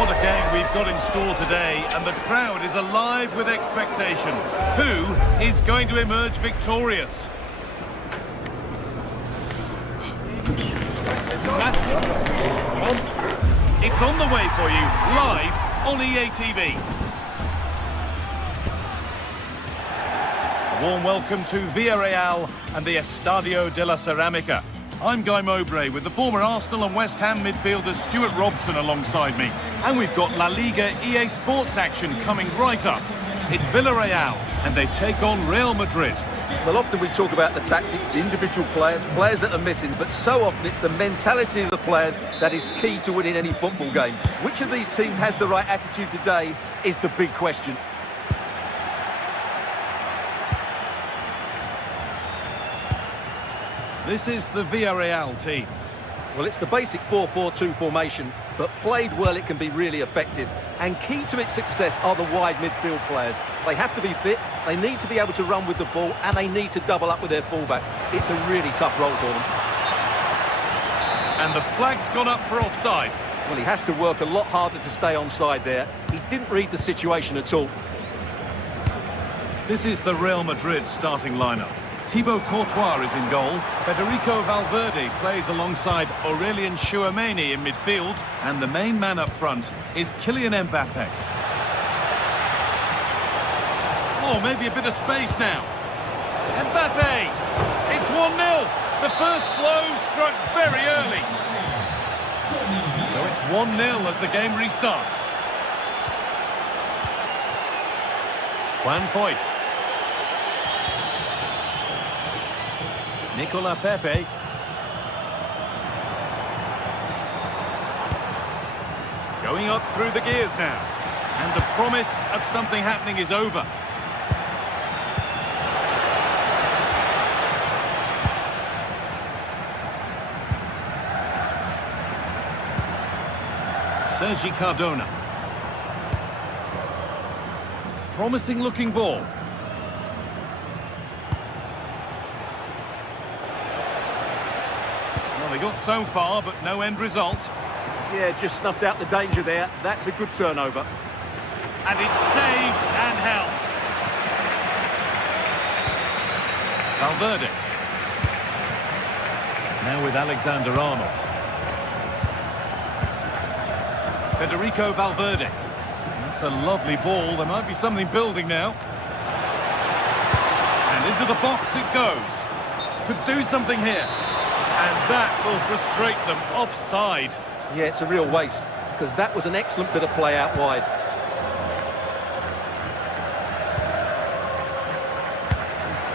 What a game we've got in store today, and the crowd is alive with expectation. Who is going to emerge victorious? It's on the way for you, live on EA TV. A warm welcome to Villarreal and the Estadio de la Ceramica. I'm Guy Mowbray with the former Arsenal and West Ham midfielder Stuart Robson alongside me. And we've got La Liga EA Sports action coming right up. It's Villarreal and they take on Real Madrid. Well, often we talk about the tactics, the individual players that are missing, but so often it's the mentality of the players that is key to winning any football game. Which of these teams has the right attitude today is the big question. This is the Villarreal team. Well, it's the basic 4-4-2 formation, but played well it can be really effective. And key to its success are the wide midfield players. They have to be fit, they need to be able to run with the ball, and they need to double up with their fullbacks. It's a really tough role for them. And the flag's gone up for offside. Well, he has to work a lot harder to stay onside there. He didn't read the situation at all. This is the Real Madrid starting lineup. Thibaut Courtois is in goal. Federico Valverde plays alongside Aurelien Tchouameni in midfield. And the main man up front is Kylian Mbappe. Oh, maybe a bit of space now. Mbappe! It's 1-0. The first blow struck very early. So it's 1-0 as the game restarts. Juan Foyt. Nicolas Pepe. Going up through the gears now. And the promise of something happening is over. Sergi Cardona. Promising looking ball. Well, they got so far, but no end result. Yeah, just snuffed out the danger there. That's a good turnover. And it's saved and held. Valverde. Now with Alexander-Arnold. Federico Valverde. That's a lovely ball. There might be something building now. And into the box it goes. Could do something here. And that will frustrate them. Offside. Yeah, it's a real waste, because that was an excellent bit of play out wide.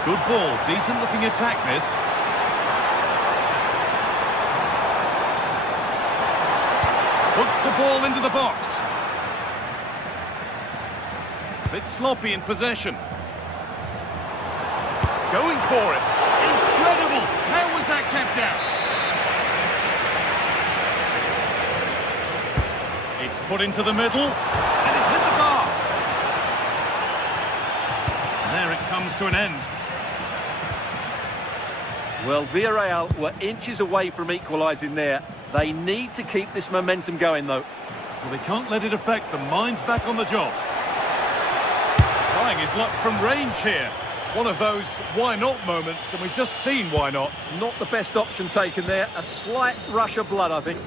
Good ball. Decent looking attack, this. Puts the ball into the box. Bit sloppy in possession. Going for it. Incredible! How was that kept out? It's put into the middle, and it's hit the bar. And there it comes to an end. Well, Villarreal were inches away from equalising there. They need to keep this momentum going, though. Well, they can't let it affect them. Mind's back on the job. Trying his luck from range here. One of those why not moments, and we've just seen why not. Not the best option taken there. A slight rush of blood, I think.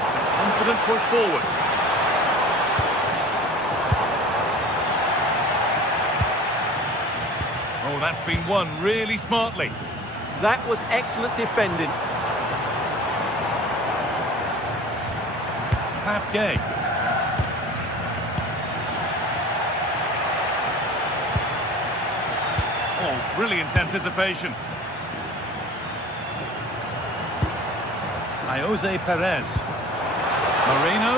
It's a confident push forward. Oh, that's been won really smartly. That was excellent defending. Pap Gay. Oh, brilliant anticipation. Jose Perez. Moreno.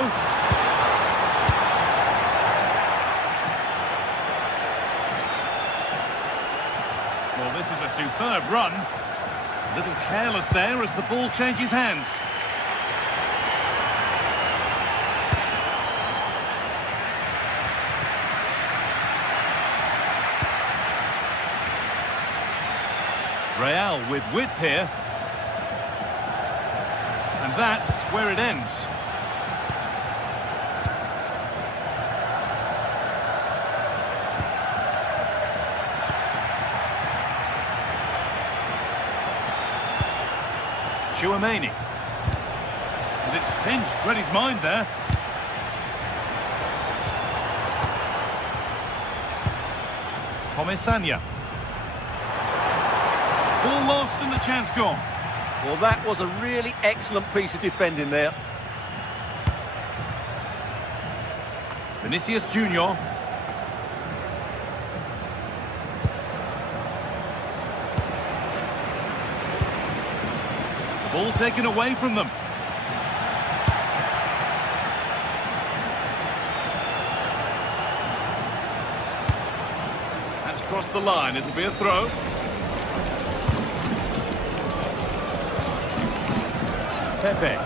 Well, this is a superb run. A little careless there as the ball changes hands. Real with width here. And that's where it ends. Chouameni. And it's pinched, read his mind there. Comesaña. Ball lost and the chance gone. Well, that was a really excellent piece of defending there. Vinicius Junior. Ball taken away from them. That's crossed the line. It'll be a throw. Pepe.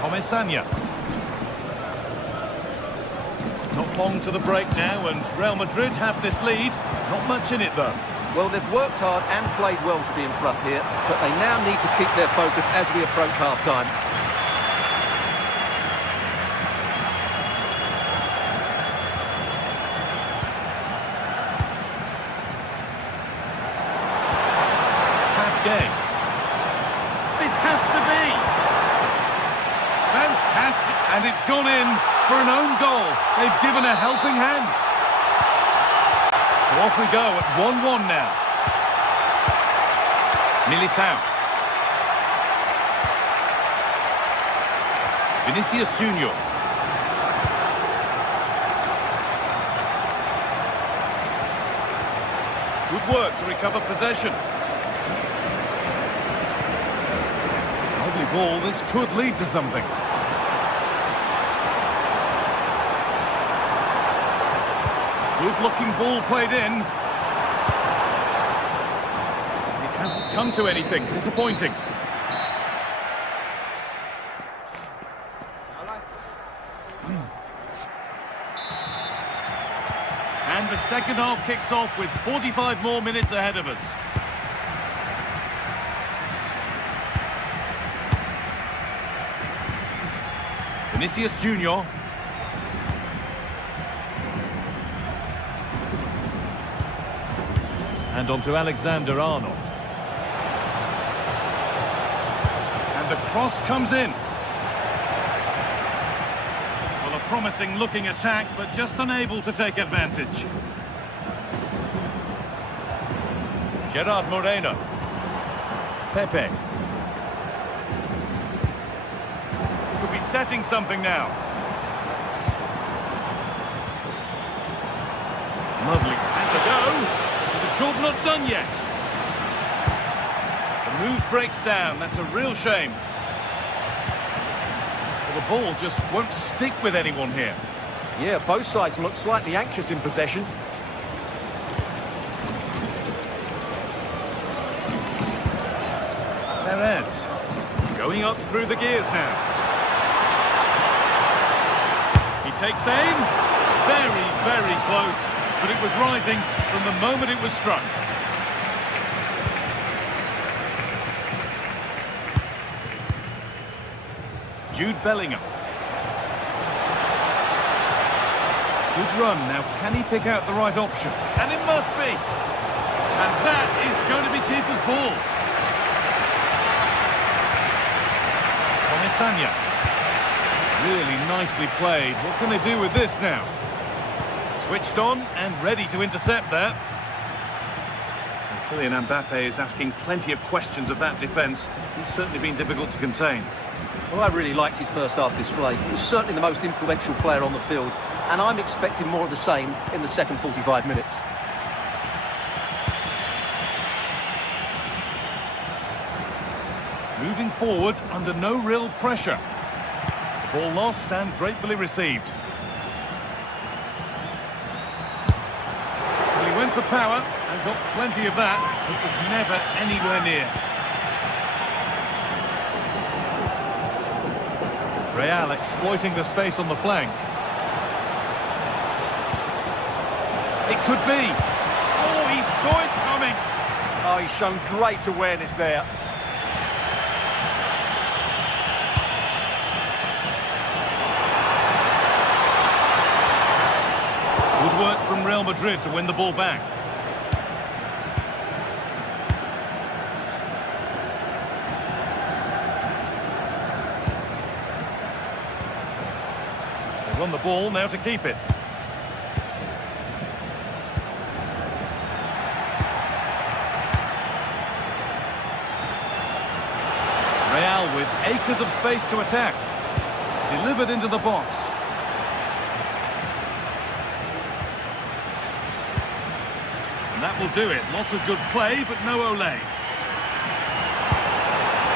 Comesaña. Not long to the break now, and Real Madrid have this lead. Not much in it, though. Well, they've worked hard and played well to be in front here, but they now need to keep their focus as we approach half-time. Half game. This has to be. Fantastic. And it's gone in for an own goal. They've given a helping hand. So off we go at 1-1 now. Militao. Vinicius Junior. Good work to recover possession. Lovely ball. This could lead to something. Good-looking ball played in. It hasn't come to anything. Disappointing. And the second half kicks off with 45 more minutes ahead of us. Vinicius Junior. And on to Alexander-Arnold. And the cross comes in. Well, a promising looking attack, but just unable to take advantage. Gerard Moreno. Pepe. Could be setting something now. Lovely. Has a go. The job not done yet. The move breaks down. That's a real shame. Well, the ball just won't stick with anyone here. Yeah, both sides look slightly anxious in possession. Perez. Going up through the gears now. He takes aim. Very, very close. But it was rising from the moment it was struck. Jude Bellingham. Good run. Now, can he pick out the right option? And it must be. And that is going to be keeper's ball. Comesaña. Really nicely played. What can they do with this now? Switched on and ready to intercept there. And Kylian Mbappe is asking plenty of questions of that defence. He's certainly been difficult to contain. Well, I really liked his first half display. He was certainly the most influential player on the field, and I'm expecting more of the same in the second 45 minutes. Moving forward under no real pressure. The ball lost and gratefully received. Went for power and got plenty of that. It was never anywhere near. Real exploiting the space on the flank. It could be. Oh, he He saw it coming. Oh, he's shown great awareness there. Good work from Real Madrid to win the ball back. They won the ball, now to keep it. Real with acres of space to attack. Delivered into the box. And that will do it. Lots of good play, but no Olé.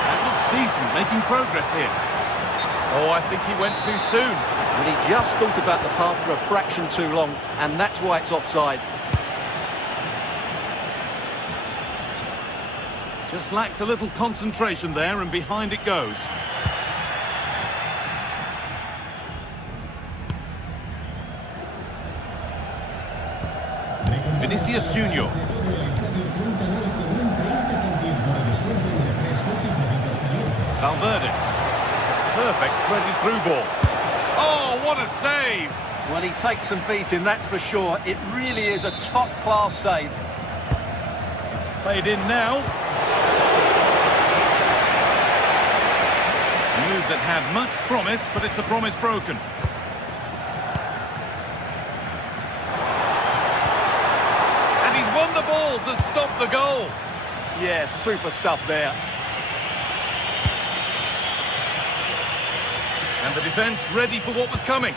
That looks decent, making progress here. Oh, I think he went too soon. And he just thought about the pass for a fraction too long, and that's why it's offside. Just lacked a little concentration there, and behind it goes. Vinicius Junior. Valverde. It's a perfect threaded through ball. Oh, what a save! Well, he takes some beating, that's for sure. It really is a top-class save. It's played in now. A move that had much promise, but it's a promise broken. And he's won the ball to stop the goal. Yeah, super stuff there. And the defence ready for what was coming.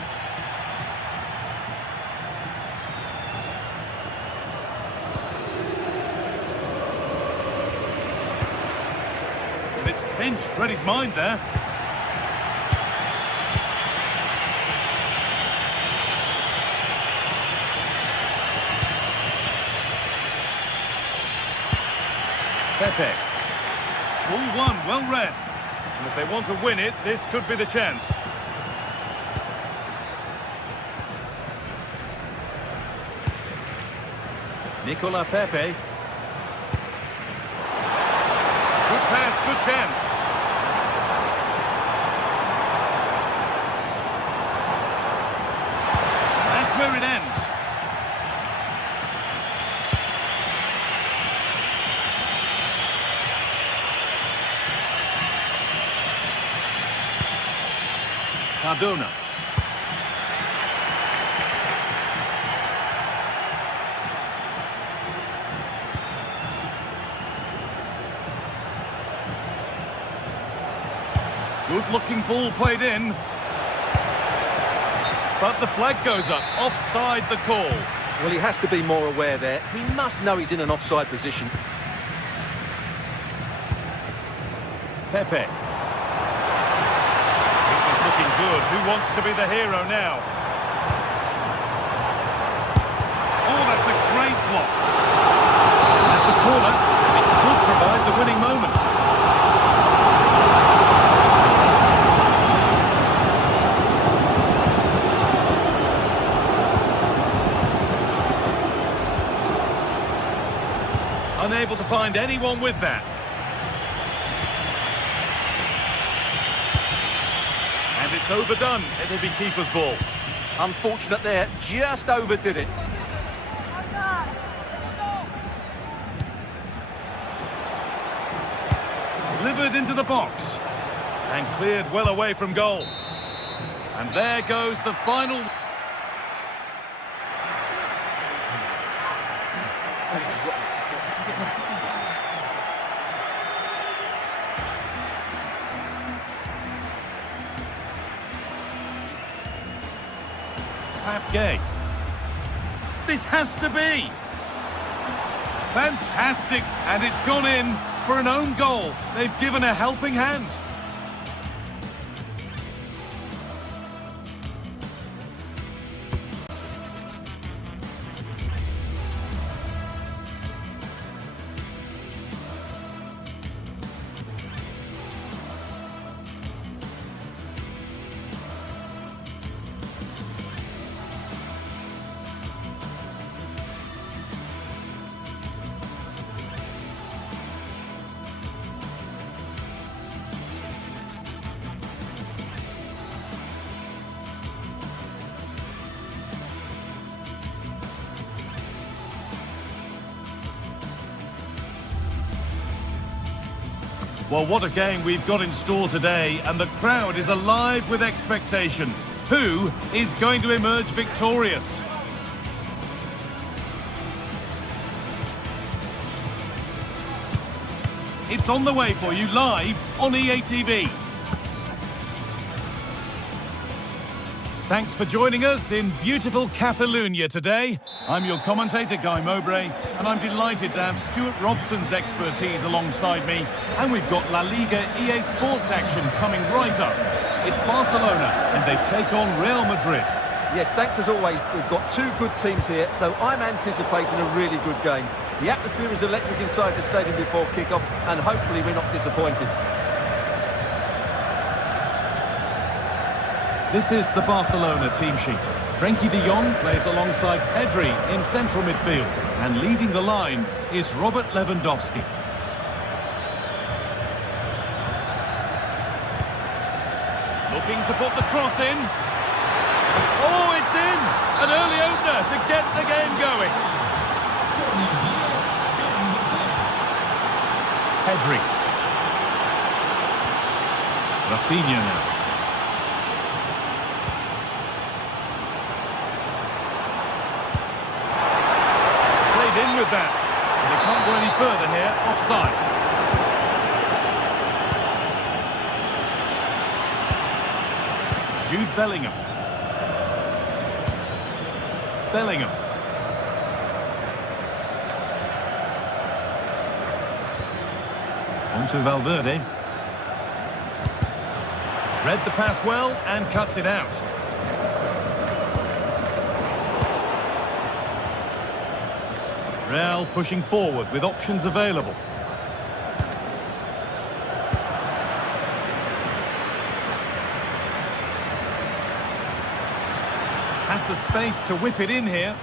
And it's pinched, read his mind there. Pepe. 1-1, well read. And if they want to win it, this could be the chance. Nicola Pepe. Good pass, good chance. That's where it ends. Cardona. Good-looking ball played in. But the flag goes up. Offside the call. Well, he has to be more aware there. He must know he's in an offside position. Pepe. This is looking good. Who wants to be the hero now? Oh, that's a great block. That's a corner. It could provide the winning moment. Unable to find anyone with that. And it's overdone. It'll be keeper's ball. Unfortunate there, just overdid it. Delivered into the box. And cleared well away from goal. And there goes the final... Gay. This has to be fantastic, and it's gone in for an own goal. They've given a helping hand. Well, what a game we've got in store today, and the crowd is alive with expectation. Who is going to emerge victorious? It's on the way for you live on EA TV. Thanks for joining us in beautiful Catalonia today. I'm your commentator, Guy Mowbray, and I'm delighted to have Stuart Robson's expertise alongside me. And we've got La Liga EA Sports action coming right up. It's Barcelona, and they take on Real Madrid. Yes, thanks as always. We've got two good teams here, so I'm anticipating a really good game. The atmosphere is electric inside the stadium before kick-off, and hopefully we're not disappointed. This is the Barcelona team sheet. Frenkie de Jong plays alongside Pedri in central midfield, and leading the line is Robert Lewandowski. Looking to put the cross in. Oh, it's in! An early opener to get the game going. Pedri. Rafinha now. Played in with that. They can't go any further here. Offside. Jude Bellingham. Bellingham. On to Valverde. Read the pass well and cuts it out. Real pushing forward with options available. Has the space to whip it in here.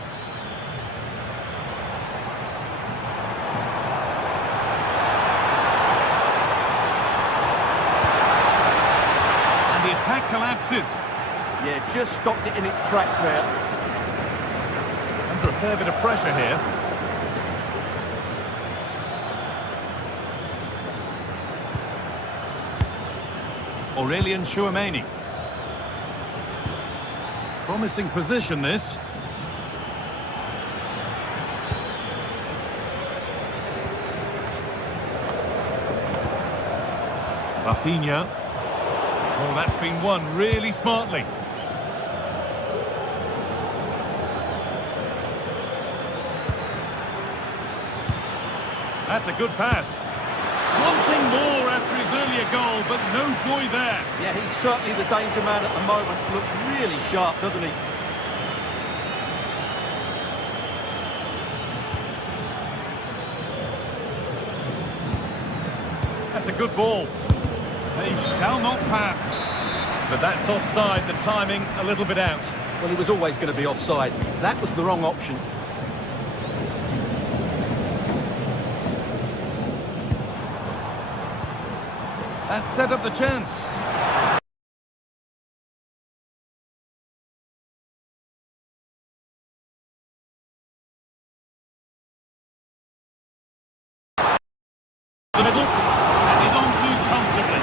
And the attack collapses. Yeah, just stopped it in its tracks there. Under a fair bit of pressure here. Aurelien Tchouameni. Promising position, this. Rafinha. Oh, that's been won really smartly. That's a good pass. Wanting more after his earlier goal, but no joy there. Yeah, he's certainly the danger man at the moment. Looks really sharp, doesn't he? That's a good ball. They shall not pass. But that's offside, the timing a little bit out. Well, he was always going to be offside. That was the wrong option. That set up the chance. The middle, and he's on too comfortably.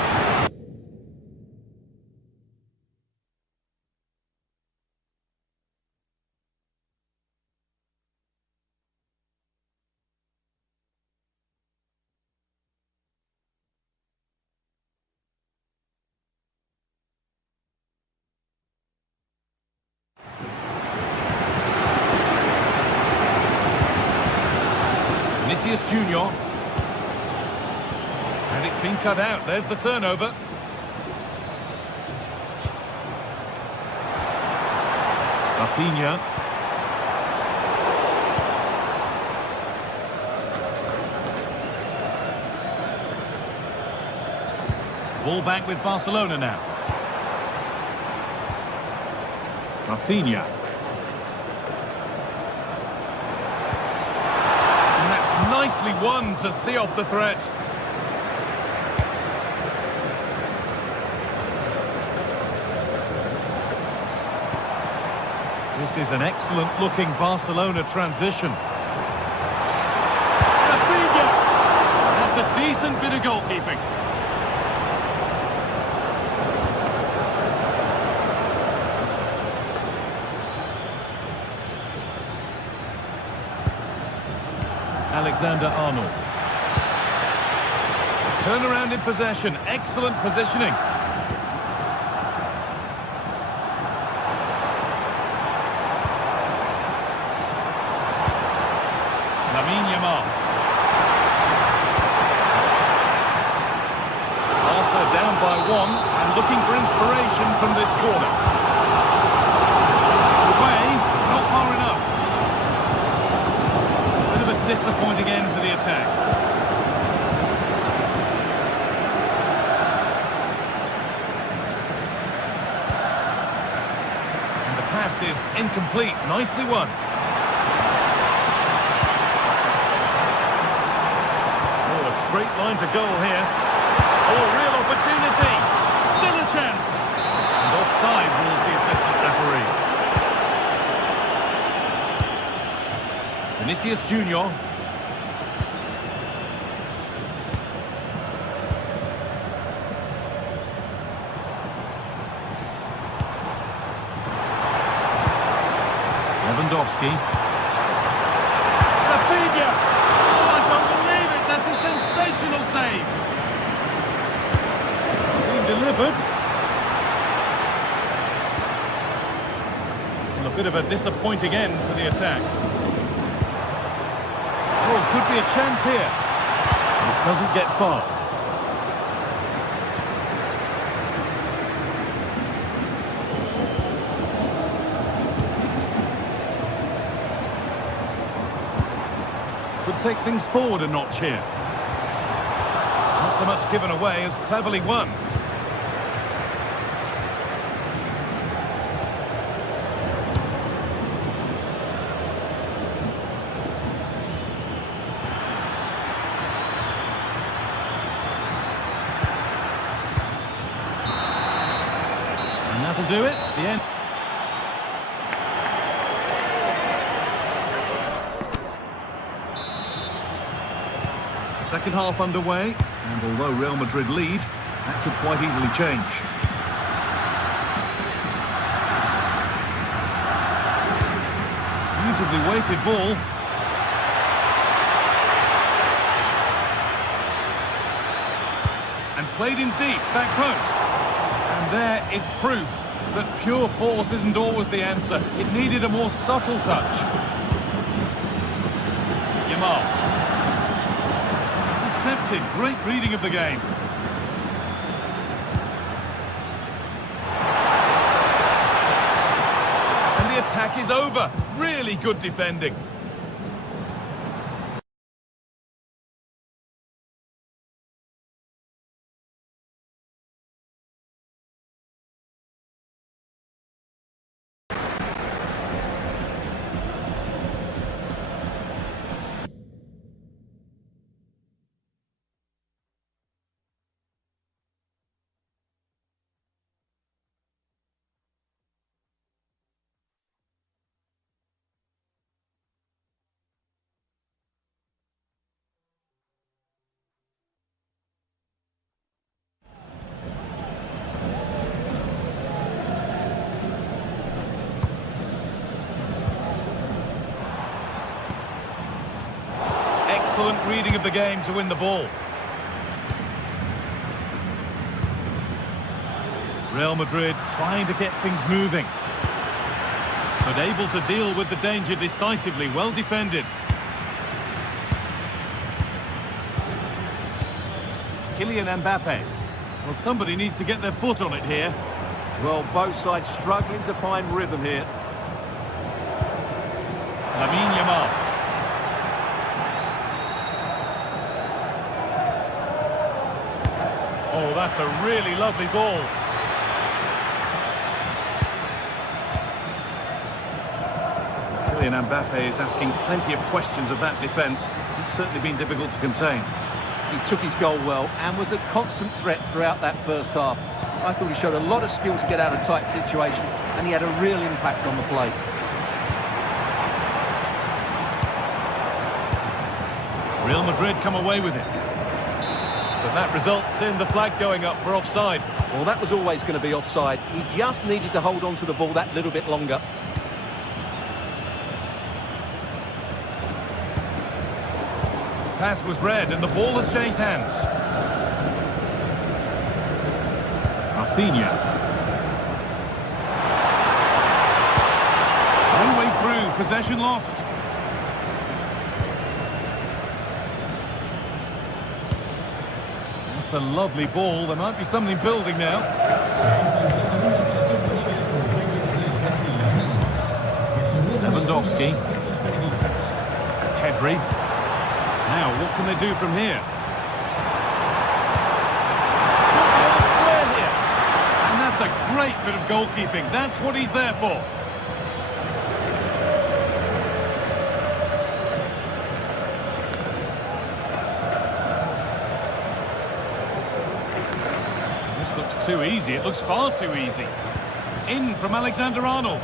Vinicius Junior. And it's been cut out. There's the turnover. Rafinha. Ball back with Barcelona now. Rafinha. And that's nicely won to see off the threat. This is an excellent-looking Barcelona transition. Rafinha! That's a decent bit of goalkeeping. Alexander-Arnold. Turnaround in possession, excellent positioning. Down by one and looking for inspiration from this corner. It's away, not far enough. Bit of a disappointing end to the attack. And the pass is incomplete, nicely won. Oh, a straight line to goal here. Oh, real opportunity. Still a chance. And offside rules the assistant referee. Vinicius Junior. Lewandowski. Rafinha. Oh, I don't believe it. That's a sensational save. Delivered. And a bit of a disappointing end to the attack. Oh, could be a chance here. It doesn't get far. Could take things forward a notch here. Not so much given away as cleverly won. That'll do it. The end. Second half underway, and although Real Madrid lead, that could quite easily change. Beautifully weighted ball. And played in deep, back post. And there is proof that pure force isn't always the answer. It needed a more subtle touch. Yamal. Intercepted. Great reading of the game. And the attack is over. Really good defending. Excellent reading of the game to win the ball. Real Madrid trying to get things moving, but able to deal with the danger decisively. Well defended. Kylian Mbappe. Well, somebody needs to get their foot on it here. Well, both sides struggling to find rhythm here. Lamine Yamal. Oh, that's a really lovely ball. Kylian Mbappe is asking plenty of questions of that defence. He's certainly been difficult to contain. He took his goal well and was a constant threat throughout that first half. I thought he showed a lot of skill to get out of tight situations, and he had a real impact on the play. Real Madrid come away with it. But that results in the flag going up for offside. Well, that was always going to be offside. He just needed to hold on to the ball that little bit longer. pass was read and the ball has changed hands. Rafinha. No way through, possession lost. That's a lovely ball, there might be something building now. Lewandowski. Pedri. Now, what can they do from here? Square here. And that's a great bit of goalkeeping. That's what he's there for. This looks too easy. It looks far too easy. In from Alexander-Arnold.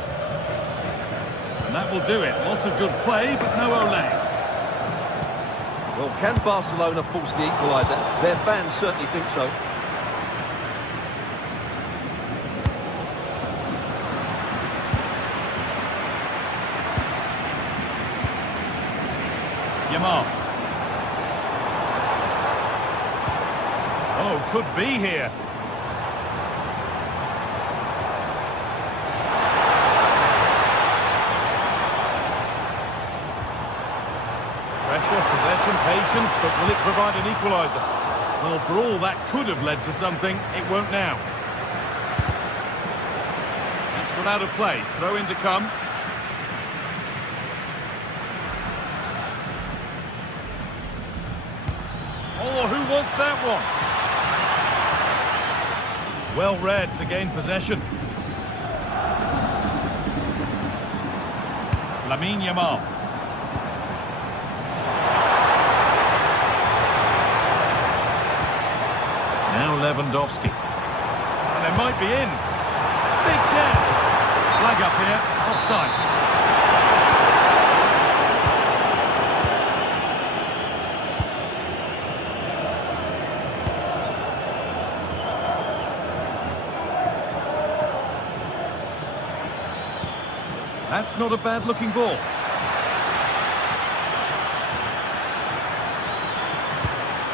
And that will do it. Lots of good play, but no Olé. Well, can Barcelona force the equaliser? Their fans certainly think so. Yamal. Oh, could be here. Possession, patience, but will it provide an equaliser? Well, for all that could have led to something, it won't now. That's gone out of play. Throw in to come. Oh, who wants that one? Well read to gain possession. Lamine Yamal. Now Lewandowski. And they might be in. Big chance. Flag up here. Offside. That's not a bad-looking ball.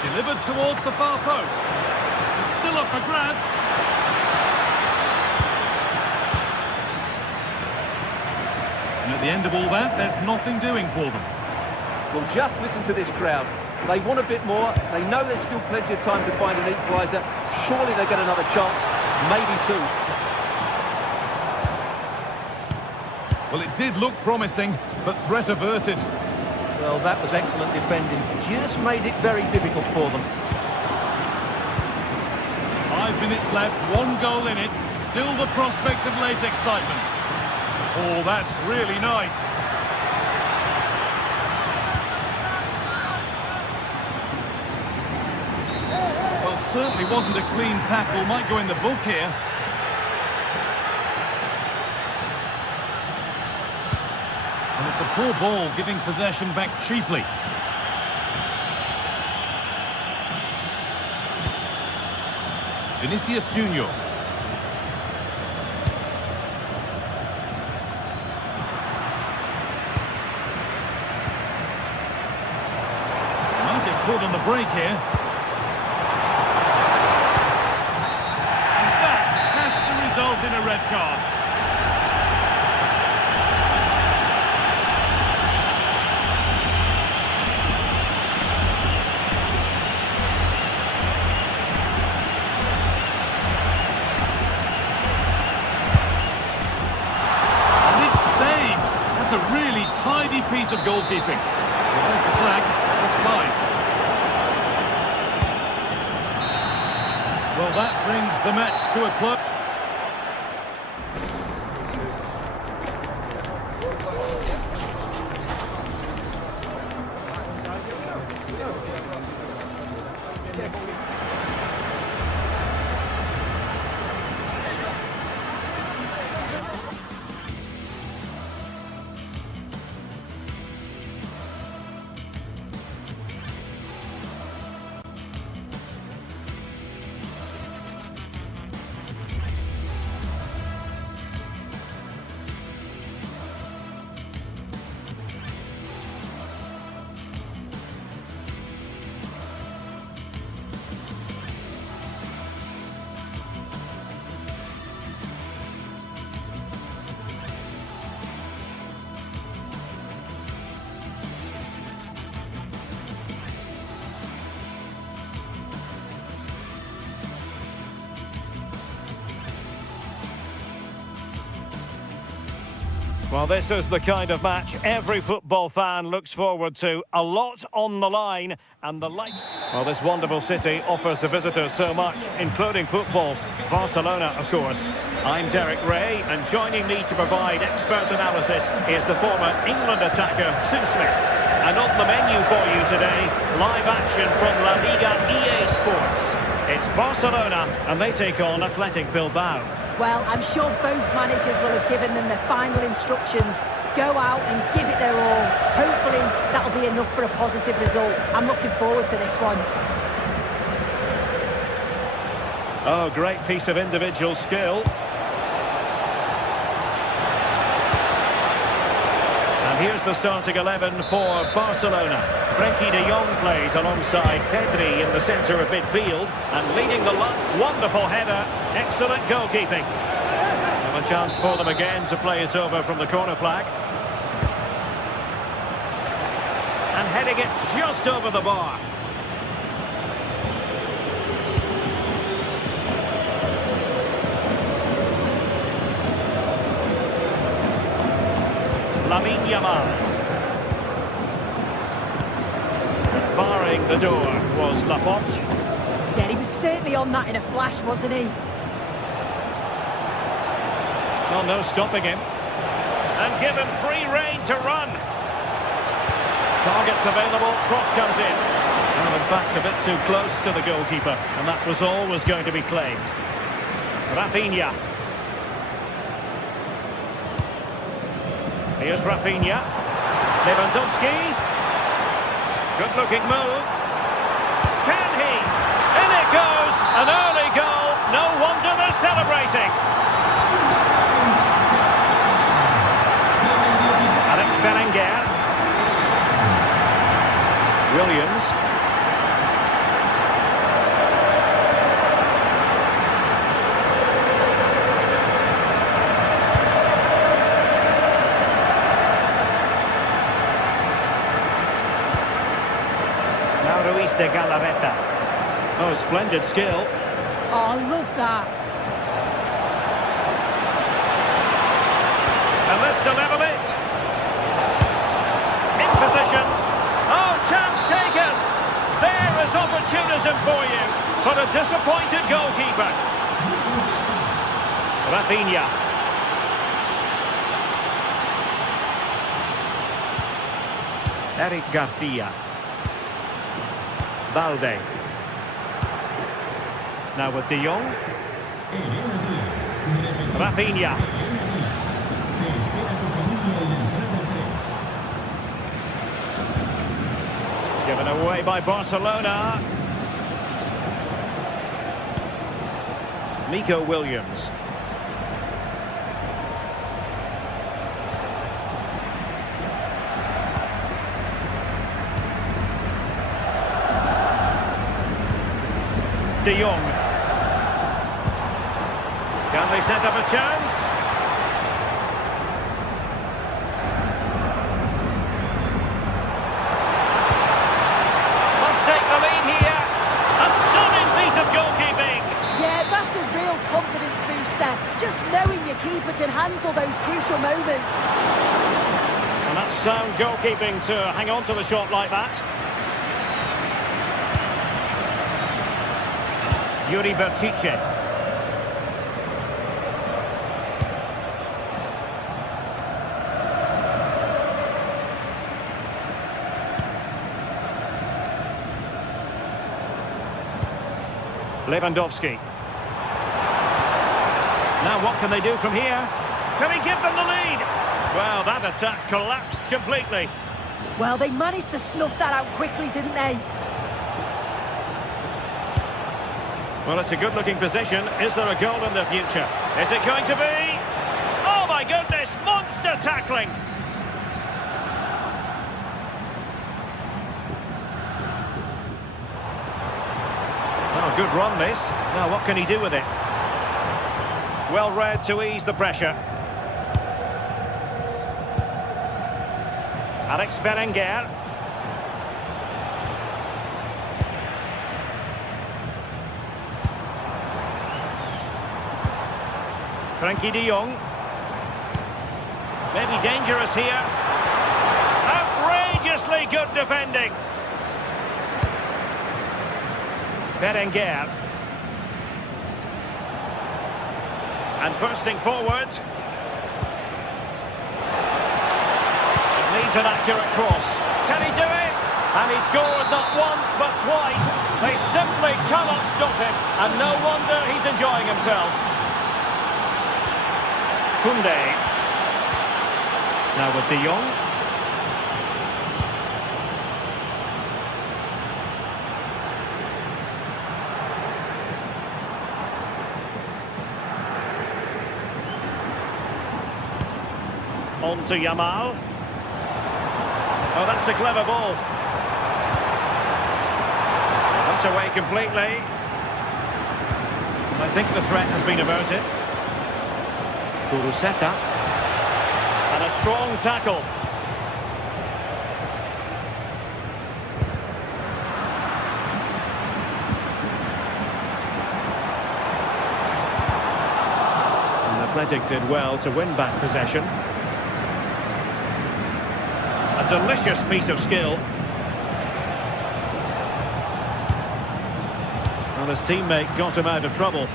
Delivered towards the far post. It's still up for grabs. And at the end of all that, there's nothing doing for them. Well, just listen to this crowd. They want a bit more. They know there's still plenty of time to find an equaliser. Surely they get another chance. Maybe two. Well, it did look promising, but threat averted. Well, that was excellent defending. Just made it very difficult for them. 5 minutes left, 1 goal in it. Still the prospect of late excitement. Oh, that's really nice. Well, certainly wasn't a clean tackle. Might go in the book here. And it's a poor ball, giving possession back cheaply. Vinicius Junior. Might get caught on the break here. And that has to result in a red card. A really tidy piece of goalkeeping. There's the flag, offside. Well, that brings the match to a close. Well, this is the kind of match every football fan looks forward to. A lot on the line and the like. Well, this wonderful city offers the visitors so much, including football. Barcelona, of course. I'm Derek Ray, and joining me to provide expert analysis is the former England attacker, Sue Smith. And on the menu for you today, live action from La Liga EA Sports. It's Barcelona, and they take on Athletic Bilbao. Well, I'm sure both managers will have given them their final instructions. Go out and give it their all. Hopefully, that'll be enough for a positive result. I'm looking forward to this one. Oh, great piece of individual skill. And here's the starting 11 for Barcelona. Frenkie de Jong plays alongside Pedri in the centre of midfield. And leading the line, wonderful header, excellent goalkeeping. And a chance for them again to play it over from the corner flag. And heading it just over the bar. Lamine Yamal. Barring the door was Laporte. Yeah, he was certainly on that in a flash, wasn't he? Well, no stopping him. And given free rein to run. Targets available, cross comes in. Well, in fact, a bit too close to the goalkeeper, and that was always going to be claimed. Rafinha. Here's Rafinha. Lewandowski. Good-looking move. Can he? In it goes! An early goal. No wonder they're celebrating. Alex Berenguer. Williams. Ruiz de Galarreta. Oh, splendid skill. Oh, I love that. And this to level it. In position. Oh, chance taken. There is opportunism for you. But a disappointed goalkeeper. Rafinha. Eric Garcia. Balde. Now with De Jong. Rafinha. Given away by Barcelona. Nico Williams. De Jong. Can they set up a chance? Must take the lead here. A stunning piece of goalkeeping. Yeah, that's a real confidence booster. Just knowing your keeper can handle those crucial moments. And that's sound goalkeeping to hang on to the shot like that. Yuri Bertice. Lewandowski. Now what can they do from here? Can he give them the lead? Well, that attack collapsed completely. Well, they managed to snuff that out quickly, didn't they? Well, it's a good-looking position. Is there a goal in the future? Is it going to be? Oh, my goodness! Monster tackling! Oh, good run, this. Now, what can he do with it? Well read to ease the pressure. Alex Berenguer. Frenkie de Jong. Maybe dangerous here. Outrageously good defending. Berenguer. And bursting forward. It needs an accurate cross. Can he do it? And he scored not once but twice. They simply cannot stop him. And no wonder he's enjoying himself. Koundé. Now with De Jong. On to Yamal. Oh, that's a clever ball. That's away completely. I think the threat has been averted. Kuruseta. And a strong tackle. And Athletic did well to win back possession. A delicious piece of skill. Well, his teammate got him out of trouble.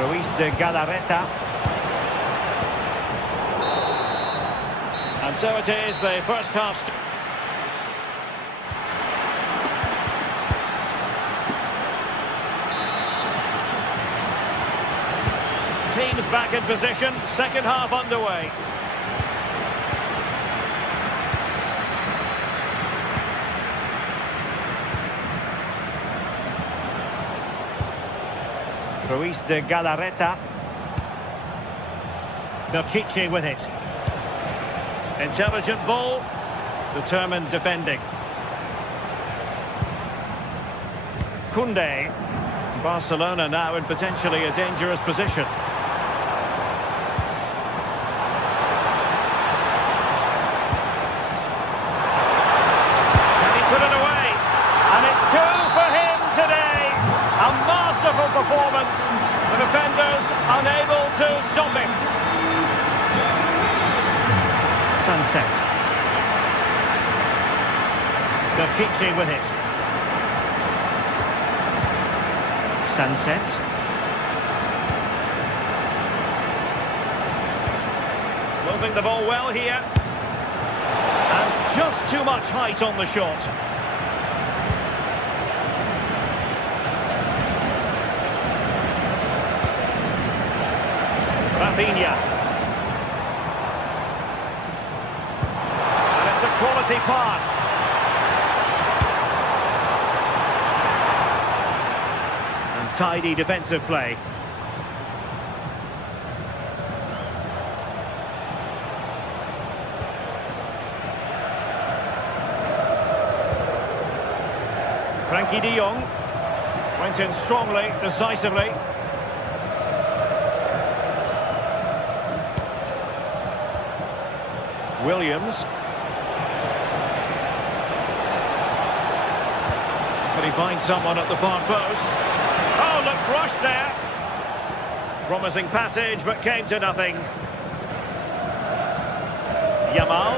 Ruiz de Galarreta. And so it is, the first half. Teams back in position, second half underway. Ruiz de Galarreta. Berchiche with it. Intelligent ball. Determined defending. Koundé. Barcelona now in potentially a dangerous position. Can he put it away? And it's 2 for him today. A masterful performance. The defenders unable to stop him. Sunset. Berchiche with it. Sunset. Moving the ball well here. And just too much height on the shot. Rafinha. And it's a quality pass. And tidy defensive play. Frankie de Jong went in strongly, decisively. Williams. Can he find someone at the far post? Oh, looked rushed there. Promising passage, but came to nothing. Yamal.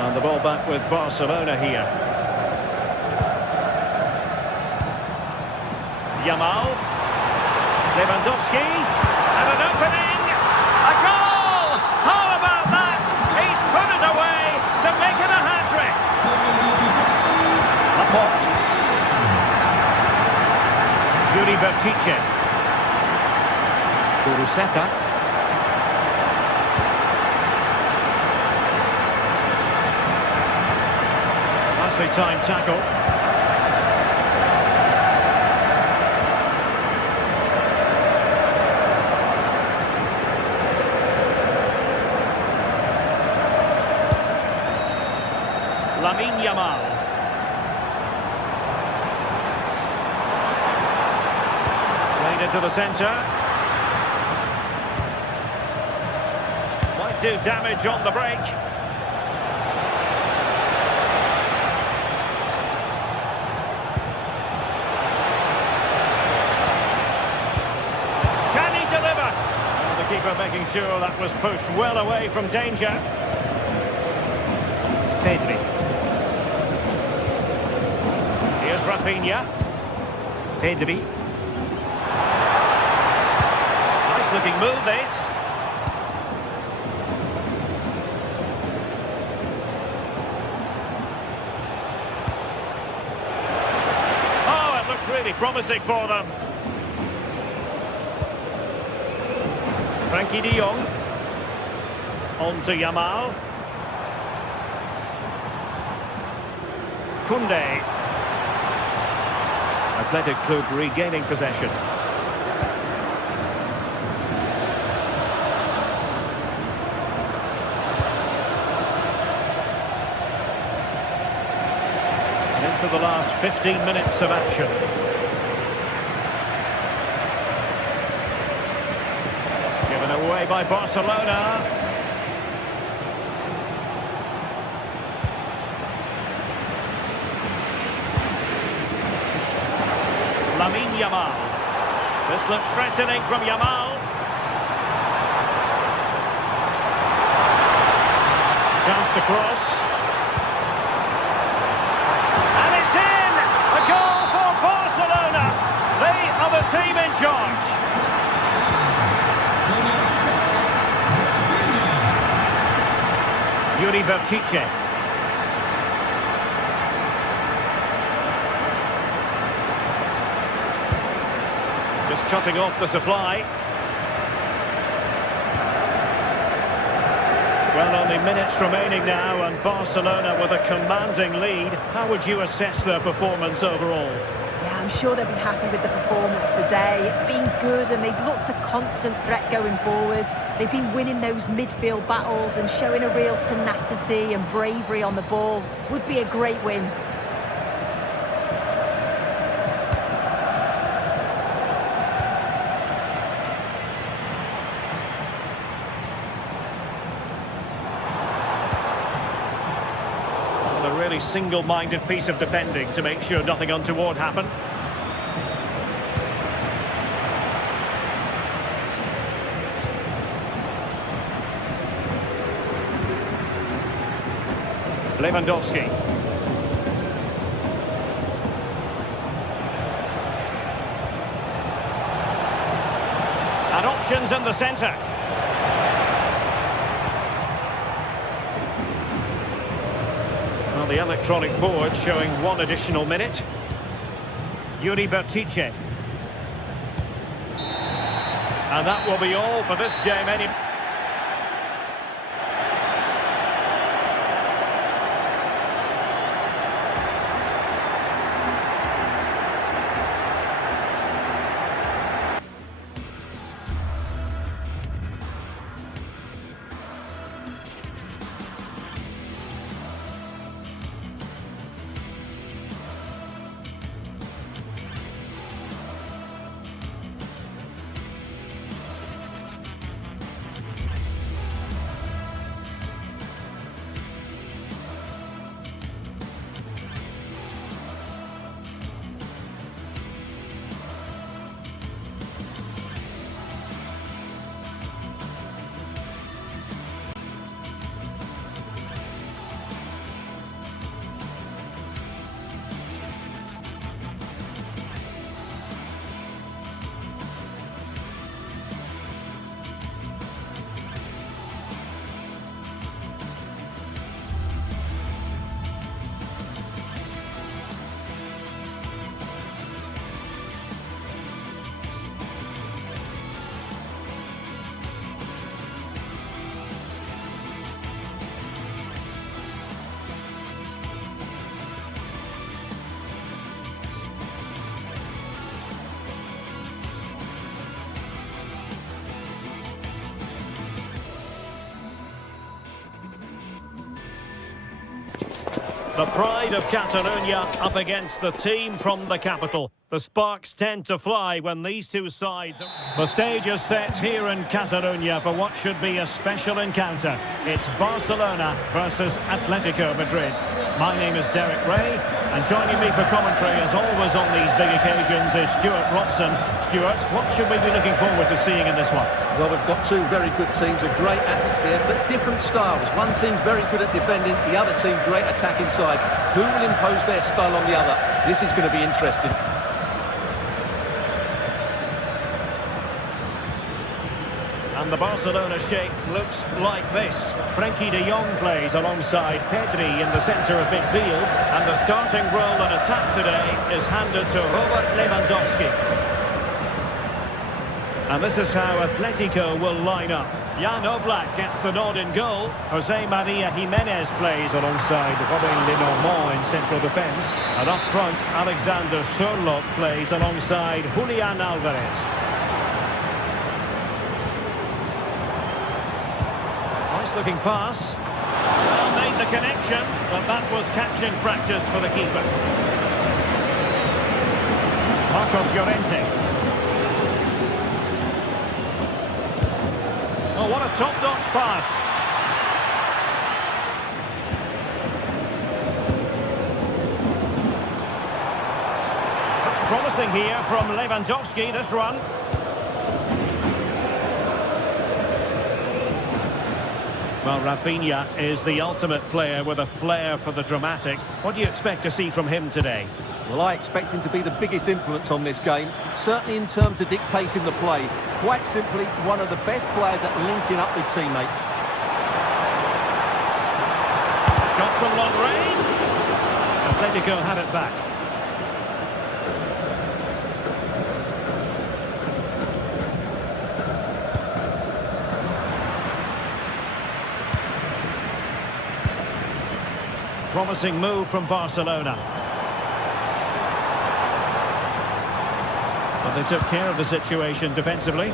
And the ball back with Barcelona here. Yamal. Lewandowski, and an opening, a goal! How about that? He's put it away to make it a hat-trick. Laporte. Yuri Berchiche. Kuruseta. Nicely timed tackle. Yamal. Played it to the centre. Might do damage on the break. Can he deliver? And the keeper making sure that was pushed well away from danger. Pedri. Here's Rafinha. Pedri. Nice looking move, this. Oh, it looked really promising for them. Frankie de Jong. On to Yamal. Koundé. Athletic Club regaining possession. Into the last 15 minutes of action. Given away by Barcelona. Yamal. This looks threatening from Yamal. Chance to cross. And it's in! A goal for Barcelona. They are the team in charge. Yuri Berchiche. Just cutting off the supply. Well, only minutes remaining now, and Barcelona with a commanding lead. How would you assess their performance overall? Yeah, I'm sure they'll be happy with the performance today. It's been good, and they've looked a constant threat going forward. They've been winning those midfield battles and showing a real tenacity and bravery on the ball. Would be a great win. A really single-minded piece of defending to make sure nothing untoward happened. Lewandowski. And options in the centre. Well, the electronic board showing one additional minute. Yuri Berchiche. And that will be all for this game. The pride of Catalonia up against the team from the capital. The sparks tend to fly when these two sides... The stage is set here in Catalonia for what should be a special encounter. It's Barcelona versus Atletico Madrid. My name is Derek Ray, and joining me for commentary, as always on these big occasions, is Stuart Robson. Stuart, what should we be looking forward to seeing in this one? Well, we've got two very good teams, a great atmosphere, but different styles. One team very good at defending, the other team great attack inside. Who will impose their style on the other? This is going to be interesting. And the Barcelona shape looks like this. Frenkie de Jong plays alongside Pedri in the centre of midfield. And the starting role in attack today is handed to Robert Lewandowski. And this is how Atletico will line up. Jan Oblak gets the nod in goal. Jose Maria Jimenez plays alongside Robin Lenormand in central defence. And up front, Alexander Sørloth plays alongside Julian Alvarez. Looking pass. Well, made the connection, but that was catching practice for the keeper. Marcos Llorente. Oh, what a top-notch pass. Looks promising here from Lewandowski, this run. Well, Rafinha is the ultimate player with a flair for the dramatic. What do you expect to see from him today? Well, I expect him to be the biggest influence on this game, certainly in terms of dictating the play. Quite simply, one of the best players at linking up with teammates. Shot from long range. Atletico had it back. Promising move from Barcelona. But they took care of the situation defensively.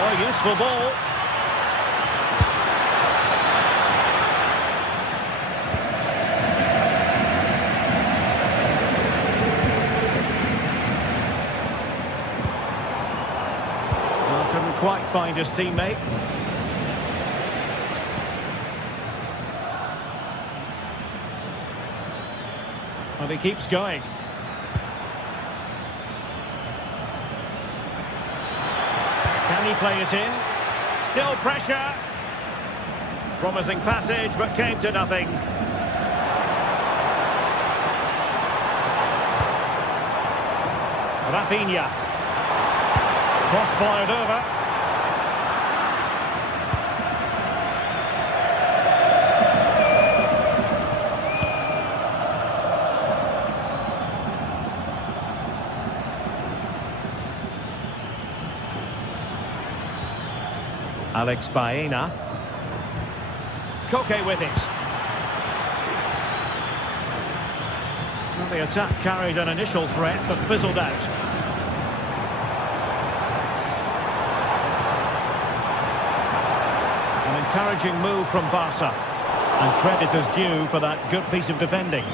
Oh, useful ball. Quite find his teammate. Well, he keeps going. Can he play it in? Still pressure. Promising passage, but came to nothing. Rafinha. Cross fired over. Alex Baena. Koke with it. Well, the attack carried an initial threat, but fizzled out. An encouraging move from Barca. And credit is due for that good piece of defending.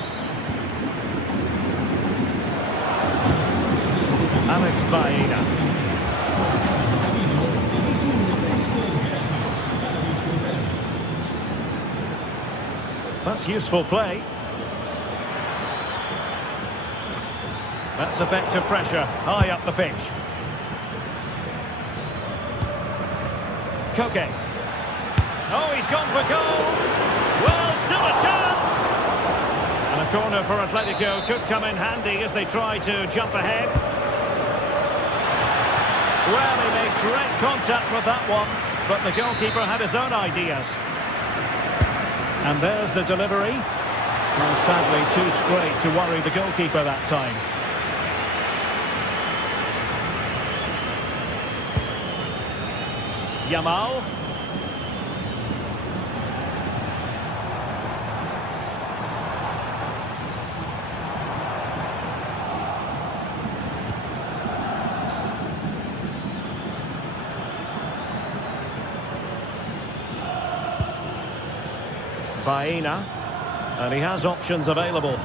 Alex Baena. That's useful play. That's effective pressure, high up the pitch. Koke. Oh, he's gone for goal. Well, still a chance. And a corner for Atletico could come in handy as they try to jump ahead. Well, he made great contact with that one, but the goalkeeper had his own ideas. And there's the delivery. Well, sadly, too straight to worry the goalkeeper that time. Yamal. Baena. And he has options available.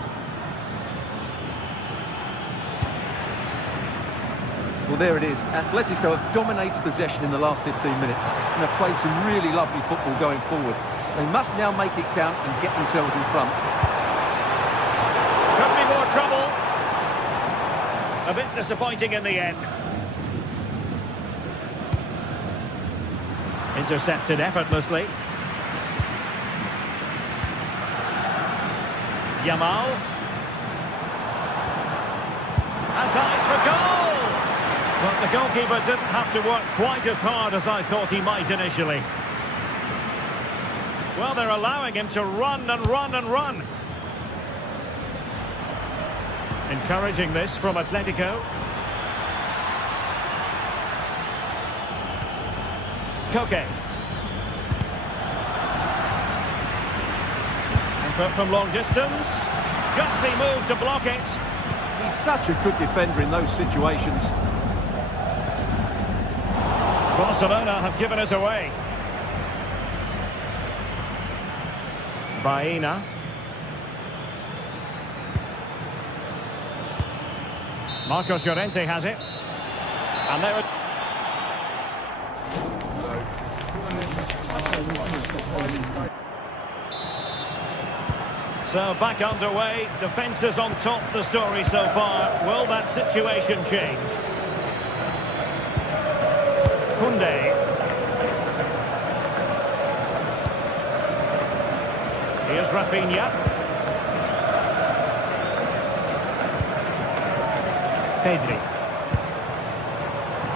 Well, there it is. Atletico have dominated possession in the last 15 minutes and have played some really lovely football going forward. They must now make it count and get themselves in front. Could be more trouble. A bit disappointing in the end. Intercepted effortlessly. Yamal. Has eyes for goal! But the goalkeeper didn't have to work quite as hard as I thought he might initially. Well, they're allowing him to run and run and run. Encouraging this from Atletico. Koke. Effort from long distance. Gutsy move to block it. He's such a good defender in those situations. Barcelona have given us away. Baena. Marcos Llorente has it. And there it... So back underway. Defence is on top the story so far. Will that situation change? Koundé. Here's Rafinha. Pedri.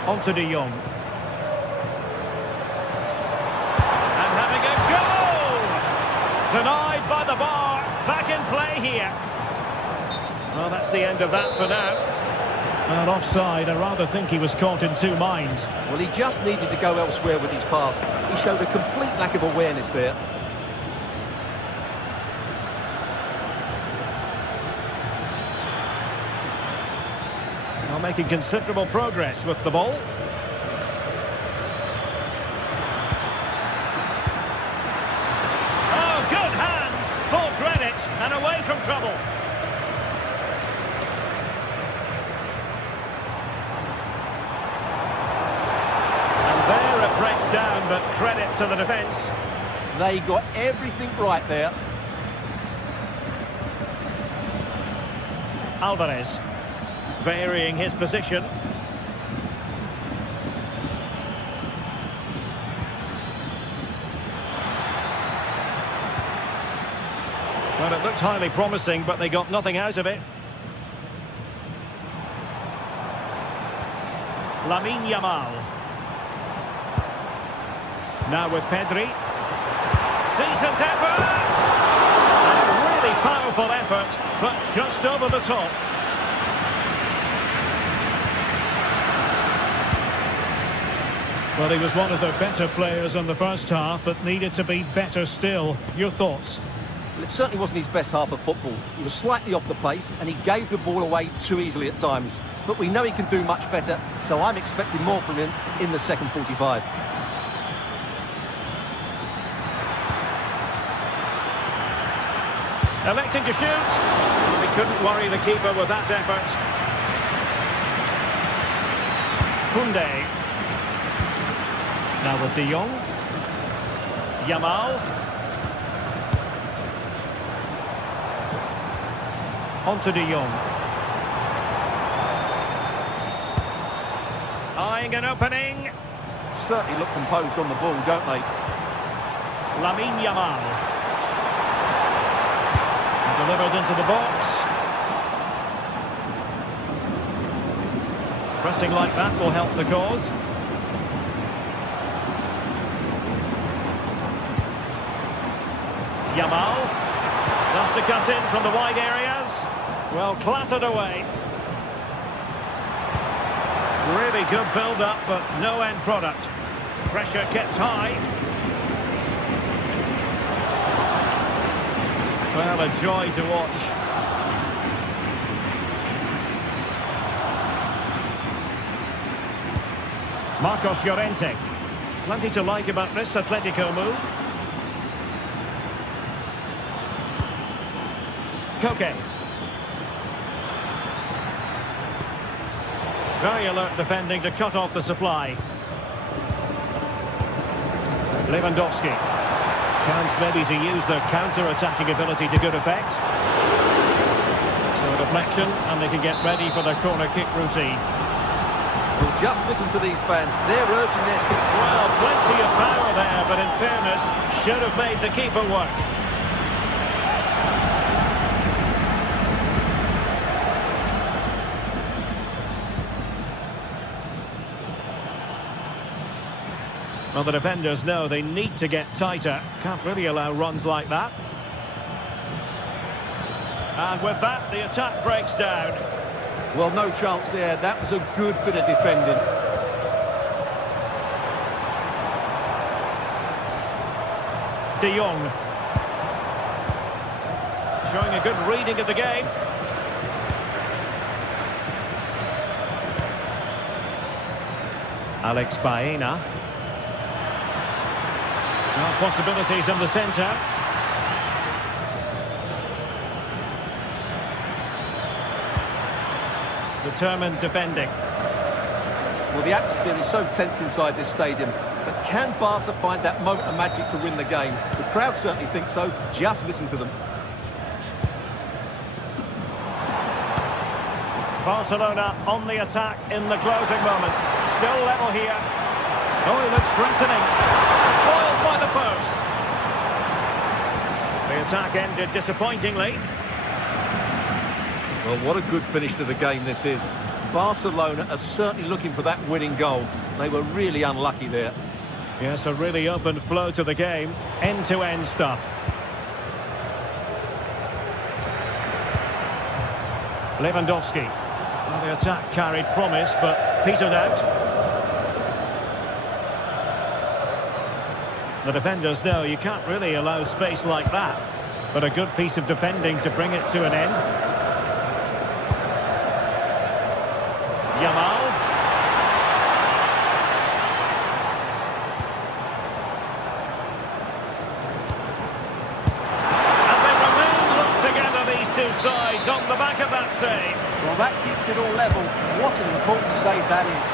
On to De Jong. And having a go! Denied by the bar. Back in play here. Well, that's the end of that for now. And offside, I rather think he was caught in two minds. Well, he just needed to go elsewhere with his pass. He showed a complete lack of awareness there. Well, making considerable progress with the ball. Oh, good hands! Full credit, and away from trouble. There it breaks down, but credit to the defence. They got everything right there. Alvarez varying his position. Well, it looked highly promising, but they got nothing out of it. Lamine Yamal. Now with Pedri. Decent effort! A really powerful effort, but just over the top. Well, he was one of the better players in the first half, but needed to be better still. Your thoughts? Well, it certainly wasn't his best half of football. He was slightly off the pace, and he gave the ball away too easily at times. But we know he can do much better, so I'm expecting more from him in the second 45. Electing to shoot. He couldn't worry the keeper with that effort. Koundé. Now with De Jong. Yamal. On to De Jong. Eyeing an opening. Certainly look composed on the ball, don't they? Lamine Yamal. Delivered into the box. Pressing like that will help the cause. Yamal. Just to cut in from the wide areas. Well, clattered away. Really good build-up, but no end product. Pressure kept high. Well, a joy to watch. Marcos Llorente. Plenty to like about this Atletico move. Koke. Very alert defending to cut off the supply. Lewandowski. Chance maybe to use their counter-attacking ability to good effect. So a deflection, and they can get ready for their corner kick routine. Well, just listen to these fans. They're urging their team. Well, plenty of power there, but in fairness, should have made the keeper work. Well, the defenders know they need to get tighter. Can't really allow runs like that. And with that, the attack breaks down. Well, no chance there. That was a good bit of defending. De Jong. Showing a good reading of the game. Alex Baena. Now possibilities in the centre. Determined defending. Well, the atmosphere is so tense inside this stadium. But can Barca find that moment of magic to win the game? The crowd certainly think so. Just listen to them. Barcelona on the attack in the closing moments. Still level here. Oh, he looks threatening. Foiled by the post. The attack ended disappointingly. Well, what a good finish to the game this is. Barcelona are certainly looking for that winning goal. They were really unlucky there. Yes, a really open flow to the game. End-to-end stuff. Lewandowski. Well, the attack carried promise, but petered out. The defenders know you can't really allow space like that. But a good piece of defending to bring it to an end. Yamal. And they remain locked together, these two sides, on the back of that save. Well, that keeps it all level. What an important save that is.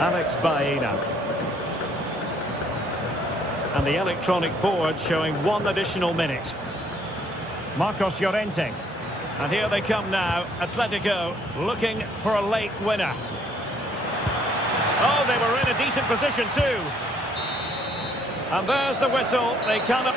Alex Baena. And the electronic board showing one additional minute. Marcos Llorente. And here they come now. Atletico looking for a late winner. Oh, they were in a decent position too. And there's the whistle. They cannot...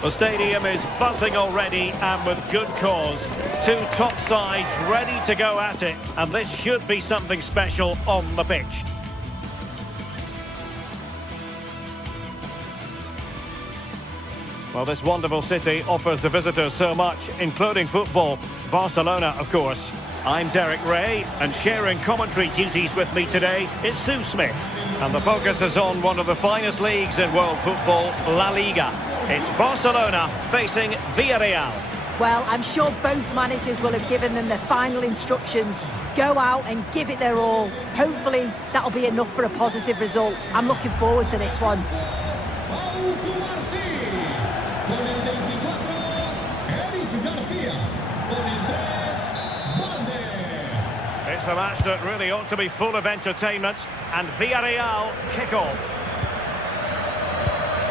The stadium is buzzing already, and with good cause. Two top sides ready to go at it, and this should be something special on the pitch. Well, this wonderful city offers the visitors so much, including football. Barcelona, of course. I'm Derek Ray, and sharing commentary duties with me today is Sue Smith. And the focus is on one of the finest leagues in world football, La Liga. It's Barcelona facing Villarreal. Well, I'm sure both managers will have given them their final instructions. Go out and give it their all. Hopefully, that'll be enough for a positive result. I'm looking forward to this one. It's a match that really ought to be full of entertainment, and Villarreal kick off.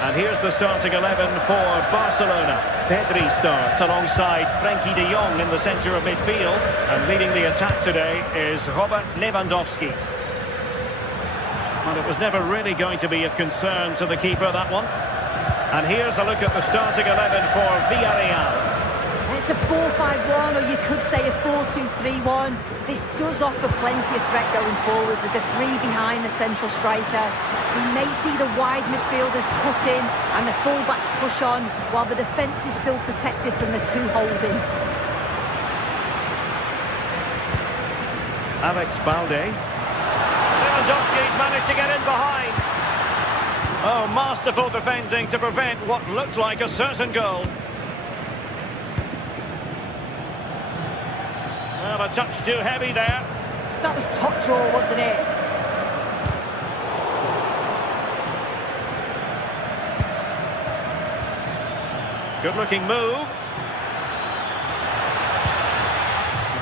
And here's the starting 11 for Barcelona. Pedri starts alongside Frenkie de Jong in the centre of midfield. And leading the attack today is Robert Lewandowski. Well, it was never really going to be of concern to the keeper, that one. And here's a look at the starting 11 for Villarreal. It's a 4-5-1, or you could say a 4-2-3-1. This does offer plenty of threat going forward with the three behind the central striker. We may see the wide midfielders cut in and the full-backs push on, while the defence is still protected from the two holding. Alex Balde. Lewandowski's managed to get in behind. Oh, masterful defending to prevent what looked like a certain goal. Well, a touch too heavy there. That was top draw, wasn't it? Good-looking move.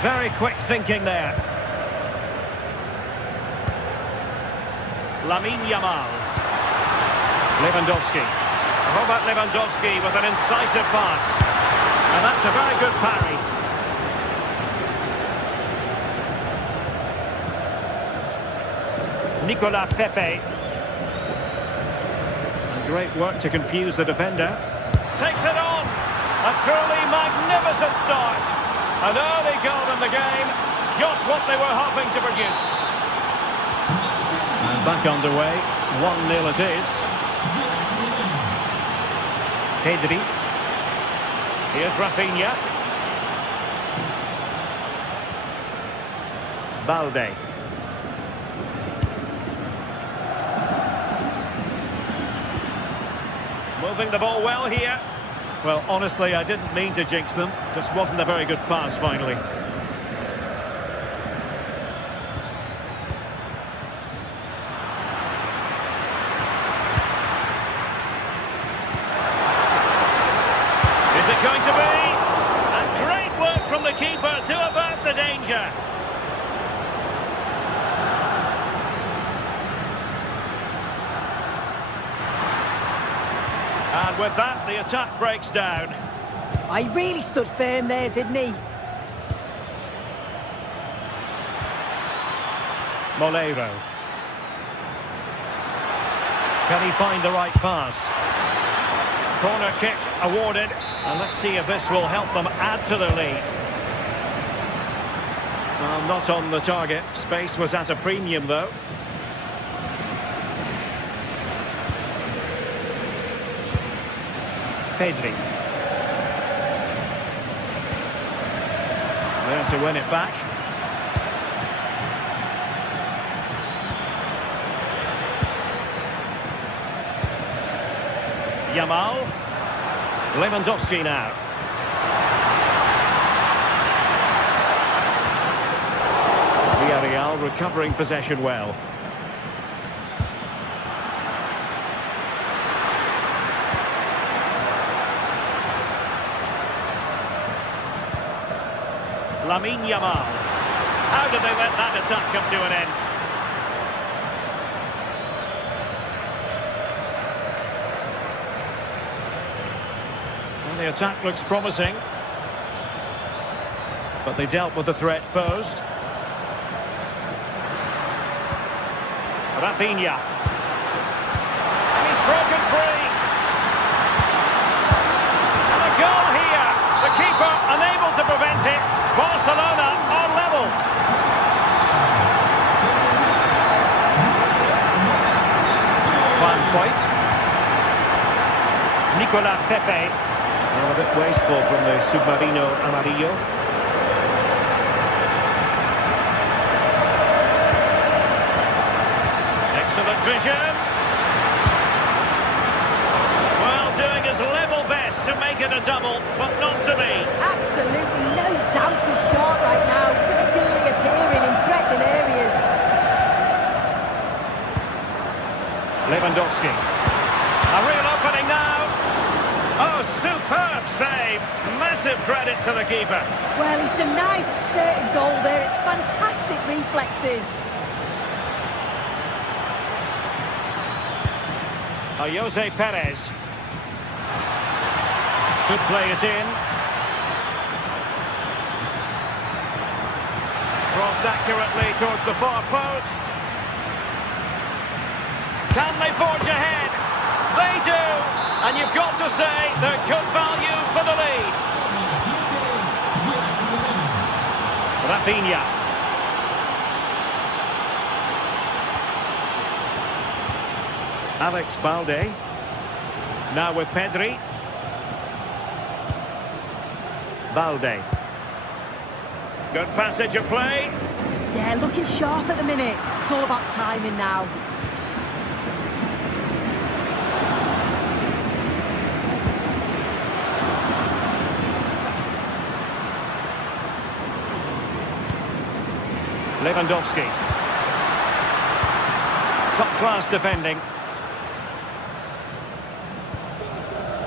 Very quick thinking there. Lamine Yamal. Lewandowski. Robert Lewandowski with an incisive pass. And that's a very good parry. Nicolas Pepe. And great work to confuse the defender. Takes it on. A truly magnificent start. An early goal in the game. Just what they were hoping to produce. And back underway. 1-0 it is. Pedri. Here's Rafinha. Balde. Moving the ball well here. Well, honestly, I didn't mean to jinx them. Just wasn't a very good pass, finally. Is it going to be? And great work from the keeper to avert the danger. And with that, the attack breaks down. I really stood firm there, didn't he? Molero. Can he find the right pass? Corner kick awarded. And let's see if this will help them add to their lead. Well, not on the target. Space was at a premium, though. Pedri. There to win it back. Yamal. Lewandowski now. Villarreal recovering possession well. Lamine Yamal. How did they let that attack come to an end? Well, the attack looks promising. But they dealt with the threat posed. Rafinha. And he's broken free. And a goal here. The keeper unable to prevent it. Barcelona are level. Van Foyt. Nicolas Pepe. Well, a bit wasteful from the Submarino Amarillo. Excellent vision. Well, doing his level best to make it a double, but not to be. Absolutely no doubt he's sharp right now, regularly appearing in threatening areas. Lewandowski. A real opening now. Oh, superb save. Massive credit to the keeper. Well, he's denied a certain goal there. It's fantastic reflexes. Jose Perez. Could play it in. Crossed accurately towards the far post. Can they forge ahead? They do! And you've got to say they're good value for the lead. Rafinha. Alex Balde. Now with Pedri. Balde. Good passage of play. Yeah, looking sharp at the minute. It's all about timing now. Lewandowski. Top-class defending.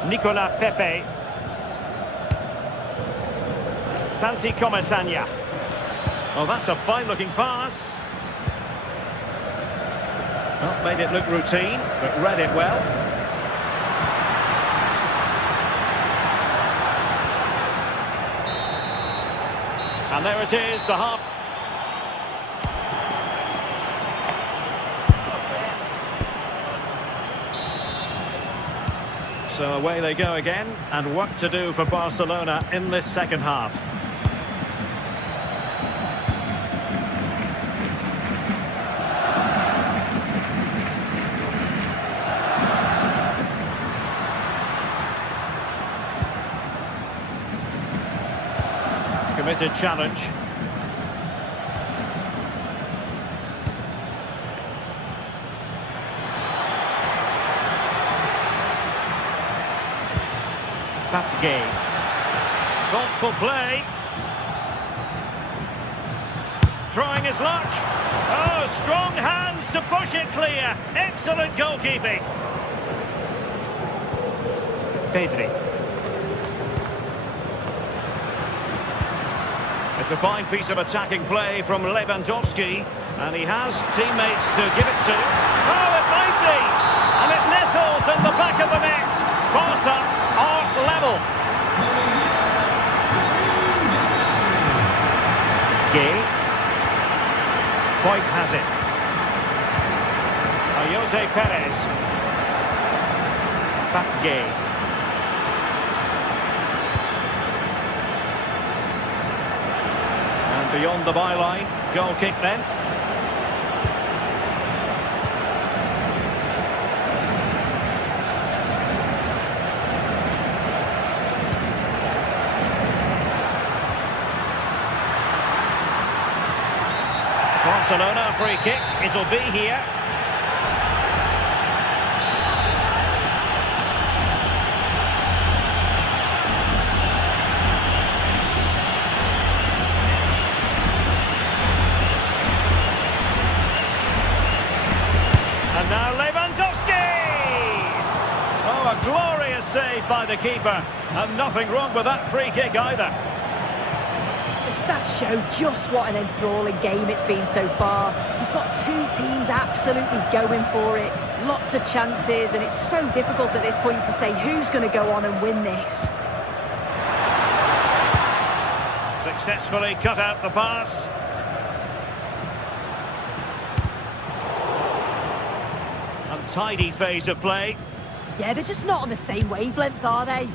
Nicolas Pepe. Santi Comesaña. Oh, that's a fine-looking pass. Not made it look routine, but read it well. And there it is, the half. So away they go again, and work to do for Barcelona in this second half. Committed challenge. Papgay. Thoughtful play. Trying his luck. Oh, strong hands to push it clear. Excellent goalkeeping. Pedri. It's a fine piece of attacking play from Lewandowski. And he has teammates to give it to. Oh, it might be. And it nestles in the back of the net. Barca are level. Gay. Foyt has it. Jose Perez. Papgay. And beyond the byline. Goal kick then. Barcelona, free kick, it'll be here. And now Lewandowski! Oh, a glorious save by the keeper. And nothing wrong with that free kick either. The stats show just what an enthralling game it's been so far. You've got two teams absolutely going for it. Lots of chances, and it's so difficult at this point to say who's going to go on and win this. Successfully cut out the pass. Untidy phase of play. Yeah, they're just not on the same wavelength, are they?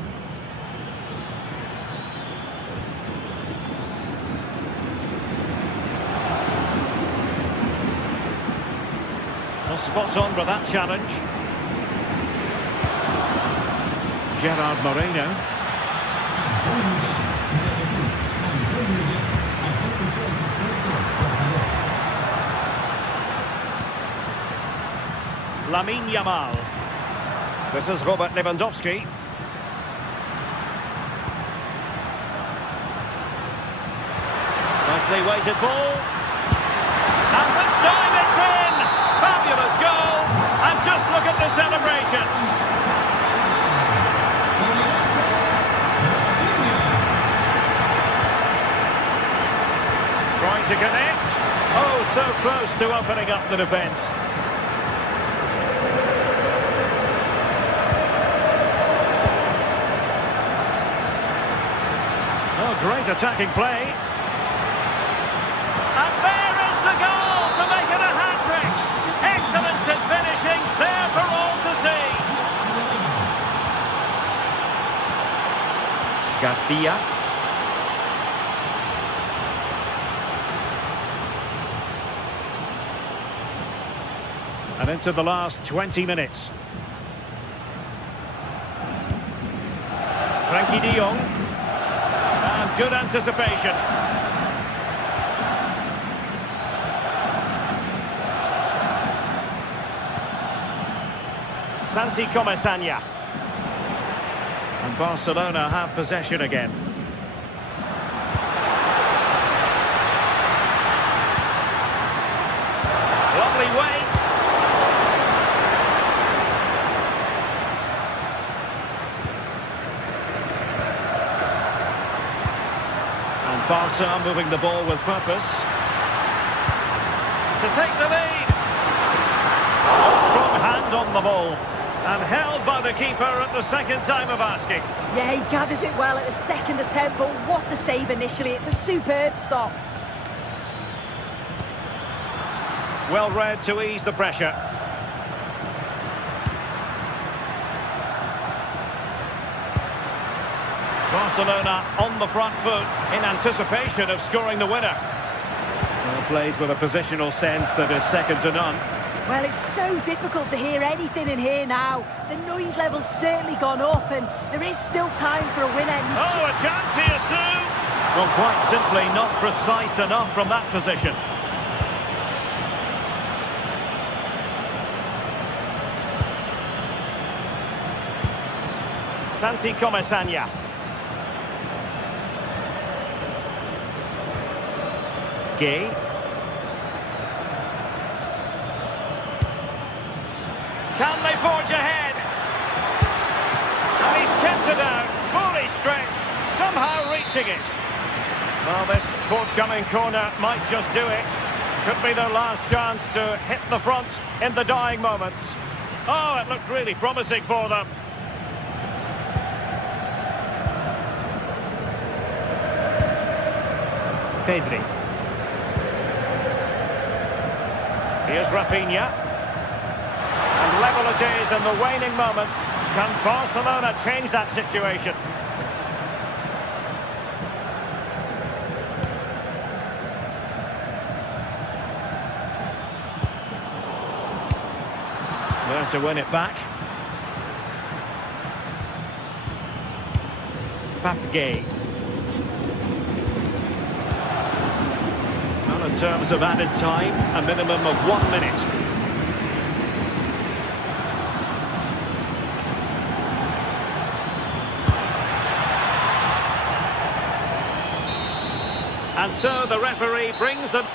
Well, spot on with that challenge. Gerard Moreno. Lamine Yamal. This is Robert Lewandowski. Nicely weighted ball. And this time it's in! Fabulous goal! And just look at the celebrations. Trying to connect. Oh, so close to opening up the defence. Great attacking play. And there is the goal to make it a hat-trick. Excellence in finishing, there for all to see. Garcia. And into the last 20 minutes. Frankie de Jong. And good anticipation. Santi Comesaña. And Barcelona have possession again. Lovely weight. And Barca moving the ball with purpose. To take the lead. Strong hand on the ball. And held by the keeper at the second time of asking. Yeah, he gathers it well at the second attempt, but what a save initially. It's a superb stop. Well read to ease the pressure. Barcelona on the front foot in anticipation of scoring the winner. Well, plays with a positional sense that is second to none. Well, it's so difficult to hear anything in here now. The noise level's certainly gone up, and there is still time for a winner. Oh, a chance here soon! Well, quite simply not precise enough from that position. Santi Comesaña. Gay. Can they forge ahead? And he's kept it out, fully stretched, somehow reaching it. Well, this forthcoming corner might just do it. Could be their last chance to hit the front in the dying moments. Oh, it looked really promising for them. Pedri. Here's Rafinha. And level it is in the waning moments. Can Barcelona change that situation? There to win it back. Papgay. Well, in terms of added time, a minimum of 1 minute. And so the referee brings them.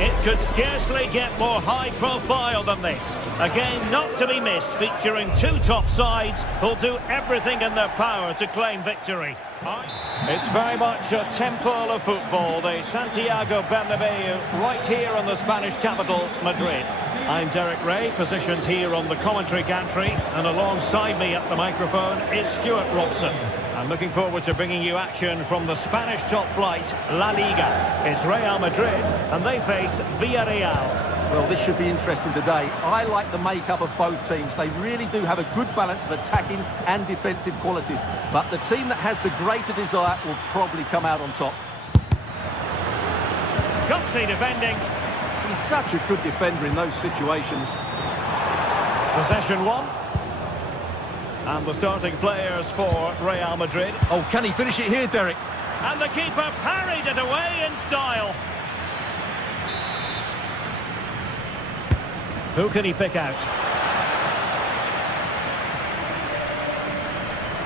It could scarcely get more high profile than this. A game not to be missed, featuring two top sides who'll do everything in their power to claim victory. It's very much a temple of football, the Santiago Bernabeu, right here in the Spanish capital, Madrid. I'm Derek Ray, positioned here on the commentary gantry, and alongside me at the microphone is Stuart Robson. I'm looking forward to bringing you action from the Spanish top flight, La Liga. It's Real Madrid, and they face Villarreal. Well, this should be interesting today. I like the makeup of both teams. They really do have a good balance of attacking and defensive qualities. But the team that has the greater desire will probably come out on top. Gutsy defending. He's such a good defender in those situations. Possession one. And the starting players for Real Madrid. Oh, can he finish it here, Derek? And the keeper parried it away in style. Who can he pick out?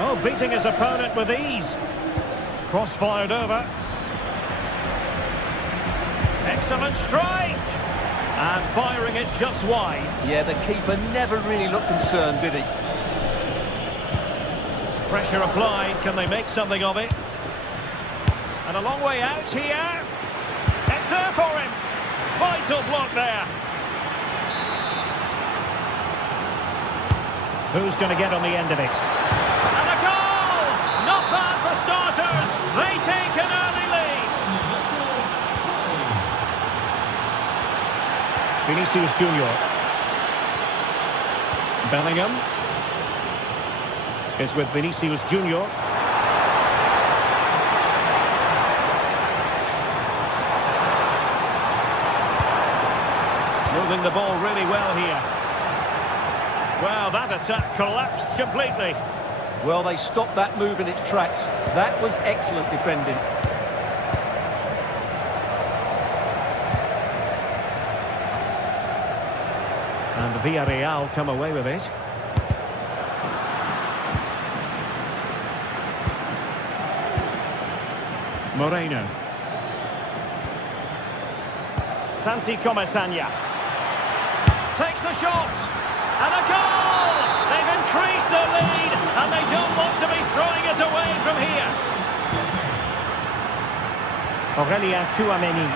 Oh, beating his opponent with ease. Cross-fired over. Excellent strike! And firing it just wide. Yeah, the keeper never really looked concerned, did he? Pressure applied. Can they make something of it? And a long way out here. It's there for him. Vital block there. Who's going to get on the end of it? And a goal! Not bad for starters. They take an early lead. Vinicius Junior. Bellingham is with Vinicius Junior. Moving the ball really well here. Well, that attack collapsed completely. Well, they stopped that move in its tracks. That was excellent defending. And Villarreal come away with it. Moreno. Santi Comesaña. Takes the shot. And a goal! They've increased their lead, and they don't want to be throwing it away from here. Aurélien Tchouaméni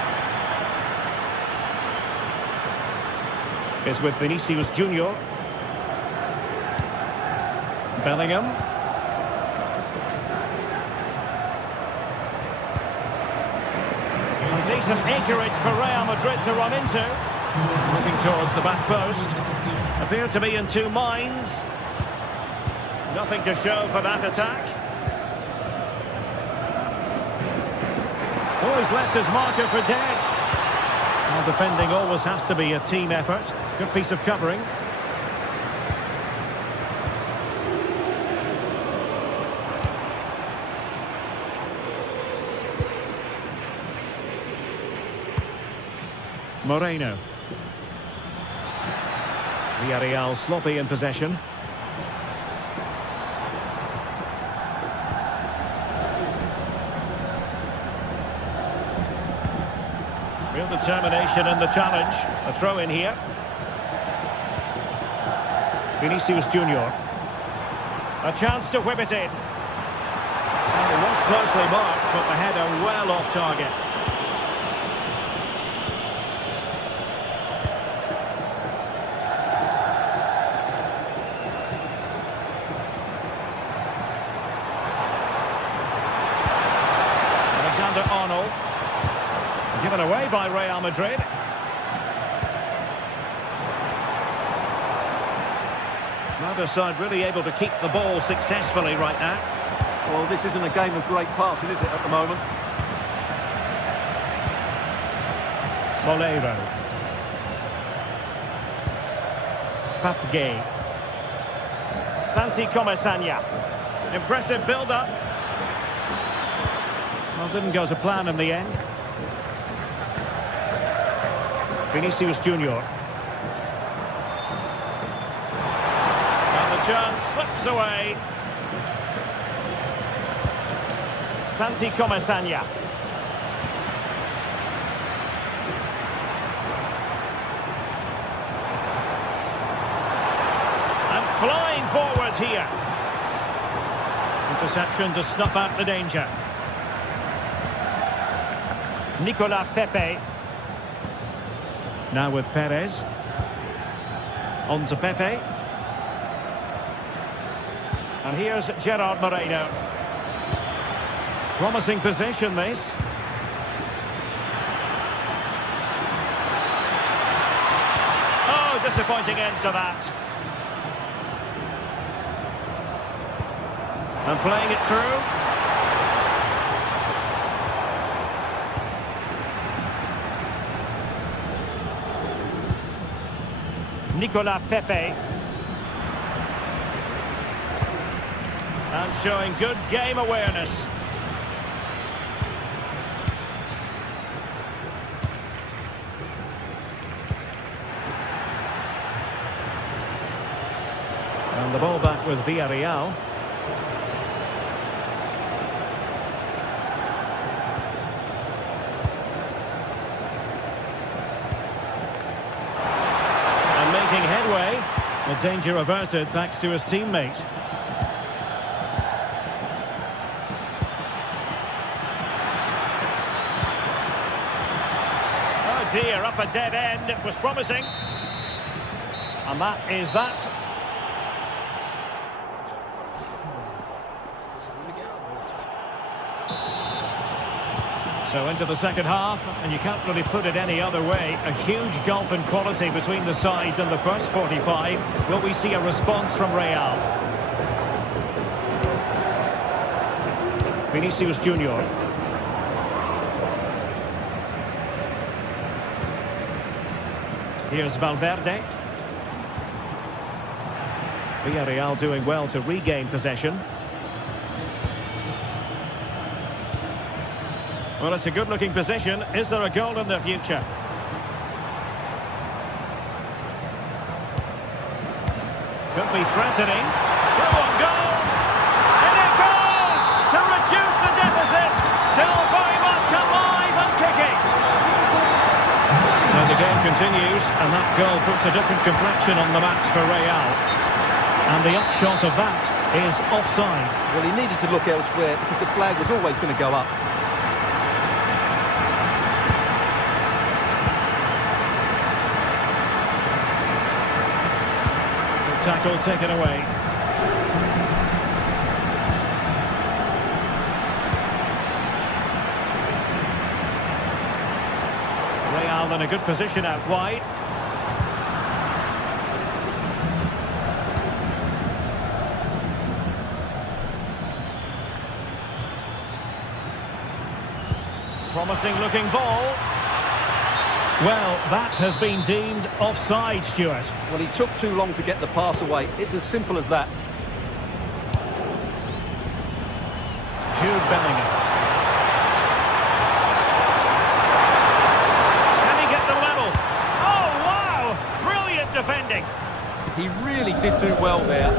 is with Vinicius Junior. Bellingham. A decent acreage for Real Madrid to run into. Moving towards the back post. Appear to be in two minds. Nothing to show for that attack. Oh, he's left his marker for dead. Well, defending always has to be a team effort. Good piece of covering. Moreno. Villarreal sloppy in possession. Real determination in the challenge. A throw in here. Vinicius Junior. A chance to whip it in. And it was closely marked, but the header well off target. Arnold. Given away by Real Madrid. Neither side really able to keep the ball successfully right now. Well, this isn't a game of great passing, is it, at the moment? Molero. Pape Gay. Santi Comesaña. Impressive build-up. Well, didn't go to plan in the end. Vinicius Junior. And the chance slips away. Santi Comesaña. And flying forward here. Interception to snuff out the danger. Nicolas Pepe. Now with Perez. On to Pepe. And here's Gerard Moreno. Promising possession, this. Oh, disappointing end to that. And playing it through. Nicolas Pepe. And showing good game awareness. And the ball back with Villarreal. And making headway. The danger averted thanks to his teammate. Oh dear, up a dead end. It was promising. And that is that. So into the second half, and you can't really put it any other way. A huge gulf in quality between the sides in the first 45. Will we see a response from Real? Vinicius Junior. Here's Valverde. Villarreal doing well to regain possession. Well, it's a good-looking position. Is there a goal in the future? Could be threatening. Through on goal! And it goes! To reduce the deficit! Still very much alive and kicking! So the game continues, and that goal puts a different complexion on the match for Real. And the upshot of that is offside. Well, he needed to look elsewhere because the flag was always going to go up. Tackle taken away. Real in a good position out wide. Promising looking ball. Well, that has been deemed offside, Stuart. Well, he took too long to get the pass away. It's as simple as that. Jude Bellingham. Can he get the level? Oh, wow! Brilliant defending. He really did do well there.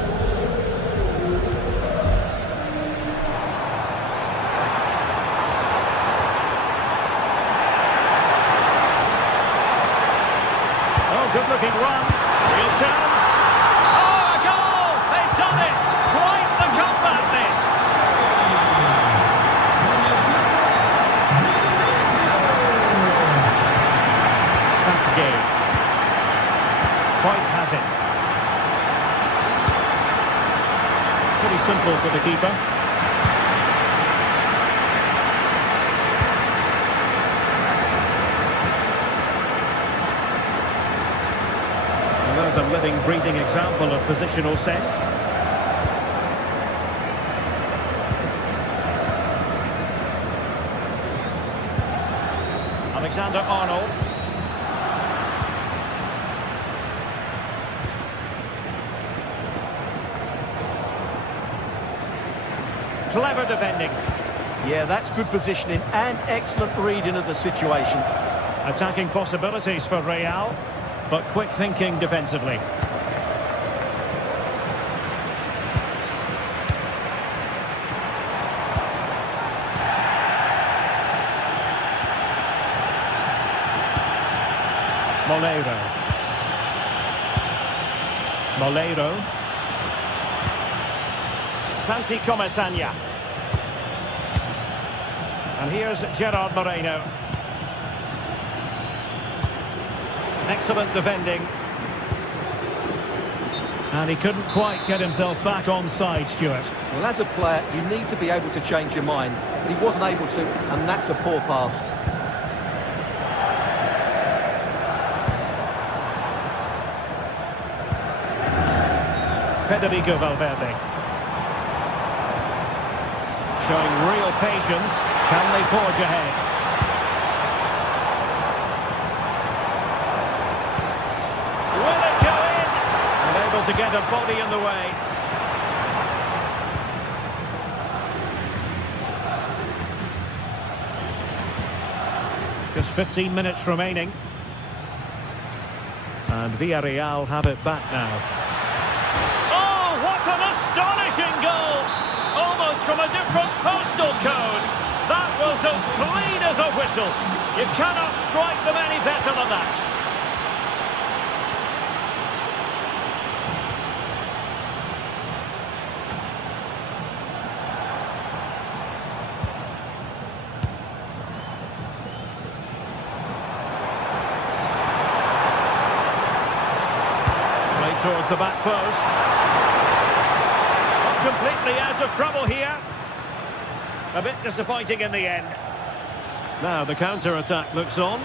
Good-looking run. Real chance. Oh, a goal! They've done it! Quite the comeback, this! Back game. Quite has it. Pretty simple for the keeper. There's a living, breathing example of positional sense. Alexander-Arnold. Clever defending. Yeah, that's good positioning and excellent reading of the situation. Attacking possibilities for Real, but quick thinking defensively. Molero. Santi Comesaña. And here's Gerard Moreno. Excellent defending. And he couldn't quite get himself back on side, Stuart. Well, as a player, you need to be able to change your mind. But he wasn't able to, and that's a poor pass. Federico Valverde. Showing real patience. Can they forge ahead? Will it go in? Unable to get a body in the way. Just 15 minutes remaining. And Villarreal have it back now. Oh, what an astonishing goal! Almost from a different postal code. That was as clean as a whistle. You cannot strike them any better than that. Towards the back post. Not completely out of trouble here. A bit disappointing in the end. Now the counter-attack looks on.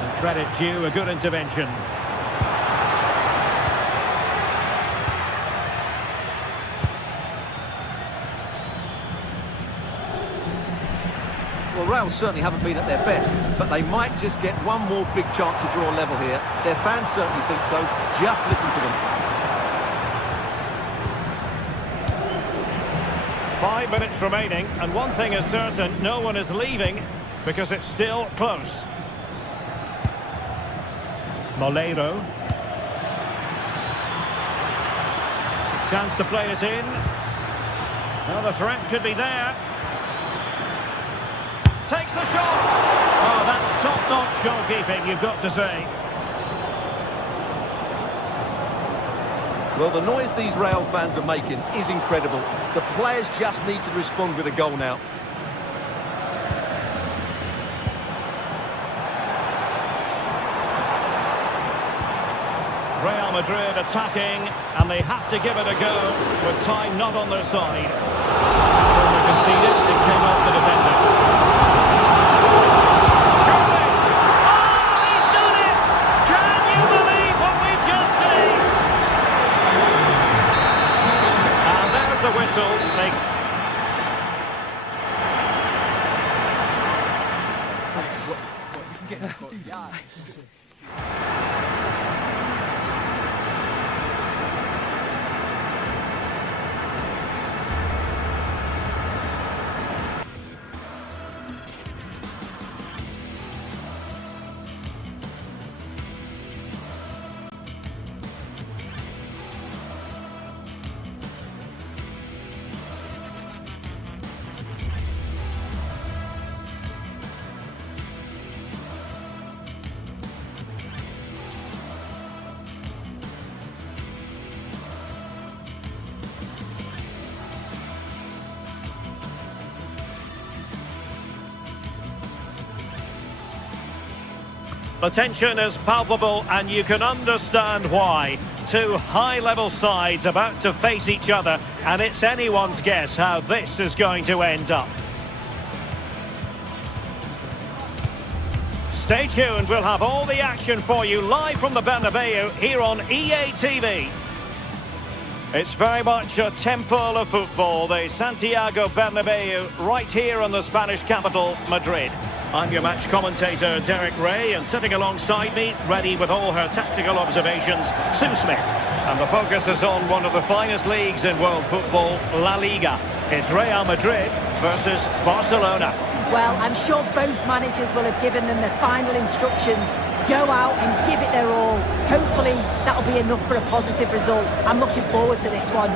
And credit due, a good intervention. Well, Real certainly haven't been at their best, but they might just get one more big chance to draw level here. Their fans certainly think so. Just listen to them. 5 minutes remaining, and one thing is certain, no one is leaving because it's still close. Molero. Chance to play it in. Well, the threat could be there. Takes the shot. Oh, that's top-notch goalkeeping, you've got to say. Well, the noise these Real fans are making is incredible. The players just need to respond with a goal now. Real Madrid attacking, and they have to give it a go with time not on their side. They conceded, it came off the defender. The whistle. The tension is palpable, and you can understand why. Two high-level sides about to face each other, and it's anyone's guess how this is going to end up. Stay tuned, we'll have all the action for you live from the Bernabeu here on EA TV. It's very much a temple of football, the Santiago Bernabeu, right here in the Spanish capital, Madrid. I'm your match commentator, Derek Ray, and sitting alongside me, ready with all her tactical observations, Sue Smith. And the focus is on one of the finest leagues in world football, La Liga. It's Real Madrid versus Barcelona. Well, I'm sure both managers will have given them their final instructions. Go out and give it their all. Hopefully, that'll be enough for a positive result. I'm looking forward to this one.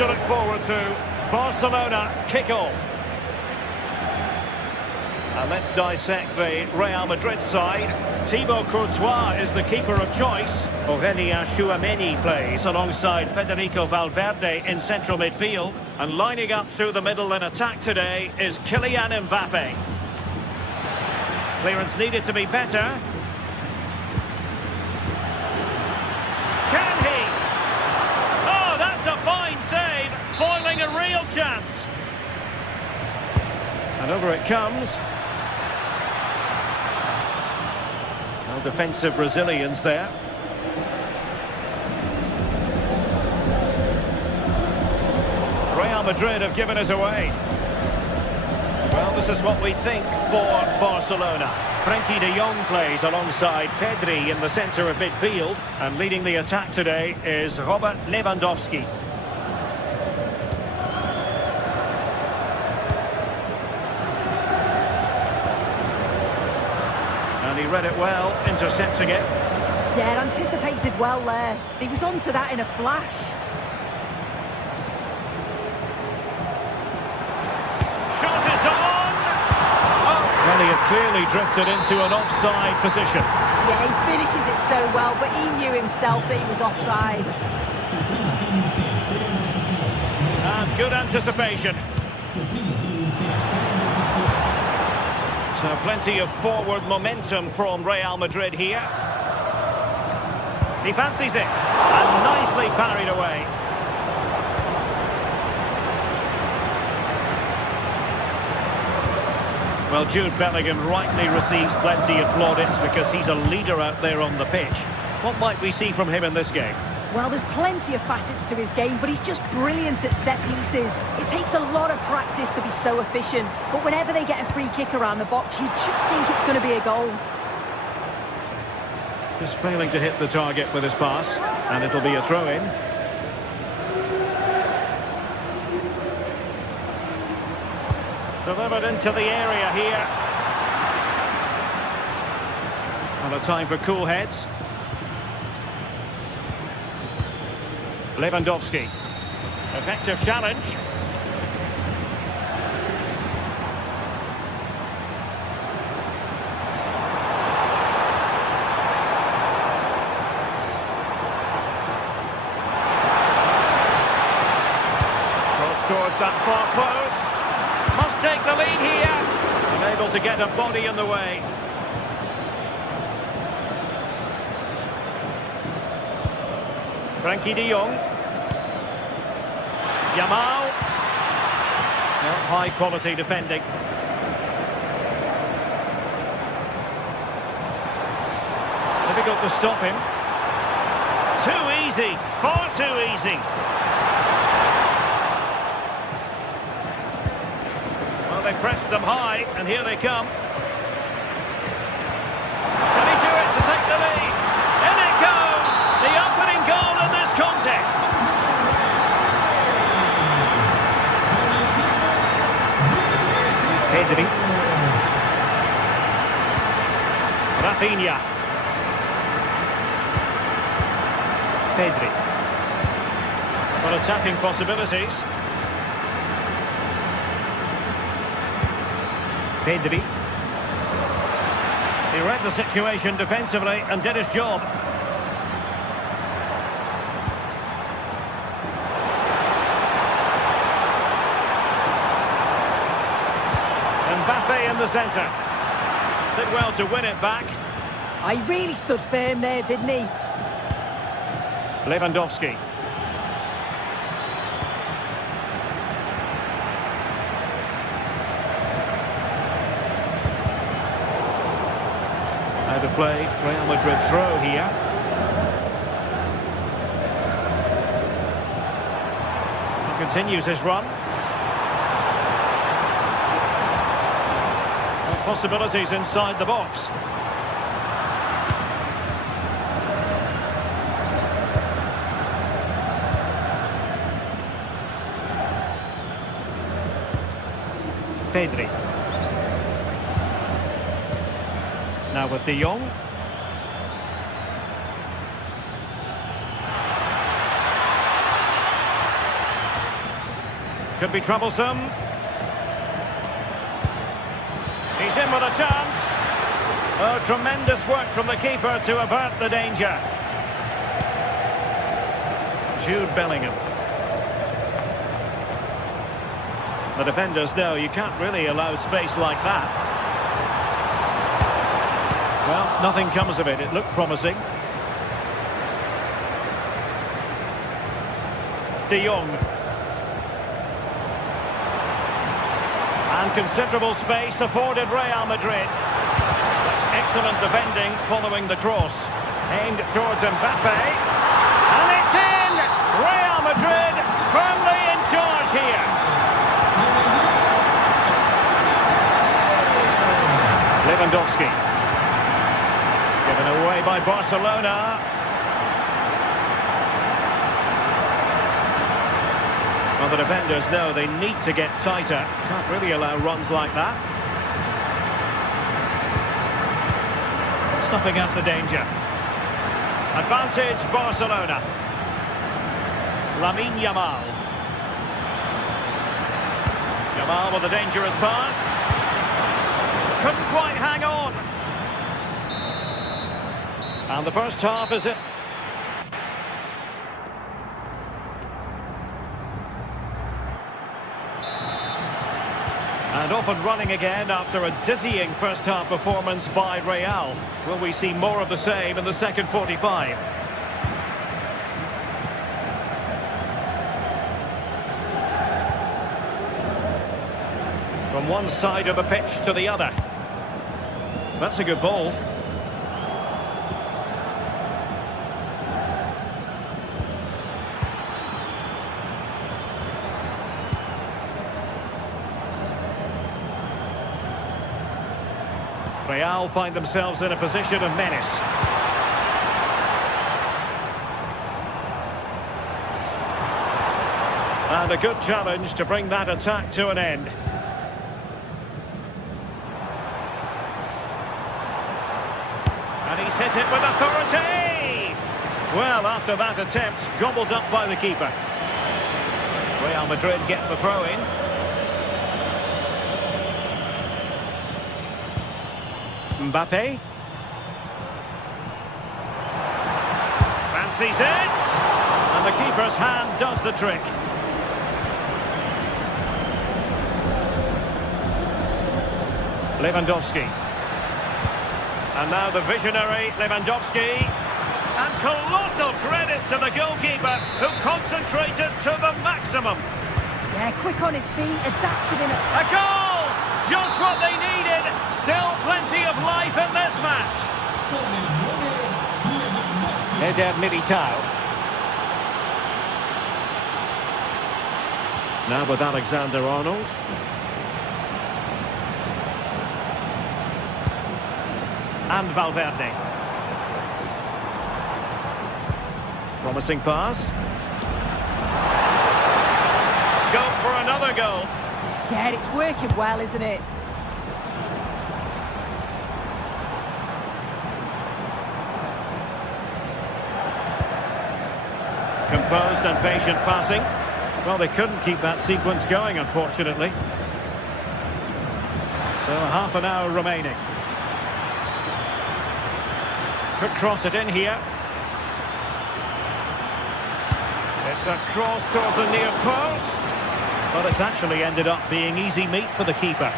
to look forward to. Barcelona kick-off. And let's dissect the Real Madrid side. Thibaut Courtois is the keeper of choice. Aurelien Tchouameni plays alongside Federico Valverde in central midfield. And lining up through the middle in attack today is Kylian Mbappe. Clearance needed to be better. Can he? Oh, that's a fine save. Foiling a real chance. And over it comes. No defensive Brazilians there. Real Madrid have given us away. Well, this is what we think for Barcelona. Frenkie de Jong plays alongside Pedri in the centre of midfield. And leading the attack today is Robert Lewandowski. And he read it well, intercepting it. Yeah, anticipated well there. He was onto that in a flash. Shot is on! Oh. Well, he had clearly drifted into an offside position. Yeah, he finishes it so well, but he knew himself that he was offside. And good anticipation. So plenty of forward momentum from Real Madrid here. He fancies it. And nicely parried away. Well, Jude Bellingham rightly receives plenty of plaudits because he's a leader out there on the pitch. What might we see from him in this game? Well, there's plenty of facets to his game, but he's just brilliant at set pieces. It takes a lot of practice to be so efficient, but whenever they get a free kick around the box, you just think it's going to be a goal. Just failing to hit the target with his pass, and it'll be a throw-in. Delivered into the area here. And a time for cool heads. Lewandowski. Effective challenge. Cross towards that far post. Must take the lead here. Unable to get a body in the way. Frenkie de Jong. Yamal. No, high quality defending. Difficult to stop him. Too easy. Far too easy. Well, they pressed them high, and here they come. Can he do it to take the lead? In it goes! The opening goal in this contest. Pedri. Rafinha. Pedri. For attacking possibilities. Pedri. He read the situation defensively and did his job. Mbappe in the centre. Did well to win it back. I really stood firm there, didn't he? Lewandowski. Out of play, Real Madrid throw here. He continues his run. Possibilities inside the box. Pedri. Now with de Jong. Could be troublesome. He's in with a chance. Oh, tremendous work from the keeper to avert the danger. Jude Bellingham. The defenders know you can't really allow space like that. Well, nothing comes of it. It looked promising. De Jong. And considerable space afforded Real Madrid. That's excellent defending following the cross. Aimed towards Mbappe. And it's in! Real Madrid firmly in charge here. Lewandowski. Given away by Barcelona. Well, the defenders know they need to get tighter. Can't really allow runs like that. Snuffing out the danger. Advantage Barcelona. Lamine Yamal. Yamal with a dangerous pass. Couldn't quite hang on. And the first half is it. And off and running again after a dizzying first half performance by Real. Will we see more of the same in the second 45? From one side of the pitch to the other. That's a good ball. Real find themselves in a position of menace. And a good challenge to bring that attack to an end. And he's hit it with authority! Well, after that attempt, gobbled up by the keeper. Real Madrid get the throw-in. Mbappe. Fancies it! And the keeper's hand does the trick. Lewandowski. And now the visionary Lewandowski. And colossal credit to the goalkeeper, who concentrated to the maximum. Yeah, quick on his feet, adapted in A goal! Just what they needed. Still plenty of life in this match. Eder Militao. Now with Alexander-Arnold. And Valverde. Promising pass. Scope for another goal. Yeah, it's working well, isn't it? Composed and patient passing. Well, they couldn't keep that sequence going, unfortunately. So half an hour remaining. Could cross it in here. It's a cross towards the near post. But it's actually ended up being easy meat for the keeper.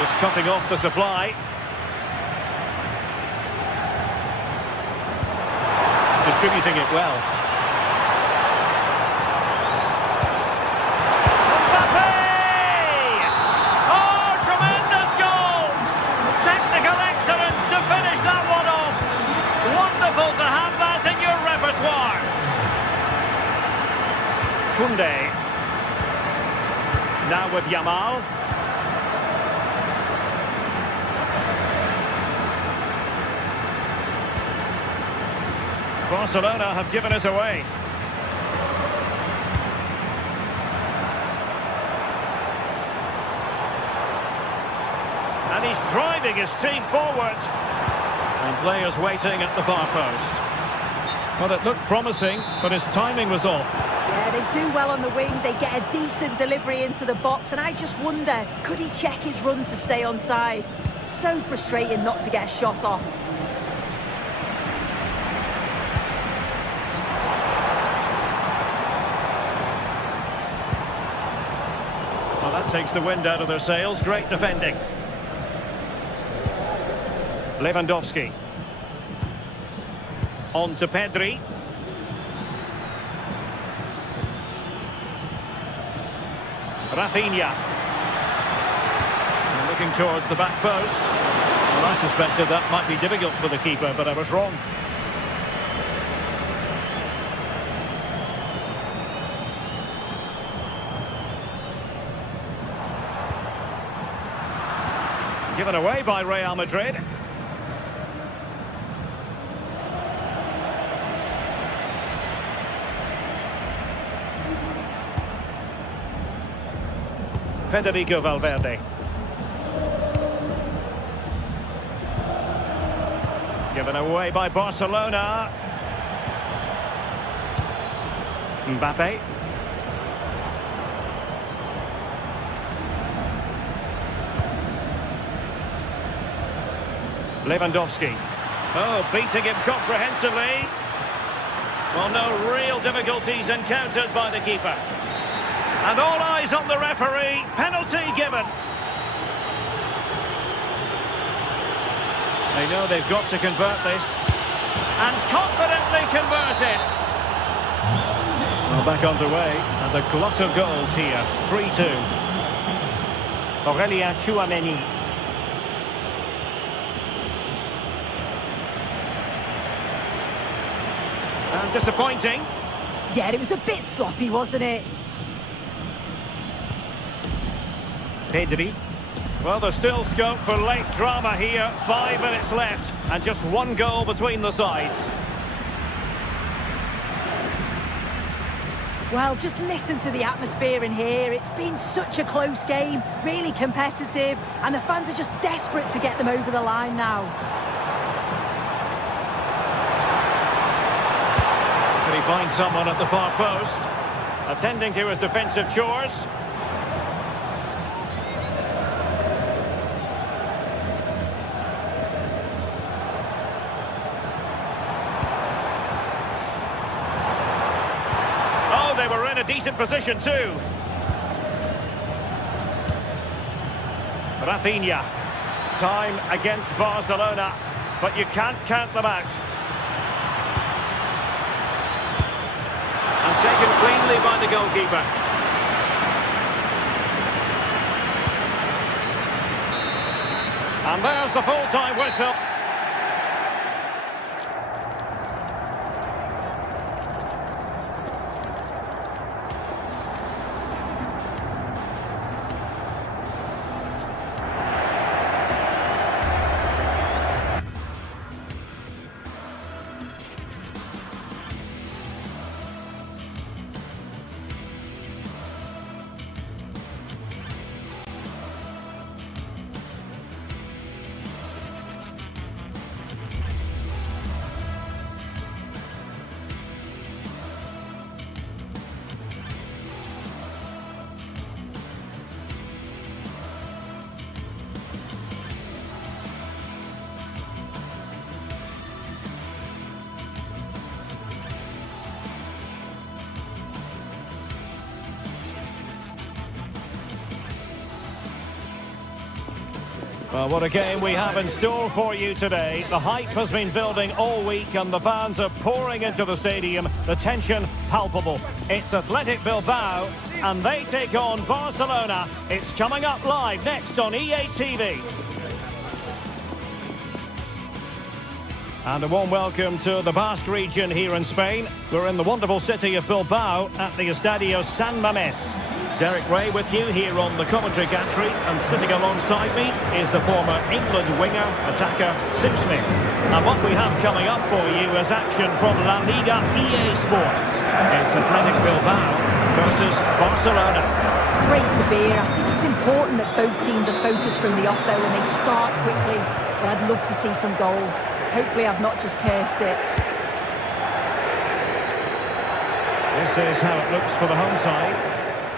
Just cutting off the supply. Distributing it well. Mbappe! Oh, tremendous goal! Technical excellence to finish that one off. Wonderful to have that in your repertoire. Koundé. Now with Yamal. Barcelona have given it away. And he's driving his team forward. And players waiting at the far post. Well, it looked promising, but his timing was off. Yeah, they do well on the wing. They get a decent delivery into the box. And I just wonder, could he check his run to stay onside? So frustrating not to get a shot off. Well, that takes the wind out of their sails. Great defending. Lewandowski. On to Pedri. Rafinha. And looking towards the back post. Well, I suspected that might be difficult for the keeper, but I was wrong. Given away by Real Madrid. Federico Valverde. Given away by Barcelona. Mbappe. Lewandowski. Oh, beating him comprehensively. Well, no real difficulties encountered by the keeper. And all eyes on the referee. Penalty given. They know they've got to convert this. And confidently converted. Well, back underway. And a glut of goals here. 3-2. Aurélien Tchouaméni. And disappointing. Yeah, it was a bit sloppy, wasn't it? Pedri. Well, there's still scope for late drama here. 5 minutes left and just one goal between the sides. Well, just listen to the atmosphere in here. It's been such a close game, really competitive, and the fans are just desperate to get them over the line now. Can he find someone at the far post? Attending to his defensive chores. They were in a decent position too. Rafinha. Time against Barcelona, but you can't count them out. And taken cleanly by the goalkeeper. And there's the full-time whistle. Well, what a game we have in store for you today. The hype has been building all week and the fans are pouring into the stadium. The tension palpable. It's Athletic Bilbao and they take on Barcelona. It's coming up live next on EA TV. And a warm welcome to the Basque region here in Spain. We're in the wonderful city of Bilbao at the Estadio San Mamés. Derek Ray with you here on the commentary gantry, and sitting alongside me is the former England winger, attacker, Sim Smith. And what we have coming up for you is action from La Liga EA Sports. It's Athletic Bilbao versus Barcelona. It's great to be here. I think it's important that both teams are focused from the off though and they start quickly. But I'd love to see some goals. Hopefully I've not just cursed it. This is how it looks for the home side.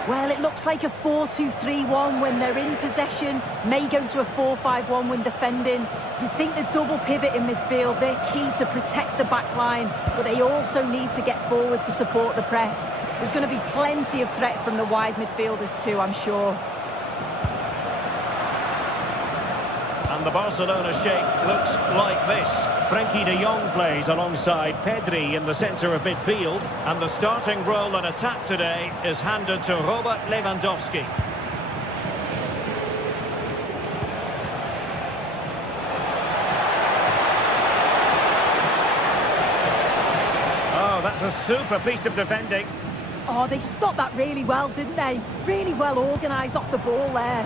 Well, it looks like a 4-2-3-1 when they're in possession. May go to a 4-5-1 when defending. You'd think the double pivot in midfield, they're key to protect the back line, but they also need to get forward to support the press. There's going to be plenty of threat from the wide midfielders too, I'm sure. And the Barcelona shape looks like this. Frenkie de Jong plays alongside Pedri in the centre of midfield. And the starting role in attack today is handed to Robert Lewandowski. Oh, that's a super piece of defending. Oh, they stopped that really well, didn't they? Really well organised off the ball there.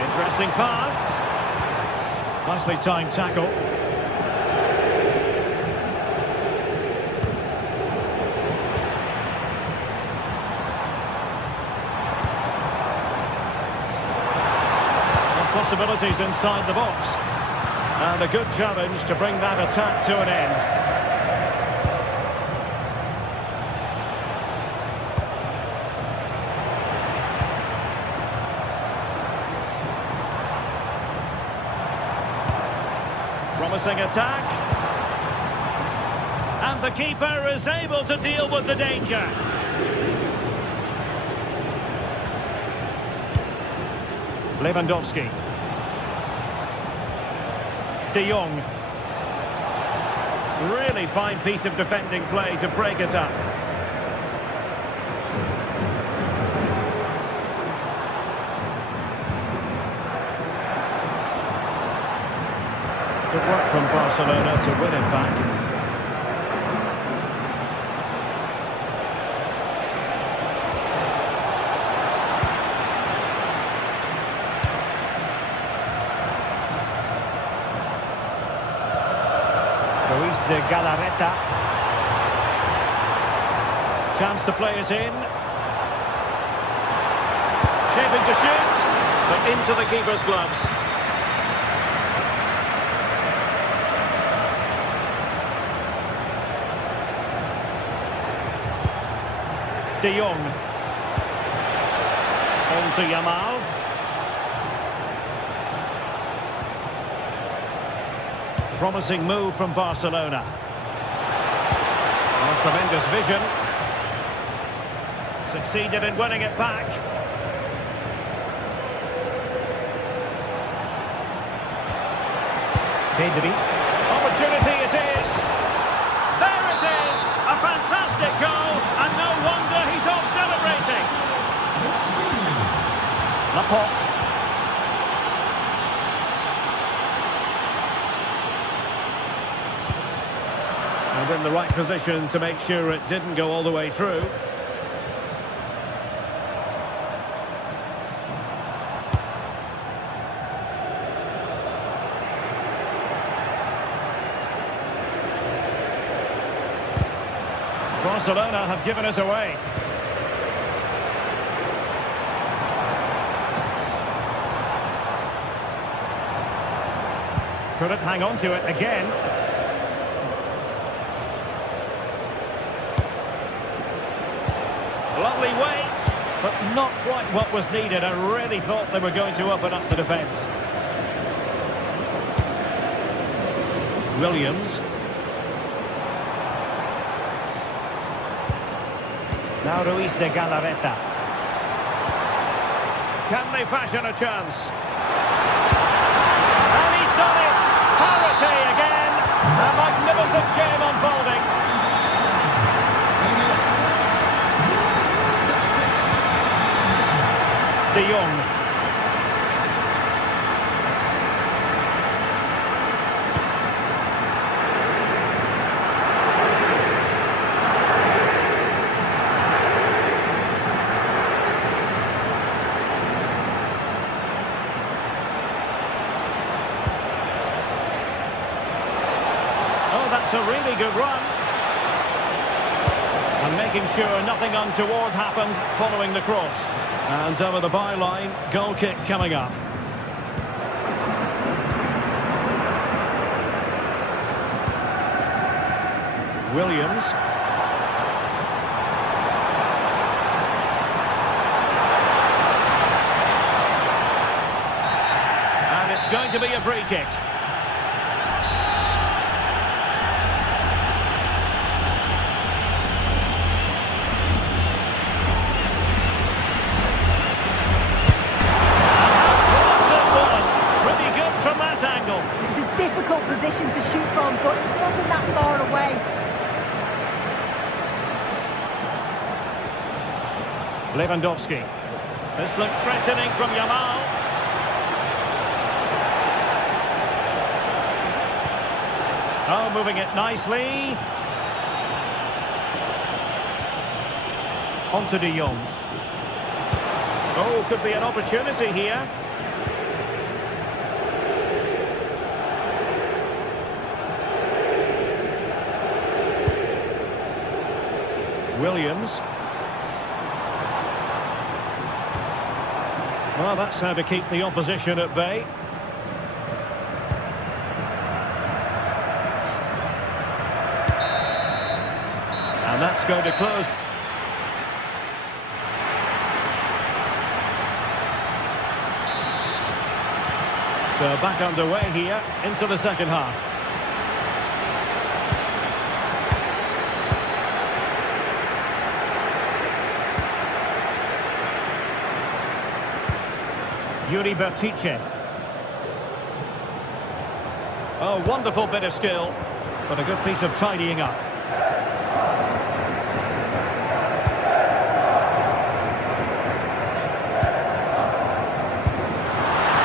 Interesting pass. Nicely timed tackle. And possibilities inside the box. And a good challenge to bring that attack to an end. Promising attack. And the keeper is able to deal with the danger. Lewandowski. De Jong. Really fine piece of defending play to break it up. Good work from Barcelona to win it back. Luis de Galarreta. Chance to play it in. Shaping to shoot, but into the keeper's gloves. De Jong. On to Yamal. Promising move from Barcelona. Oh, tremendous vision. Succeeded in winning it back. Pedri. Opportunity it is. There it is. A fantastic goal. And no wonder he's off celebrating. Laporte. And in the right position to make sure it didn't go all the way through. Barcelona have given us away. Couldn't hang on to it again. Lovely weight, but not quite what was needed. I really thought they were going to open up the defence. Williams. Now Luis de Galarreta. Can they fashion a chance? And he's done it! Parity again! A magnificent game unfolding. De Jong. That's a really good run. And making sure nothing untoward happened following the cross. And over the byline, goal kick coming up. Williams. And it's going to be a free kick. Difficult position to shoot from, but it wasn't that far away. Lewandowski. This looks threatening from Yamal. Oh, moving it nicely. On to De Jong. Oh, could be an opportunity here. Williams. Well, that's how to keep the opposition at bay. And that's going to close. So back underway here into the second half. Yuri Bertice. Oh, wonderful bit of skill, but a good piece of tidying up.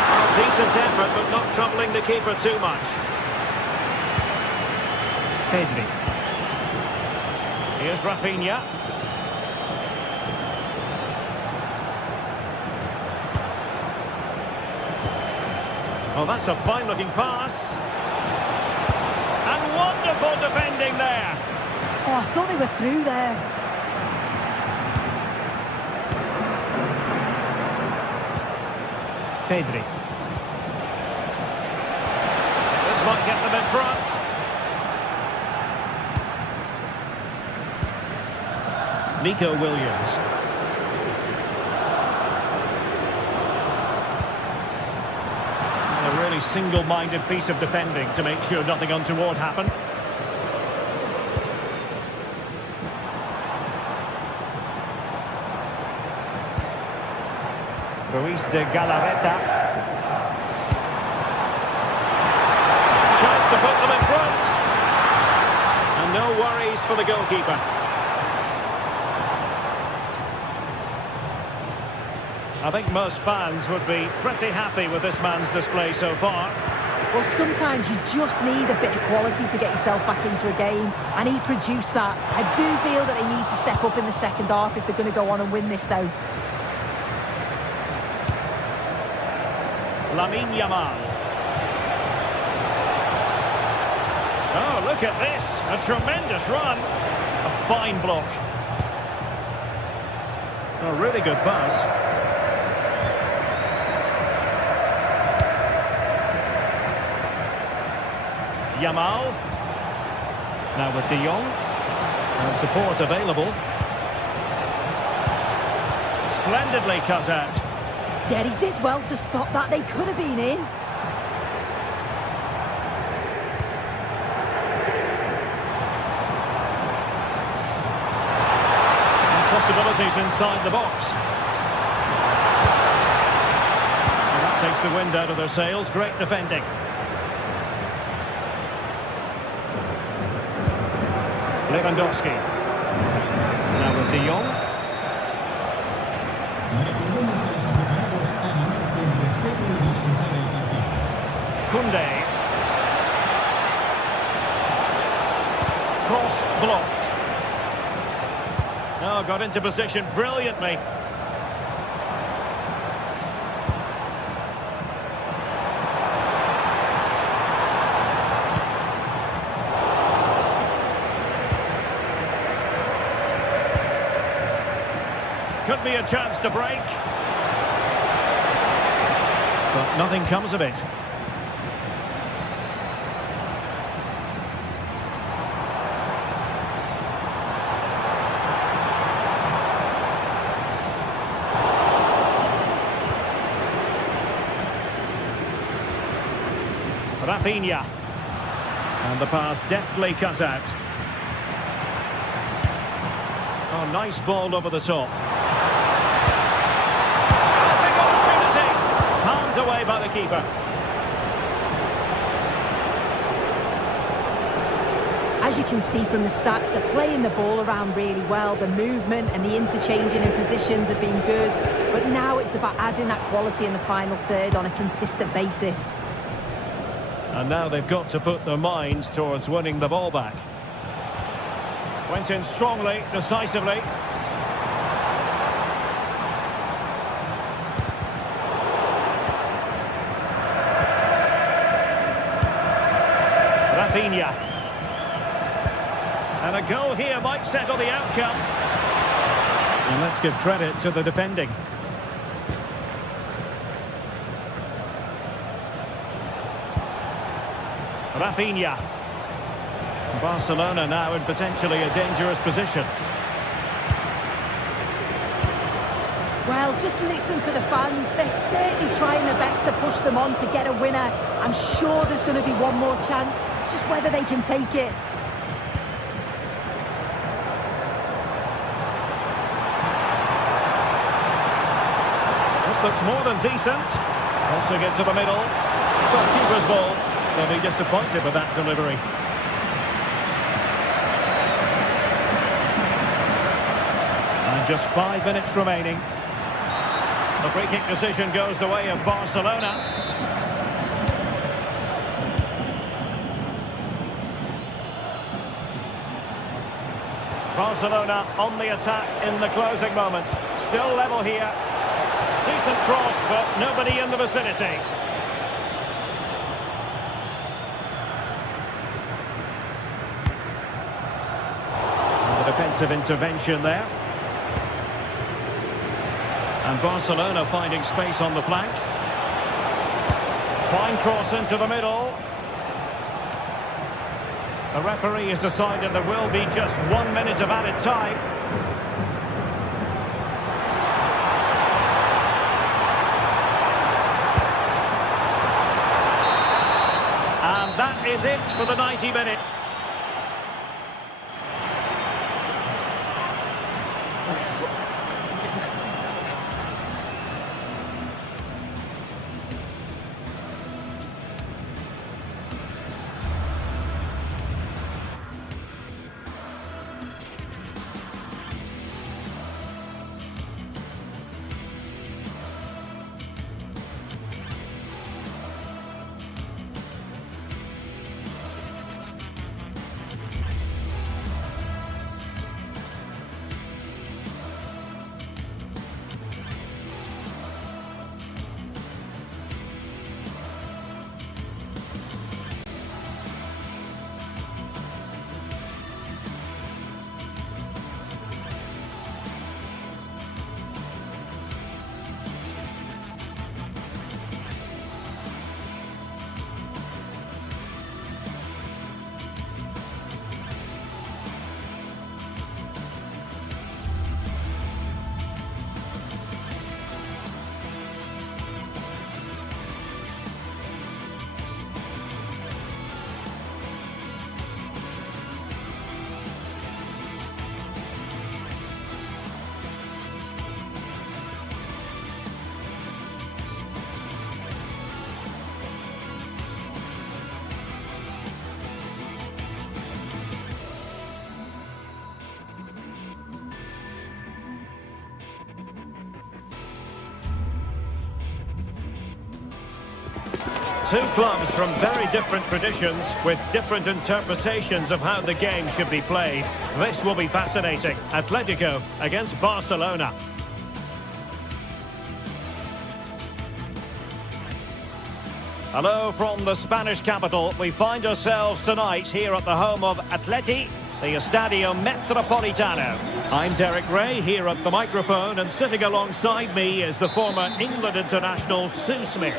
Oh, decent effort, but not troubling the keeper too much. Pedri. Here's Rafinha. Oh, that's a fine-looking pass. And wonderful defending there. Oh, I thought they were through there. Pedri. This might get them in front. Nico Williams. A really single-minded piece of defending to make sure nothing untoward happened. Ruiz de Galarreta. Chance to put them in front. And no worries for the goalkeeper. I think most fans would be pretty happy with this man's display so far. Well, sometimes you just need a bit of quality to get yourself back into a game, and he produced that. I do feel that they need to step up in the second half if they're going to go on and win this, though. Lamine Yamal. Oh, look at this. A tremendous run. A fine block. A really good pass. Yamal. Now with De Jong. And support available. Splendidly cut out. Yeah, he did well to stop that. They could have been in. And possibilities inside the box. And that takes the wind out of their sails. Great defending. Lewandowski. Now with De Jong. Koundé. Cross blocked. Oh, got into position brilliantly. Could be a chance to break. But nothing comes of it. Rafinha. And the pass deftly cut out. Oh, nice ball over the top. Big opportunity. Palmed away by the keeper. As you can see from the stats, they're playing the ball around really well. The movement and the interchanging in positions have been good. But now it's about adding that quality in the final third on a consistent basis. And now they've got to put their minds towards winning the ball back. Went in strongly, decisively. Rafinha. And a goal here might settle the outcome. And let's give credit to the defending. Rafinha. Barcelona now in potentially a dangerous position. Well, just listen to the fans. They're certainly trying their best to push them on to get a winner. I'm sure there's going to be one more chance. It's just whether they can take it. This looks more than decent. Crossing it to the middle. Goalkeeper's ball. They'll be disappointed with that delivery. And just 5 minutes remaining. The free kick decision goes the way of Barcelona. Barcelona on the attack in the closing moments. Still level here. Decent cross, but nobody in the vicinity. Defensive intervention there. And Barcelona finding space on the flank. Fine cross into the middle. The referee has decided there will be just 1 minute of added time. And that is it for the 90 minutes. Two clubs from very different traditions with different interpretations of how the game should be played. This will be fascinating. Atletico against Barcelona. Hello from the Spanish capital. We find ourselves tonight here at the home of Atleti, the Estadio Metropolitano. I'm Derek Ray here at the microphone, and sitting alongside me is the former England international Sue Smith.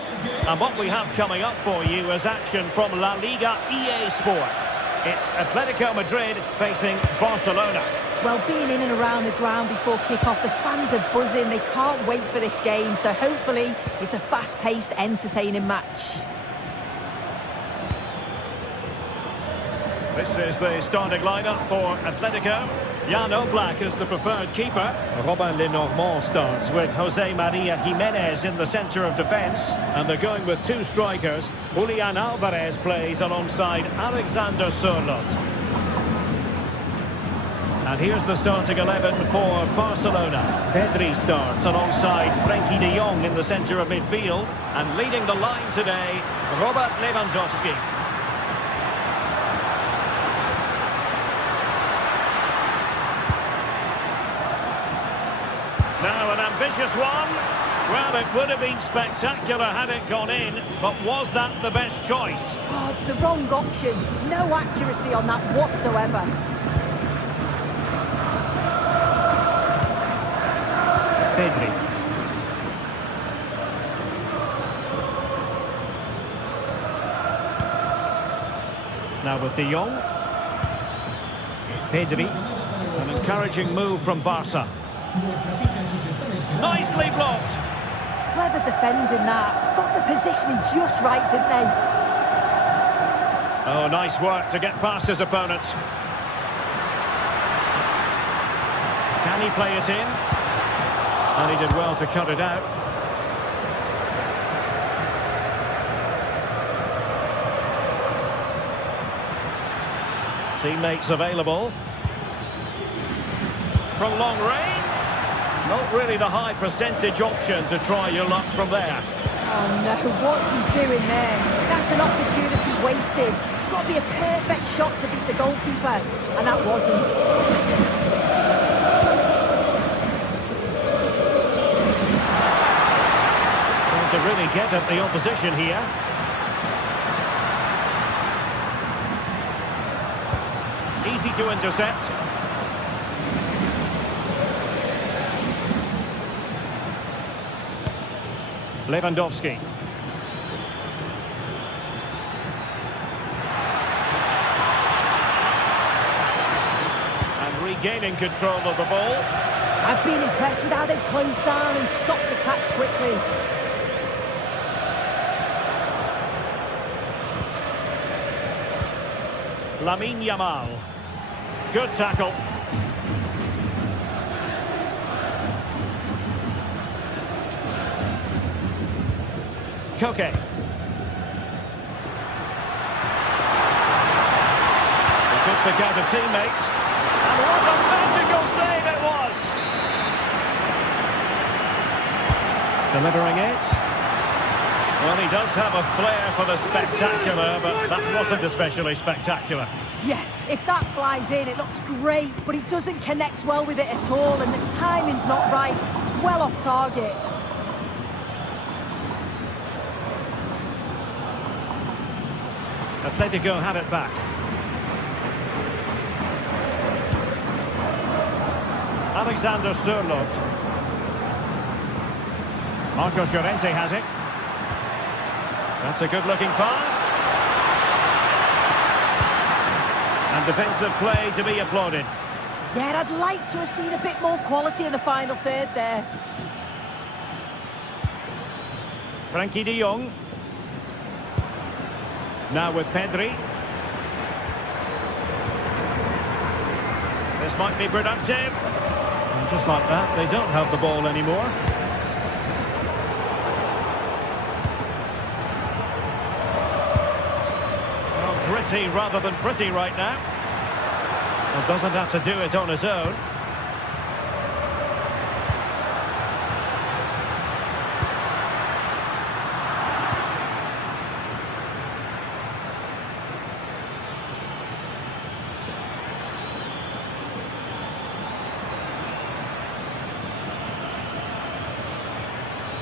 And what we have coming up for you is action from La Liga EA Sports. It's Atletico Madrid facing Barcelona. Well, being in and around the ground before kick-off, the fans are buzzing. They can't wait for this game, so hopefully it's a fast-paced, entertaining match. This is the starting lineup for Atletico. Jan Oblak is the preferred keeper. Robin Lenormand starts with Jose Maria Jimenez in the centre of defence. And they're going with two strikers. Julian Alvarez plays alongside Alexander Sørloth. And here's the starting 11 for Barcelona. Pedri starts alongside Frenkie de Jong in the centre of midfield. And leading the line today, Robert Lewandowski. Now an ambitious one. Well, it would have been spectacular had it gone in, but was that the best choice? Oh, it's the wrong option. No accuracy on that whatsoever. Pedri. Now with de Jong. Pedri. An encouraging move from Barca. Nicely blocked. Clever defending that. Got the positioning just right, didn't they? Oh, nice work to get past his opponents. Can he play it in? And he did well to cut it out. Teammates available. From long range. Not really the high percentage option to try your luck from there. Oh no, what's he doing there? That's an opportunity wasted. It's got to be a perfect shot to beat the goalkeeper, and that wasn't. Trying to really get at the opposition here. Easy to intercept. Lewandowski. And regaining control of the ball. I've been impressed with how they've closed down and stopped attacks quickly. Lamine Yamal. Good tackle. Koke. He could pick out a teammate. And what a magical save it was! Delivering it. Well, he does have a flair for the spectacular, but that wasn't especially spectacular. Yeah, if that flies in, it looks great, but he doesn't connect well with it at all, and the timing's not right. It's well off target. Atletico had it back. Alexander Sørloth. Marcos Llorente has it. That's a good-looking pass. And defensive play to be applauded. Yeah, I'd like to have seen a bit more quality in the final third there. Frenkie de Jong. Now with Pedri. This might be productive. And just like that, they don't have the ball anymore. Well, gritty rather than pretty right now. Well, doesn't have to do it on his own.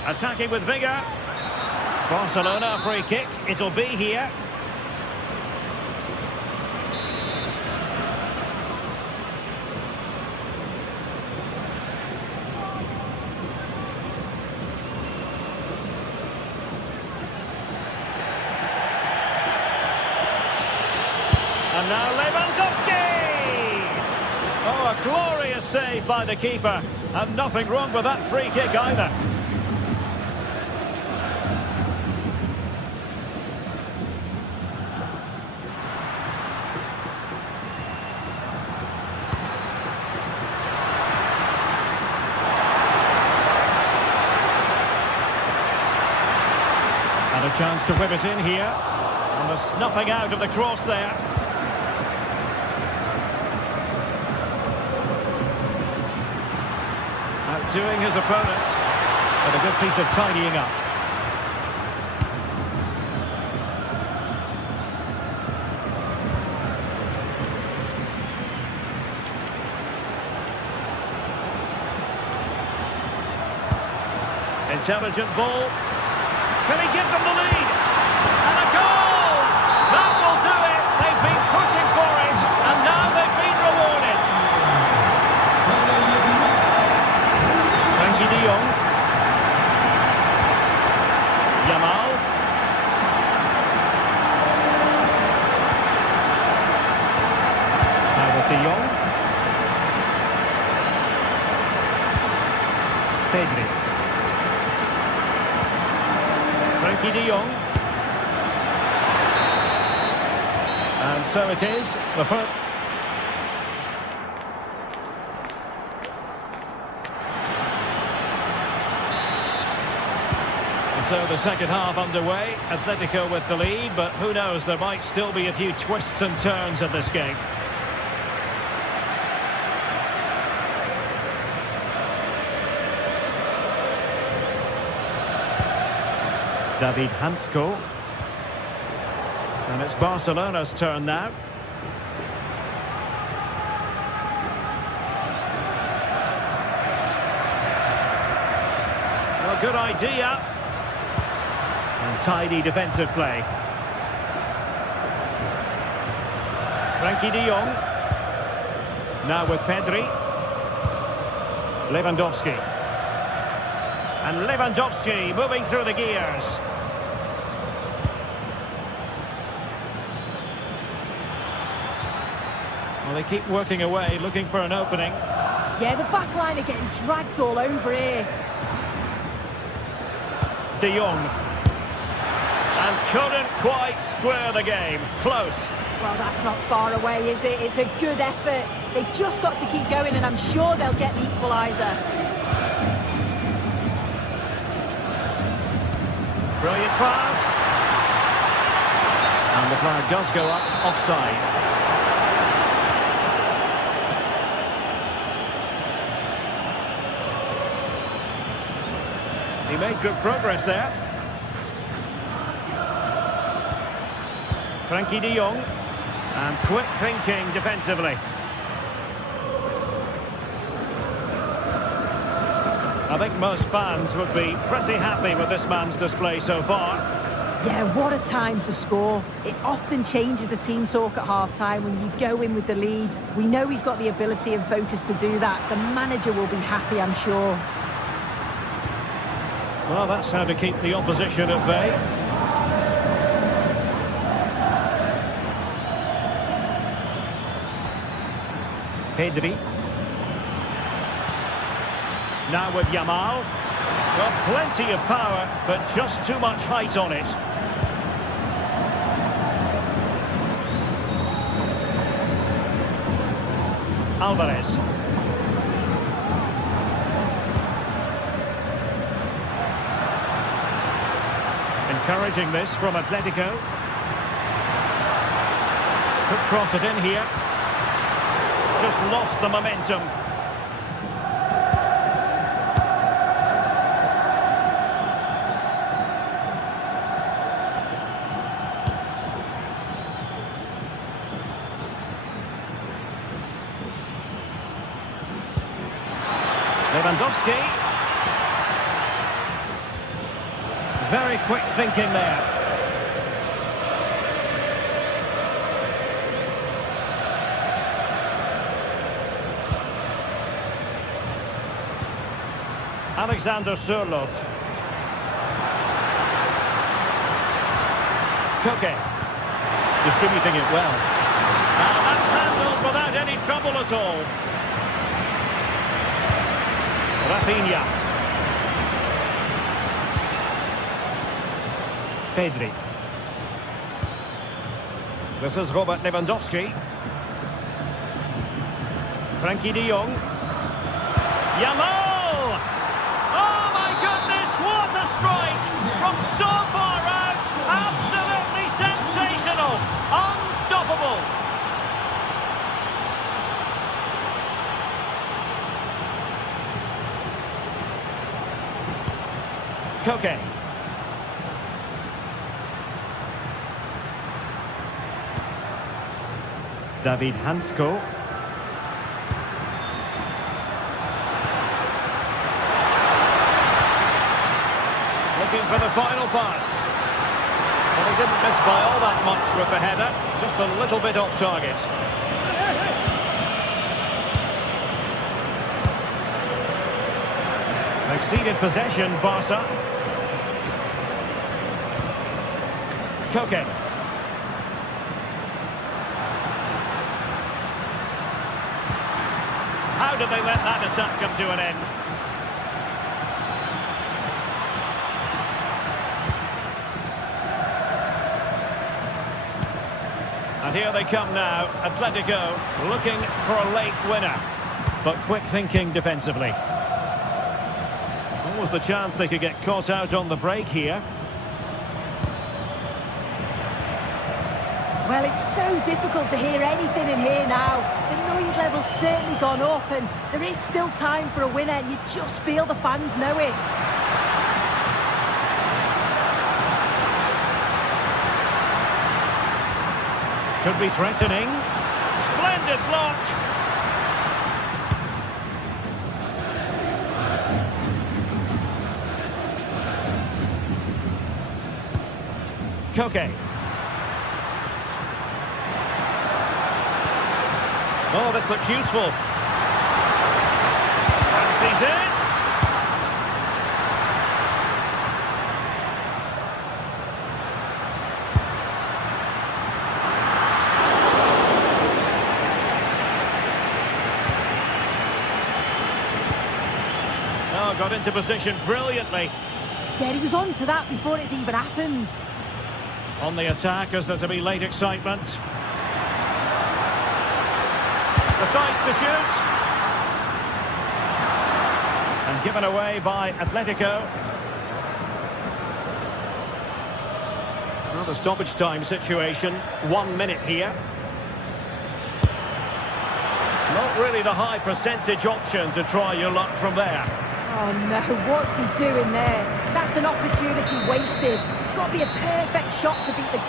Attacking with vigour. Barcelona free kick. It'll be here. And now Lewandowski! Oh, a glorious save by the keeper. And nothing wrong with that free kick either. And a chance to whip it in here. And the snuffing out of the cross there. Outdoing his opponent. But a good piece of tidying up. Intelligent ball. Can he give them the lead? And a goal! That will do it. They've been pushing for it, and now they've been rewarded. Frankie de Jong. Yamal. Now with de Jong. Pedri. Frankie de Jong. And so it is. The first. And so the second half underway. Atletico with the lead, but who knows, there might still be a few twists and turns in this game. David Hansko. And it's Barcelona's turn now. Well, good idea. And tidy defensive play. Frankie de Jong. Now with Pedri. Lewandowski. And Lewandowski moving through the gears. Well, they keep working away, looking for an opening. Yeah, the back line are getting dragged all over here. De Jong. And couldn't quite square the game. Close. Well, that's not far away, is it? It's a good effort. They've just got to keep going, and I'm sure they'll get the equaliser. Brilliant pass. And the flag does go up offside. He made good progress there. Frankie de Jong. And quick thinking defensively. I think most fans would be pretty happy with this man's display so far. Yeah, what a time to score. It often changes the team talk at half-time when you go in with the lead. We know he's got the ability and focus to do that. The manager will be happy, I'm sure. Well, that's how to keep the opposition at bay. Pedri. Now with Yamal. Got plenty of power, but just too much height on it. Alvarez. Encouraging this from Atletico. Could cross it in here. Just lost the momentum. Lewandowski. Very quick thinking there. Alexander Sørloth. Koke. Distributing it well. And that's handled without any trouble at all. Rafinha. Pedri. This is Robert Lewandowski. Frankie de Jong. Yamal! Oh my goodness, what a strike! From so far out, Koke. David Hansko. Looking for the final pass. Well, he didn't miss by all that much with the header. Just a little bit off target. They've ceded possession, Barca. Koke. How did they let that attack come to an end? And here they come now, Atletico looking for a late winner, but quick thinking defensively. What was the chance they could get caught out on the break here? Well, it's so difficult to hear anything in here now. The noise level's certainly gone up, and there is still time for a winner, and you just feel the fans know it. Could be threatening. Splendid block. Koke. Oh, this looks useful. Fancies it. Oh, got into position brilliantly. Yeah, he was on to that before it even happened. On the attack, as there to be late excitement. Decides to shoot. And given away by Atletico. Well, the stoppage time situation. 1 minute here. Not really the high percentage option to try your luck from there. Oh no, what's he doing there? That's an opportunity wasted. It's got to be a perfect shot to beat the...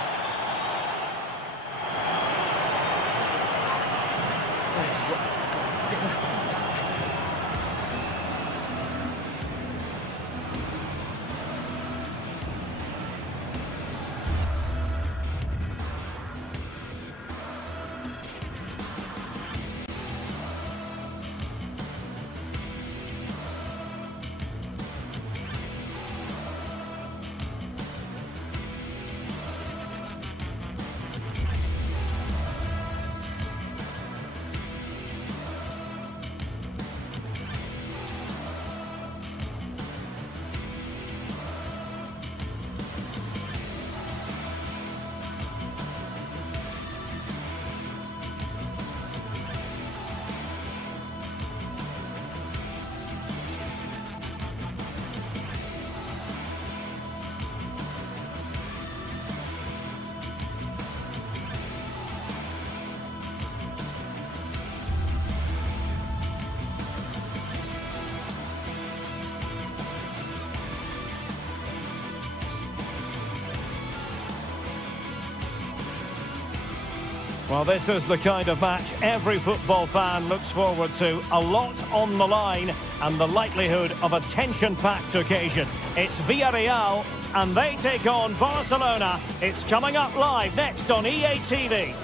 Well, this is the kind of match every football fan looks forward to. A lot on the line and the likelihood of a tension-packed occasion. It's Villarreal and they take on Barcelona. It's coming up live next on EA TV.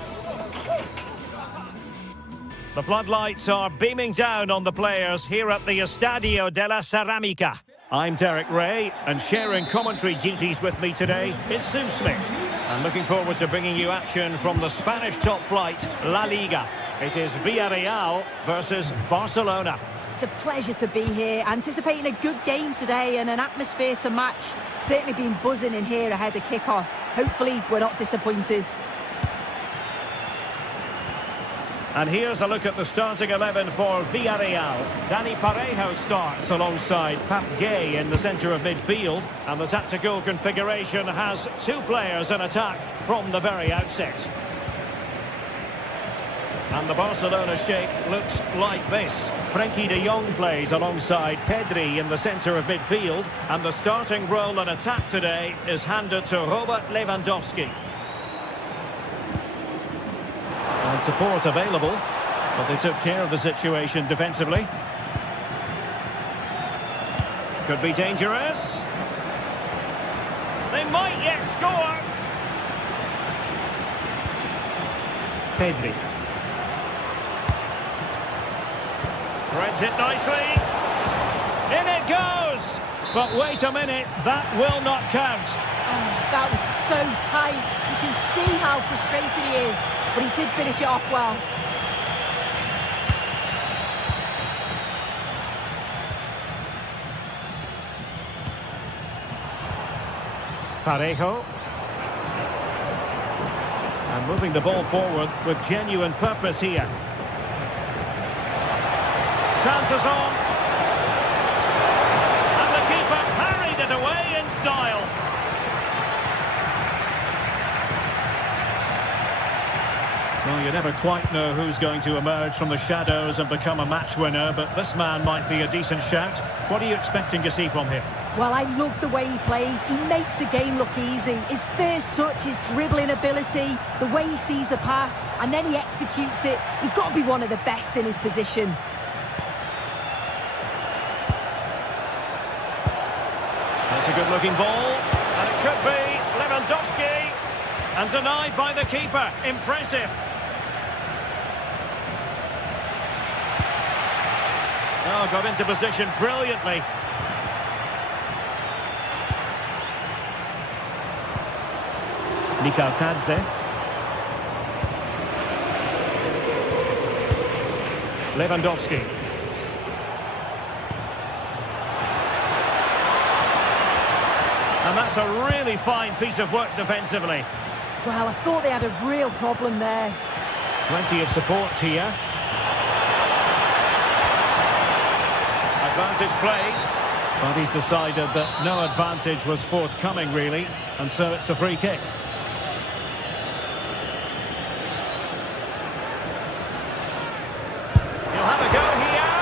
The floodlights are beaming down on the players here at the Estadio de la Ceramica. I'm Derek Ray, and sharing commentary duties with me today is Sue Smith. And looking forward to bringing you action from the Spanish top flight, La Liga. It is Villarreal versus Barcelona. It's a pleasure to be here, anticipating a good game today and an atmosphere to match. Certainly been buzzing in here ahead of kick-off. Hopefully we're not disappointed. And here's a look at the starting 11 for Villarreal. Dani Parejo starts alongside Pap Gay in the centre of midfield. And the tactical configuration has two players in attack from the very outset. And the Barcelona shape looks like this. Frenkie de Jong plays alongside Pedri in the centre of midfield. And the starting role in attack today is handed to Robert Lewandowski. And support available, but they took care of the situation defensively. Could be dangerous. They might yet score. Pedri. Threads it nicely. In it goes. But wait a minute, that will not count. Oh, that was so tight. You can see how frustrated he is, but he did finish it off well. Parejo. And moving the ball forward with genuine purpose here. Chances on. And the keeper parried it away in style. Well, you never quite know who's going to emerge from the shadows and become a match winner, but this man might be a decent shout. What are you expecting to see from him? Well, I love the way he plays. He makes the game look easy. His first touch, his dribbling ability, the way he sees a pass, and then he executes it. He's got to be one of the best in his position. That's a good-looking ball, and it could be Lewandowski, and denied by the keeper. Impressive. Oh, got into position brilliantly. Mikatadze. Lewandowski. And that's a really fine piece of work defensively. Well, I thought they had a real problem there. Plenty of support here. Advantage play. But he's decided that no advantage was forthcoming, really. And so it's a free kick. He'll have a go here.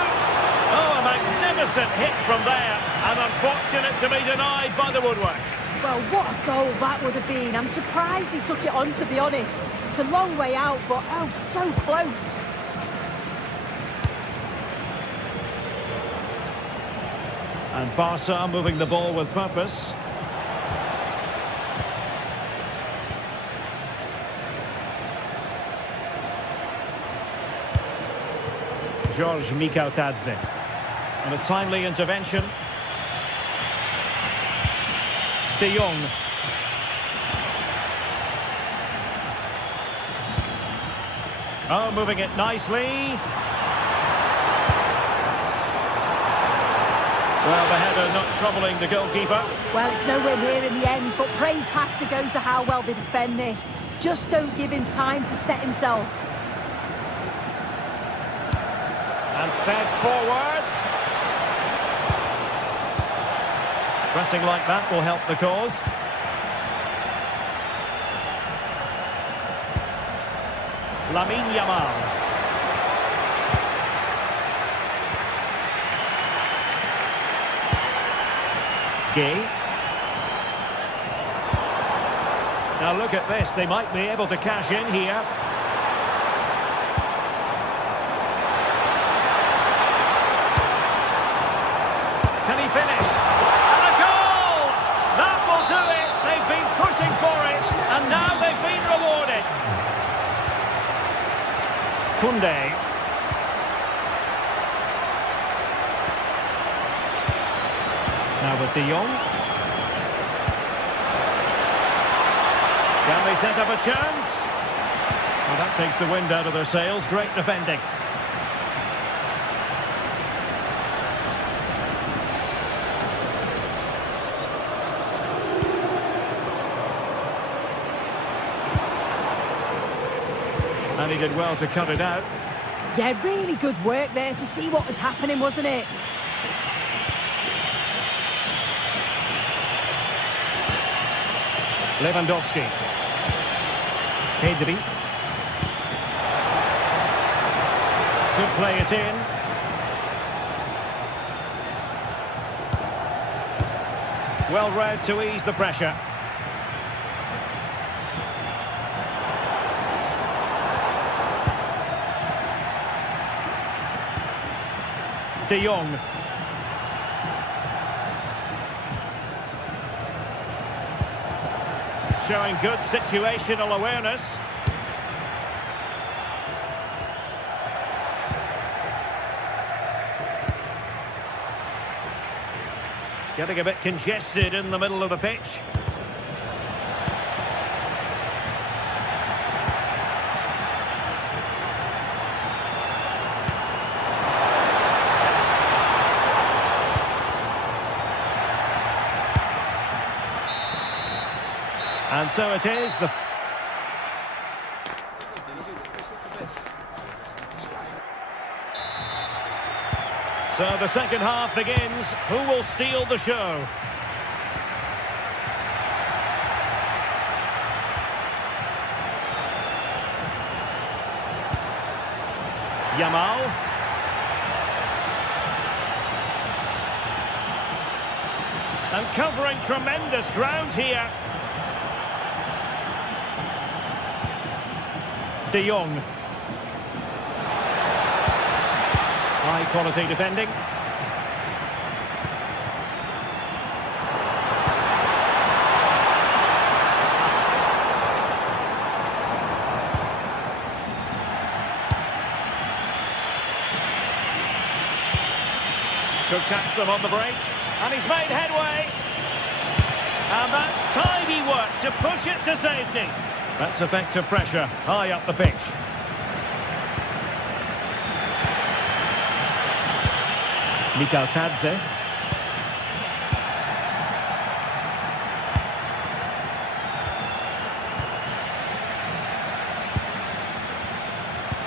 Oh, a magnificent hit from there. And unfortunate to be denied by the woodwork. Well, what a goal that would have been. I'm surprised he took it on, to be honest. It's a long way out, but oh, so close. And Barca moving the ball with purpose. George Mikatadze. And a timely intervention. De Jong. Oh, moving it nicely. Well, the header not troubling the goalkeeper. Well, it's nowhere near in the end, but praise has to go to how well they defend this. Just don't give him time to set himself. And fed forwards. Pressing like that will help the cause. Lamine Yamal. Gay. Now look at this, they might be able to cash in here. Can he finish? And a goal! That will do it! They've been pushing for it, and now they've been rewarded. Koundé. Now with De Jong. Can they set up a chance? Well, that takes the wind out of their sails. Great defending. And he did well to cut it out. Yeah, really good work there to see what was happening, wasn't it? Lewandowski. Pedri. Could play it in. Well read to ease the pressure. De Jong. Showing good situational awareness. Getting a bit congested in the middle of the pitch. And so it is. So the second half begins. Who will steal the show? Yamal. And covering tremendous ground here. De Jong. High quality defending. Could catch them on the break. And he's made headway. And that's tidy work to push it to safety. That's effective pressure high up the pitch. Mikal Tadze.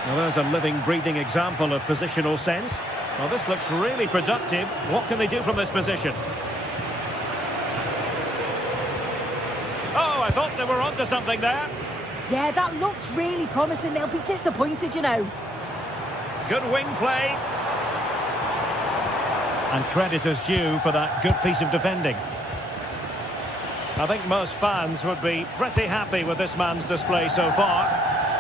Well, there's a living, breathing example of positional sense. Well, this looks really productive. What can they do from this position? Oh, I thought they were onto something there. Yeah, that looks really promising. They'll be disappointed, you know. Good wing play. And credit is due for that good piece of defending. I think most fans would be pretty happy with this man's display so far.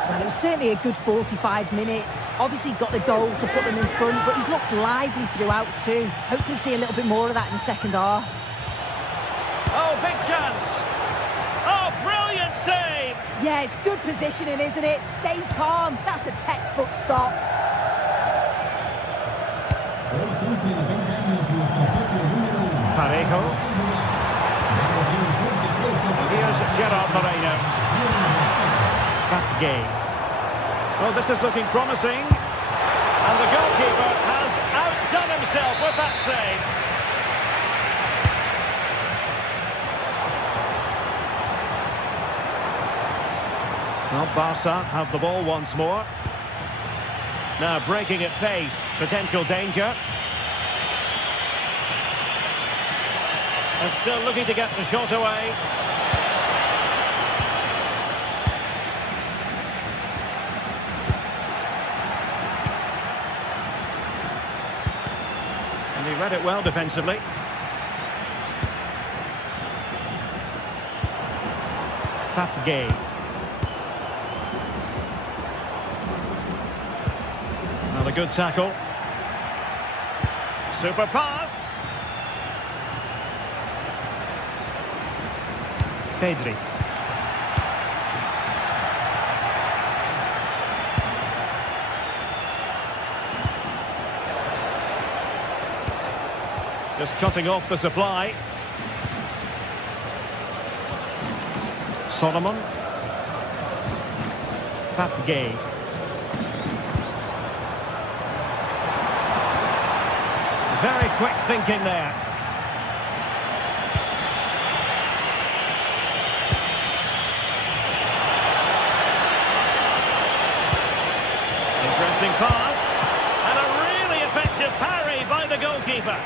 Well, it was certainly a good 45 minutes. Obviously got the goal to put them in front, but he's looked lively throughout too. Hopefully see a little bit more of that in the second half. Oh, big chance. Oh, brilliant save. Yeah, it's good positioning, isn't it? Stayed calm. That's a textbook stop. Parejo. Here's Gerard Moreno. Gay. Well, this is looking promising. And the goalkeeper has outdone himself with that save. Well, Barca have the ball once more. Now breaking at pace. Potential danger. And still looking to get the shot away. And he read it well defensively. Gay. Another good tackle. Super pass. Pedri. Just cutting off the supply. Solomon. Gay. Very quick thinking there. Interesting pass. And a really effective parry by the goalkeeper.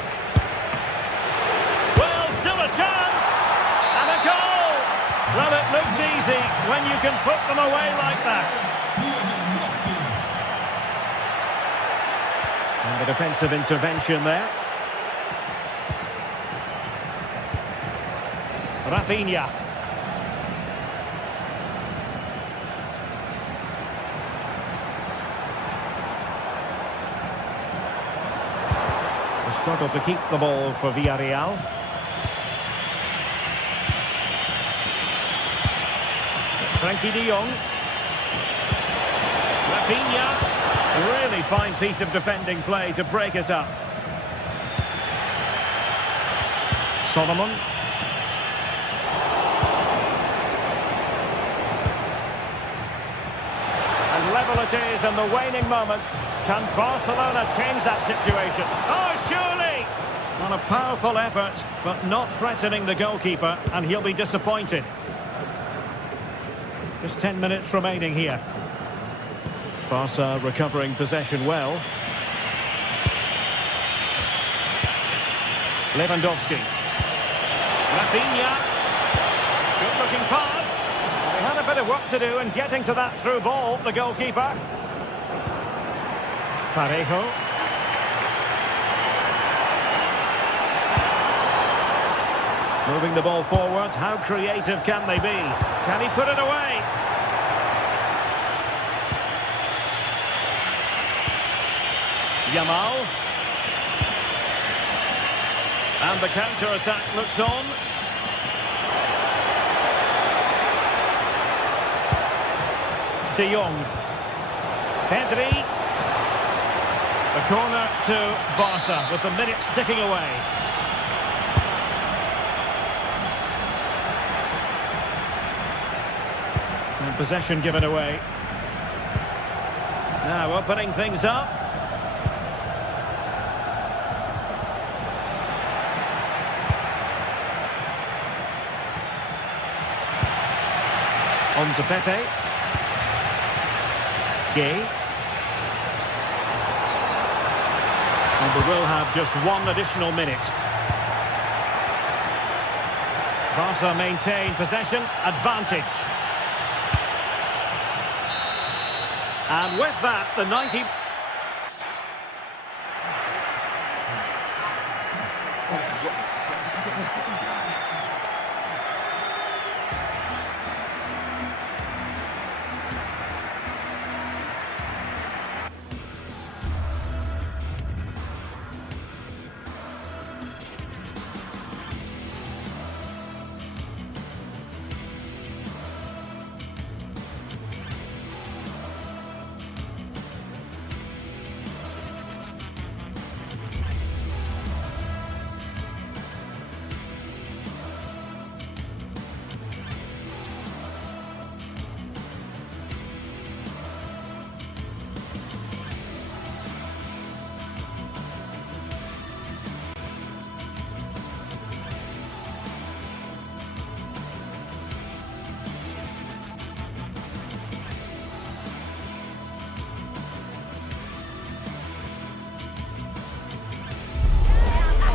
Well, still a chance. And a goal. Well, it looks easy when you can put them away like that. And the defensive intervention there. Rafinha. They struggle to keep the ball for Villarreal. Frankie de Jong. Rafinha. Really fine piece of defending play to break us up. Solomon. And level it is in the waning moments. Can Barcelona change that situation? Oh, surely! On a powerful effort, but not threatening the goalkeeper, and he'll be disappointed. Just 10 minutes remaining here. Barca recovering possession well. Lewandowski. Rafinha. Good looking pass. They had a bit of work to do in getting to that through ball, the goalkeeper. Parejo. Moving the ball forward. How creative can they be? Can he put it away? Yamal. And the counter-attack looks on. De Jong. Pedri. A corner to Barca with the minutes ticking away. And possession given away. Now opening things up. On to Pepe. Gay. And we will have just one additional minute. Barca maintain possession, advantage. And with that, the 90...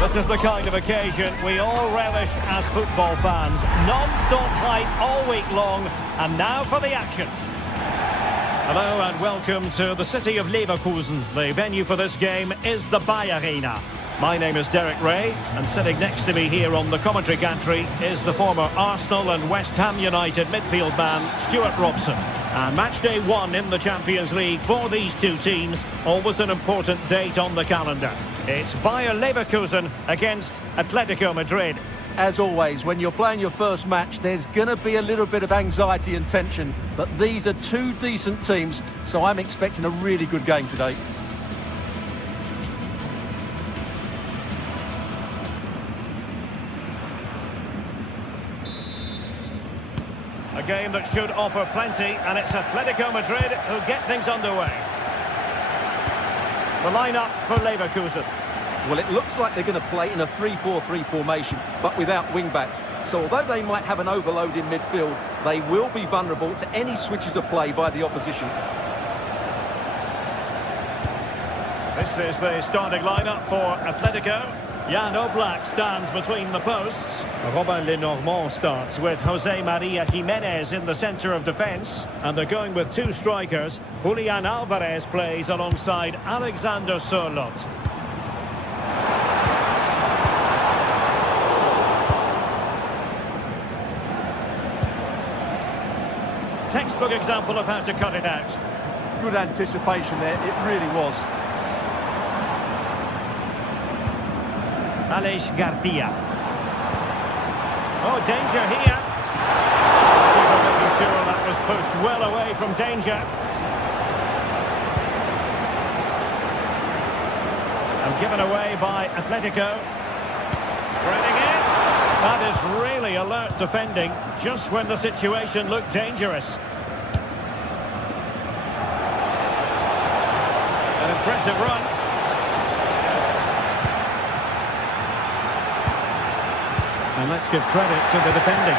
This is the kind of occasion we all relish as football fans. Non-stop hype all week long, and now for the action. Hello and welcome to the city of Leverkusen. The venue for this game is the Bayer Arena. My name is Derek Ray, and sitting next to me here on the commentary gantry is the former Arsenal and West Ham United midfield man, Stuart Robson. And match day 1 in the Champions League for these two teams, always an important date on the calendar. It's Bayer Leverkusen against Atletico Madrid. As always, when you're playing your first match, there's going to be a little bit of anxiety and tension. But these are two decent teams, so I'm expecting a really good game today. A game that should offer plenty, and it's Atletico Madrid who get things underway. The lineup for Leverkusen. Well, it looks like they're going to play in a 3-4-3 formation, but without wing-backs. So although they might have an overload in midfield, they will be vulnerable to any switches of play by the opposition. This is the starting lineup for Atletico. Jan Oblak stands between the posts. Robin Lenormand starts with Jose Maria Jimenez in the centre of defence. And they're going with two strikers. Julian Alvarez plays alongside Alexander Sørloth. Textbook example of how to cut it out. Good anticipation there, it really was. Aleix Garcia. Oh, danger here. Keeper making sure that was pushed well away from danger. And given away by Atletico. Threading it. That is really alert defending, just when the situation looked dangerous. An impressive run. And let's give credit to the defending.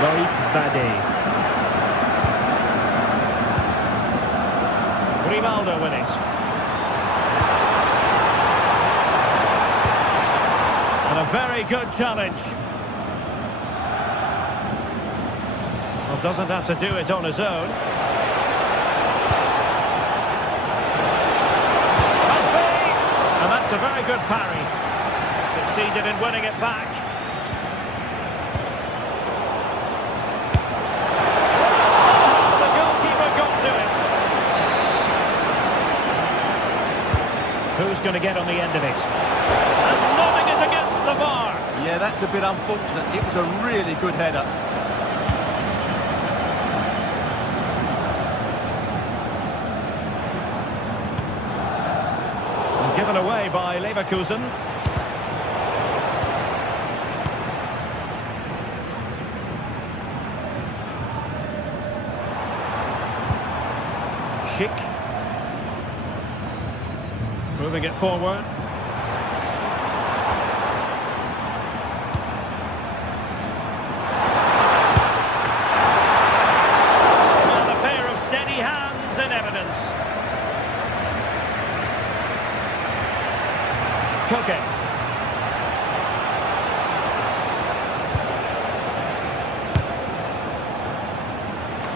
Loïc Badé. Grimaldo with it. And a very good challenge. Well, doesn't have to do it on his own. And that's a very good parry. Succeeded in winning it back. Somehow the goalkeeper got to it. Who's going to get on the end of it? And nodding it against the bar. Yeah, that's a bit unfortunate. It was a really good header. Given away by Leverkusen. Schick. Moving it forward. And a pair of steady hands in evidence. Koke.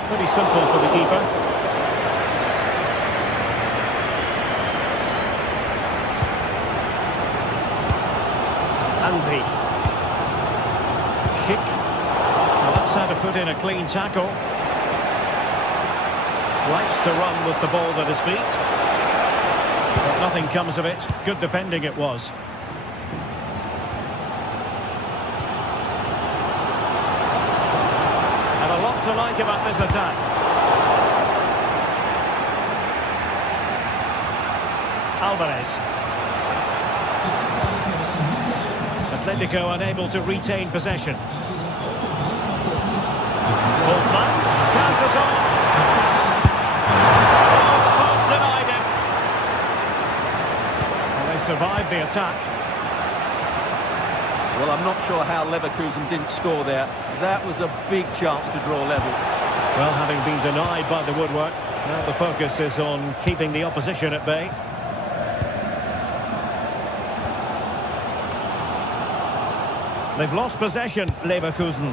Pretty simple for the keeper. Andri. Schick. Well, that's how to put in a clean tackle. Likes to run with the ball at his feet. But nothing comes of it. Good defending it was. And a lot to like about this attack. Alvarez. Atletico unable to retain possession. Holtman. Chances on. Survived the attack. Well, I'm not sure how Leverkusen didn't score there. That was a big chance to draw level. Well, having been denied by the woodwork, now the focus is on keeping the opposition at bay. They've lost possession, Leverkusen.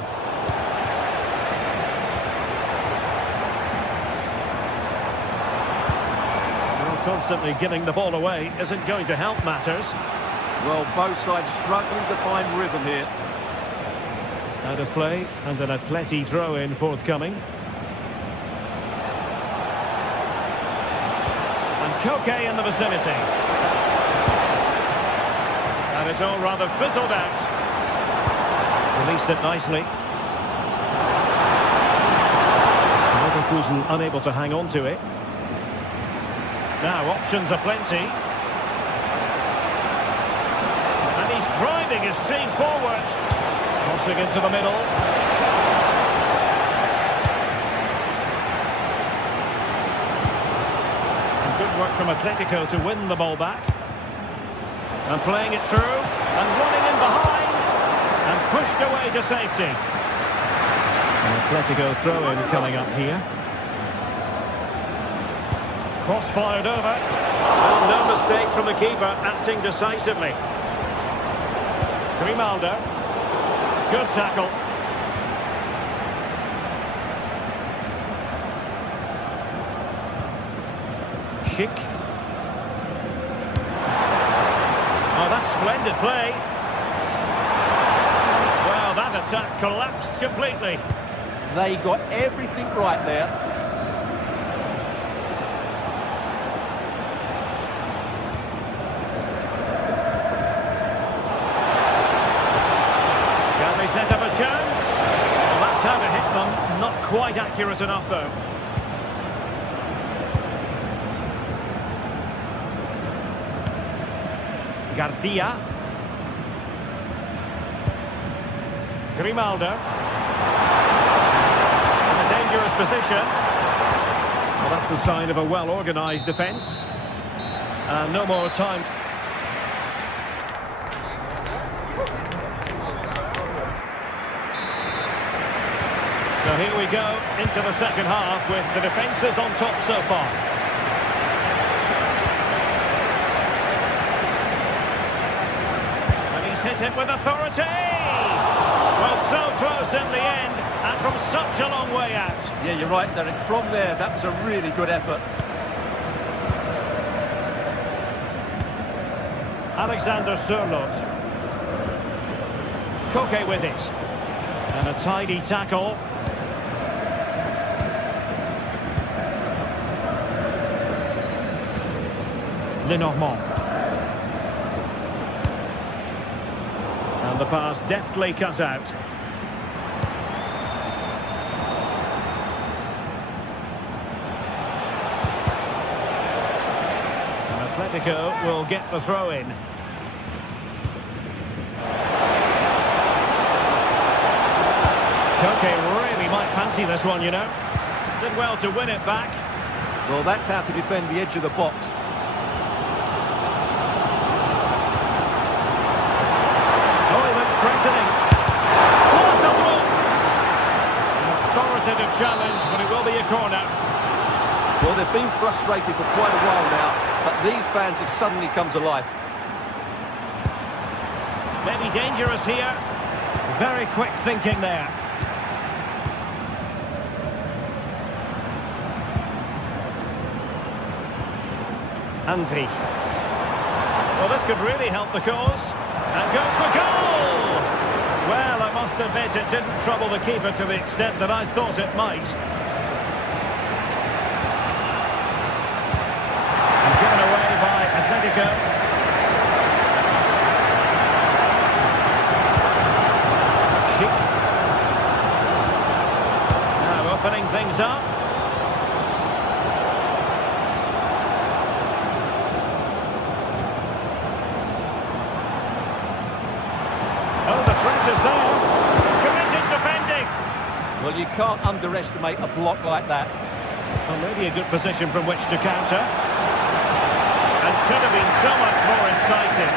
Constantly giving the ball away isn't going to help matters. Well, both sides struggling to find rhythm here. Out of play and an Atleti throw-in forthcoming. And Koke in the vicinity. And it's all rather fizzled out. Released it nicely. Leverkusen unable to hang on to it. Now, options are plenty. And he's driving his team forward. Crossing into the middle. And good work from Atletico to win the ball back. And playing it through. And running in behind. And pushed away to safety. An Atletico throw-in coming up here. Cross fired over. Well, no mistake from the keeper, acting decisively. Grimaldo. Good tackle. Schick. Oh, that's splendid play. Well, that attack collapsed completely. They got everything right there. Can they set up a chance? Well, that's how to hit them. Not quite accurate enough, though. Garcia. Grimaldo. In a dangerous position. Well, that's a sign of a well-organised defence. And no more time. So here we go into the second half with the defences on top so far. Hit it with authority! Well, so close in the end, and from such a long way out. Yeah, you're right, Derek. From there, that was a really good effort. Alexander Sørloth. Koke with it. And a tidy tackle. Lenormand. And the pass deftly cut out. And Atletico will get the throw in. Koke really might fancy this one, you know. Did well to win it back. Well, that's how to defend the edge of the box. Threatening. What a block! An authoritative challenge, but it will be a corner. Well, they've been frustrated for quite a while now, but these fans have suddenly come to life. Maybe dangerous here. Very quick thinking there. Andri. Well, this could really help the cause. And goes for goal! Well, I must admit it didn't trouble the keeper to the extent that I thought it might. And given away by Atletico. Schick. Now opening things up. Is there. Committed defending. Well, you can't underestimate a block like that. Well, maybe a good position from which to counter. And should have been so much more incisive.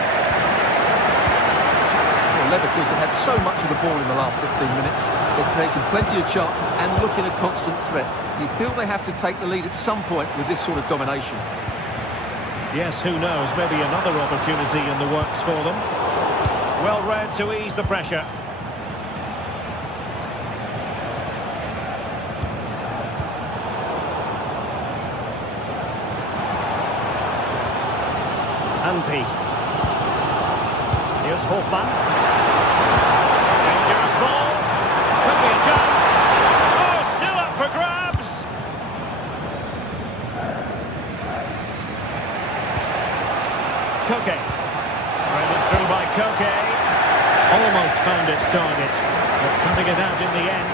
Well, Leverkusen had so much of the ball in the last 15 minutes. They're creating plenty of chances and looking a constant threat. You feel they have to take the lead at some point with this sort of domination. Yes, who knows? Maybe another opportunity in the works for them. Well read to ease the pressure. Andri. Here's Hofmann. Dangerous ball. Could be a chance. Oh, still up for grabs. Koke. Threaded through by Koke. Almost found its target, but cutting it out in the end.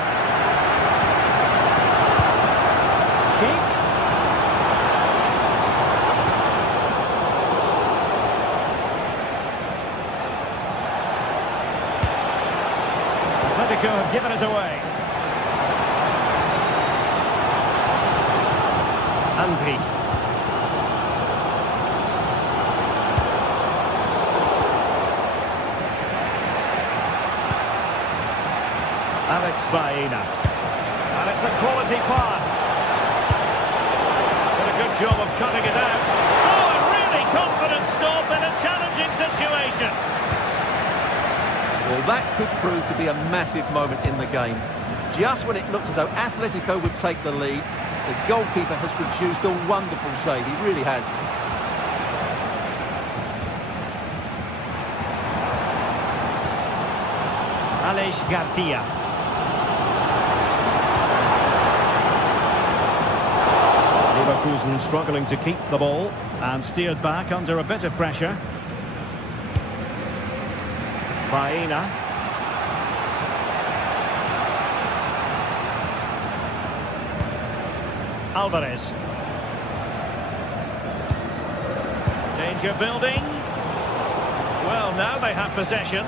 Schick. Atletico have given us away. Andri. Alex Baena. And it's a quality pass. Did a good job of cutting it out. Oh, a really confident stop in a challenging situation. Well, that could prove to be a massive moment in the game. Just when it looked as though Atletico would take the lead, the goalkeeper has produced a wonderful save. He really has. Alex Garcia. Leverkusen struggling to keep the ball and steered back under a bit of pressure. Baena. Alvarez. Danger building. Well, now they have possession.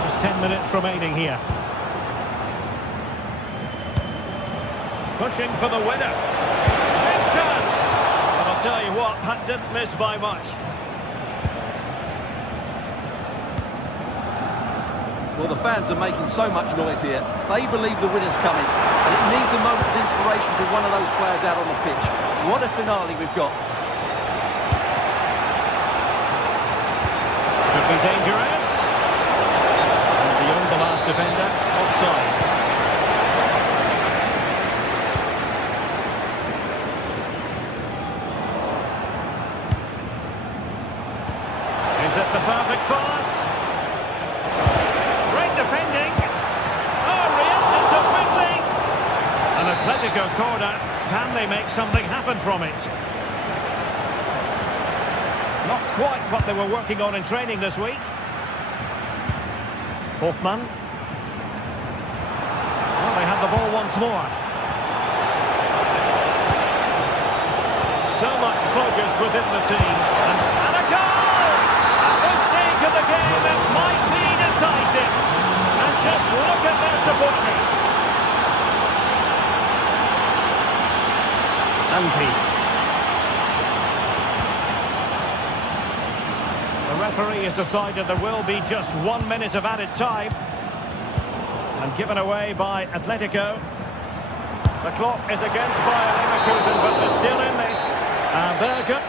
There's 10 minutes remaining here. Pushing for the winner. Chance! And I'll tell you what, that didn't miss by much. Well, the fans are making so much noise here. They believe the winner's coming. And it needs a moment of inspiration for one of those players out on the pitch. What a finale we've got. Could be dangerous. And beyond the last defender, offside. Is it the perfect pass? Great defending. Oh, reacted so quickly. An Atletico corner. Can they make something happen from it? Not quite what they were working on in training this week. Hoffman. Well, they have the ball once more. So much focus within the team. And a goal! At this stage of the game, it might be decisive. And just look at their supporters. Anki. The referee has decided there will be just 1 minute of added time. And given away by Atletico. The clock is against Bayer Leverkusen, but they're still in this. Berger.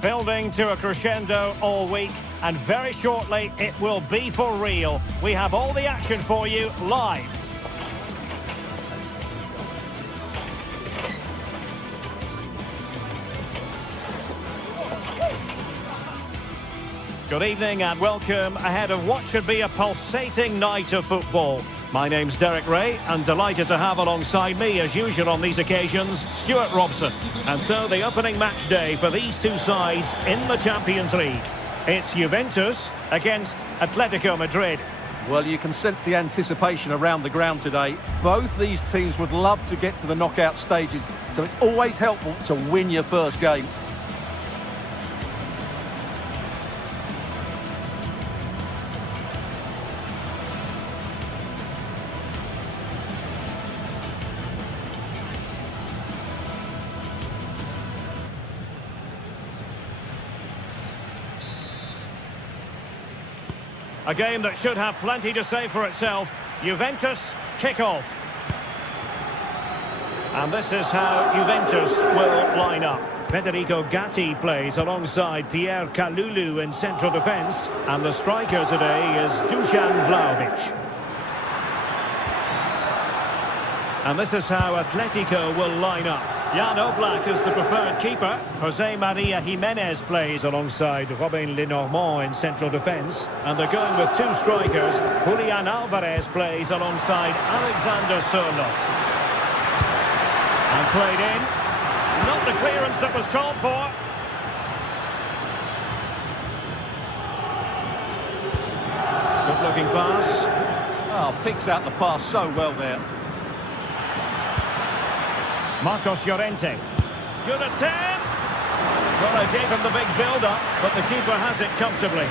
Building to a crescendo all week, and very shortly it will be for real. We have all the action for you live. Good evening and welcome ahead of what should be a pulsating night of football. My name's Derek Ray, and delighted to have alongside me, as usual on these occasions, Stuart Robson. And so the opening match day for these two sides in the Champions League. It's Juventus against Atletico Madrid. Well, you can sense the anticipation around the ground today. Both these teams would love to get to the knockout stages, so it's always helpful to win your first game. A game that should have plenty to say for itself. Juventus kick-off. And this is how Juventus will line up. Federico Gatti plays alongside Pierre Kalulu in central defence. And the striker today is Dusan Vlahovic. And this is how Atletico will line up. Jan Oblak is the preferred keeper. Jose Maria Jimenez plays alongside Robin Lenormand in central defence. And they're going with two strikers. Julian Alvarez plays alongside Alexander Sørloth. And played in. Not the clearance that was called for. Good-looking pass. Oh, picks out the pass so well there. Marcos Llorente. Good attempt! Well, they gave him the big build-up, but the keeper has it comfortably.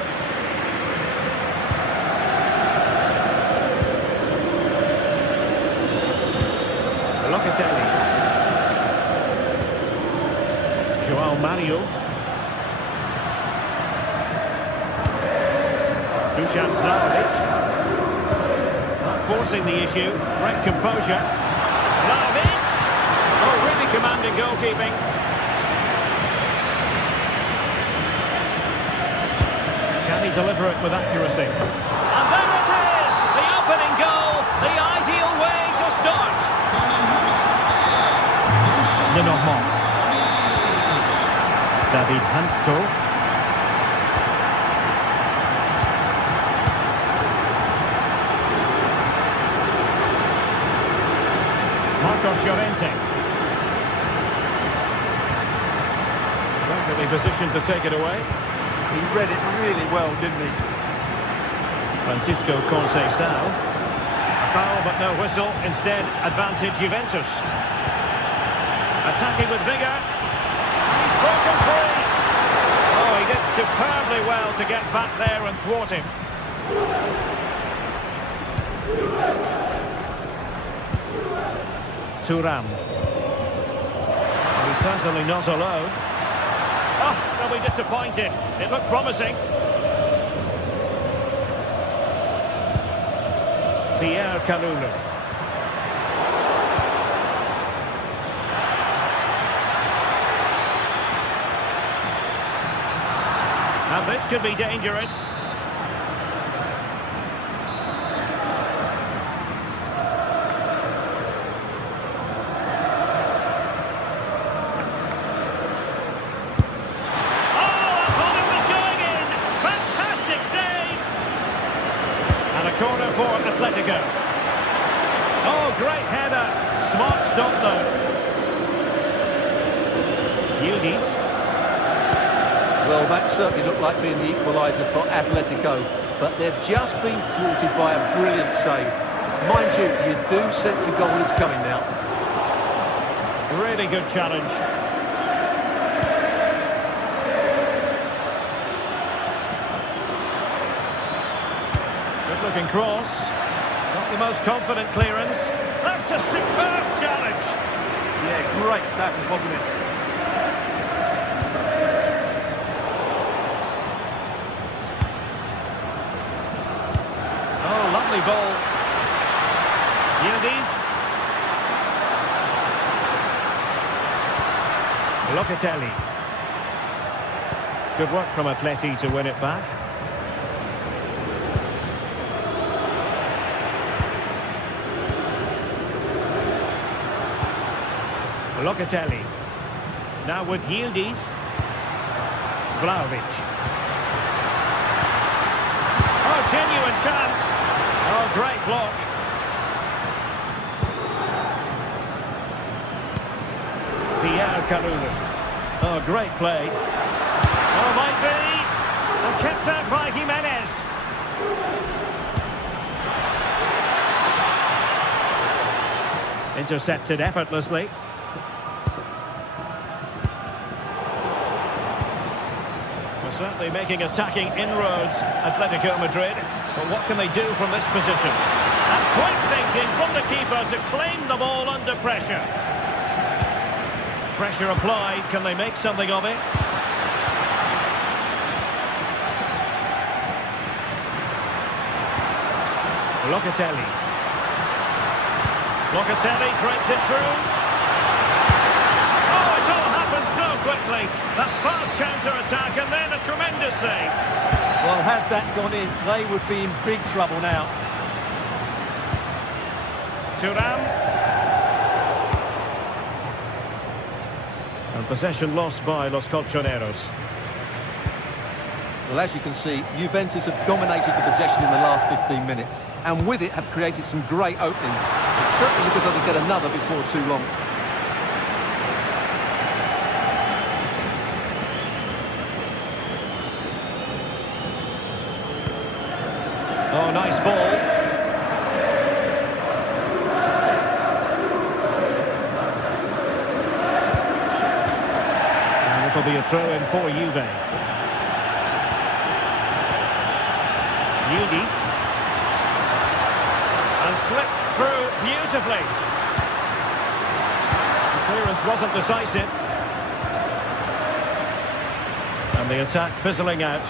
Locatelli. Joao Mario. Dusan Vlahovic. Not forcing the issue. Great composure. Vlahovic. Oh, really commanding goalkeeping. Can he deliver it with accuracy? And there it is! The opening goal, the ideal way to start. Lenormand. David Hansko. Marcos Llorente. Perfectly positioned to take it away. He read it really well, didn't he? Francisco Conceição. Foul but no whistle. Instead, advantage Juventus. Attacking with vigour. He's broken free. Oh, he did superbly well to get back there and thwart him. Thuram. He's certainly not alone. Oh, they'll be disappointed. It looked promising. Pierre Kalulu. And this could be dangerous. Corner for Atletico. Oh, great header. Smart stop, though. Yildiz. Well, that certainly looked like being the equaliser for Atletico, but they've just been thwarted by a brilliant save. Mind you, you do sense a goal is coming now. Really good challenge. Looking cross. Not the most confident clearance. That's a superb challenge. Yeah, great tackle, wasn't it? Oh, lovely ball. Yildiz. Locatelli. Good work from Atleti to win it back. Locatelli. Now with Yildiz. Vlahovic. Oh, genuine chance. Oh, great block. Pierre Kalulu. Oh, great play. Oh, might be. And kept out by Jimenez. Intercepted effortlessly. Certainly making attacking inroads, Atletico Madrid. But what can they do from this position? And quick thinking from the keeper to claim the ball under pressure. Pressure applied. Can they make something of it? Locatelli. Locatelli threads it through. Oh, it all happened so quickly. That fast counter-attack and then a tremendous save. Well, had that gone in, they would be in big trouble now. Thuram. And possession lost by Los Colchoneros. Well, as you can see, Juventus have dominated the possession in the last 15 minutes, and with it have created some great openings. It certainly looks like they'll get another before too long. Oh, nice ball. And it'll be a throw-in for Juve. Yildiz. And slipped through beautifully. The clearance wasn't decisive. And the attack fizzling out.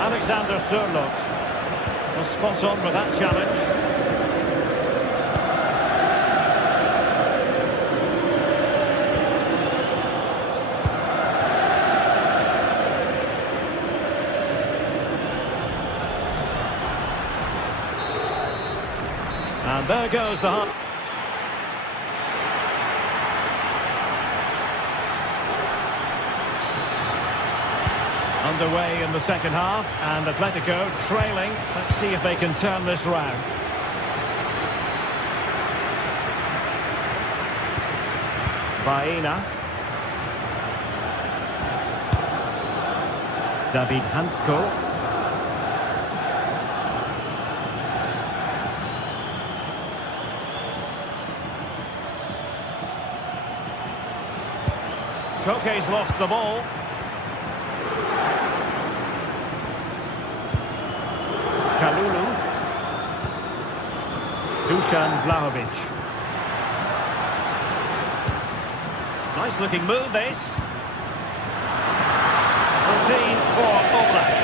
Alexander Sørloth was spot on with that challenge. And there goes the hunt. Underway in the second half, and Atletico trailing. Let's see if they can turn this round. Baena. David Hansko. Koke's lost the ball. Kalulu. Dusan Vlahovic. Nice looking move this. Routine for Oblak.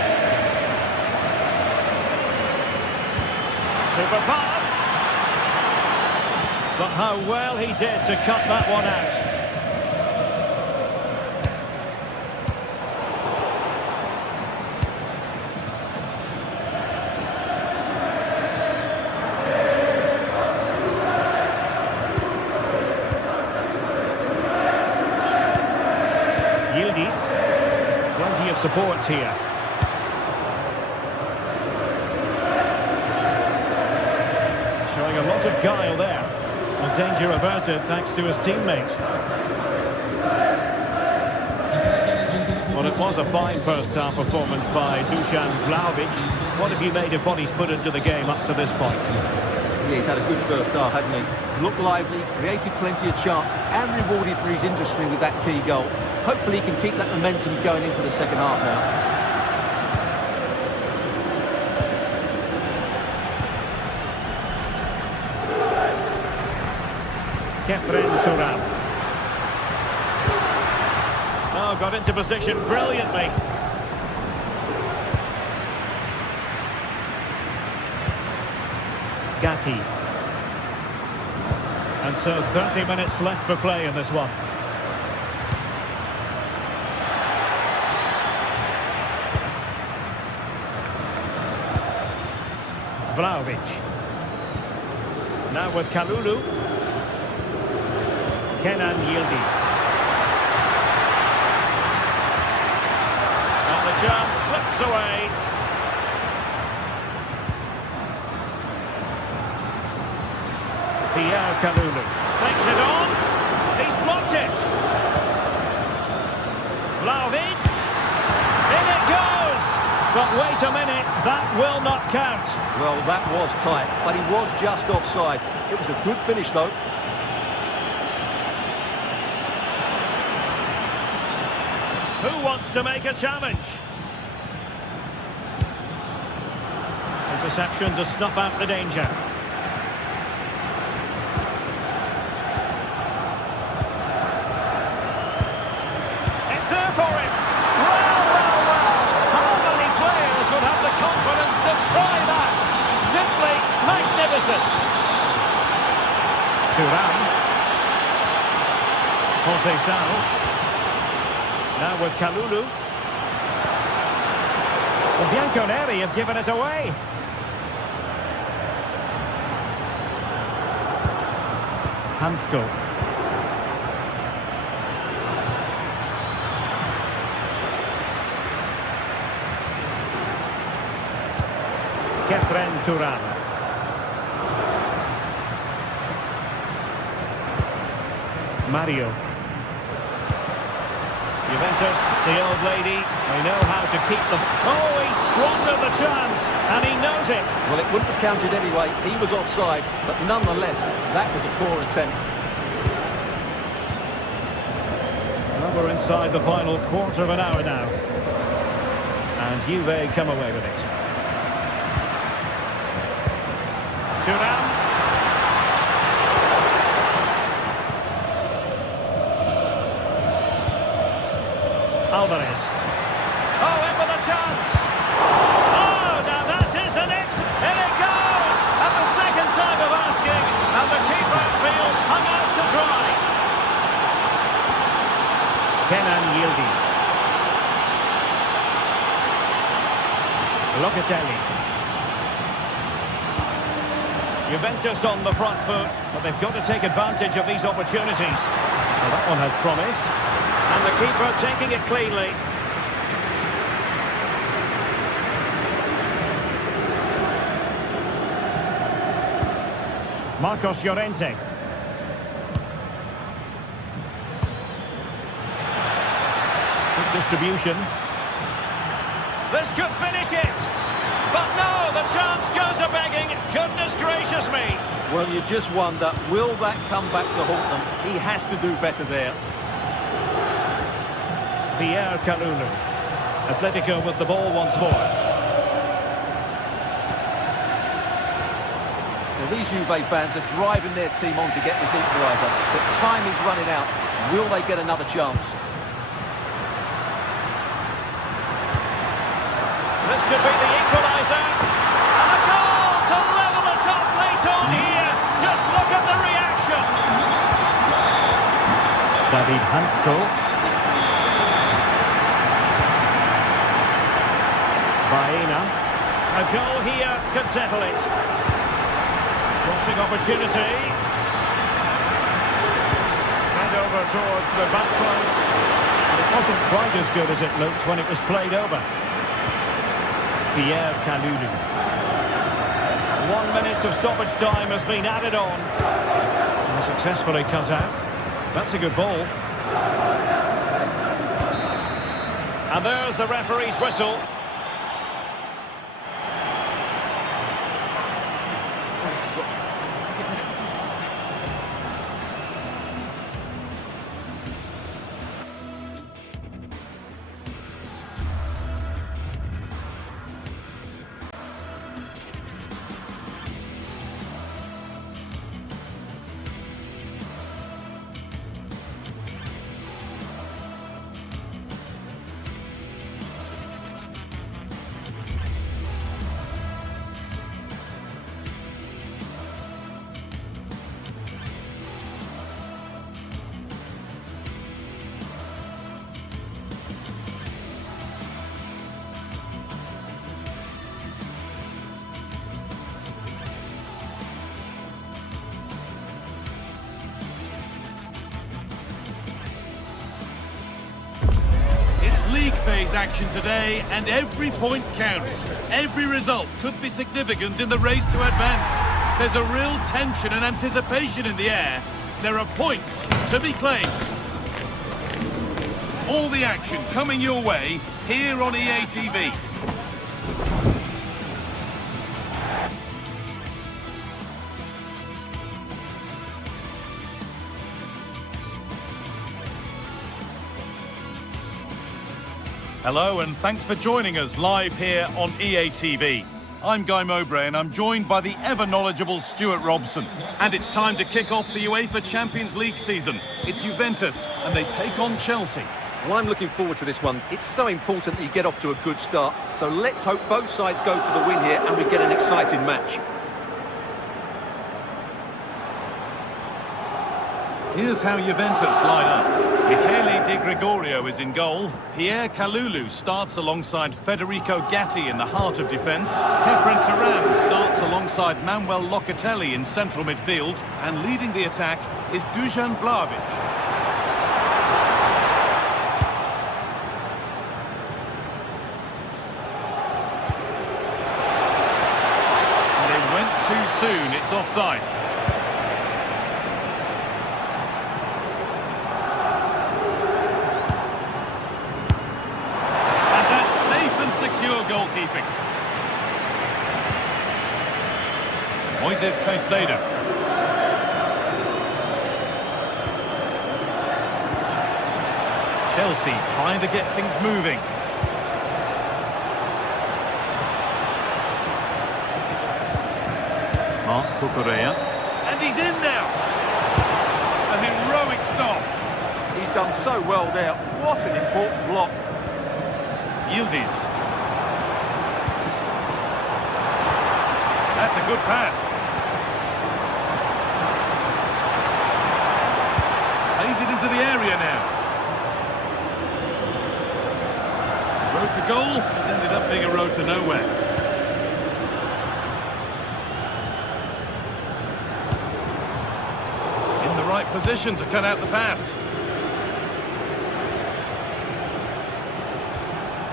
Super pass. But how well he did to cut that one out. Yildiz, plenty of support here. Showing a lot of guile there. And danger averted thanks to his teammate. Well, it was a fine first-half performance by Dusan Vlahovic. What have you made of what he's put into the game up to this point? Yeah, he's had a good first half, hasn't he? Looked lively, created plenty of chances, and rewarded for his industry with that key goal. Hopefully he can keep that momentum going into the second half now. Kefren Turan. Oh, got into position brilliantly. Gatti. And so 30 minutes left for play in this one. Vlahovic. Now with Kalulu. Kenan Yildiz. And the chance slips away. Pierre Kalulu takes it on. He's blocked it. Vlahovic. In it goes. But wait a minute, that will not count. Well, that was tight, but he was just offside. It was a good finish, though. Who wants to make a challenge? Interception to snuff out the danger. It's there for him. Well. How many players would have the confidence to try that? Simply magnificent. Turan. Jose Sal. Now with Kalulu. The Bianconeri have given us away. Hansko. Thuram. Mario. Juventus, the old lady, they know how to keep them. Oh, he squandered the chance, and he knows it. Well, it wouldn't have counted anyway. He was offside, but nonetheless, that was a poor attempt. Well, we're inside the final quarter of an hour now. And Juve come away with it. Thuram. Alvarez. Oh, in with a chance. Oh, now that is an X. In it goes. At the second time of asking. And the keeper feels hung out to dry. Kenan Yildiz. Locatelli. Juventus on the front foot, but they've got to take advantage of these opportunities. Well, that one has promise. And the keeper taking it cleanly. Marcos Llorente. Good distribution. This could finish it. But no, the chance goes a-begging. Goodness gracious me. Well, you just wonder, will that come back to haunt them? He has to do better there. Pierre Kalulu. Atletico with the ball once more. Well, these Juve fans are driving their team on to get this equaliser. But time is running out. Will they get another chance? This could be the equaliser. And a goal to level it up late on here. Just look at the reaction. David Hansko. Baena. A goal here could settle it. Crossing opportunity. And over towards the back post. It wasn't quite as good as it looked when it was played over. Pierre Kalulu. 1 minute of stoppage time has been added on. And successfully cut out. That's a good ball. And there's the referee's whistle. League phase action today, and every point counts. Every result could be significant in the race to advance. There's a real tension and anticipation in the air. There are points to be claimed. All the action coming your way here on EA TV. Hello and thanks for joining us live here on EA TV. I'm Guy Mowbray and I'm joined by the ever-knowledgeable Stuart Robson. And it's time to kick off the UEFA Champions League season. It's Juventus and they take on Chelsea. Well, I'm looking forward to this one. It's so important that you get off to a good start. So let's hope both sides go for the win here and we get an exciting match. Here's how Juventus line up. Michele Di Gregorio is in goal. Pierre Kalulu starts alongside Federico Gatti in the heart of defence. Khéphren Thuram starts alongside Manuel Locatelli in central midfield. And leading the attack is Dusan Vlahovic. That's offside. And that's safe and secure goalkeeping. Moises Caicedo. Chelsea trying to get things moving. Marc Cucurella. And he's in now. A heroic stop. He's done so well there. What an important block. Yildiz. That's a good pass. Plays it into the area now. Road to goal has ended up being a road to nowhere. In the right position to cut out the pass.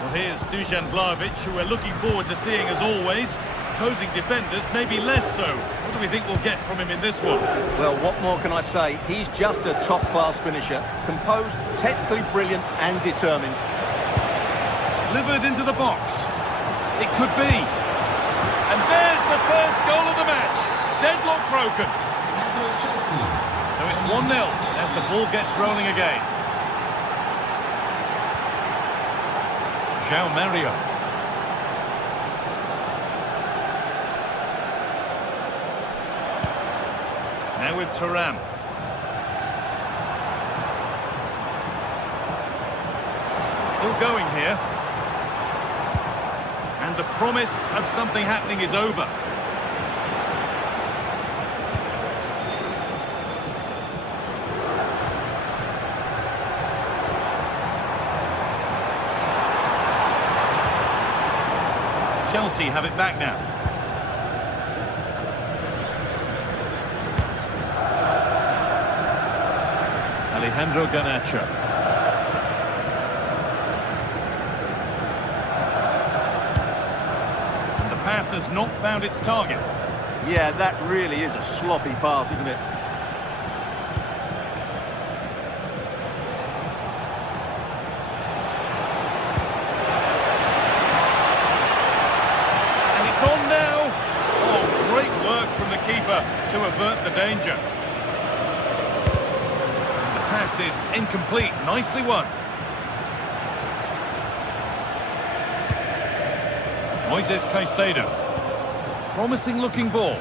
Well, here's Dusan Vlahovic, who we're looking forward to seeing as always. Opposing defenders, maybe less so. What do we think we'll get from him in this one? Well, what more can I say? He's just a top-class finisher. Composed, technically brilliant and determined. Delivered into the box. It could be. And there's the first goal of the match. Deadlock broken. So it's 1-0 as the ball gets rolling again. João Mario. Now with Thuram. Still going here. And the promise of something happening is over. Chelsea have it back now. Alejandro Garnacho. Pass has not found its target. Yeah, that really is a sloppy pass, isn't it? And it's on now. Oh, great work from the keeper to avert the danger. The pass is incomplete. Nicely won. Moises Caicedo. Promising looking ball.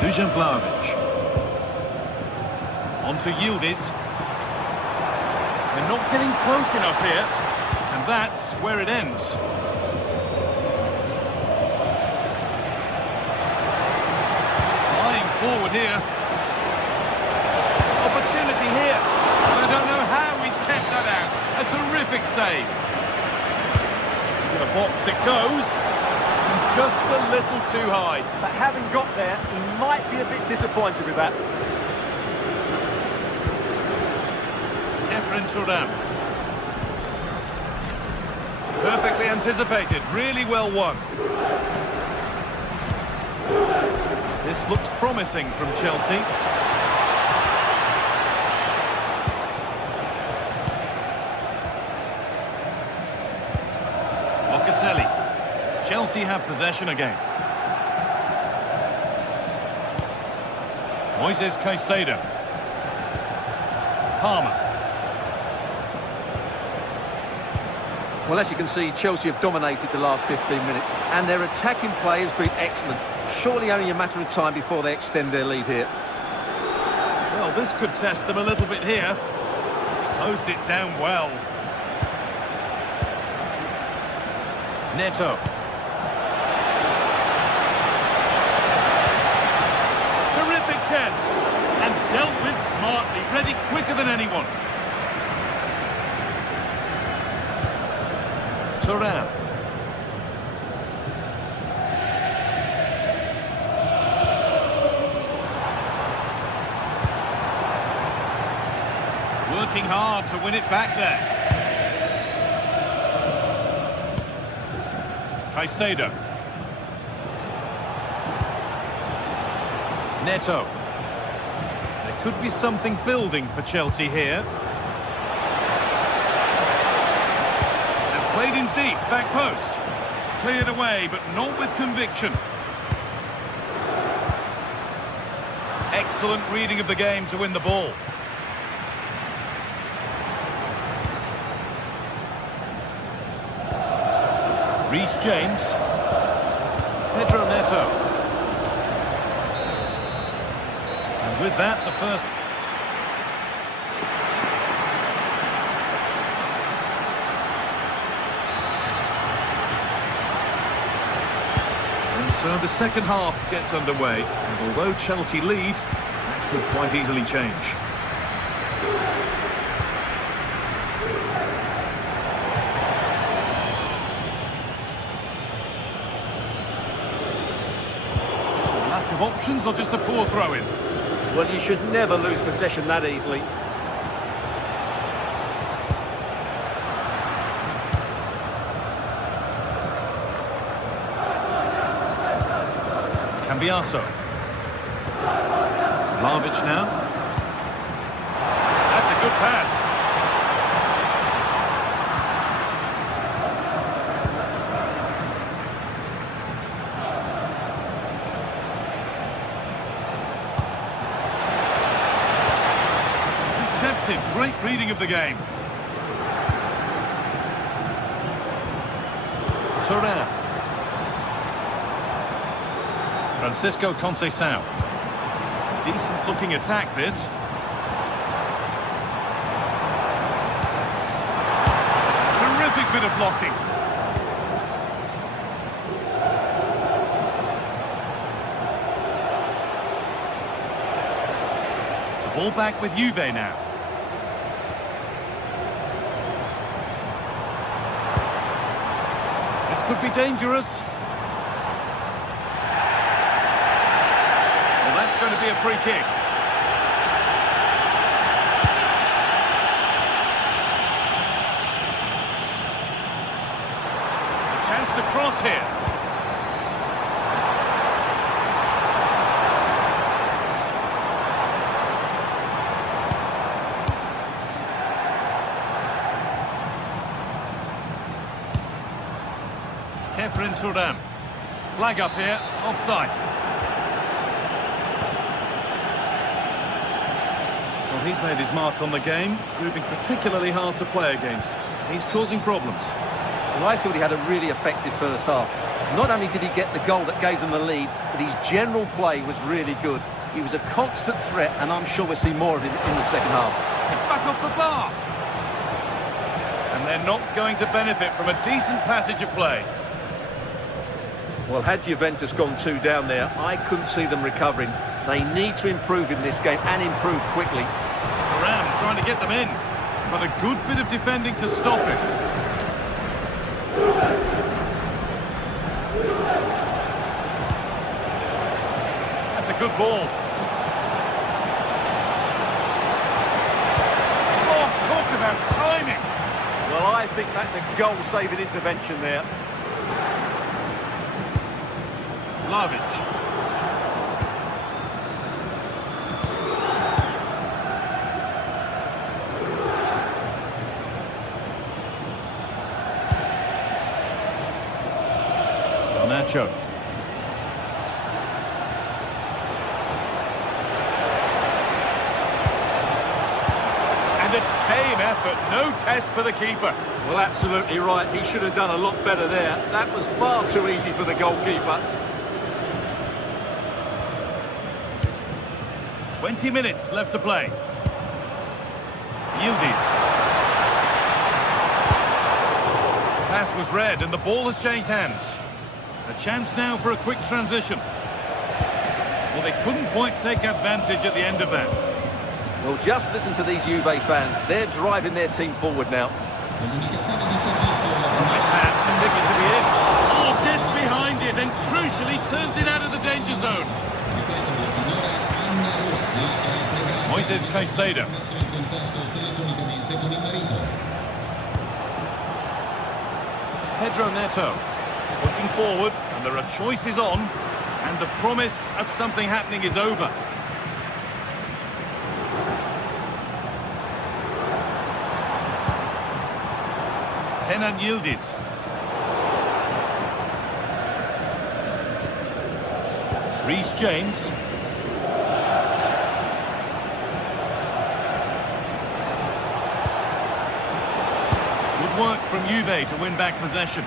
Dusan Vlahovic. On to Yildiz. They're not getting close enough here. And that's where it ends. Flying forward here. Opportunity here. I don't know how he's kept that out. A terrific save. To the box it goes. And just a little too high. But having got there, he might be a bit disappointed with that. Efren Thuram. Perfectly anticipated. Really well won. This looks promising from Chelsea. Chelsea have possession again. Moises Caicedo. Palmer. Well, as you can see, Chelsea have dominated the last 15 minutes, and their attacking play has been excellent. Surely only a matter of time before they extend their lead here. Well, this could test them a little bit here. Closed it down well. Neto. Terrific chance. And dealt with smartly. Ready quicker than anyone. Thuram. Working hard to win it back there. Caicedo. Neto. There could be something building for Chelsea here. And played in deep, back post. Cleared away, but not with conviction. Excellent reading of the game to win the ball. Reece James. Pedro Neto. And with that, the first... And so the second half gets underway. And although Chelsea lead, that could quite easily change. Of options or just a poor throw-in? Well, you should never lose possession that easily. Cambiaso. Vlahovic now. That's a good pass. Great reading of the game. Turan. Francisco Conceição. Decent looking attack this. Terrific bit of blocking. The ball back with Juve now. Could be dangerous. Well, that's going to be a free kick. A chance to cross here. Turan. Flag up here, offside. Well, he's made his mark on the game, proving particularly hard to play against. He's causing problems. Well, I thought he had a really effective first half. Not only did he get the goal that gave them the lead, but his general play was really good. He was a constant threat, and I'm sure we'll see more of him in the second half. It's back off the bar. And they're not going to benefit from a decent passage of play. Well, had Juventus gone 2 down there, I couldn't see them recovering. They need to improve in this game, and improve quickly. Thuram trying to get them in, but a good bit of defending to stop it. That's a good ball. Oh, talk about timing. Well, I think that's a goal-saving intervention there. Vlahovic. Garnacho. And a tame effort, no test for the keeper. Well, absolutely right. He should have done a lot better there. That was far too easy for the goalkeeper. 20 minutes left to play. Yildiz. Pass was read and the ball has changed hands. A chance now for a quick transition. Well, they couldn't quite take advantage at the end of that. Well, just listen to these Juve fans. They're driving their team forward now. Pass, the ticket to be in. Oh, just behind it and crucially turns it out of the danger zone. Moises Caicedo. Pedro Neto. Pushing forward, and there are choices on, and the promise of something happening is over. Kenan Yildiz. Reece James. Good work from Juve to win back possession.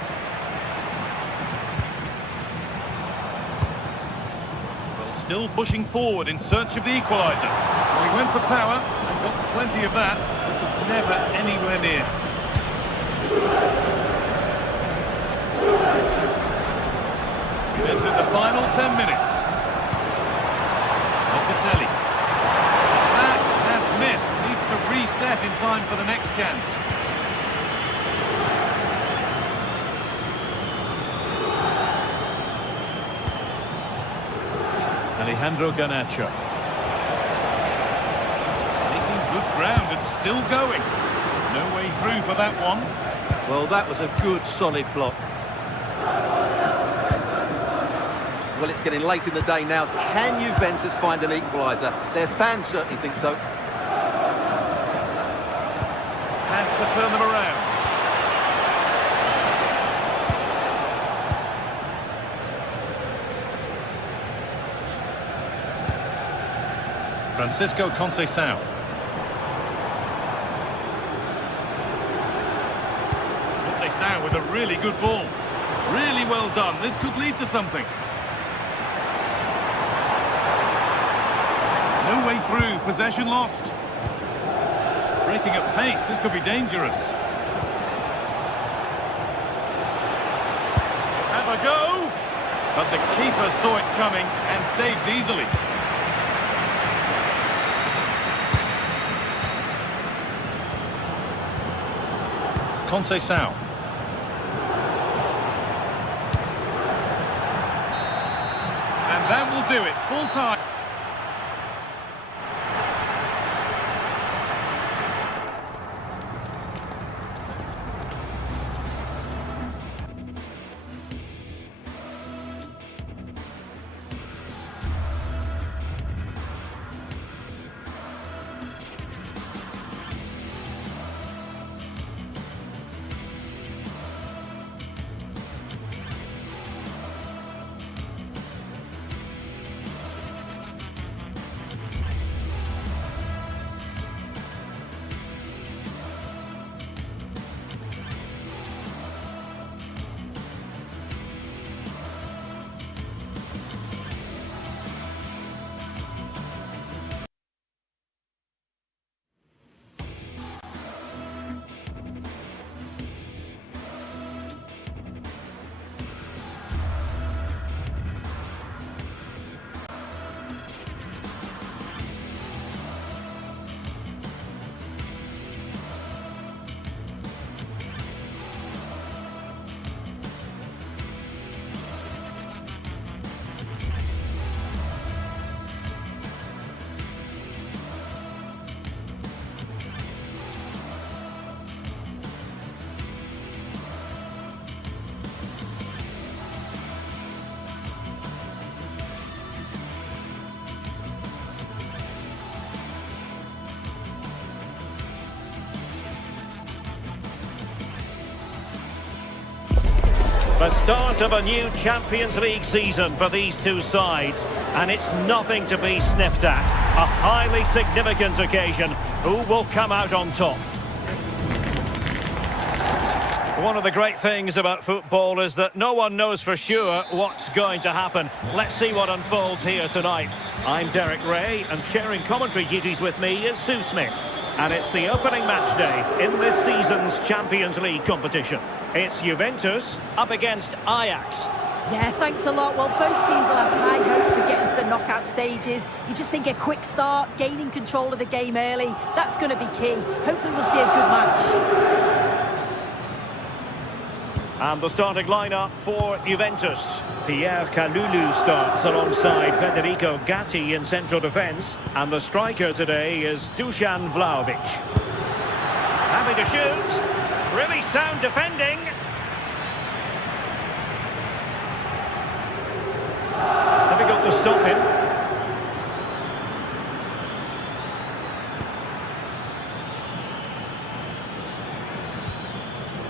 Well, still pushing forward in search of the equaliser. Well, he went for power and got plenty of that, but was never anywhere near. We've entered the final 10 minutes. Locatelli. That has missed. Needs to reset in time for the next chance. Alejandro Garnacho. Making good ground and still going. No way through for that one. Well, that was a good, solid block. Well, it's getting late in the day now. Can Juventus find an equaliser? Their fans certainly think so. Has to turn them around. Francisco Conceição. Conceição with a really good ball. Really well done. This could lead to something. No way through. Possession lost. Breaking at pace. This could be dangerous. Have a go. But the keeper saw it coming and saves easily. Conceição. And that will do it. Full time. The start of a new Champions League season for these two sides, and it's nothing to be sniffed at. A highly significant occasion. Who will come out on top? One of the great things about football is that no one knows for sure what's going to happen. Let's see what unfolds here tonight. I'm Derek Ray, and sharing commentary duties with me is Sue Smith. And it's the opening match day in this season's Champions League competition. It's Juventus up against Ajax. Yeah, thanks a lot. Well, both teams will have high hopes of getting to the knockout stages. You just think a quick start, gaining control of the game early, that's going to be key. Hopefully we'll see a good match. And the starting lineup for Juventus. Pierre Kalulu starts alongside Federico Gatti in central defence. And the striker today is Dusan Vlahovic. Happy to shoot. Really sound defending.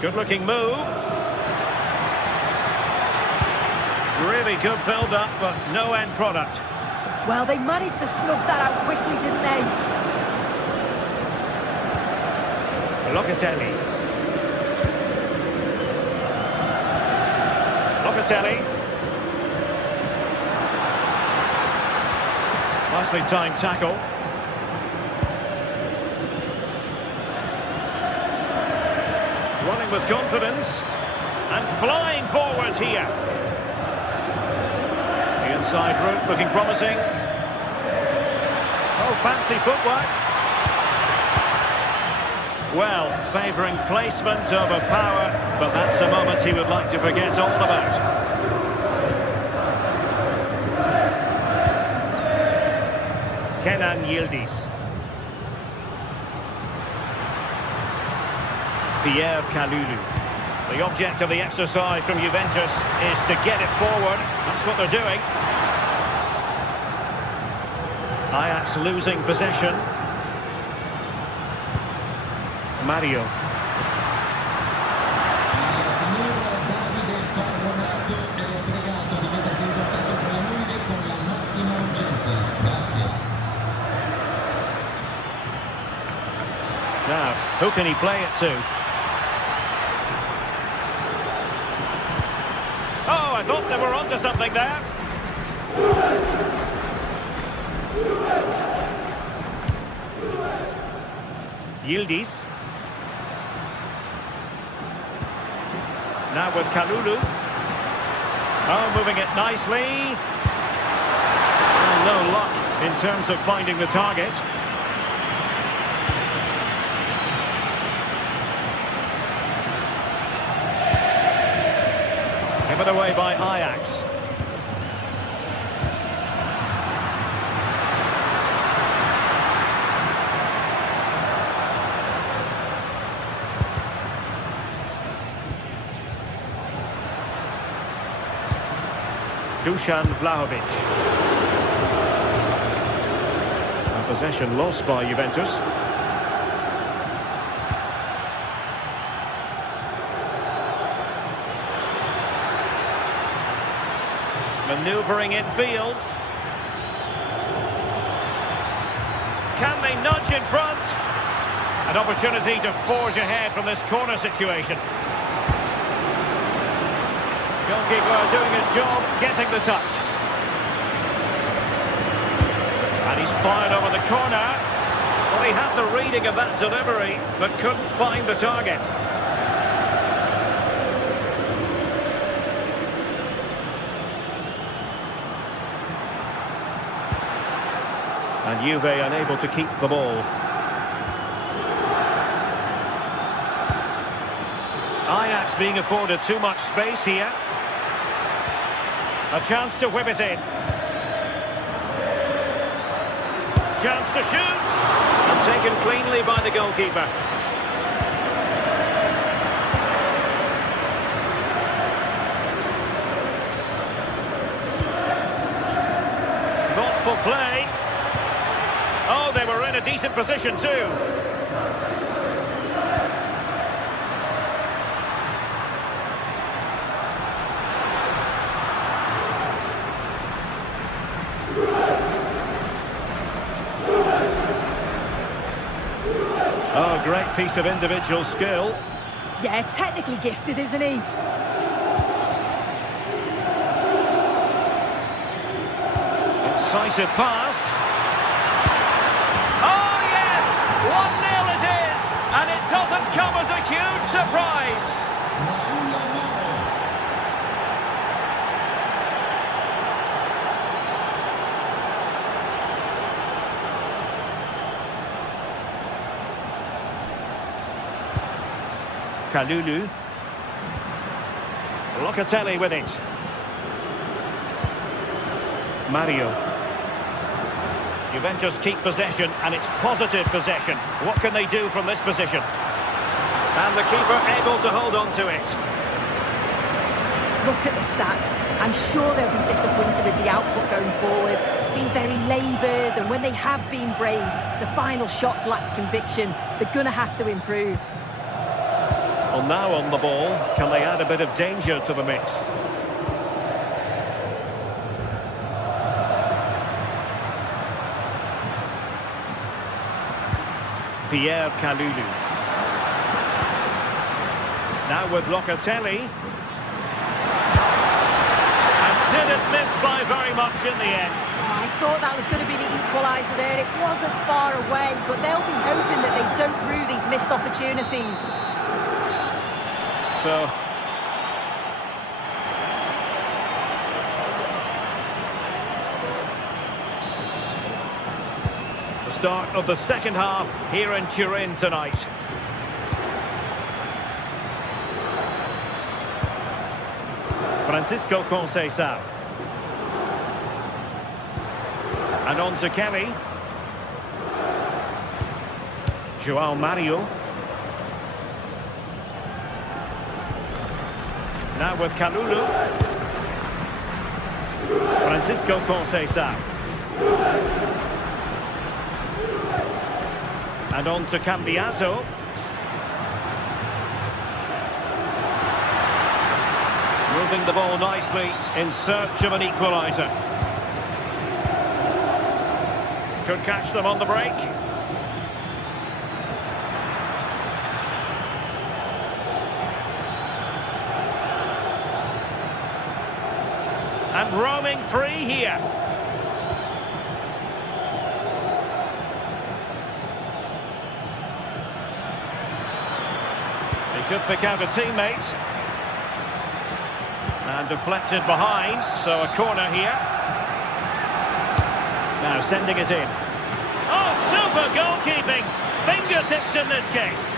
Good-looking move. Really good build-up, but no end product. Well, they managed to snuff that out quickly, didn't they? Locatelli. Locatelli. Nicely timed tackle. Running with confidence. And flying forward here. The inside route looking promising. Oh, fancy footwork. Well, favouring placement over power, but that's a moment he would like to forget all about. Kenan Yildiz. Pierre Kalulu. The object of the exercise from Juventus is to get it forward. That's what they're doing. Ajax losing possession. Mario. Now, who can he play it to? Oh, I thought they were onto something there. Yildiz. Now with Kalulu. Oh, moving it nicely. And no luck in terms of finding the target. Given away by Ajax. Dusan Vlahovic. And possession lost by Juventus. Manoeuvring in field. Can they nudge in front? An opportunity to forge ahead from this corner situation. Goalkeeper doing his job, getting the touch. And he's fired over the corner. Well, he had the reading of that delivery, but couldn't find the target. And Juve unable to keep the ball. Ajax being afforded too much space here. A chance to whip it in. Chance to shoot. And taken cleanly by the goalkeeper. Thoughtful play. Oh, they were in a decent position too. Oh, great piece of individual skill. Yeah, technically gifted, isn't he? Incisive pass. Oh, yes! 1-0 it is! And it doesn't come as a huge surprise. Kalulu. Locatelli with it. Mario. Juventus keep possession, and it's positive possession. What can they do from this position? And the keeper able to hold on to it. Look at the stats. I'm sure they'll be disappointed with the output going forward. It's been very laboured, and when they have been brave, the final shots lacked conviction. They're going to have to improve. Well, now on the ball, can they add a bit of danger to the mix? Pierre Kalulu. Now with Locatelli. And didn't miss by very much in the end. I thought that was going to be the equaliser there. It wasn't far away, but they'll be hoping that they don't rue these missed opportunities. So... the start of the second half here in Turin tonight. Francisco Conceição. And on to Kelly. João Mario. Now with Kalulu. Francisco Conceição. And on to Cambiaso. Moving the ball nicely in search of an equaliser. Could catch them on the break. And roaming free here. He could pick out a teammate. And deflected behind, so a corner here. Now sending it in. Oh, super goalkeeping! Fingertips in this case.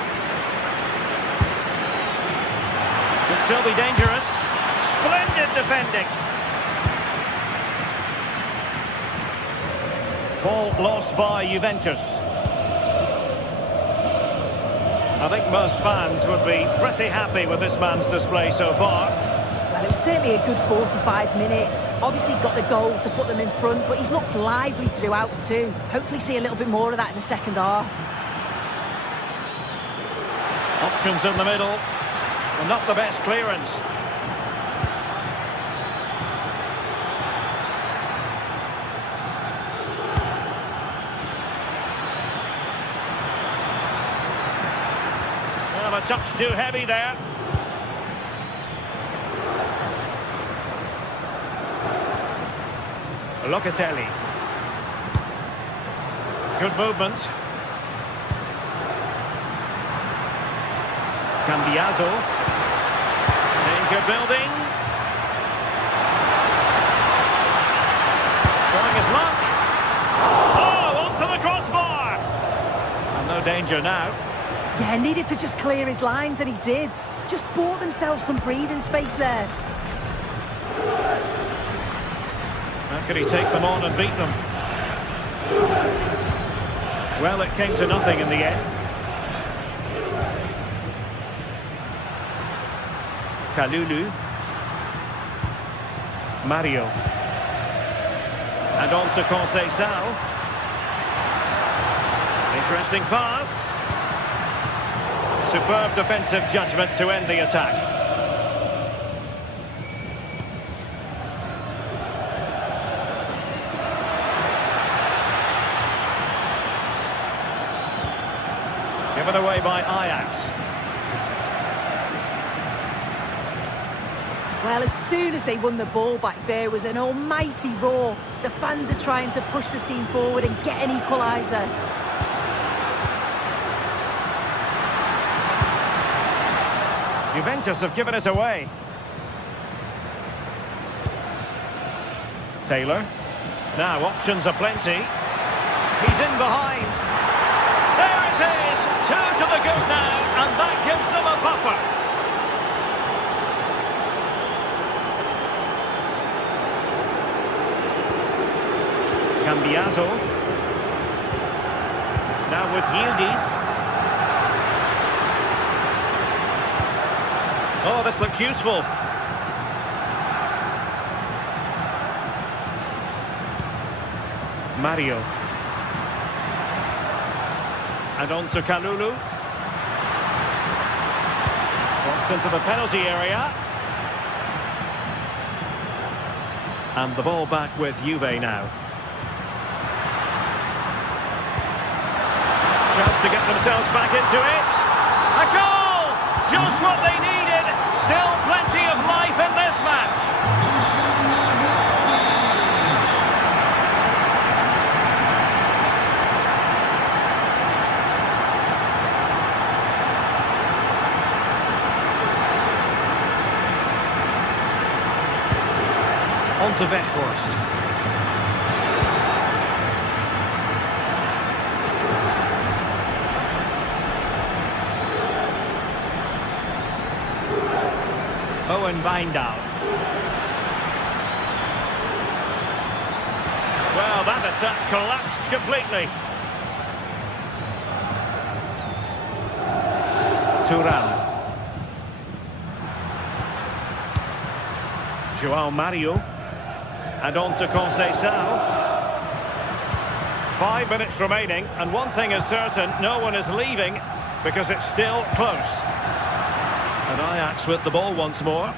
Could still be dangerous. Splendid defending. Ball lost by Juventus. I think most fans would be pretty happy with this man's display so far. Well, it was certainly a good 45 minutes. Obviously got the goal to put them in front, but he's looked lively throughout too. Hopefully see a little bit more of that in the second half. Options in the middle. Well, not the best clearance. Well, a touch too heavy there. Locatelli. Good movement. Cambiaso. Danger building. Trying his luck. Oh, onto the crossbar. And no danger now. Yeah, needed to just clear his lines, and he did. Just bought themselves some breathing space there. How could he take them on and beat them? Well, it came to nothing in the end. Kalulu. Mario. And on to Conceição. Interesting pass. Superb defensive judgment to end the attack. Given away by Ajax. Well, as soon as they won the ball back, there was an almighty roar. The fans are trying to push the team forward and get an equaliser. Juventus have given it away. Taylor. Now options are plenty. He's in behind. There it is. 2 to the good now, and that gives them a buffer. Cambiaso. Now with Yildiz. Oh, this looks useful. Mario. And on to Kalulu. into the penalty area. And the ball back with Juve now. Chance to get themselves back into it. A goal! Just what they needed. Still plenty of life in this match. On to Weghorst. Owen Wijndal. Well, that attack collapsed completely. Thuram. João Mario. And on to Conceição. 5 minutes remaining, and one thing is certain, no one is leaving because it's still close. And Ajax with the ball once more.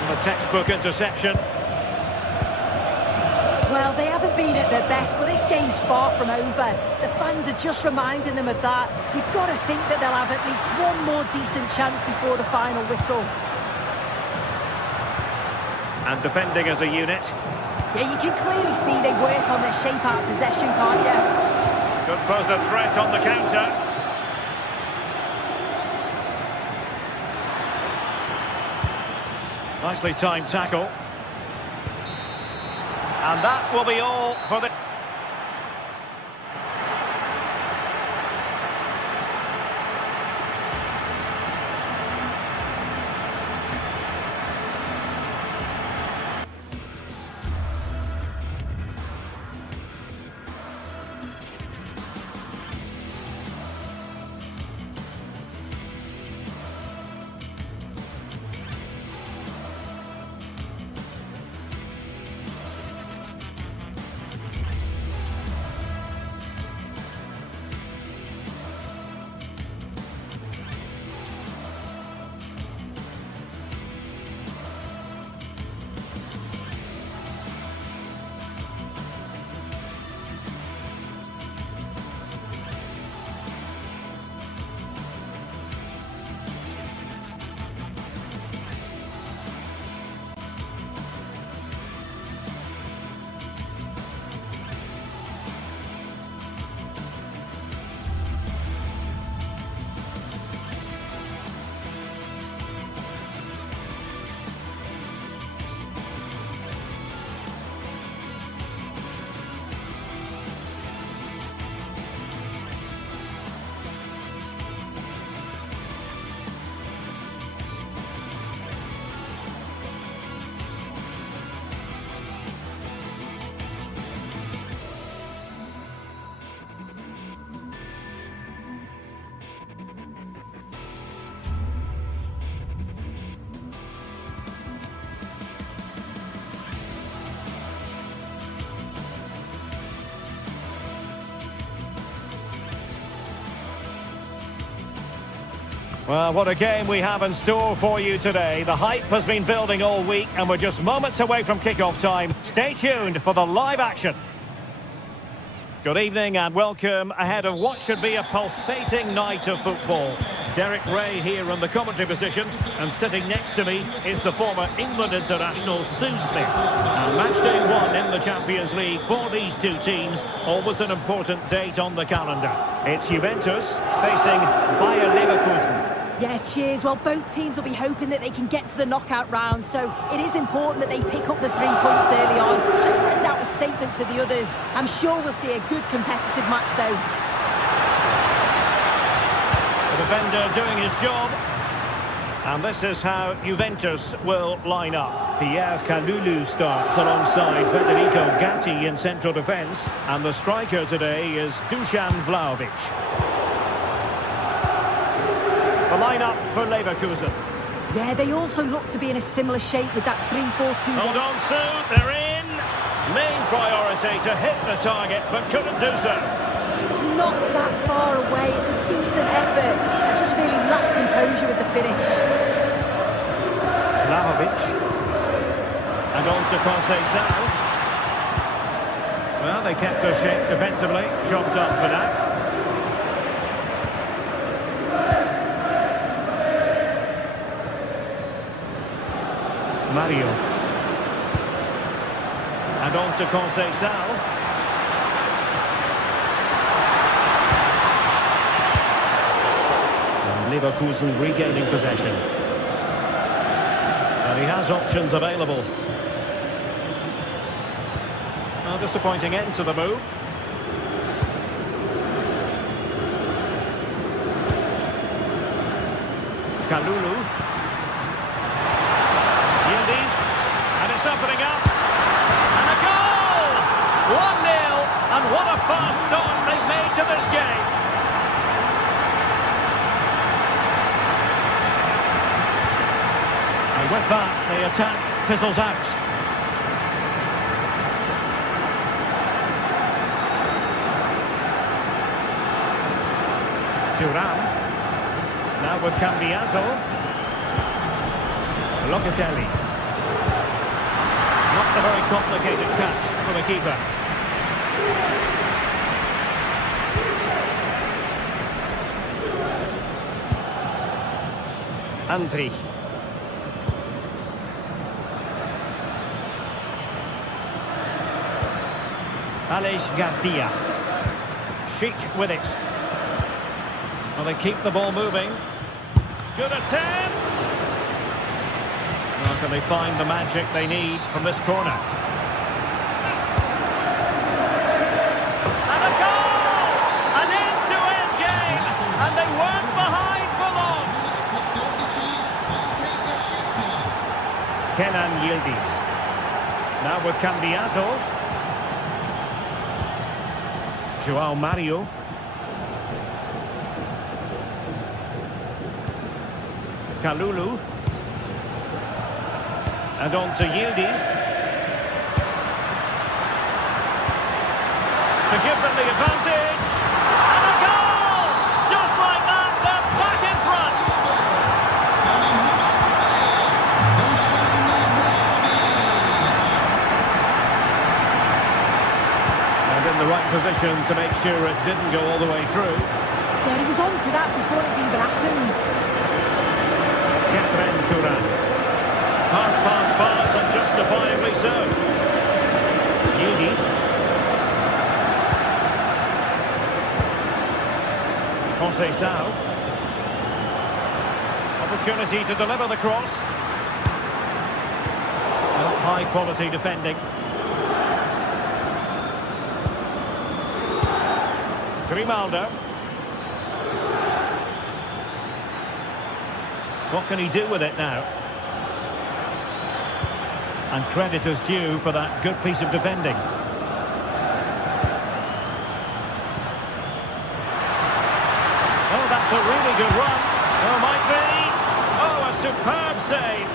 And a textbook interception. Well, they haven't been at their best, but this game's far from over. The fans are just reminding them of that. You've got to think that they'll have at least one more decent chance before the final whistle. And defending as a unit. Yeah, you can clearly see they work on their shape out of possession, can't you? Could pose a threat on the counter. Nicely timed tackle. And that will be all for the... Well, what a game we have in store for you today. The hype has been building all week and we're just moments away from kick-off time. Stay tuned for the live action. Good evening and welcome ahead of what should be a pulsating night of football. Derek Ray here in the commentary position, and sitting next to me is the former England international Sue Smith. And match day 1 in the Champions League for these two teams, always an important date on the calendar. It's Juventus facing Bayer Leverkusen. Yeah, cheers. Well, both teams will be hoping that they can get to the knockout round, so it is important that they pick up the 3 points early on. Just send out a statement to the others. I'm sure we'll see a good competitive match, though. The defender doing his job. And this is how Juventus will line up. Pierre Kalulu starts alongside Federico Gatti in central defence. And the striker today is Dusan Vlahovic. The line-up for Leverkusen. Yeah, they also look to be in a similar shape with that 3-4-2. Hold on, Sue, they're in. Main priority to hit the target, but couldn't do so. It's not that far away. It's a decent effort. I just really lacked composure with the finish. Vlahovic. And on to Conceição. Well, they kept their shape defensively. Job done for that. Mario. And on to Conceição. And Leverkusen regaining possession. And he has options available. A disappointing end to the move. Kalulu. Yildiz. And it's opening up. And a goal! 1-0. And what a fast start they've made to this game. And with that, the attack fizzles out. Thuram. Now with Cambiaso. Locatelli. Not a very complicated catch for the keeper. Andri. Aleix Garcia. Sheik with it. Well, they keep the ball moving. Good attempt! Well, can they find the magic they need from this corner? And a goal! An end-to-end game! And they weren't behind for long! Kenan Yildiz. Now with Cambiaso. João Mario. Kalulu. And on to Yildiz. To give them the advantage. And a goal! Just like that, they're back in front. And in the right position to make sure it didn't go all the way through. Yeah, he was on to that before it even happened. Thuram. Pass, and justifiably so. Yildiz. Conceição. Opportunity to deliver the cross. Not high quality defending. Grimaldo. What can he do with it now? And credit is due for that good piece of defending. Oh, that's a really good run. Oh, might be. Oh, a superb save.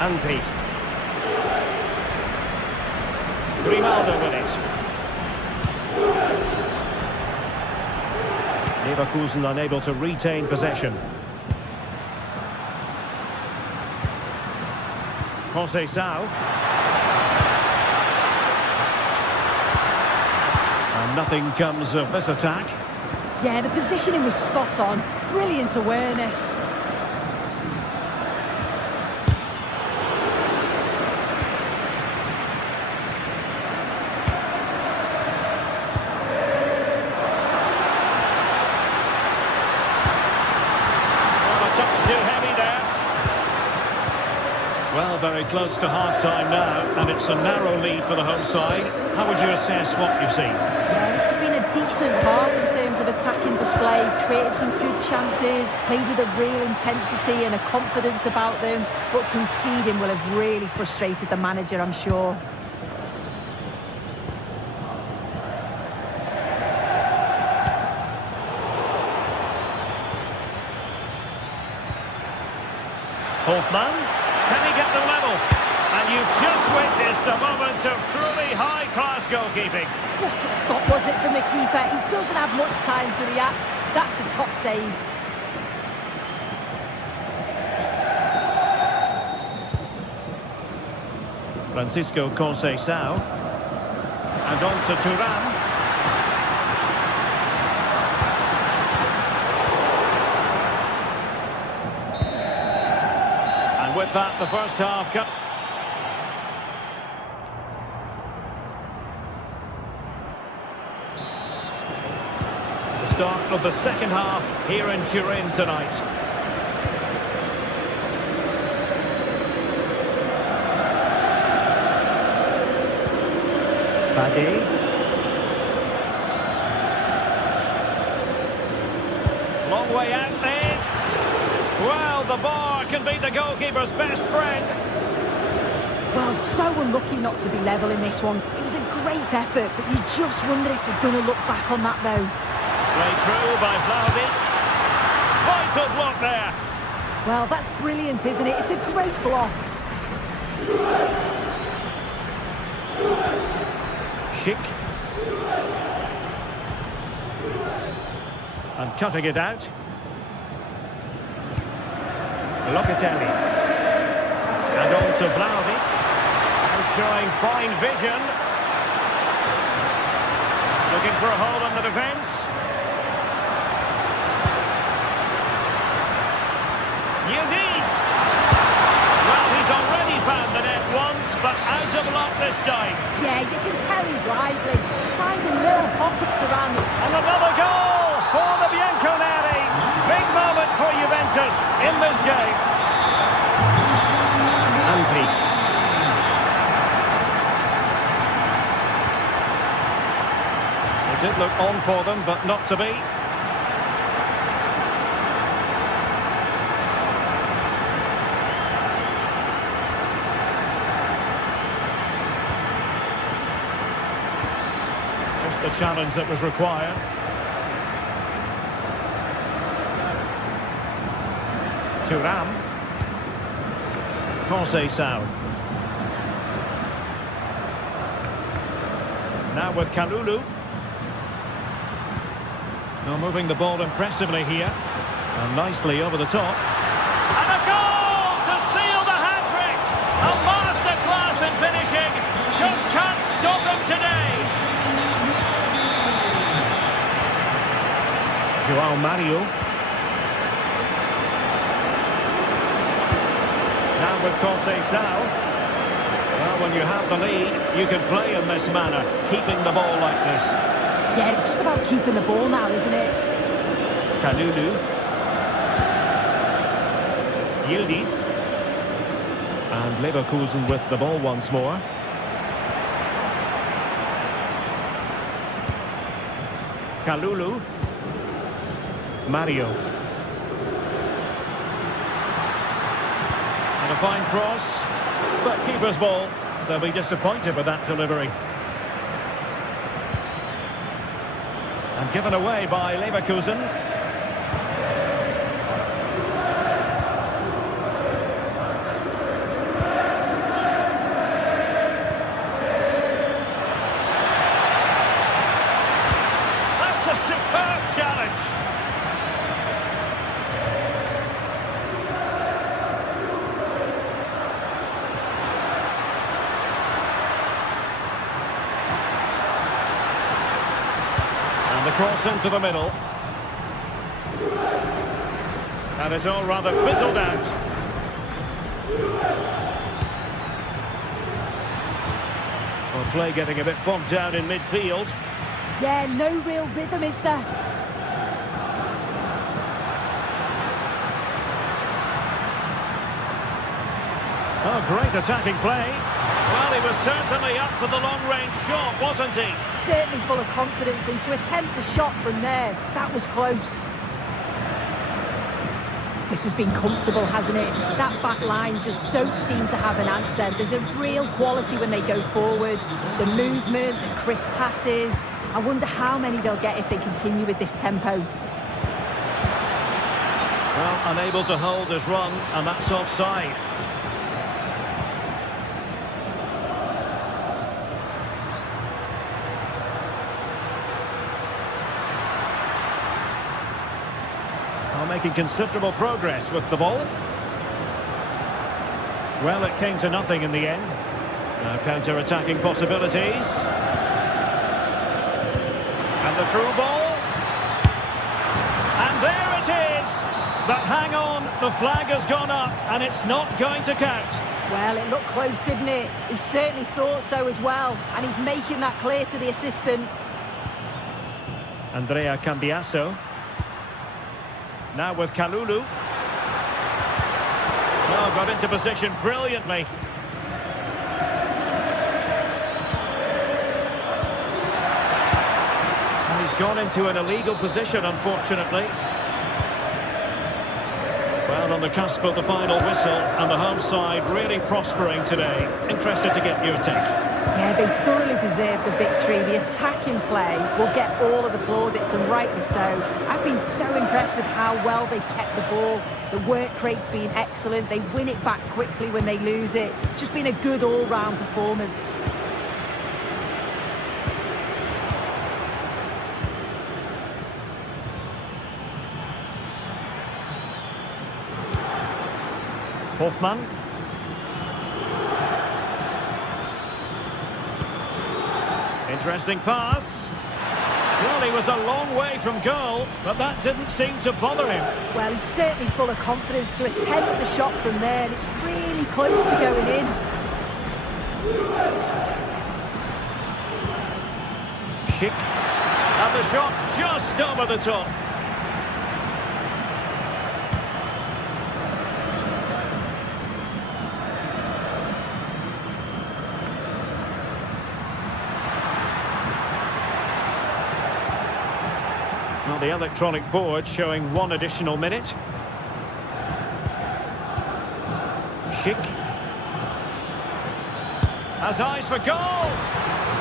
Andri. Grimaldo with it. Leverkusen unable to retain possession. Conceição. And nothing comes of this attack. Yeah, the positioning was spot on. Brilliant awareness. Well, very close to half-time now, and it's a narrow lead for the home side. How would you assess what you've seen? Yeah, this has been a decent half in terms of attacking display, created some good chances, played with a real intensity and a confidence about them, but conceding will have really frustrated the manager, I'm sure. Holtman, can he get them level? And you've just witnessed a moment of truly high-class goalkeeping. What a stop was it from the keeper. He doesn't have much time to react. That's a top save. Francisco Conceição. And on to Thuram. And with that, the first half cut. The start of the second half here in Turin tonight. Bade. Long way out this. Well, the bar can be the goalkeeper's best friend. Well, so unlucky not to be level in this one. It was a great effort, but you just wonder if they're going to look back on that, though. Played through by Vlahovic. Vital block there. Well, that's brilliant, isn't it? It's a great block. Schick. And cutting it out. Locatelli. And on to Vlahovic. And showing fine vision. Looking for a hole on the defence. Yildiz. Well, he's already found the net once, but out of luck this time. Yeah, you can tell he's lively. He's finding little pockets around it. And another goal for the Bianconeri. Big moment for Juventus in this game. Ampi. It did look on for them, but not to be. Just the challenge that was required. Thuram. Conceição. Now with Kalulu. Now moving the ball impressively here. And nicely over the top. And a goal to seal the hat-trick! A masterclass in finishing. Just can't stop him today. João Mario. Now with Conceição. Well, when you have the lead, you can play in this manner, keeping the ball like this. Yeah, it's just about keeping the ball now, isn't it? Kalulu. Yildiz. And Leverkusen with the ball once more. Kalulu. Mario. And a fine cross. But keeper's ball. They'll be disappointed with that delivery. And given away by Leverkusen. That's a superb challenge. The cross into the middle. And it's all rather fizzled out. Well, play getting a bit bogged down in midfield. Yeah, no real rhythm, is there? Oh, great attacking play. Well, he was certainly up for the long-range shot, wasn't he? Certainly full of confidence, and to attempt the shot from there, that was close. This has been comfortable, hasn't it? That back line just don't seem to have an answer. There's a real quality when they go forward. The movement, the crisp passes. I wonder how many they'll get if they continue with this tempo. Well, unable to hold his run, and that's offside. Well, making considerable progress with the ball. Well, it came to nothing in the end. Now counter-attacking possibilities. And the through ball. And there it is! But hang on, the flag has gone up and it's not going to count. Well, it looked close, didn't it? He certainly thought so as well. And he's making that clear to the assistant. Andrea Cambiasso. Now with Kalulu. Oh, got into position brilliantly. And he's gone into an illegal position, unfortunately. Well, on the cusp of the final whistle, and the home side really prospering today. Interested to get your take. Yeah, they thoroughly deserve the victory. The attacking play will get all of the plaudits, and rightly so. I've been so impressed with how well they've kept the ball. The work rate's been excellent. They win it back quickly when they lose it. It's just been a good all-round performance. Hoffmann. Interesting pass. Well, he was a long way from goal, but that didn't seem to bother him. Well, he's certainly full of confidence to attempt a shot from there, and it's really close to going in. Schick. And the shot just over the top. Well, the electronic board showing one additional minute. Schick. Has eyes for goal.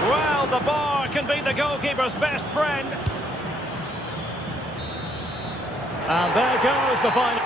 Well, the bar can be the goalkeeper's best friend. And there goes the final.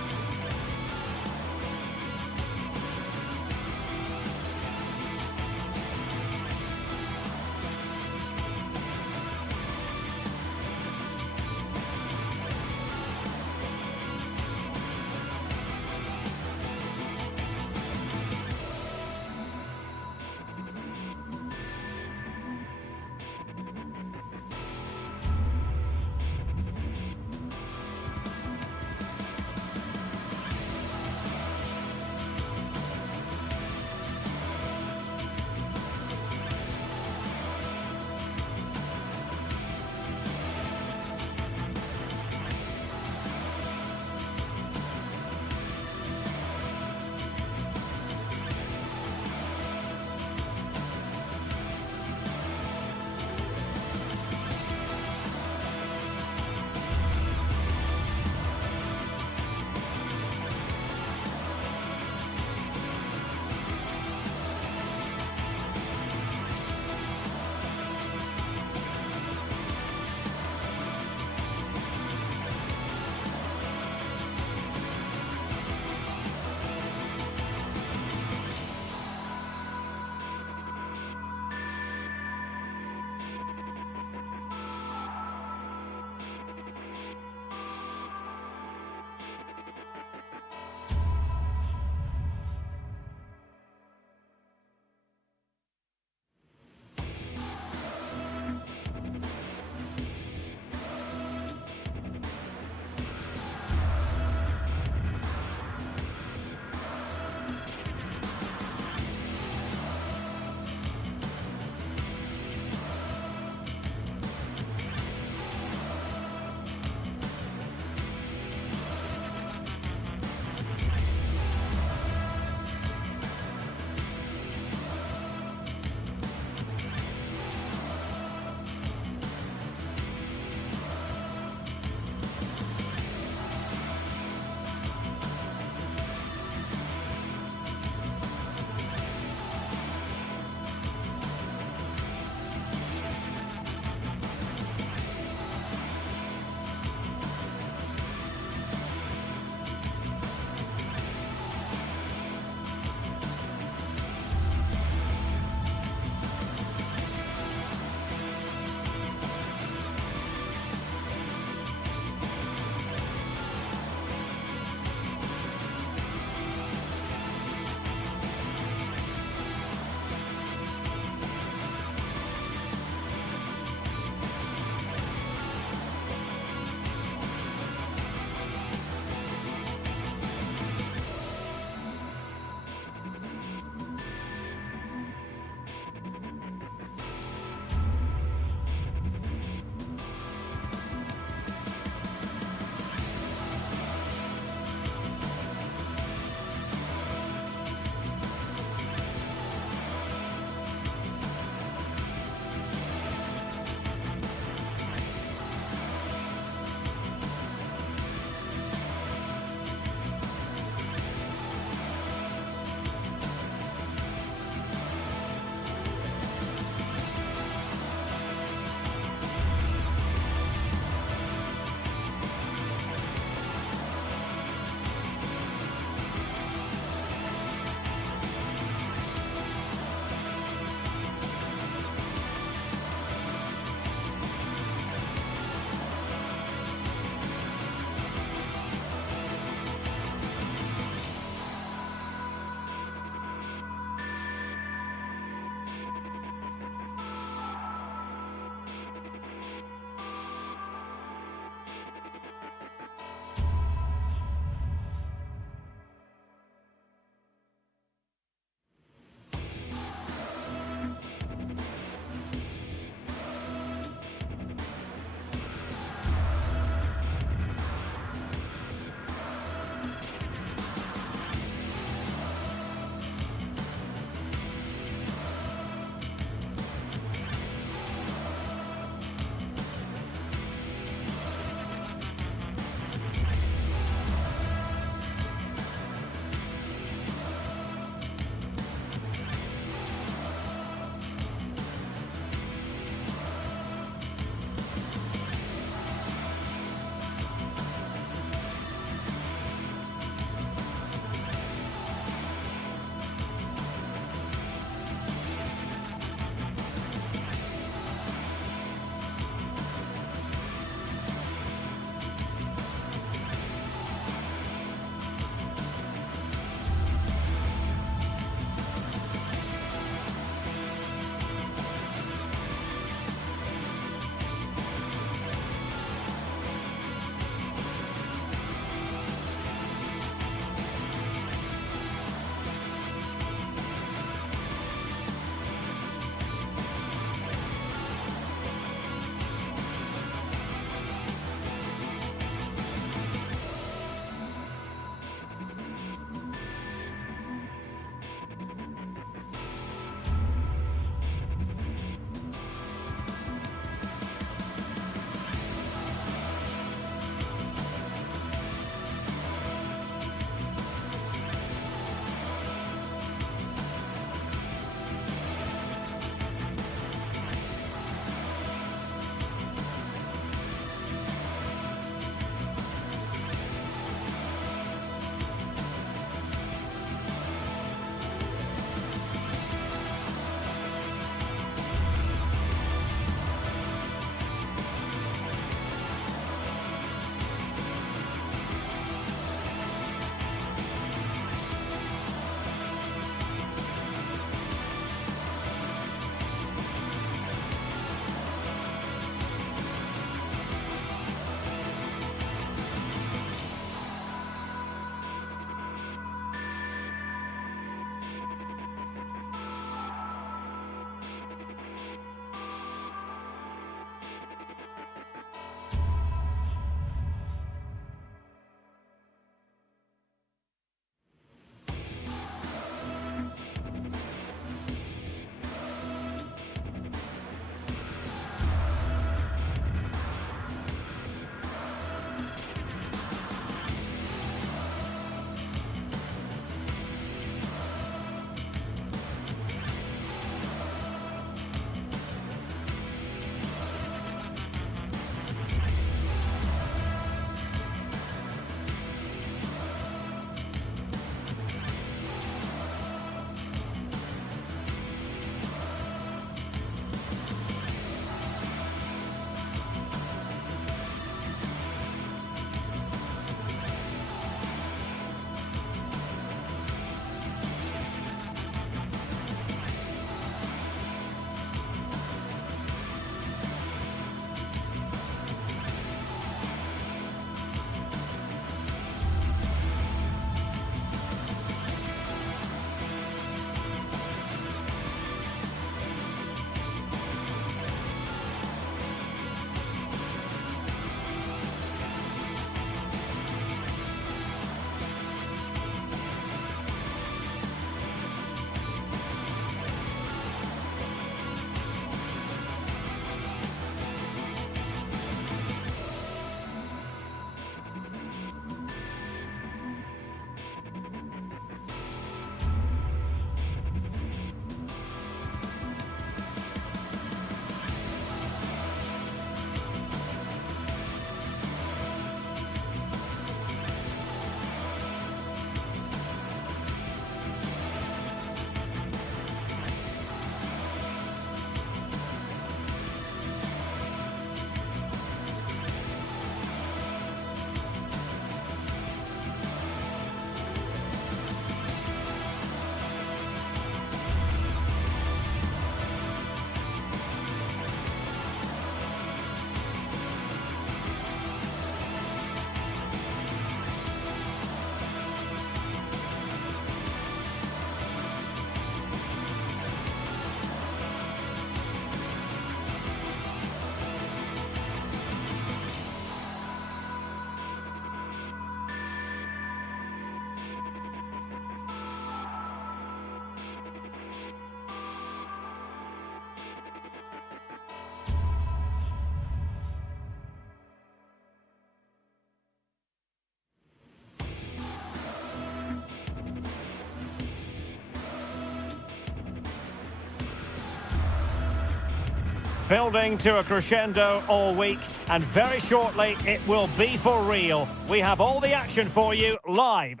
building to a crescendo all week, and very shortly it will be for real. We have all the action for you live.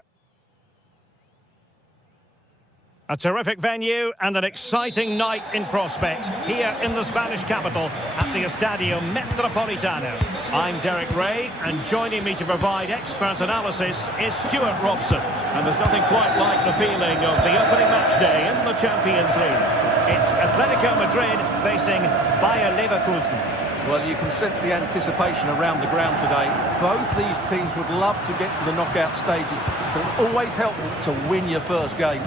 A terrific venue and an exciting night in prospect here in the Spanish capital at the Estadio Metropolitano. I'm Derek Ray, and joining me to provide expert analysis is Stuart Robson. And there's nothing quite like the feeling of the opening match day in the Champions League. It's Atletico Madrid facing Bayer Leverkusen. Well, you can sense the anticipation around the ground today. Both these teams would love to get to the knockout stages, so it's always helpful to win your first game.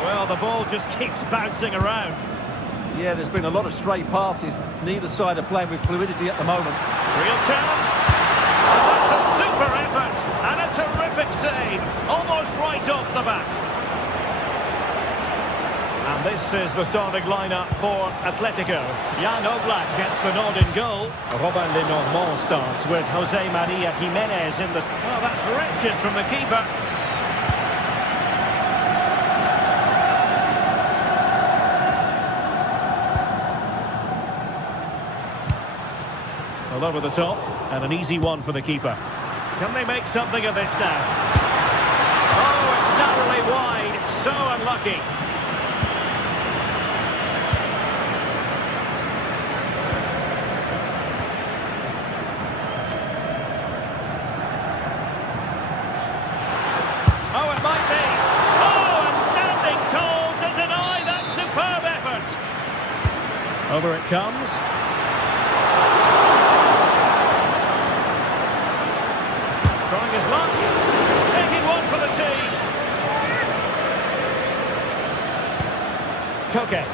Well, the ball just keeps bouncing around. Yeah, there's been a lot of stray passes. Neither side are playing with fluidity at the moment. Real chance. Oh, that's a super effort and a terrific save. Almost right off the bat. And this is the starting lineup for Atletico. Jan Oblak gets the nod in goal. Robin Lenormand starts with Jose Maria Jimenez in the... Oh, that's wretched from the keeper. Well, over the top, and an easy one for the keeper. Can they make something of this now? Oh, it's narrowly wide. So unlucky. Oh, it might be. Oh, and standing tall to deny that superb effort. Over it comes. Trying his luck, taking one for the team. Koke.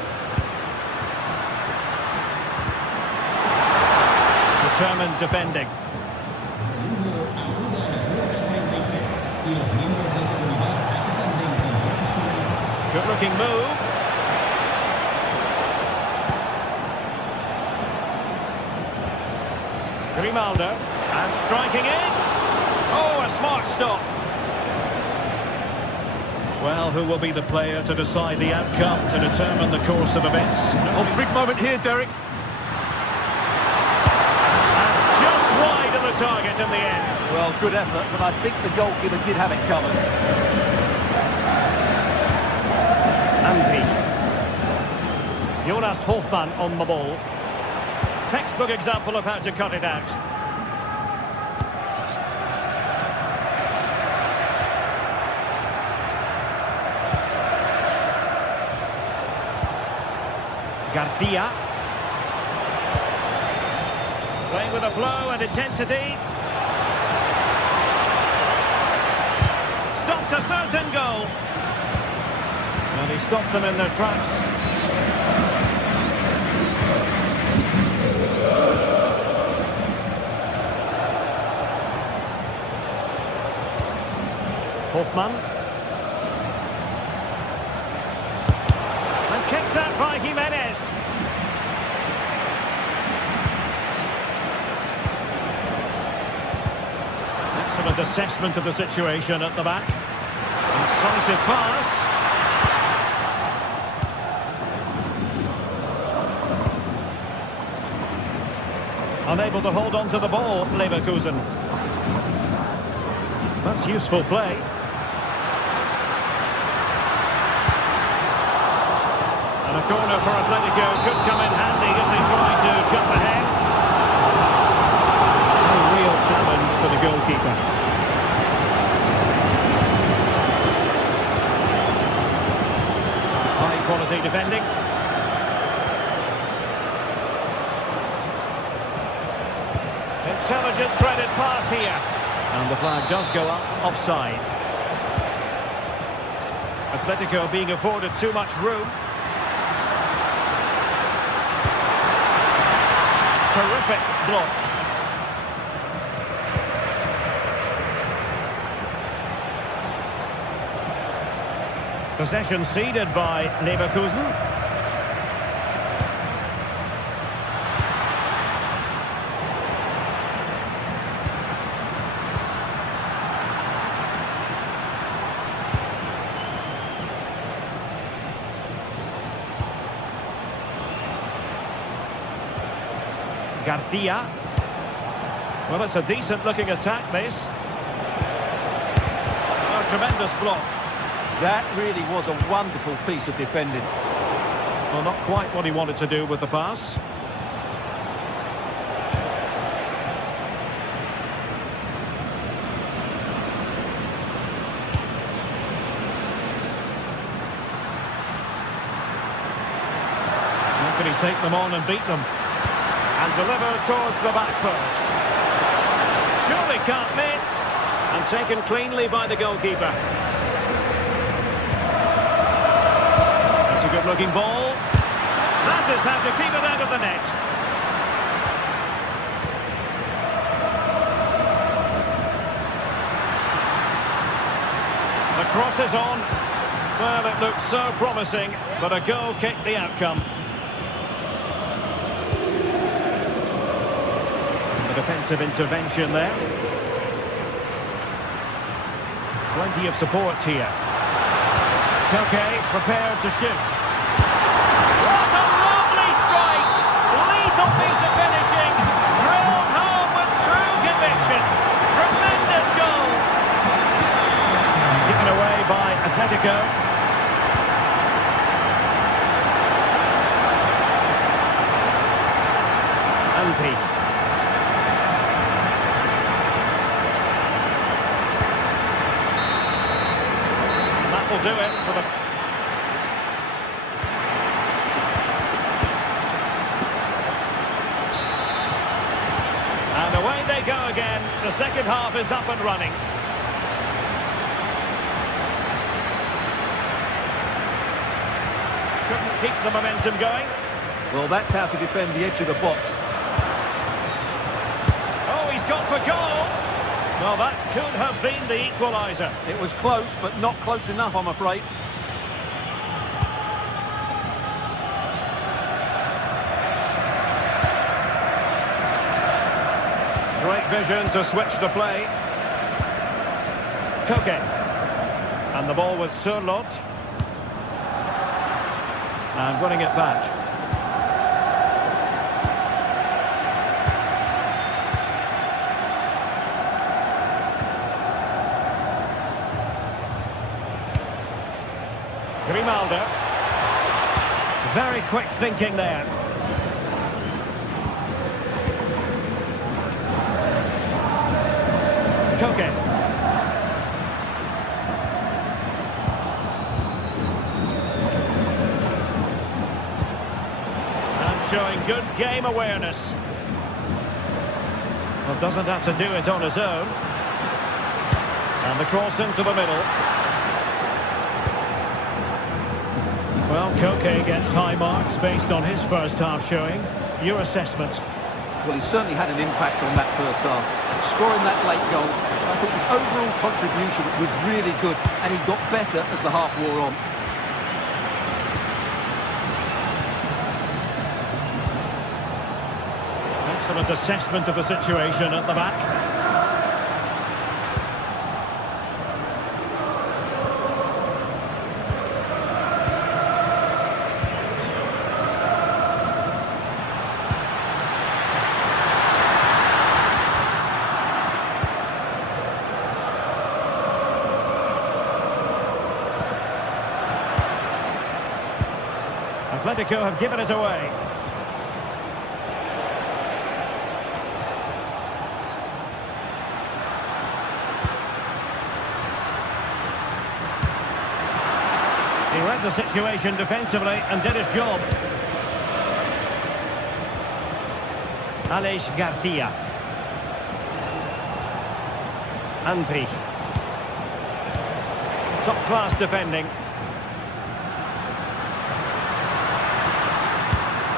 Determined defending. Good looking move. Grimaldo, and striking it. Oh, a smart stop. Well, who will be the player to decide the outcome, to determine the course of events? Oh, big moment here, Derek. And just wide of the target in the end. Well, good effort, but I think the goalkeeper did have it covered. Ampi. Jonas Hofmann on the ball. Textbook example of how to cut it out. Garcia. Playing with a flow and intensity. Stopped a certain goal. And he stopped them in their tracks. Hofmann. And kicked out by Jimenez. Excellent assessment of the situation at the back. Incisive pass. Unable to hold on to the ball, Leverkusen. That's useful play. And a corner for Atletico could come in handy as they try to cut the head. A real challenge for the goalkeeper. High quality defending. Intelligent threaded pass here. And the flag does go up, offside. Atletico being afforded too much room. Terrific block. Possession ceded by Leverkusen. Garcia. Well, it's a decent-looking attack, this. Oh, tremendous block. That really was a wonderful piece of defending. Well, not quite what he wanted to do with the pass. How can he take them on and beat them? And deliver towards the back post. Surely can't miss. And taken cleanly by the goalkeeper. That's a good-looking ball. That is how to keep it out of the net. The cross is on. Well, it looked so promising, but a goal kicked the outcome. The defensive intervention there. Plenty of support here. Koke prepared to shoot. What a lovely strike! Lethal piece of finishing. Drilled home with true conviction. Tremendous goals. Given away by Atletico. Antri. Will do it for the... And away they go again. The second half is up and running. Couldn't keep the momentum going. Well, that's how to defend the edge of the box. Oh, he's gone for goal. Well, that could have been the equaliser. It was close, but not close enough, I'm afraid. Great vision to switch the play. Koke. And the ball with Surlot. And winning it back. Grimaldo. Very quick thinking there. Koke. And showing good game awareness. Well, doesn't have to do it on his own. And the cross into the middle. Well, Koke gets high marks based on his first half showing. Your assessment? Well, he certainly had an impact on that first half. Scoring that late goal, I think his overall contribution was really good, and he got better as the half wore on. Excellent assessment of the situation at the back. Atletico have given it away. He read the situation defensively and did his job. Alex Garcia. Antri. Top-class defending.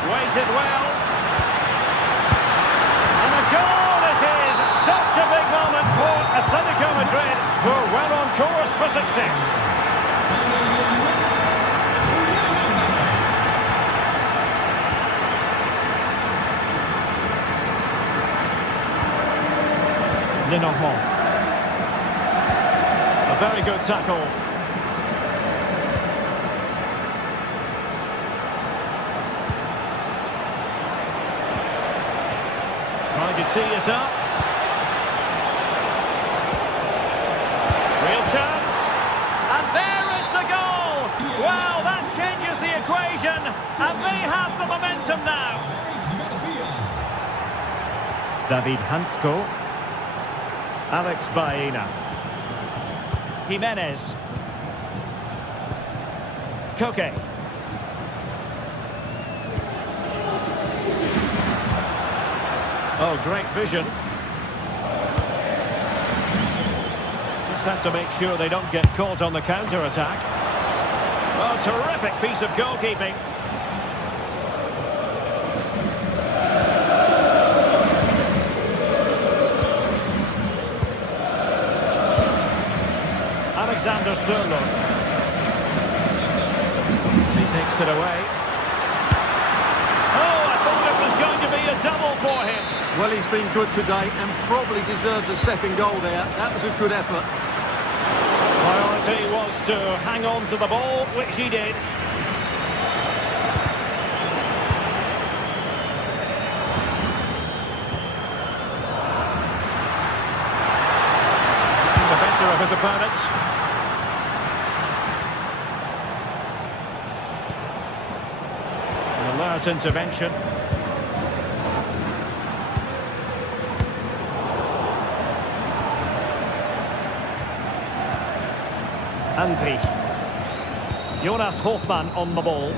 Waited well. And the goal it is. Such a big moment for Atletico Madrid, who are well on course for success. Lenormand. A very good tackle. tee it up. Real chance. And there is the goal. Well, that changes the equation. And they have the momentum now. David Hansko. Alex Baena. Jimenez. Koke. Oh, great vision. Just have to make sure they don't get caught on the counter-attack. Oh, terrific piece of goalkeeping. Alexander Sørloth. He takes it away. Oh, I thought it was going to be a double for him. Well, he's been good today and probably deserves a second goal there. That was a good effort. Priority was to hang on to the ball, which he did. The better of his opponents. An alert intervention. Andri. Jonas Hofmann on the ball.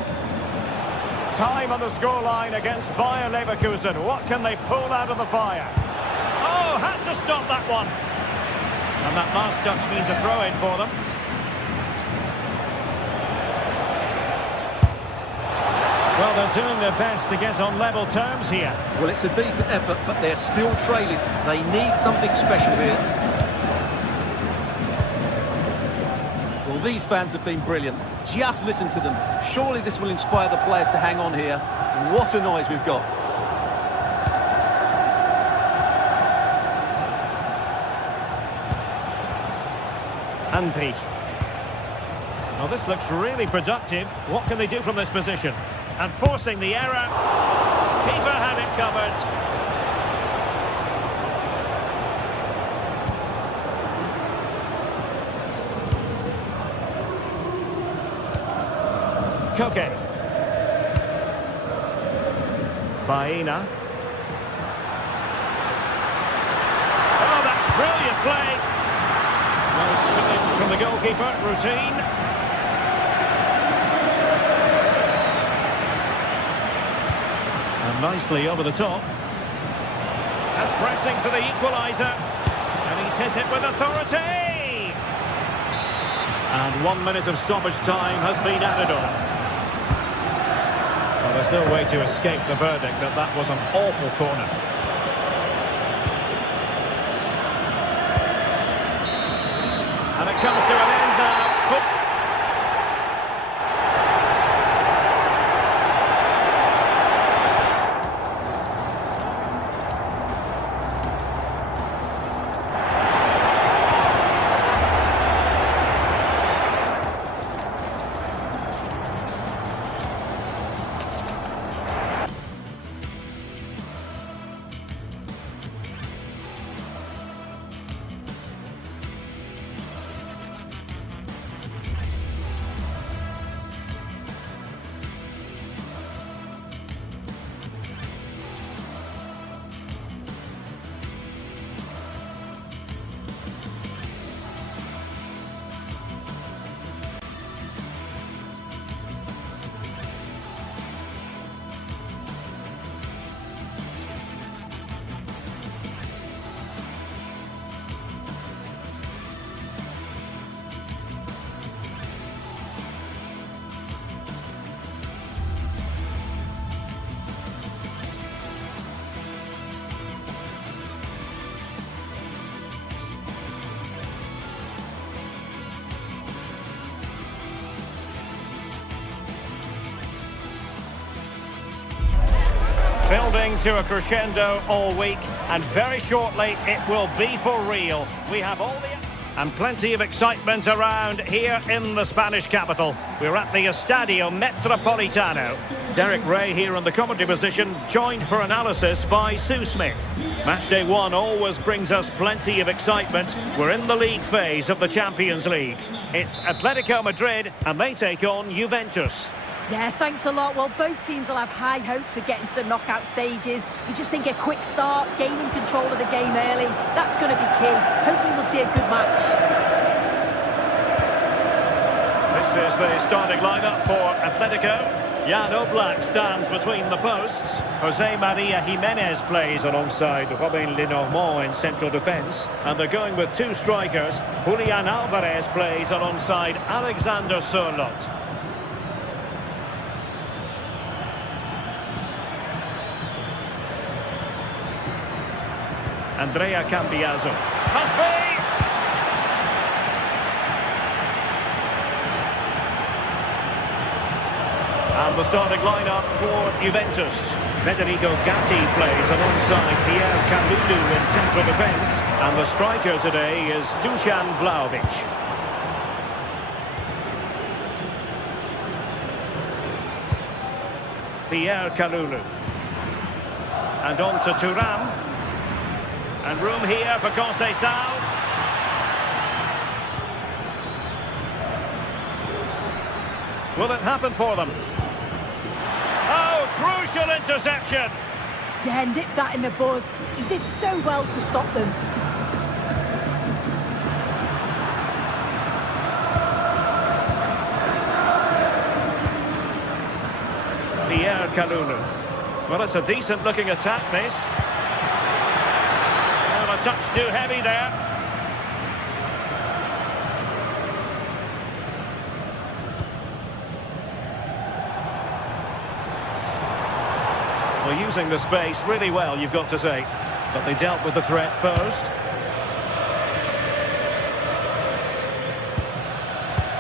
Time on the scoreline against Bayer Leverkusen. What can they pull out of the fire? Oh, had to stop that one. And that last touch means a throw-in for them. Well, they're doing their best to get on level terms here. Well, it's a decent effort, but they're still trailing. They need something special here. Well, these fans have been brilliant. Just listen to them. Surely this will inspire the players to hang on here. What a noise we've got. Andri. Well, this looks really productive. What can they do from this position? And forcing the error. Keeper had it covered. Koke. Baena. Oh, that's brilliant play. Nice finish from the goalkeeper. Routine. And nicely over the top. And pressing for the equaliser. And he's hit it with authority. And 1 minute of stoppage time has been added on. Well, there's no way to escape the verdict that that was an awful corner. And it comes to an end now. Building to a crescendo all week, and very shortly it will be for real. We have all the... And plenty of excitement around here in the Spanish capital. We're at the Estadio Metropolitano. Derek Ray here in the commentary position, joined for analysis by Sue Smith. Matchday 1 always brings us plenty of excitement. We're in the league phase of the Champions League. It's Atletico Madrid and they take on Juventus. Yeah, thanks a lot. Well, both teams will have high hopes of getting to the knockout stages. You just think a quick start, gaining control of the game early, that's going to be key. Hopefully we'll see a good match. This is the starting lineup for Atletico. Jan Oblak stands between the posts. Jose Maria Jimenez plays alongside Robin Lenormand in central defence. And they're going with two strikers. Julian Alvarez plays alongside Alexander Sørloth. Andrea Cambiaso. Must be! And the starting lineup for Juventus. Federico Gatti plays alongside Pierre Kalulu in central defence. And the striker today is Dusan Vlahovic. Pierre Kalulu. And on to Thuram. And room here for Conceição. Will it happen for them? Oh, crucial interception! Yeah, nipped that in the bud. He did so well to stop them. Pierre Kalulu. Well, it's a decent-looking attack, this. A touch too heavy there. Well, using the space really well, you've got to say. But they dealt with the threat posed.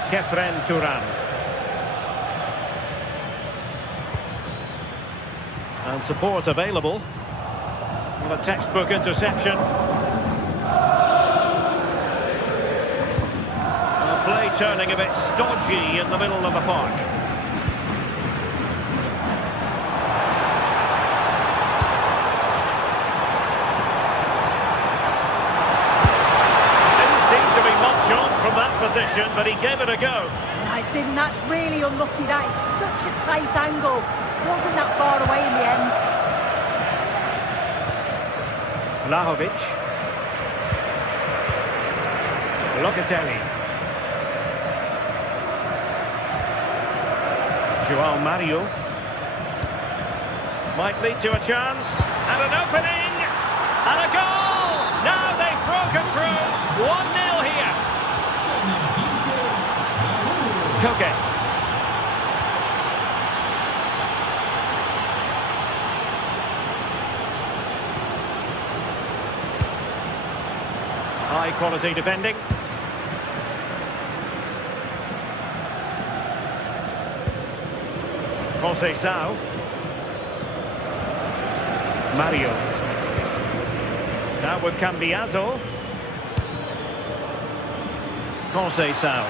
Kefren Thuram. And support available. Well, a textbook interception. Well, play turning a bit stodgy in the middle of the park. Didn't seem to be much on from that position, but he gave it a go. I didn't. That's really unlucky. That is such a tight angle. Wasn't that far away in the end. Vlahovic. Locatelli. Joao Mario. Might lead to a chance. And an opening. And a goal! Now they've broken through. 1-0 here. Koke. High quality defending. Conceição. Mario. Now with Cambiaso. Conceição.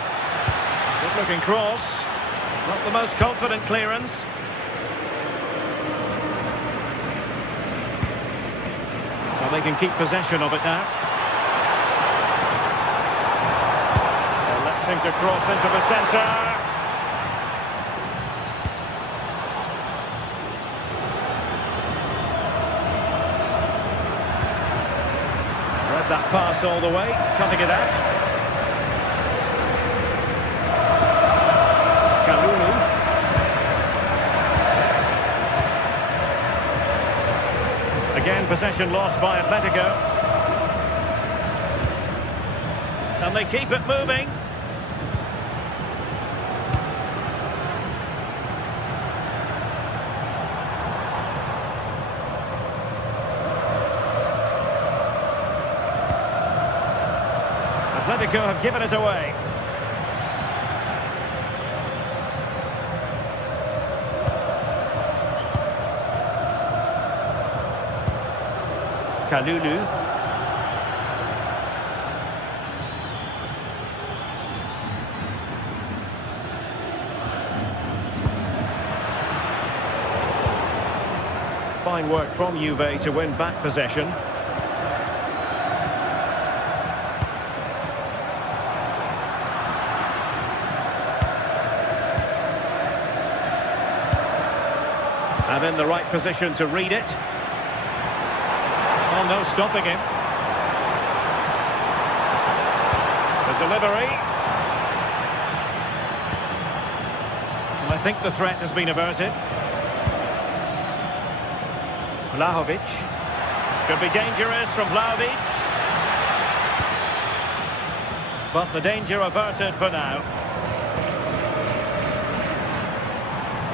Good looking cross. Not the most confident clearance. Well, they can keep possession of it now. To cross into the centre. Read that pass all the way, cutting it out. Kalulu. Again, possession lost by Atletico. And they keep it moving. Atletico have given it away. Kalulu. fine work from Juve to win back possession. And in the right position to read it. Oh, no stopping him. The delivery. I think the threat has been averted. Vlahovic. Could be dangerous from Vlahovic. But the danger averted for now.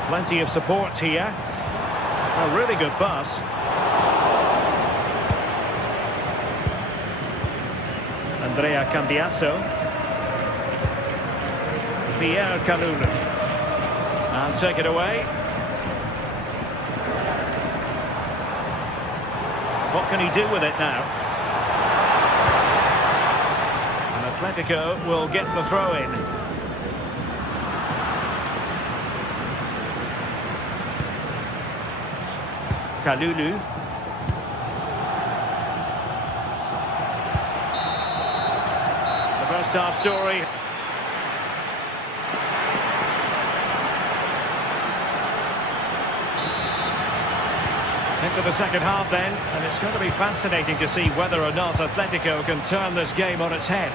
Plenty of support here. A really good pass. Andrea Cambiasso. Pierre Kalulu. And take it away. What can he do with it now? And Atletico will get the throw in. Kalulu. The first half story. Into the second half then, and it's going to be fascinating to see whether or not Atletico can turn this game on its head.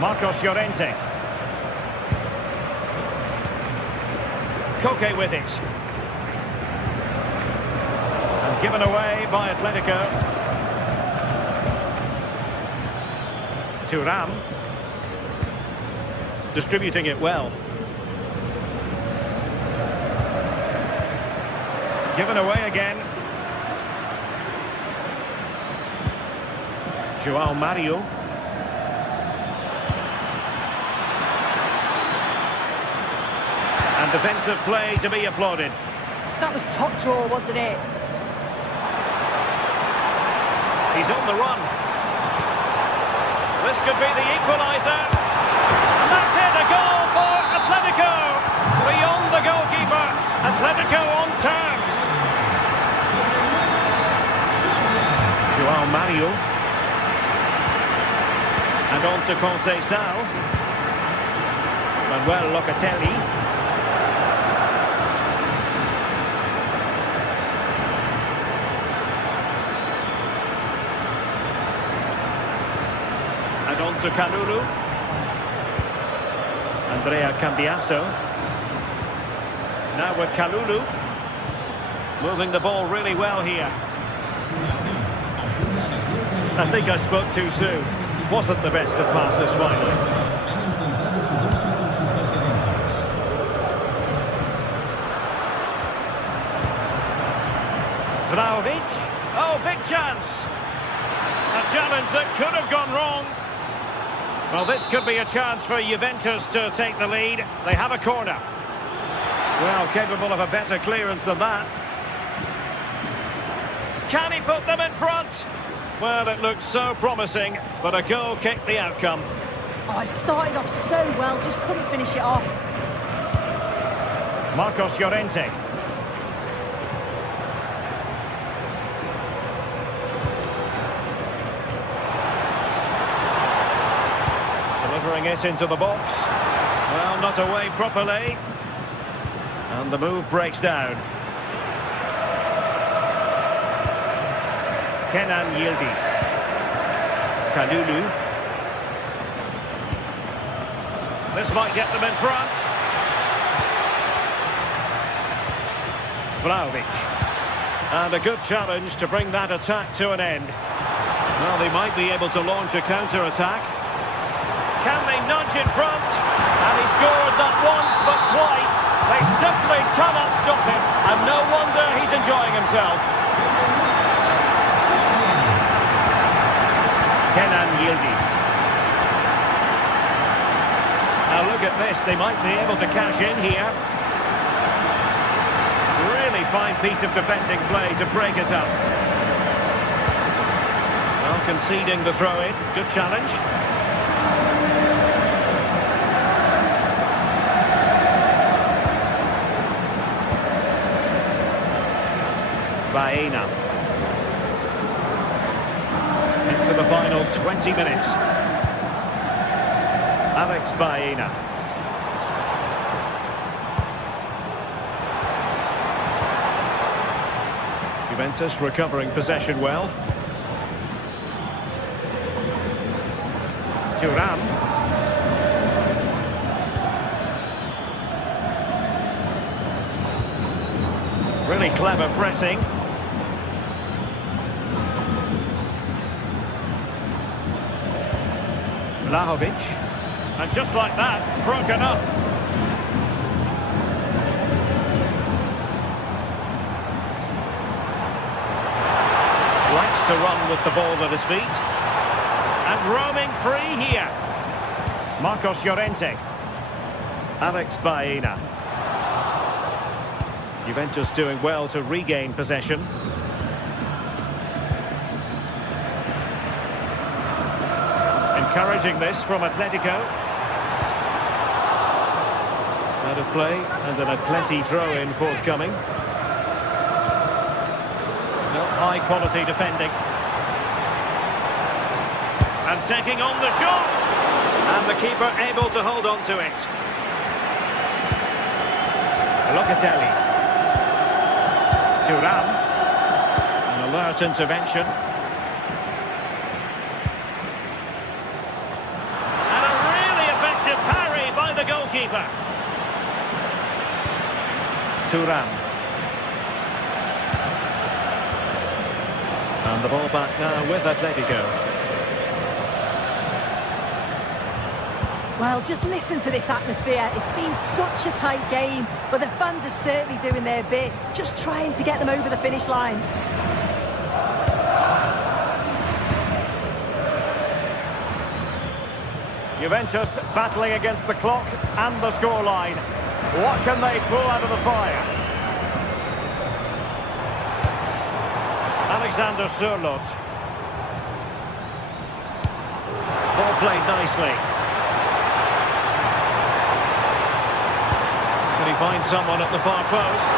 Marcos Llorente. Koke with it. And given away by Atletico. Thuram. Distributing it well. Given away again. João Mario. And defensive play to be applauded. That was top draw, wasn't it? He's on the run. This could be the equaliser. And that's it, a goal for Atletico. Beyond the goalkeeper. Atletico on terms. João Mario. And on to Conceição. Manuel Locatelli. And on to Kalulu. Andrea Cambiasso. Now with Kalulu. Moving the ball really well here. I think I spoke too soon. Wasn't the best of passes finally. Vlahovic. Oh, big chance. A challenge that could have gone wrong. Well, this could be a chance for Juventus to take the lead. They have a corner. Well, capable of a better clearance than that. Can he put them in front? Well, it looked so promising, but a goal kicked the outcome. Oh, it started off so well, just couldn't finish it off. Marcos Llorente. Delivering it into the box. Well, not away properly. And the move breaks down. Kenan Yildiz. Kalulu. This might get them in front. Vlahovic. And a good challenge to bring that attack to an end. Well, they might be able to launch a counter-attack. Can they nudge in front? And he scored not once but twice. They simply cannot stop him. And no wonder he's enjoying himself. Kenan Yildiz. Now look at this, they might be able to cash in here. Really fine piece of defending play to break us up. Well, conceding the throw-in, good challenge. Baena. Into the final 20 minutes. Alex Baena. Juventus recovering possession well. Thuram. Really clever pressing. Vlahovic. And just like that, broken up. Likes to run with the ball at his feet. And roaming free here. Marcos Llorente. Alex Baena. Juventus doing well to regain possession. Encouraging this from Atletico. Out of play and an Atleti throw-in forthcoming. High quality defending. And taking on the shot. And the keeper able to hold on to it. Locatelli. Thuram. An alert intervention. And a really effective parry by the goalkeeper. Thuram. And the ball back now with Atletico. Well, just listen to this atmosphere. It's been such a tight game, but the fans are certainly doing their bit, just trying to get them over the finish line. Juventus battling against the clock and the scoreline. What can they pull out of the fire? Alexander Sørloth. Ball played nicely. Can he find someone at the far post?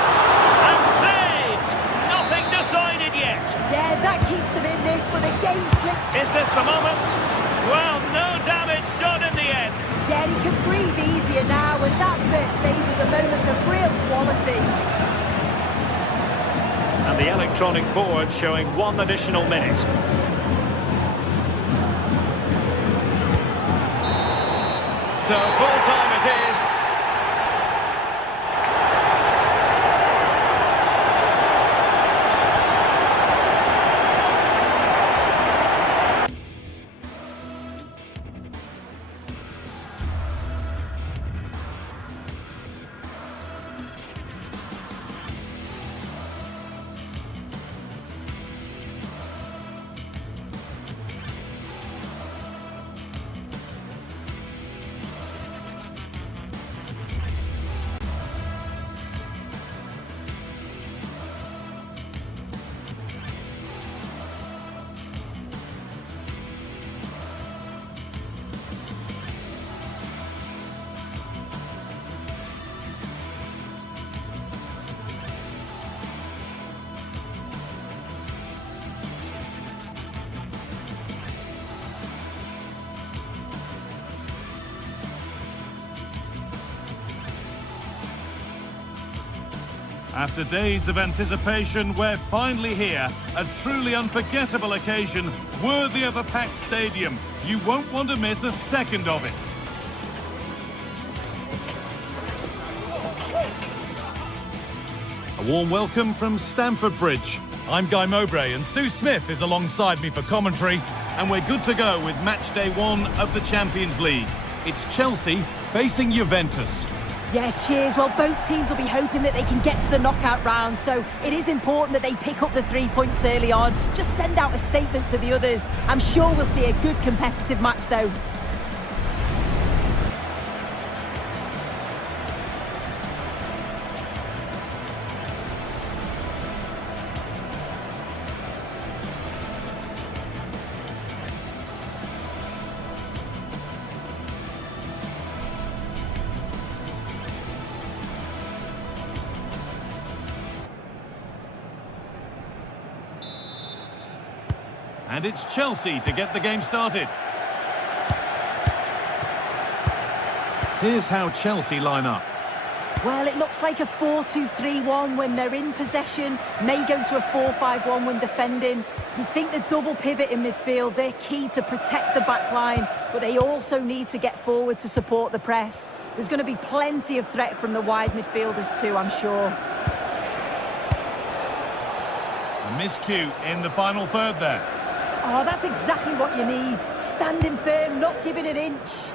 And saved! Nothing decided yet. Yeah, that keeps them in this, but the game slipped. Is this the moment? Well, no damage done in the end. Yeah, he can breathe easier now, and that first save was a moment of real quality. And the electronic board showing 1 additional minute. So full time it is. After days of anticipation, we're finally here. A truly unforgettable occasion, worthy of a packed stadium. You won't want to miss a second of it. A warm welcome from Stamford Bridge. I'm Guy Mowbray and Sue Smith is alongside me for commentary, and we're good to go with match day 1 of the Champions League. It's Chelsea facing Juventus. Yeah, cheers. Well, both teams will be hoping that they can get to the knockout round, so it is important that they pick up the 3 points early on. Just send out a statement to the others. I'm sure we'll see a good competitive match, though. And it's Chelsea to get the game started. Here's how Chelsea line up. Well, it looks like a 4-2-3-1 when they're in possession. May go to a 4-5-1 when defending. You think the double pivot in midfield, they're key to protect the back line, but they also need to get forward to support the press. There's going to be plenty of threat from the wide midfielders too, I'm sure. A miscue in the final third there. Oh, that's exactly what you need. Standing firm, not giving an inch.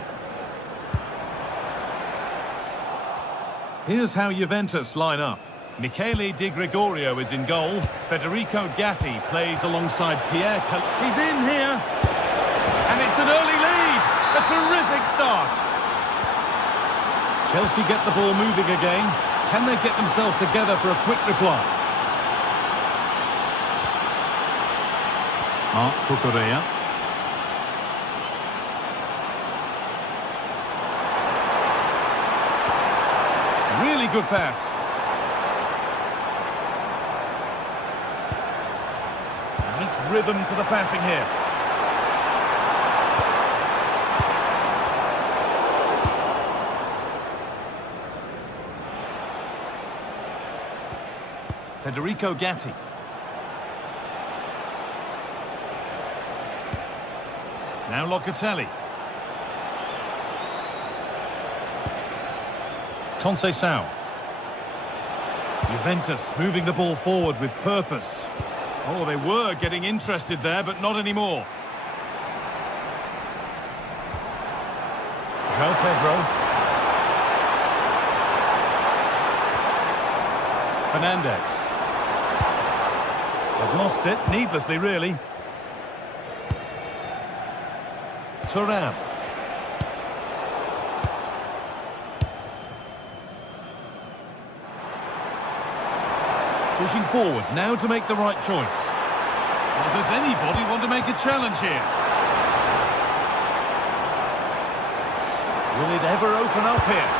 Here's how Juventus line up. Michele Di Gregorio is in goal. Federico Gatti plays alongside Pierre He's in here. And it's an early lead. A terrific start. Chelsea get the ball moving again. Can they get themselves together for a quick reply? Marc Cucurella. Really good pass. Nice rhythm to the passing here. Federico Gatti. Now Locatelli. Conceição. Juventus moving the ball forward with purpose. Oh, they were getting interested there, but not anymore. João Pedro. Fernandes. They've lost it, needlessly really. Thuram. Pushing forward, now to make the right choice. Well, does anybody want to make a challenge here? Will it ever open up here?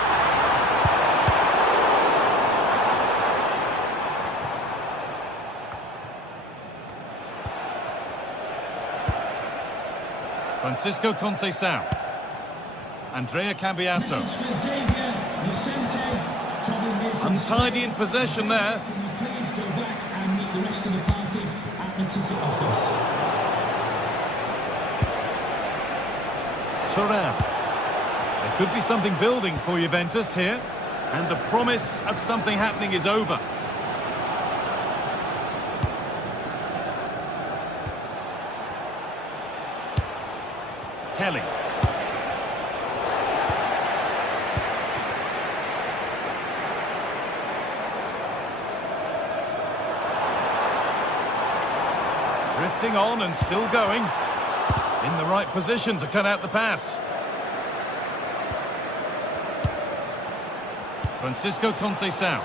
Francisco Conceição. Andrea Cambiasso. Untidy in possession there. Please go back and meet the rest of the party at the ticket office. Thuram. There could be something building for Juventus here, and the promise of something happening is over. Kelly. Drifting on and still going. In the right position to cut out the pass. Francisco Conceição.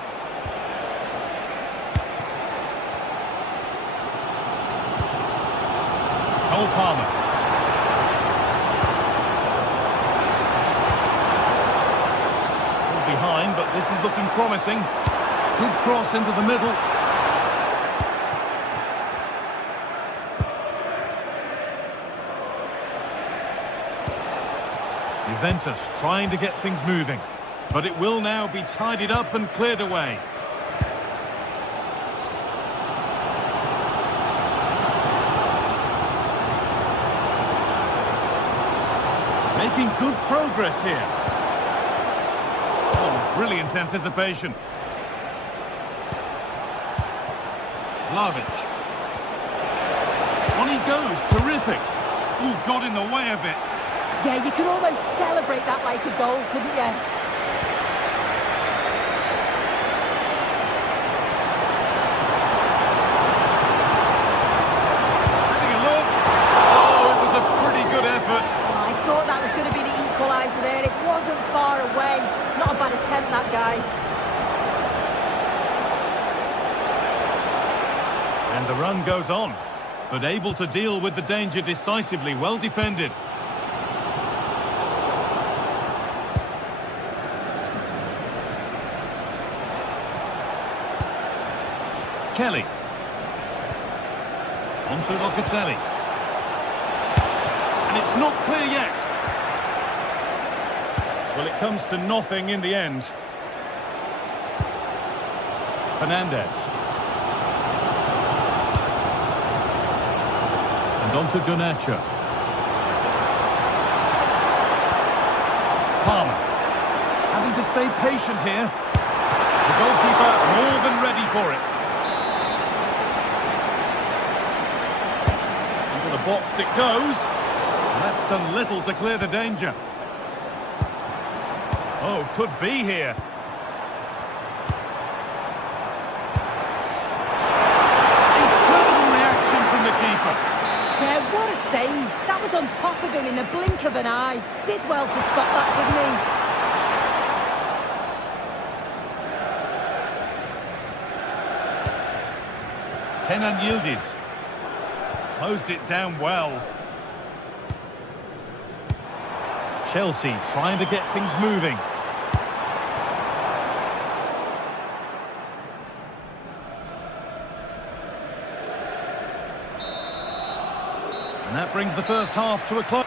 Cole Palmer. Still behind, but this is looking promising. Good cross into the middle. Juventus trying to get things moving, but it will now be tidied up and cleared away. Making good progress here. Oh, brilliant anticipation. Vlahovic. On he goes, terrific. Ooh, got in the way of it. Yeah, you could almost celebrate that like a goal, couldn't you? Having a look. Oh, it was a pretty good effort. I thought that was going to be the equaliser there. It wasn't far away. Not a bad attempt, that guy. And the run goes on, but able to deal with the danger decisively, well defended. Kelly. On to Locatelli. And it's not clear yet. Well, it comes to nothing in the end. Fernandez. And on to Garnacho. Palmer. Having to stay patient here. The goalkeeper more than ready for it. Into the box it goes. And that's done little to clear the danger. Oh, could be here. Incredible reaction from the keeper. Yeah, what a save. That was on top of him in the blink of an eye. Did well to stop that, didn't he? Kenan Yildiz. Closed it down well. Chelsea trying to get things moving. And that brings the first half to a close.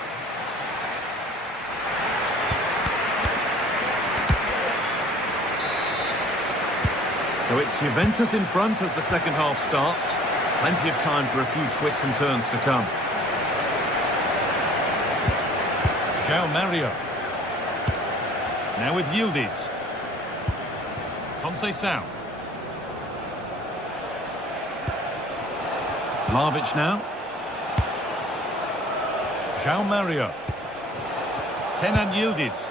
So it's Juventus in front as the second half starts. Plenty of time for a few twists and turns to come. João Mario. Now with Yildiz. Conceição. Vlahovic now. João Mario. Kenan Yildiz.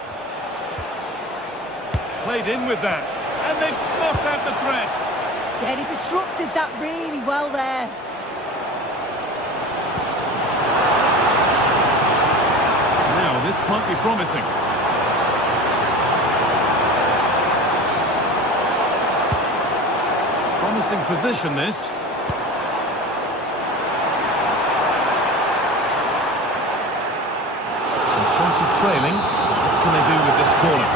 Played in with that. And they've snuffed out the threat. Yeah, he disrupted that really well there. Now, this might be promising. Promising position, this. And Chelsea trailing. What can they do with this corner?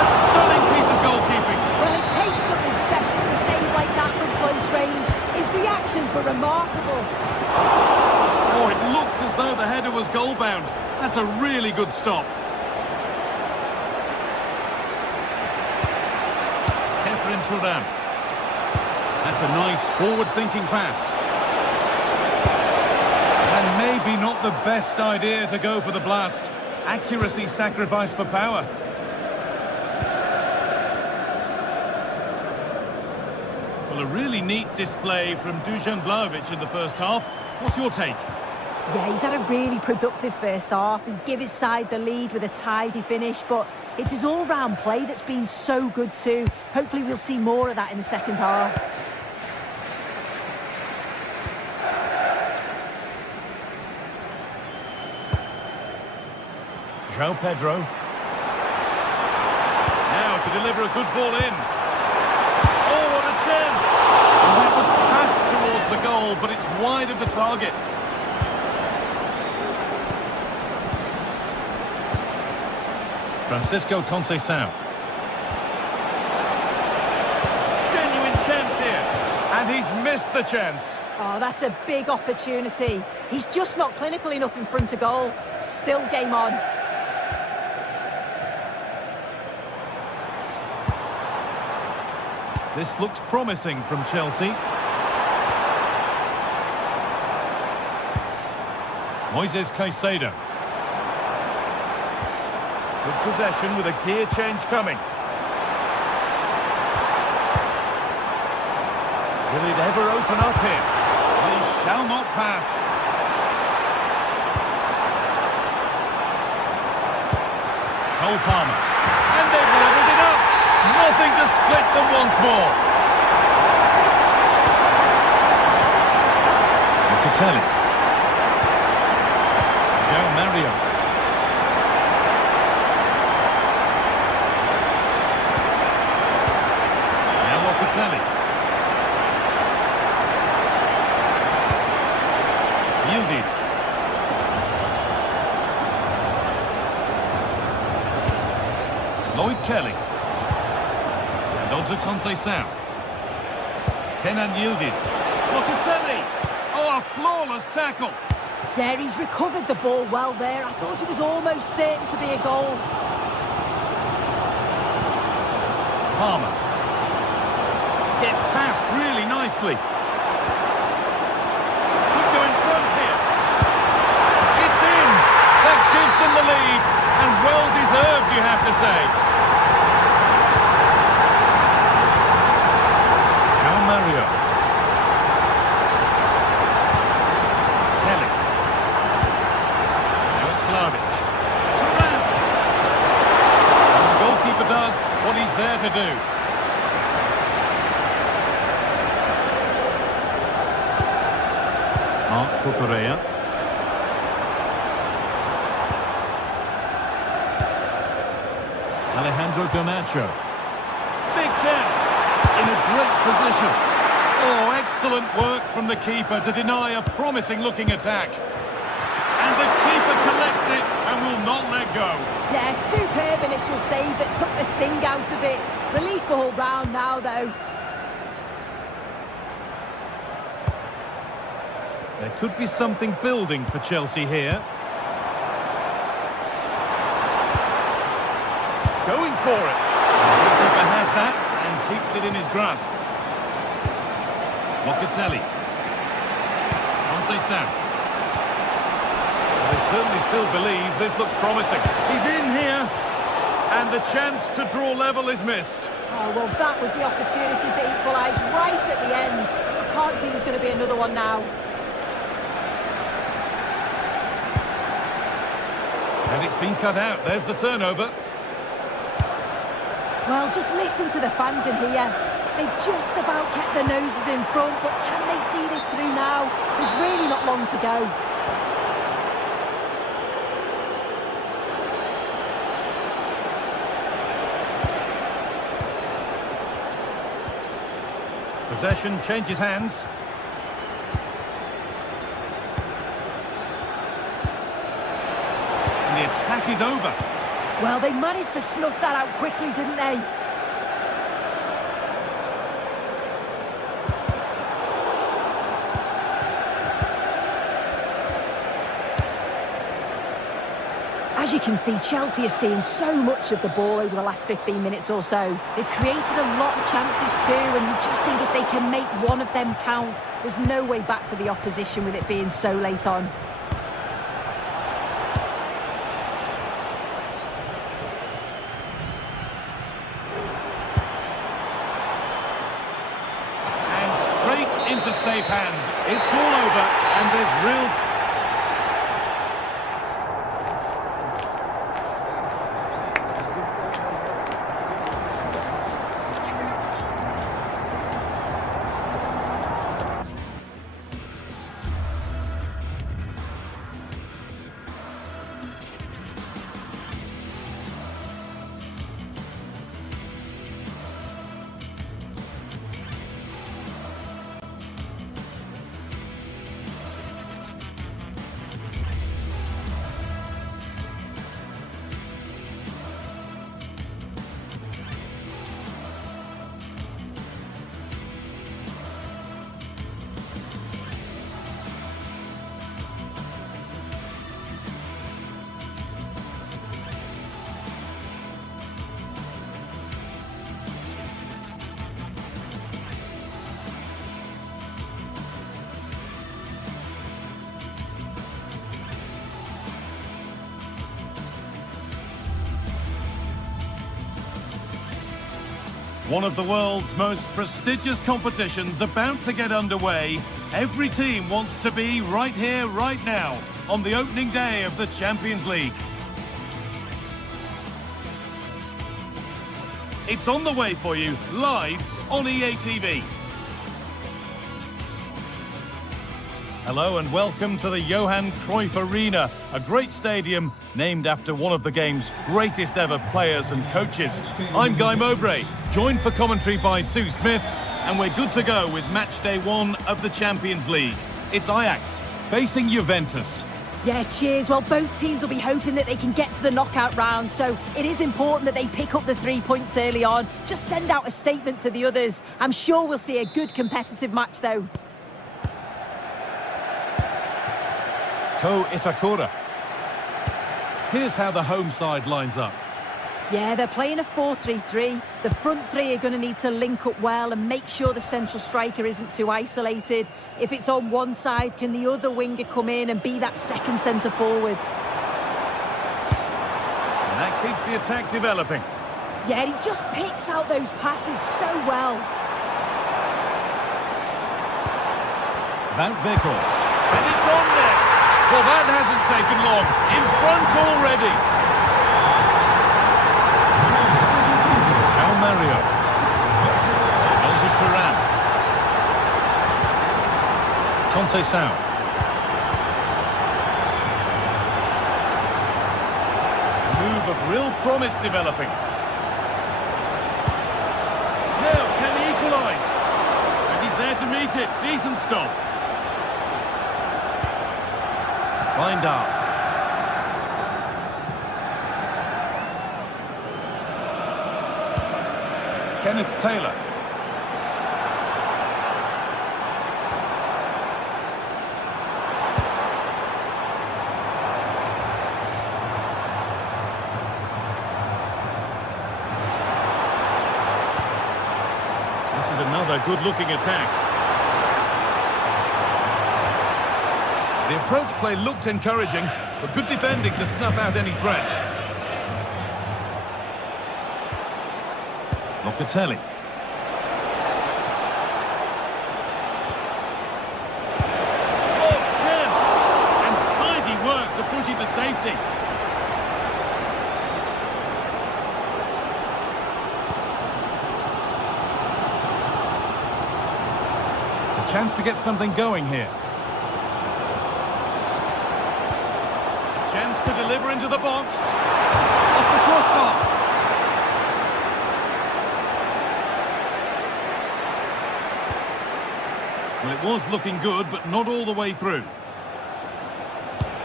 A stunning piece of goalkeeping. Well, it takes something special to save like that from close range. His reactions were remarkable. Oh, it looked as though the header was goal-bound. That's a really good stop. Kefren Turan. That's a nice forward-thinking pass. And maybe not the best idea to go for the blast. Accuracy sacrificed for power. Well, a really neat display from Dusan Vlahovic in the first half. What's your take? Yeah, he's had a really productive first half and give his side the lead with a tidy finish, but it's his all-round play that's been so good too. Hopefully we'll see more of that in the second half. João Pedro. Now to deliver a good ball in. Oh, what a chance! And that was passed towards the goal, but it's wide of the target. Francisco Conceição. Genuine chance here. And he's missed the chance. Oh, that's a big opportunity. He's just not clinical enough in front of goal. Still game on. This looks promising from Chelsea. Moises Caicedo. Good possession with a gear change coming. Will it ever open up here? Well, he shall not pass. Cole Palmer. And they've leveled it up. Nothing to split them once more. Locatelli. João Mario. Now Locatelli. Yildiz. Lloyd Kelly. And on to Conceição. Kenan Yildiz. Locatelli. Oh, a flawless tackle. Yeah, he's recovered the ball well there. I thought it was almost certain to be a goal. Palmer. Gets past really nicely. Could go in front here. It's in. That gives them the lead. And well deserved, you have to say. Now Mario. Kelly. Now it's Vlahovic. Thuram. And the goalkeeper does what he's there to do. Mark Cucurella. Alejandro Garnacho. Big chance. In a great position. Oh, excellent work from the keeper to deny a promising-looking attack. And the keeper collects it and will not let go. Yeah, superb initial save that took the sting out of it. Relief all round now, though. There could be something building for Chelsea here. Going for it. The goalkeeper has that and keeps it in his grasp. Locatelli. Conceição. They certainly still believe this looks promising. He's in here. And the chance to draw level is missed. Oh, well, that was the opportunity to equalise right at the end. I can't see there's going to be another one now. And it's been cut out. There's the turnover. Well, just listen to the fans in here. They've just about kept their noses in front, but can they see this through now? There's really not long to go. Possession changes hands. And the attack is over. Well, they managed to snuff that out quickly, didn't they? As you can see, Chelsea are seeing so much of the ball over the last 15 minutes or so. They've created a lot of chances too, and you just think if they can make one of them count, there's no way back for the opposition with it being so late on. Into safe hands. It's all over, and there's real... One of the world's most prestigious competitions about to get underway. Every team wants to be right here, right now, on the opening day of the Champions League. It's on the way for you, live on EA TV. Hello and welcome to the Johan Cruyff Arena, a great stadium named after one of the game's greatest ever players and coaches. I'm Guy Mowbray, joined for commentary by Sue Smith, and we're good to go with match day 1 of the Champions League. It's Ajax facing Juventus. Yeah, cheers. Well, both teams will be hoping that they can get to the knockout round, so it is important that they pick up the 3 points early on. Just send out a statement to the others. I'm sure we'll see a good competitive match, though. Itakura. Here's how the home side lines up. Yeah, they're playing a 4-3-3. The front three are going to need to link up well and make sure the central striker isn't too isolated. If it's on one side, can the other winger come in and be that second centre forward? And that keeps the attack developing. Yeah, he just picks out those passes so well. Van Veghorst. And it's on there. Well, that hasn't taken long. In front already. Mario. Elsa Turan. Conceição. Move of real promise developing. Now, can he equalise? And he's there to meet it. Decent stop. Binder. Kenneth Taylor. This is another good-looking attack. The approach play looked encouraging, but good defending to snuff out any threat. Locatelli. Oh, chance! And tidy work to push it to safety. A chance to get something going here. A chance to deliver into the box. Off the crossbar. Well, it was looking good, but not all the way through.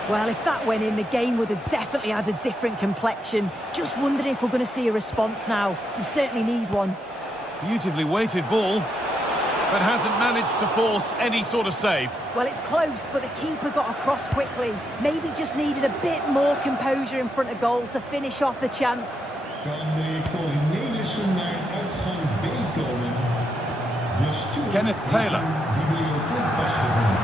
Well, if that went in, the game would have definitely had a different complexion. Just wondering if we're going to see a response now. We certainly need one. Beautifully weighted ball, but hasn't managed to force any sort of save. Well, it's close, but the keeper got across quickly. Maybe just needed a bit more composure in front of goal to finish off the chance. Kan de Cornelissen naar uitgang B komen? De Stuart Kenneth Taylor. Bibliotheekpas gevonden.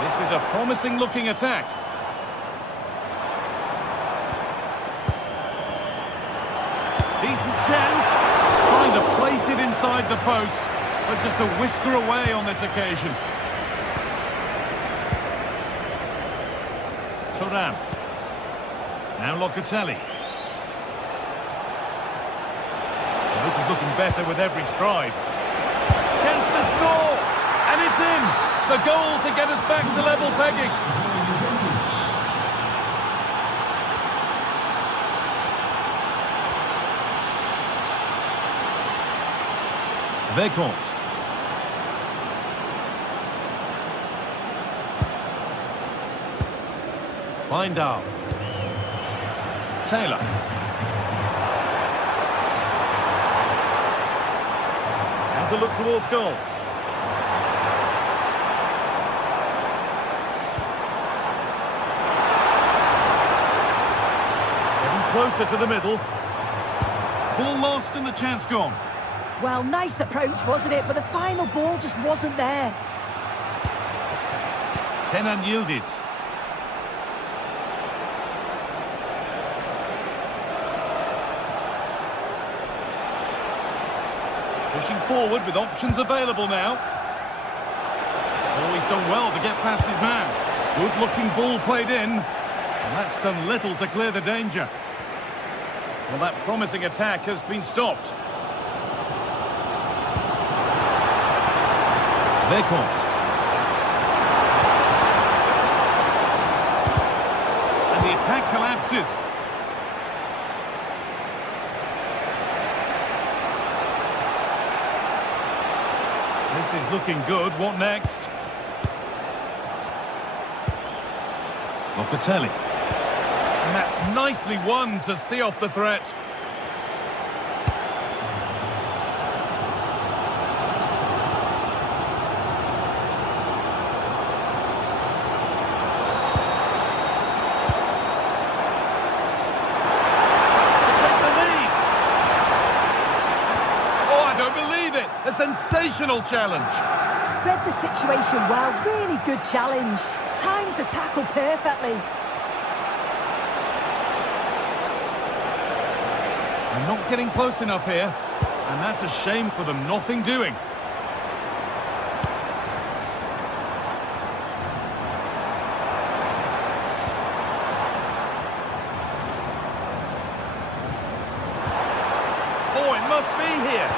This is a promising looking attack. Decent chance. Trying to place it inside the post, but just a whisker away on this occasion. Turan. Now Locatelli. Well, this is looking better with every stride. Chance to score! And it's in! The goal to get us back to level pegging. Weghorst. Binder. Taylor. And to look towards goal. Getting closer to the middle. Ball lost and the chance gone. Well, nice approach, wasn't it? But the final ball just wasn't there. Kenan Yildiz. Pushing forward with options available now. Oh, he's done well to get past his man. Good-looking ball played in. And that's done little to clear the danger. Well, that promising attack has been stopped. Weghorst. And the attack collapses. This is looking good. What next? Locatelli. And that's nicely won to see off the threat. sensational challenge. Read the situation well, really good challenge. Times the tackle perfectly. They're not getting close enough here, and that's a shame for them. Nothing doing. Oh, it must be here.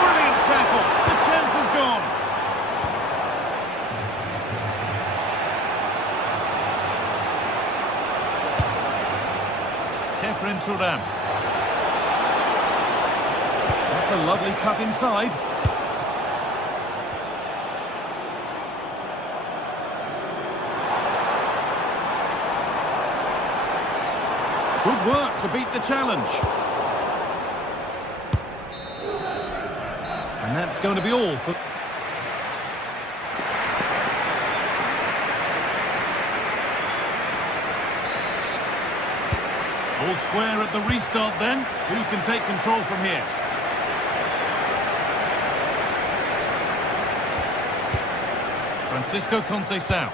Brilliant tackle. The chance is gone. Kefren Turan. That's a lovely cut inside. Good work to beat the challenge. And that's going to be all for... All square at the restart then. Who can take control from here? Francisco Conceição.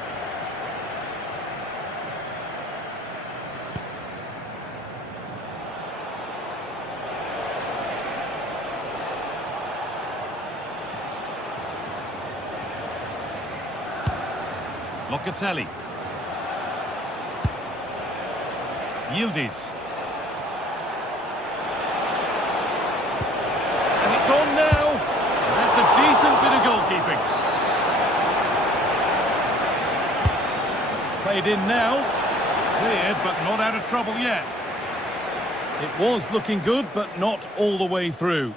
Locatelli. Yildiz. And it's on now. That's a decent bit of goalkeeping. It's played in now. Cleared, but not out of trouble yet. It was looking good, but not all the way through.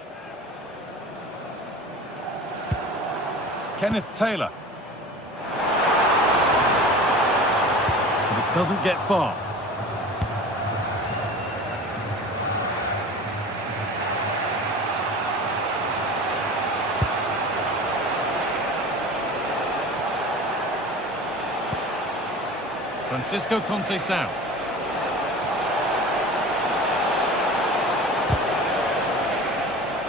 Kenneth Taylor. Doesn't get far. Francisco Conceição.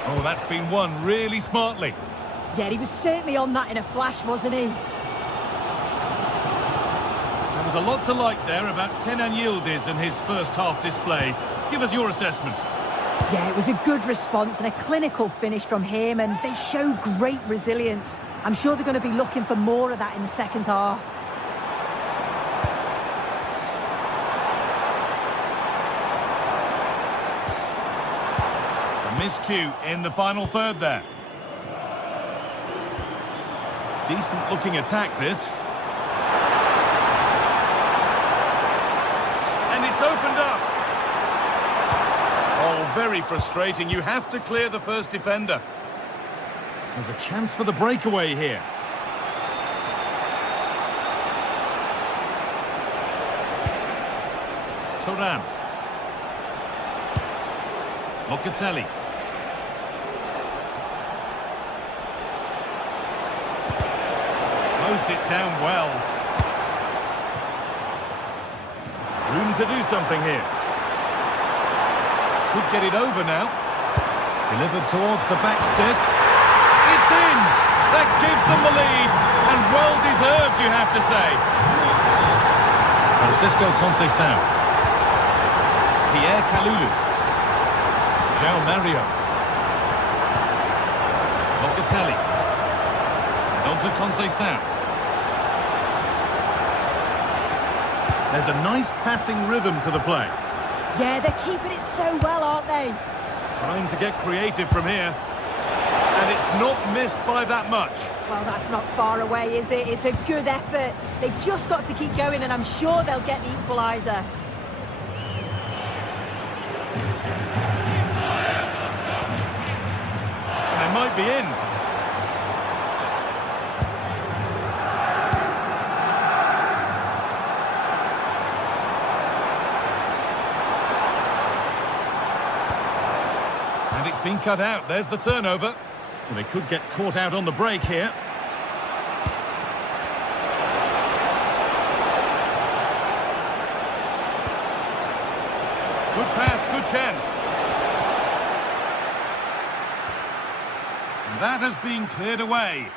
Oh, that's been won really smartly. Yeah, he was certainly on that in a flash, wasn't he? There's a lot to like there about Kenan Yildiz and his first half display. Give us your assessment. Yeah, it was a good response and a clinical finish from him, and they showed great resilience. I'm sure they're going to be looking for more of that in the second half. A miscue in the final third there. Decent looking attack this. Opened up. Oh, very frustrating. You have to clear the first defender. There's a chance for the breakaway here. Turan. Locatelli. Closed it down well. Room to do something here. Could get it over now. Delivered towards the back stick. It's in! That gives them the lead. And well deserved, you have to say. Francisco Conceição. Pierre Kalulu. João Mario. Locatelli. On to Conceição. There's a nice passing rhythm to the play. Yeah, they're keeping it so well, aren't they? Trying to get creative from here. And it's not missed by that much. Well, that's not far away, is it? It's a good effort. They've just got to keep going, and I'm sure they'll get the equaliser. And they might be in. Been cut out. There's the turnover. Well, they could get caught out on the break here. Good pass, good chance. And That has been cleared away.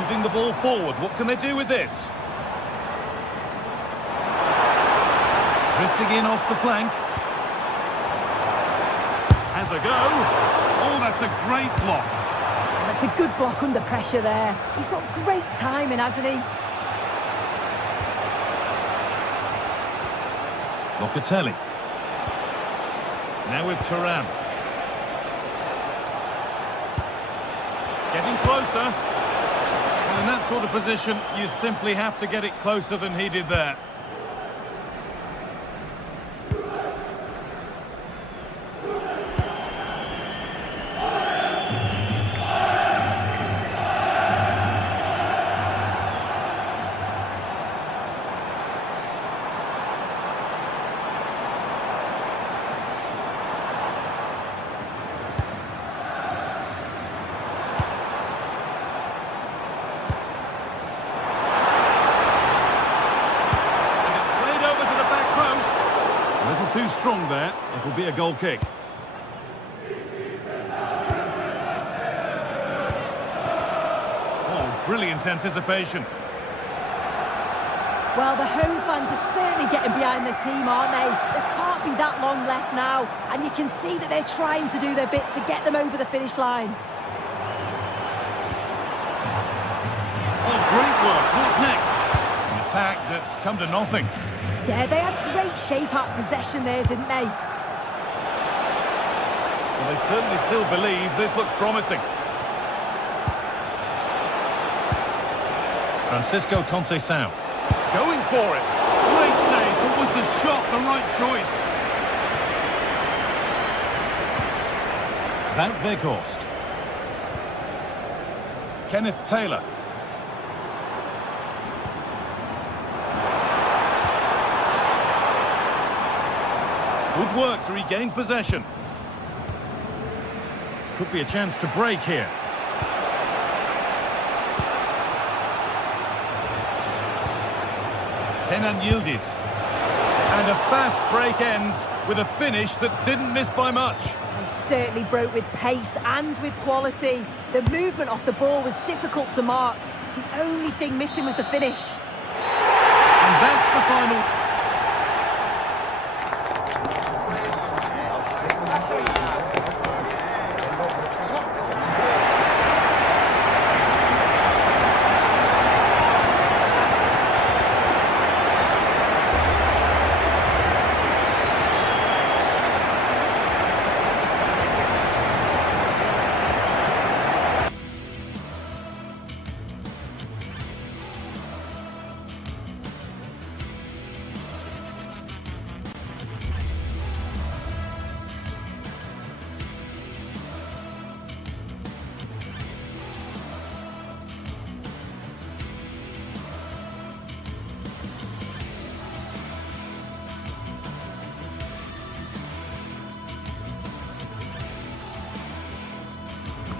Moving the ball forward. What can they do with this? Drifting in off the flank. Has a go. Oh, that's a great block. That's a good block under pressure there. He's got great timing, hasn't he? Locatelli. Now with Thuram. Getting closer. Well, in that sort of position, you simply have to get it closer than he did there. Too strong there. It'll be a goal kick. Oh, brilliant anticipation. Well, the home fans are certainly getting behind their team, aren't they? There can't be that long left now, and you can see that they're trying to do their bit to get them over the finish line. Oh, great work. What's next? An attack that's come to nothing. Yeah, they had great shape-up possession there, didn't they? Well, they certainly still believe this looks promising. Francisco Conceição. Going for it. Great save, but was the shot the right choice? Wout Weghorst. Kenneth Taylor. Good work to regain possession. Could be a chance to break here. Kenan Yildiz. And a fast break ends with a finish that didn't miss by much. They certainly broke with pace and with quality. The movement off the ball was difficult to mark. The only thing missing was the finish. And that's the final.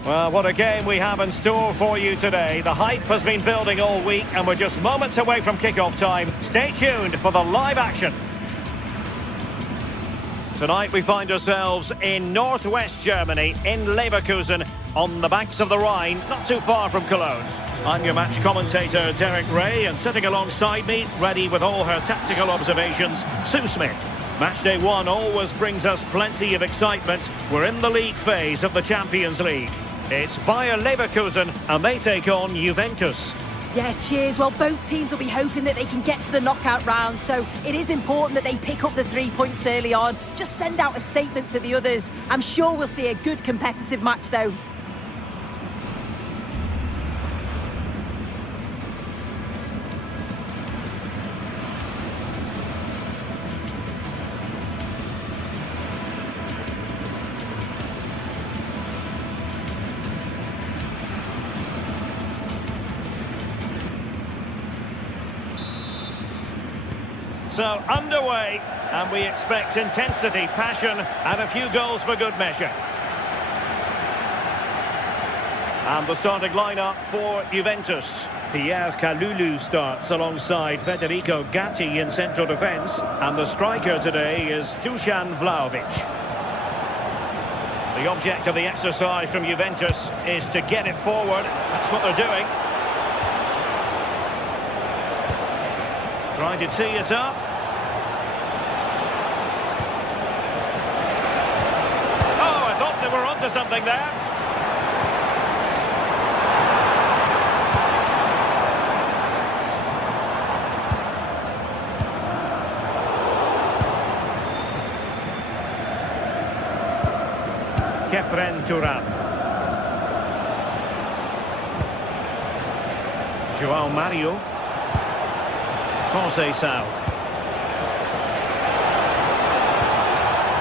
Well, what a game we have in store for you today. The hype has been building all week and we're just moments away from kick-off time. Stay tuned for the live action. Tonight we find ourselves in northwest Germany, in Leverkusen, on the banks of the Rhine, not too far from Cologne. I'm your match commentator, Derek Ray, and sitting alongside me, ready with all her tactical observations, Sue Smith. Match day one always brings us plenty of excitement. We're in the league phase of the Champions League. It's Bayer Leverkusen, and they take on Juventus. Yeah, cheers. Well, both teams will be hoping that they can get to the knockout round, so it is important that they pick up the 3 points early on. Just send out a statement to the others. I'm sure we'll see a good competitive match, though. So, underway, and we expect intensity, passion, and a few goals for good measure. And the starting lineup for Juventus. Pierre Kalulu starts alongside Federico Gatti in central defence. And the striker today is Dusan Vlahovic. The object of the exercise from Juventus is to get it forward. That's what they're doing. Trying to tee it up. Oh, I thought they were onto something there. Kefren Turan. João Mario. Conceição.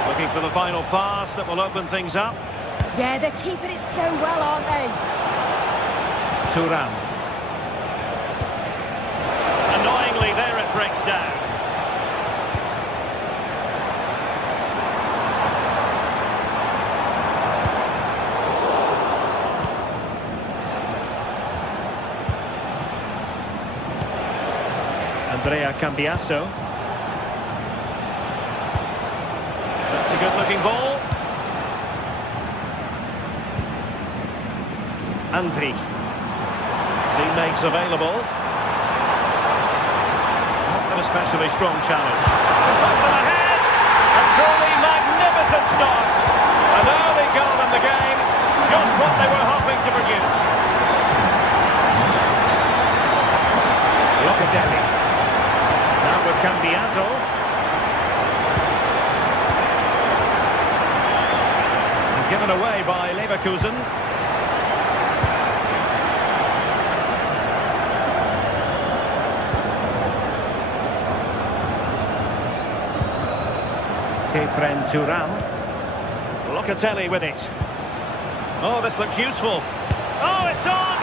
Looking for the final pass that will open things up. Yeah, they're keeping it so well, aren't they? Turan. Annoyingly, there it breaks down. Andrea Cambiasso. That's a good-looking ball. Andri. Teammates available. Not an especially strong challenge. Put them ahead. A truly magnificent start. An early goal in the game. Just what they were hoping to produce. Locatelli. Now with Cambiasso. And given away by Leverkusen. Kefren Turan. Locatelli with it. Oh, this looks useful. Oh, it's on!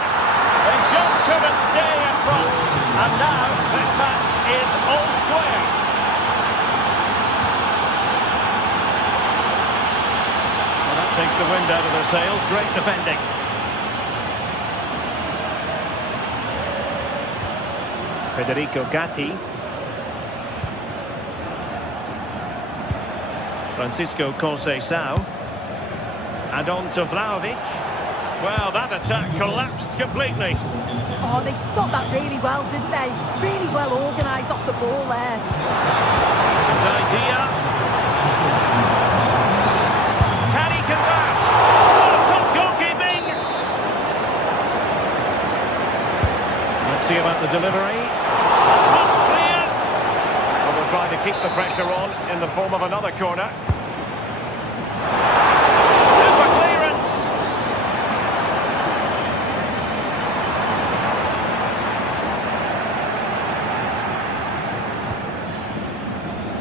They just couldn't stay in front. And now this match is all square. Well, that takes the wind out of their sails. Great defending. Federico Gatti. Francisco Conceição. And on to Vlahovic. Well, that attack collapsed completely. Oh, they stopped that really well, didn't they? Really well organised off the ball there. His idea. Can he convert? Oh, top goalkeeping! Let's see about the delivery. That's clear. Well, they'll try to keep the pressure on in the form of another corner. Super clearance.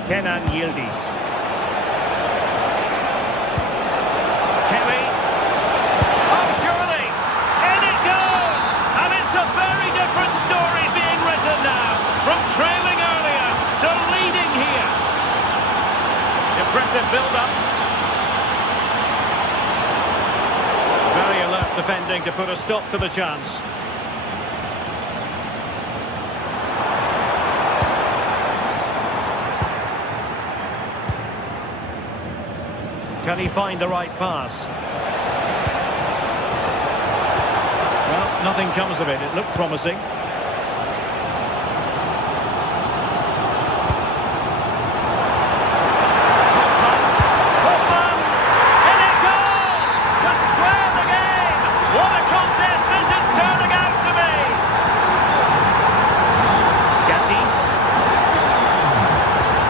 Kenan Yildiz. Kelly. Oh, surely. In it goes. And it's a very different story being written now. From trailing earlier to leading here. Impressive build-up. Very alert defending to put a stop to the chance. Can he find the right pass? Well, nothing comes of it. It looked promising. Hopman! And it goes! To square the game! What a contest this is turning out to be! Gatti.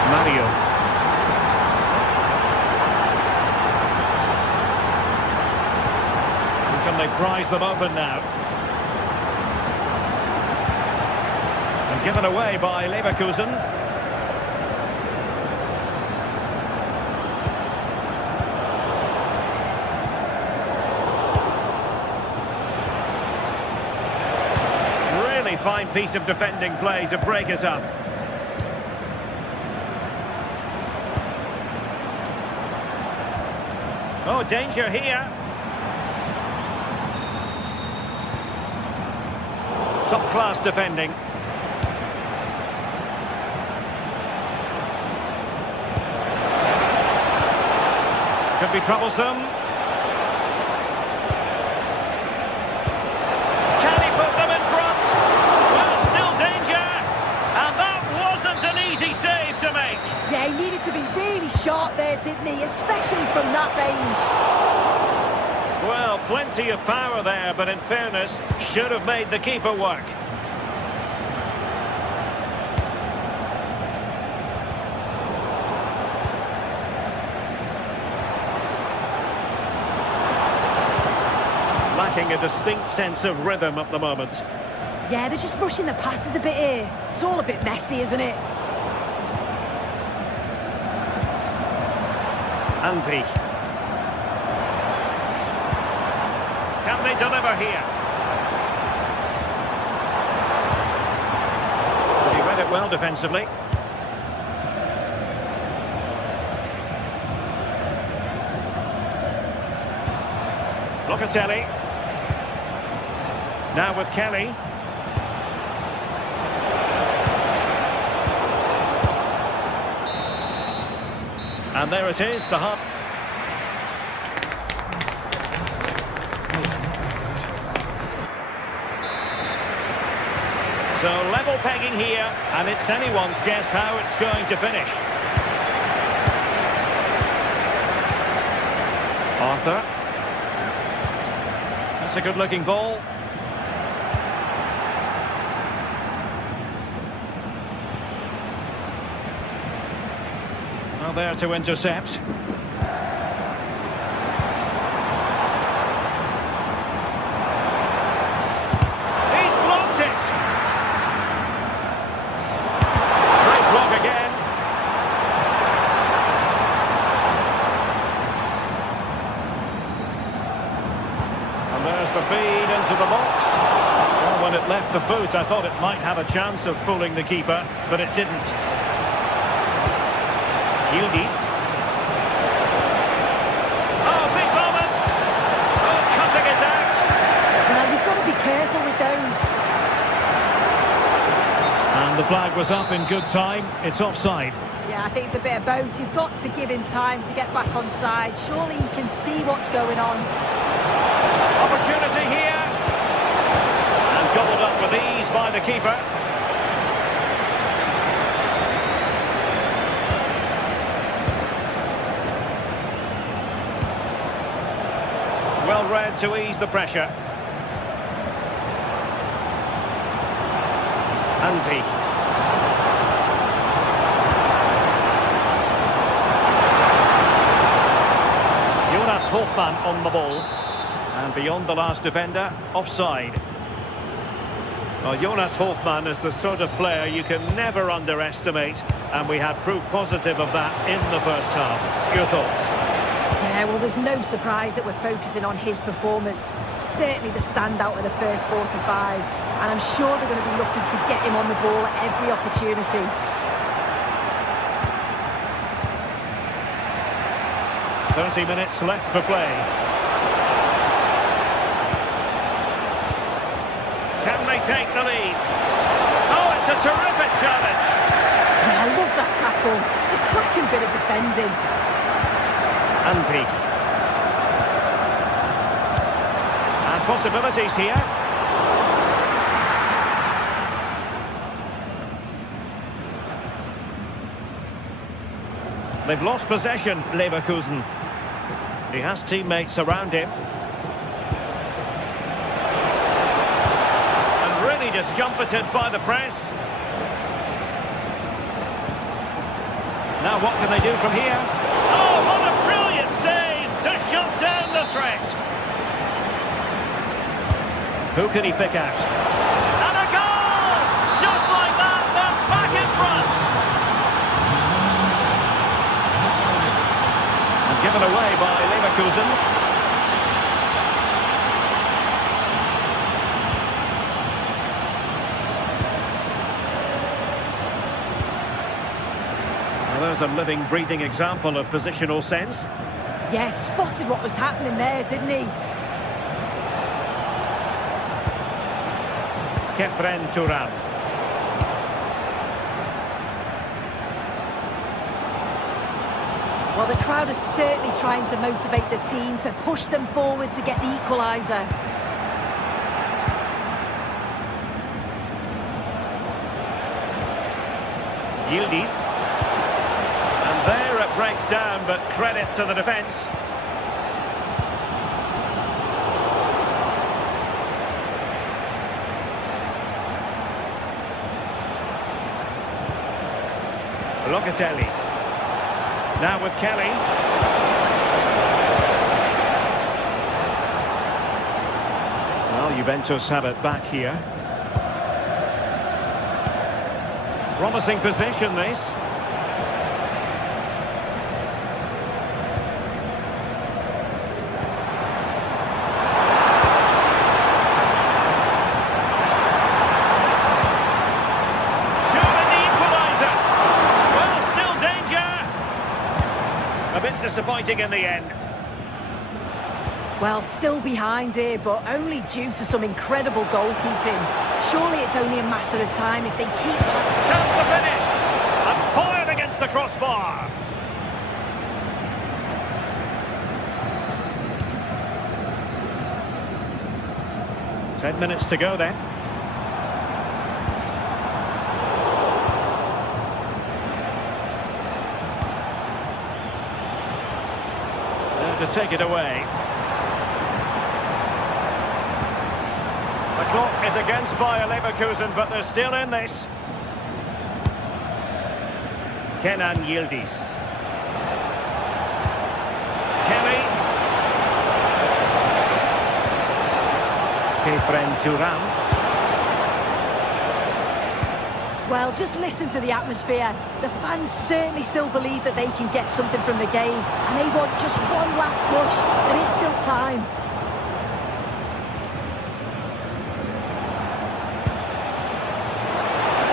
Mario. Can they prize them open now? And given away by Leverkusen. Really fine piece of defending play to break it up. Oh, danger here. Top-class defending. Could be troublesome. Can he put them in front? Well, still danger. And that wasn't an easy save to make. Yeah, he needed to be really sharp there, didn't he? Especially from that range. Well, plenty of power there, but in fairness, should have made the keeper work. Lacking a distinct sense of rhythm at the moment. Yeah, they're just rushing the passes a bit here. It's all a bit messy, isn't it? Andy. Can they deliver here? He read it well defensively. Locatelli. Now with Kelly. And there it is, the hub. So level pegging here, and it's anyone's guess how it's going to finish. Arthur. That's a good-looking ball. Now there to intercept. The feed into the box. Well, when it left the boot, I thought it might have a chance of fooling the keeper, but it didn't. Yildiz. Oh, big moment! Oh, cutting it out! Now, you've got to be careful with those. And the flag was up in good time. It's offside. Yeah, I think it's a bit of both. You've got to give him time to get back on side. Surely he can see what's going on. Opportunity here. And gobbled up with ease by the keeper. Well read to ease the pressure. Andy. Jonas Hofmann on the ball. And beyond the last defender, offside. Well, Jonas Hofmann is the sort of player you can never underestimate, and we had proof positive of that in the first half. Your thoughts? Yeah, well, there's no surprise that we're focusing on his performance. Certainly the standout of the first 45, and I'm sure they're going to be looking to get him on the ball at every opportunity. "30 minutes left for play. Can they take the lead? Oh, it's a terrific challenge. Yeah, I love that tackle. It's a cracking bit of defending. Andy. And possibilities here. They've lost possession, Leverkusen. He has teammates around him. Discomfited by the press. Now what can they do from here? Oh, what a brilliant save to shut down the threat. Who can he pick out? And a goal! Just like that, they're back in front. And given away by Leverkusen. There's a living, breathing example of positional sense. Yeah, spotted what was happening there, didn't he? Turan. Well, the crowd is certainly trying to motivate the team to push them forward to get the equaliser. Yildiz. And there it breaks down, but credit to the defence. Locatelli. Now with Kelly. Well, Juventus have it back here. Promising position, this. A bit disappointing in the end. Well, still behind here, but only due to some incredible goalkeeping. Surely it's only a matter of time if they keep... Chance to finish! And fired against the crossbar! Ten minutes to go then. To take it away. The clock is against Bayer Leverkusen, but they're still in this. Kenan Yildiz. Kelly. Turan. Well, just listen to the atmosphere. The fans certainly still believe that they can get something from the game, and they want just one last push. There is still time.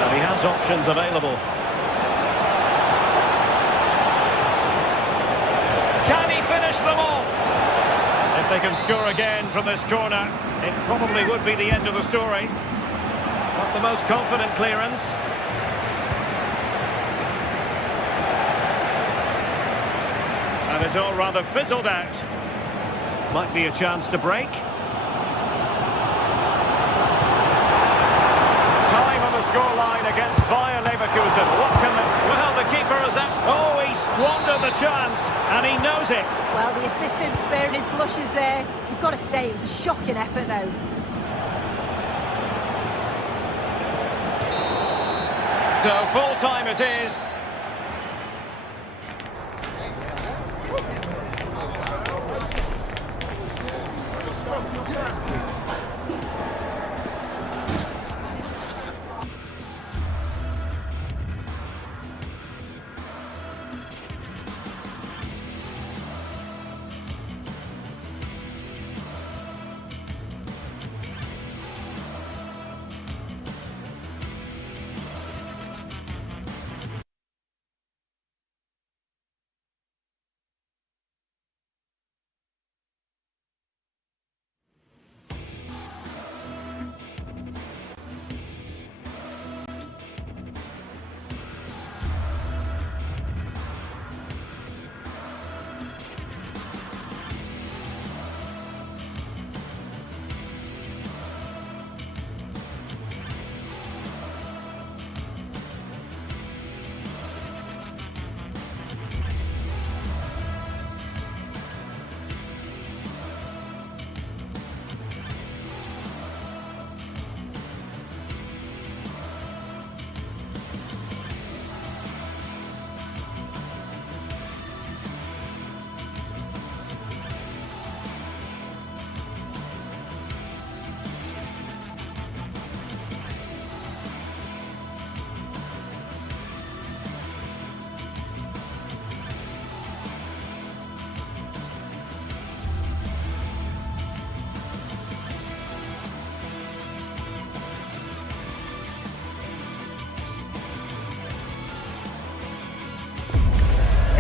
And he has options available. Can he finish them off? If they can score again from this corner, it probably would be the end of the story. Not the most confident clearance. And it's all rather fizzled out. Might be a chance to break. Time on the scoreline against Bayer Leverkusen. What can the... Well, the keeper is out. Oh, he squandered the chance, and he knows it. Well, the assistant spared his blushes there. You've got to say, it was a shocking effort, though. So full time it is.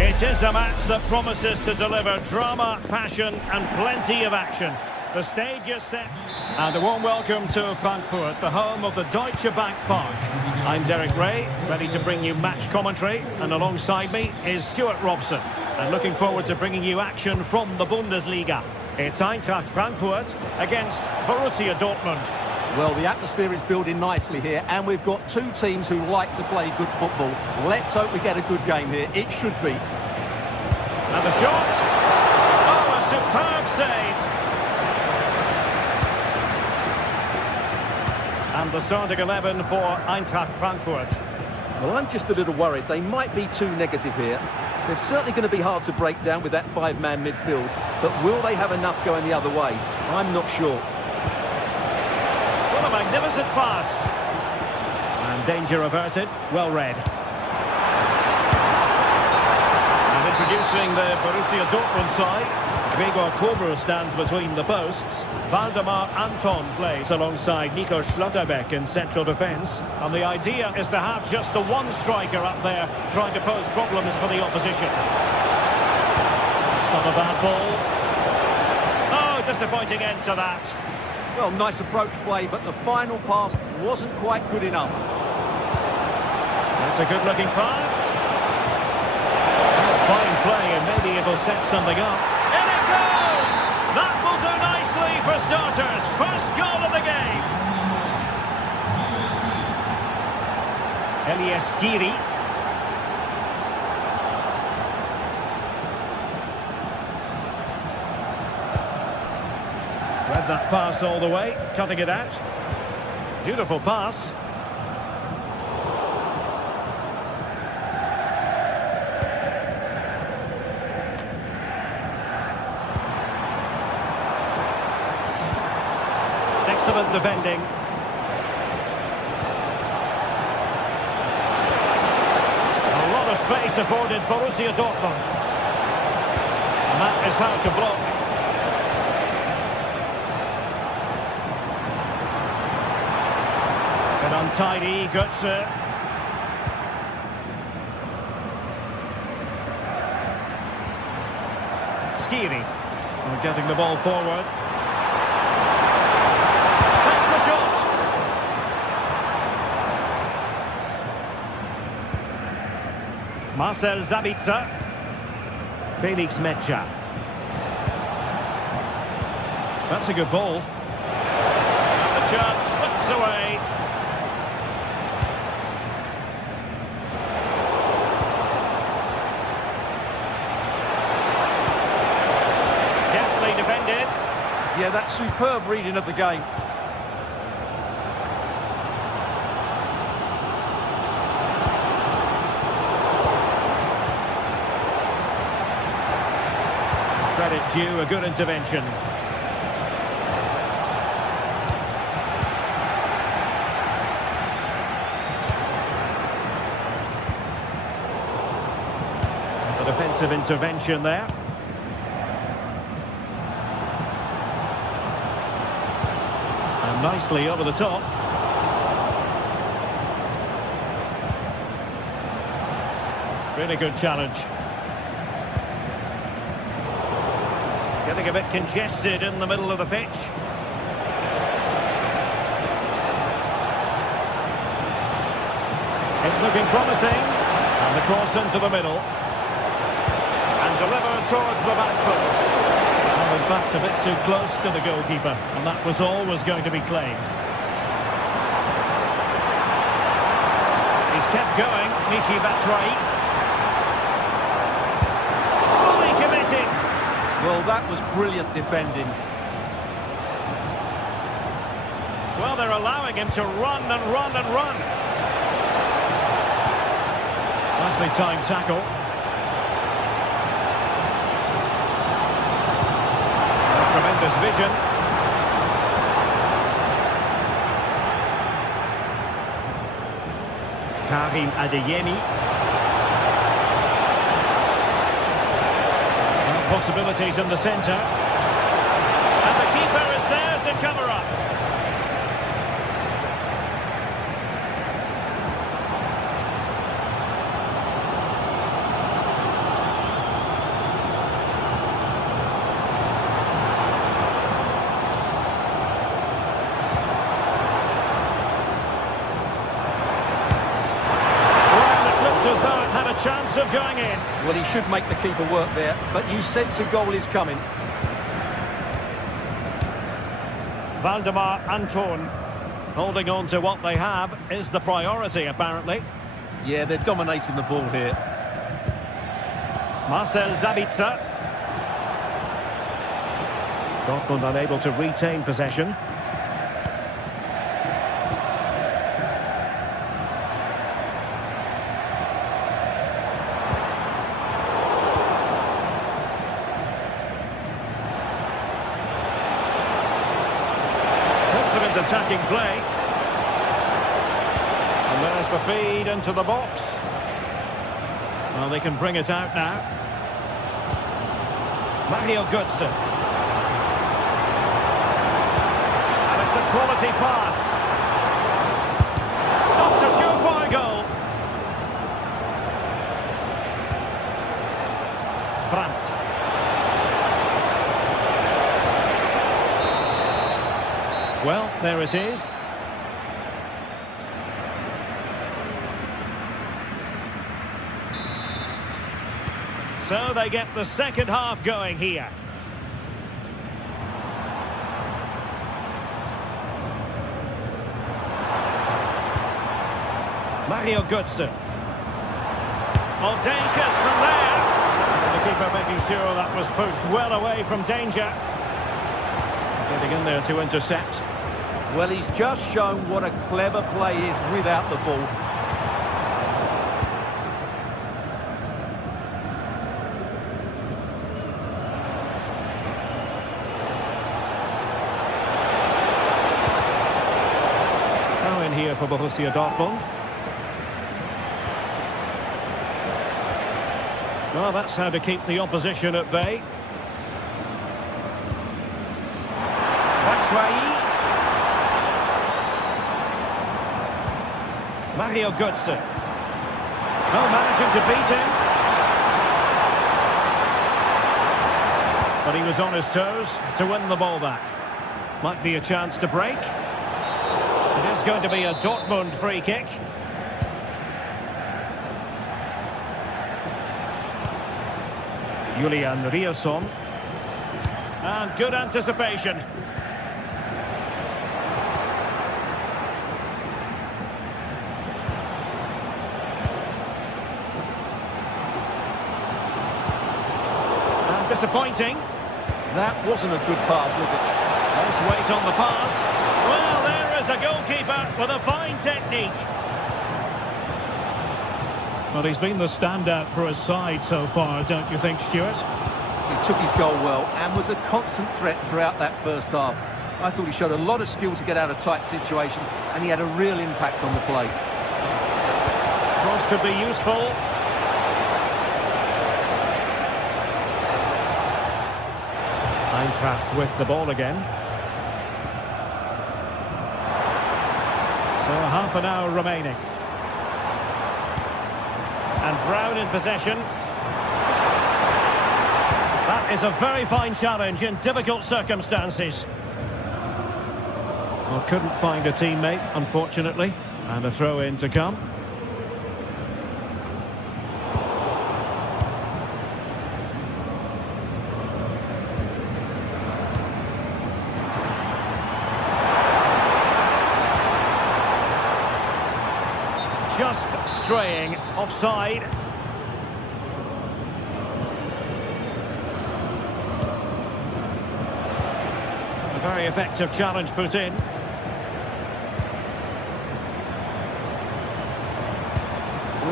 It is a match that promises to deliver drama, passion and plenty of action. The stage is set. And a warm welcome to Frankfurt, the home of the Deutsche Bank Park. I'm Derek Ray, ready to bring you match commentary, and alongside me is Stuart Robson. And looking forward to bringing you action from the Bundesliga. It's Eintracht Frankfurt against Borussia Dortmund. Well, the atmosphere is building nicely here, and we've got two teams who like to play good football. Let's hope we get a good game here. It should be. And the shot. Oh, a superb save. And the starting 11 for Eintracht Frankfurt. Well, I'm just a little worried. They might be too negative here. They're certainly going to be hard to break down with that five-man midfield. But will they have enough going the other way? I'm not sure. What a magnificent pass. And danger averted. Well read. And introducing the Borussia Dortmund side. Gregor Kobel stands between the posts. Waldemar Anton plays alongside Nico Schlotterbeck in central defence. And the idea is to have just the one striker up there trying to pose problems for the opposition. It's not a bad ball. Oh, disappointing end to that. Well, nice approach play, but the final pass wasn't quite good enough. That's a good-looking pass. Fine play, and maybe it'll set something up. In it goes! That will do nicely for starters. First goal of the game. Elias Skiri. Read that pass all the way, cutting it out. Beautiful pass. Excellent defending. A lot of space afforded Borussia Dortmund. And that is how to block. But untidy, Götze. Skiri. We're getting the ball forward. Takes the shot. Marcel Sabitzer. Felix Metscher. That's a good ball. And the chance slips away. Deftly defended. Yeah, that's superb reading of the game. Credit due, a good intervention. The defensive intervention there. And nicely over the top. Really good challenge. Getting a bit congested in the middle of the pitch. It's looking promising. And the cross into the middle. And delivered towards the back post. Well, in fact, a bit too close to the goalkeeper. And that was always going to be claimed. He's kept going, Michy Batshuayi. Fully committed. Well, that was brilliant defending. Well, they're allowing him to run and run and run. Nicely timed tackle. Tremendous vision. Karim Adeyemi. Possibilities in the centre. And the keeper is there to cover up. chance of going in. Well, he should make the keeper work there, but you sense a goal is coming. Valdemar Anton holding on to what they have is the priority, apparently. Yeah, they're dominating the ball here. Marcel Sabitzer. Dortmund unable to retain possession. Confident attacking play. And there's the feed into the box. Well, they can bring it out now. Mario Götze. And it's a quality pass. Not a surefire goal. Brandt. Well, there it is. So they get the second half going here. Mario Götze. Audacious from there. And the keeper making sure that was pushed well away from danger. Getting in there to intercept. Well, he's just shown what a clever play is without the ball. Now in here for Borussia Dortmund. Well, that's how to keep the opposition at bay. Batshuayi. Mario Götze. Oh, managing to beat him. But he was on his toes to win the ball back. Might be a chance to break. It is going to be a Dortmund free kick. Julian Riasson. And good anticipation. And disappointing. That wasn't a good pass, was it? Let's wait on the pass. Well, there is a goalkeeper with a fine technique. Well, he's been the standout for his side so far, don't you think, Stuart? He took his goal well and was a constant threat throughout that first half. I thought he showed a lot of skill to get out of tight situations, and he had a real impact on the play. Cross could be useful. Eintracht with the ball again. So half an hour remaining. And Brown in possession. That is a very fine challenge in difficult circumstances. Well, couldn't find a teammate, unfortunately. And a throw-in to come. Just straying offside. A very effective challenge put in.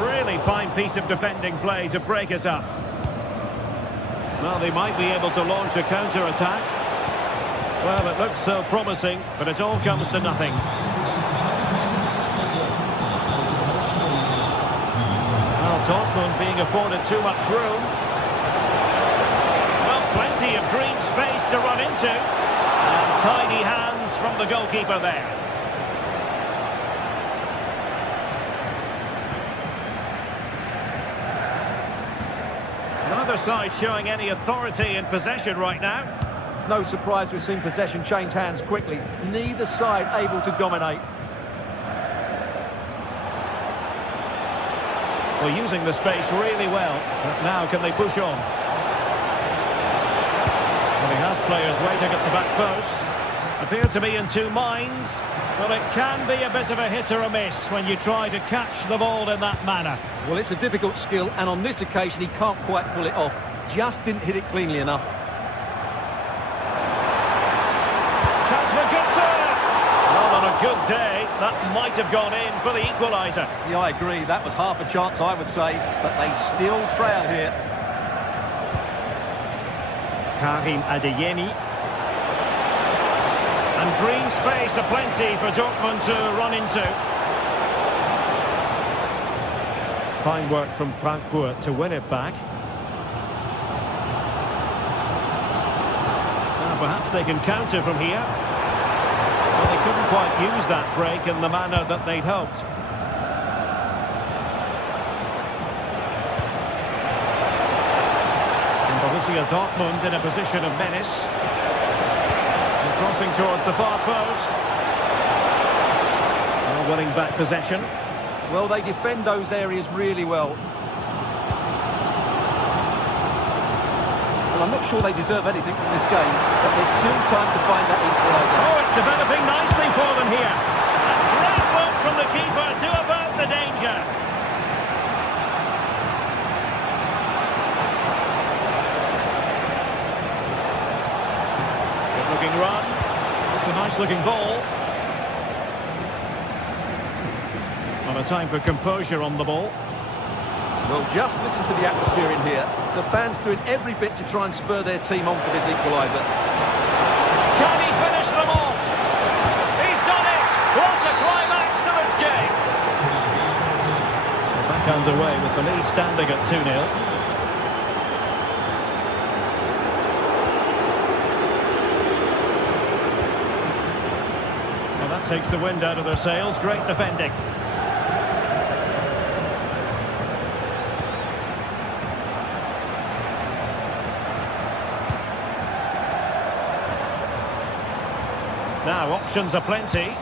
Really fine piece of defending play to break it up. Well, they might be able to launch a counter-attack. Well, it looks so promising, but it all comes to nothing. Dortmund being afforded too much room. Well, plenty of green space to run into. And tiny hands from the goalkeeper there. Neither side showing any authority in possession right now. No surprise we've seen possession change hands quickly. Neither side able to dominate. Well, using the space really well. But now can they push on? Well, he has players waiting at the back post. Appear to be in two minds. Well, it can be a bit of a hit or a miss when you try to catch the ball in that manner. Well, it's a difficult skill, and on this occasion he can't quite pull it off. Just didn't hit it cleanly enough. Chance for good serve. Well, on a good day, that might have gone in for the equaliser. Yeah, I agree. That was half a chance, I would say, but they still trail here. Karim Adeyemi. And green space aplenty for Dortmund to run into. Fine work from Frankfurt to win it back. Now perhaps they can counter from here. Well, they couldn't quite use that break in the manner that they'd hoped. And Borussia Dortmund in a position of menace. Crossing towards the far post. Well, winning back possession. Well, they defend those areas really well. Well, I'm not sure they deserve anything from this game, but there's still time to find that equaliser. Oh, it's developing nicely for them here. And great work from the keeper to avert the danger. Good-looking run. It's a nice-looking ball. Not a time for composure on the ball. Well, just listen to the atmosphere in here. The fans doing every bit to try and spur their team on for this equaliser. Can he finish them off? He's done it! What a climax to this game! So back underway with the lead standing at 2-0. Well, that takes the wind out of their sails. Great defending. Now, options are plenty.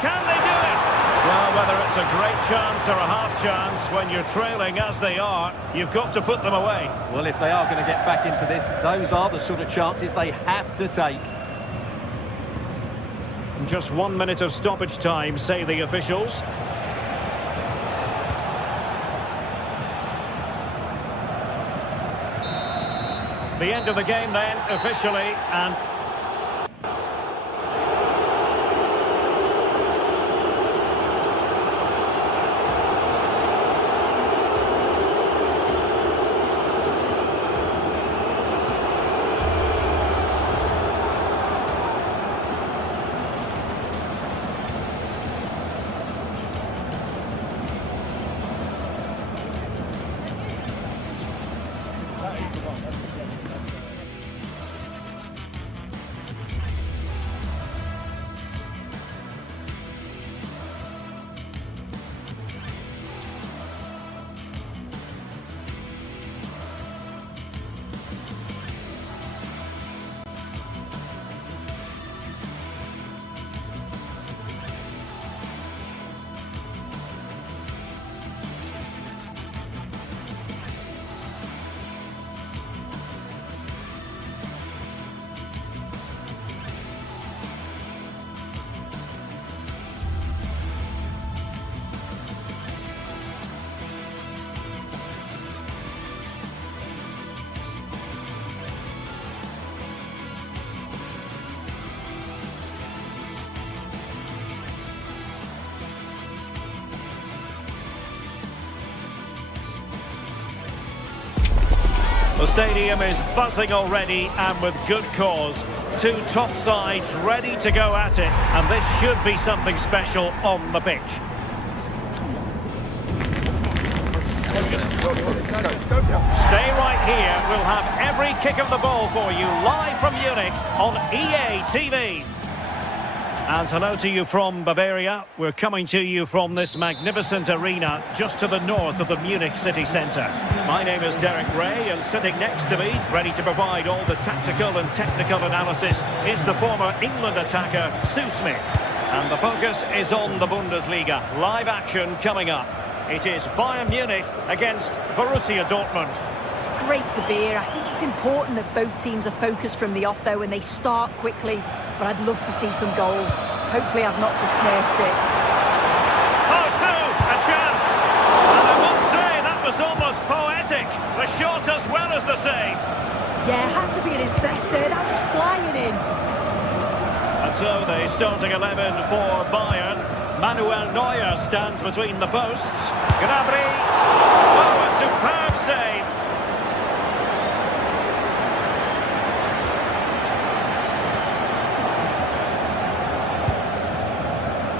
Can they do it? Well, whether it's a great chance or a half chance, when you're trailing as they are, you've got to put them away. Well, if they are going to get back into this, those are the sort of chances they have to take. Just 1 minute of stoppage time, say the officials. The end of the game then, officially, and... The stadium is buzzing already, and with good cause. Two top sides ready to go at it, and this should be something special on the pitch. Stay right here. We'll have every kick of the ball for you live from Munich on EA TV. And hello to you from Bavaria. We're coming to you from this magnificent arena just to the north of the Munich city centre. My name is Derek Ray, and sitting next to me, ready to provide all the tactical and technical analysis, is the former England attacker, Sue Smith. And the focus is on the Bundesliga. Live action coming up. It is Bayern Munich against Borussia Dortmund. It's great to be here. I think it's important that both teams are focused from the off, though, and they start quickly. But I'd love to see some goals. Hopefully I've not just cursed it. Oh, so, a chance. And I must say, that was almost poetic. The shot as well as the save. Yeah, had to be at his best there. That was flying in. And so the starting 11 for Bayern. Manuel Neuer stands between the posts. Gnabry. Oh, a superb save.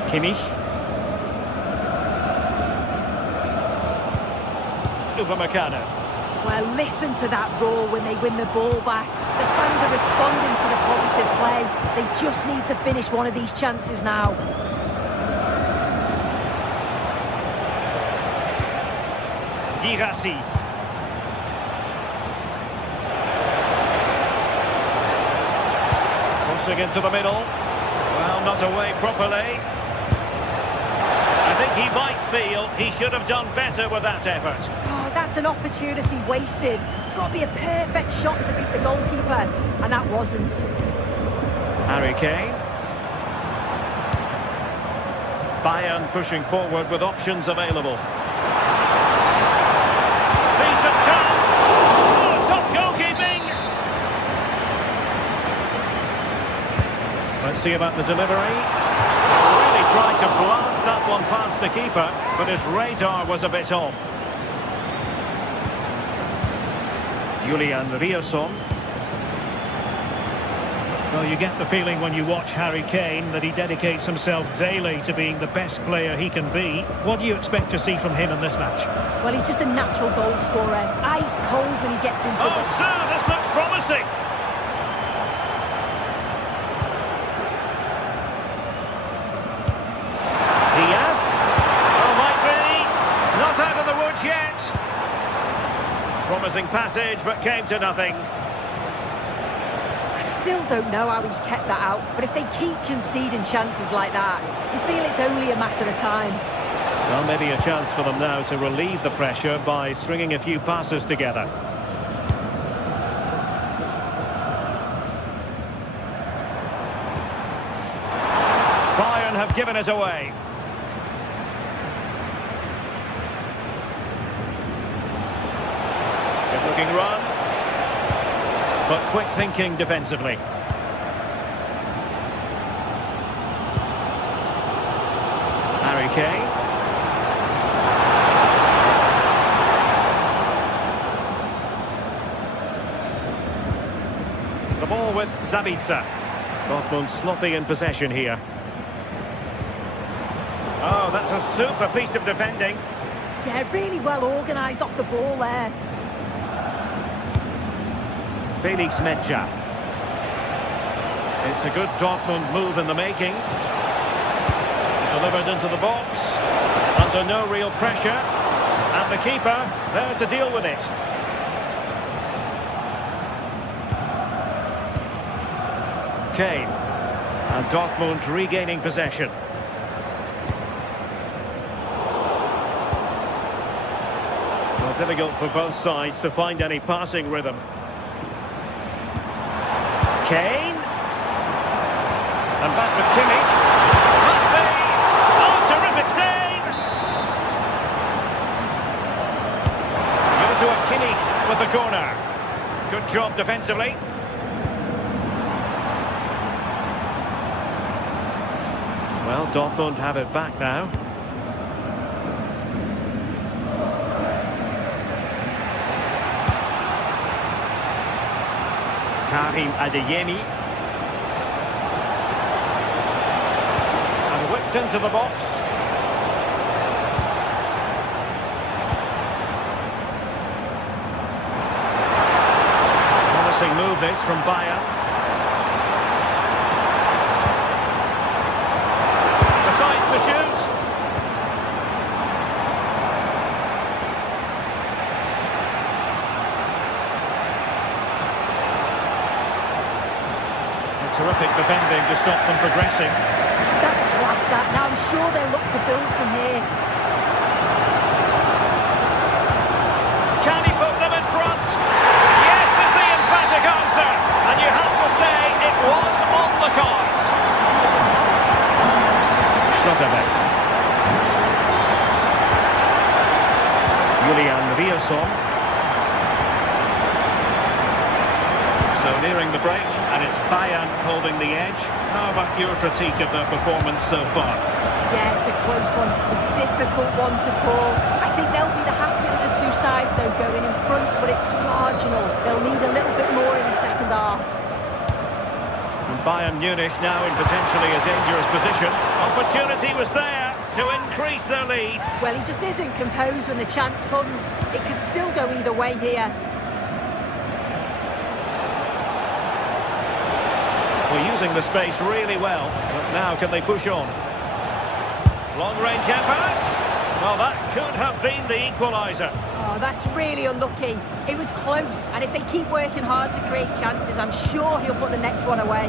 Kimmich. Upamecano. Well, listen to that roar when they win the ball back. The fans are responding to the positive play. They just need to finish one of these chances now. Girassi. Crossing into the middle. Well, not away properly. I think he might feel he should have done better with that effort. Oh, that's an opportunity wasted. It's got to be a perfect shot to beat the goalkeeper, and that wasn't. Harry Kane. Bayern pushing forward with options available. Decent chance. Oh, top goalkeeping. Let's see about the delivery. Really tried to blast that one past the keeper, but his radar was a bit off. Julian Riasson. Well, you get the feeling when you watch Harry Kane that he dedicates himself daily to being the best player he can be. What do you expect to see from him in this match? Well, he's just a natural goal scorer. Ice cold when he gets into Oh, it. sir, this looks promising. Diaz. Oh, might be. Not out of the woods yet. Promising passage, but came to nothing. Still don't know how he's kept that out, but if they keep conceding chances like that, you feel it's only a matter of time. Well, maybe a chance for them now to relieve the pressure by stringing a few passes together. Bayern have given it away. Good-looking run. But quick thinking defensively. Harry Kane. The ball with Zabitzer. Dortmund sloppy in possession here. Oh, that's a super piece of defending. Yeah, really well organised off the ball there. Felix Medja. It's a good Dortmund move in the making. Delivered into the box. Under no real pressure. And the keeper there to deal with it. Kane. And Dortmund regaining possession. Well, difficult for both sides to find any passing rhythm. Kane. And back with Kimmich. Must be. Oh, terrific save. Joshua Kimmich with the corner. Good job defensively. Well, Dortmund have it back now. Karim Adeyemi. And whipped into the box. Promising move this from Bayern. Decides to shoot. Terrific defending to stop them progressing. That's that. Now I'm sure they'll look to build from here. Can he put them in front? Yes is the emphatic answer. And you have to say it was on the cards. Schlotterbeck. Julian Rierson. So nearing the break, and it's Bayern holding the edge. How about your critique of their performance so far? Yeah, it's a close one, a difficult one to call. I think they'll be the happier of the two sides, though, going in front, but it's marginal. They'll need a little bit more in the second half. And Bayern Munich now in potentially a dangerous position. Opportunity was there to increase their lead. Well, he just isn't composed when the chance comes. It could still go either way here. Well, using the space really well, but now can they push on? Long-range effort. Well, that could have been the equaliser. Oh, that's really unlucky. It was close, and if they keep working hard to create chances, I'm sure he'll put the next one away.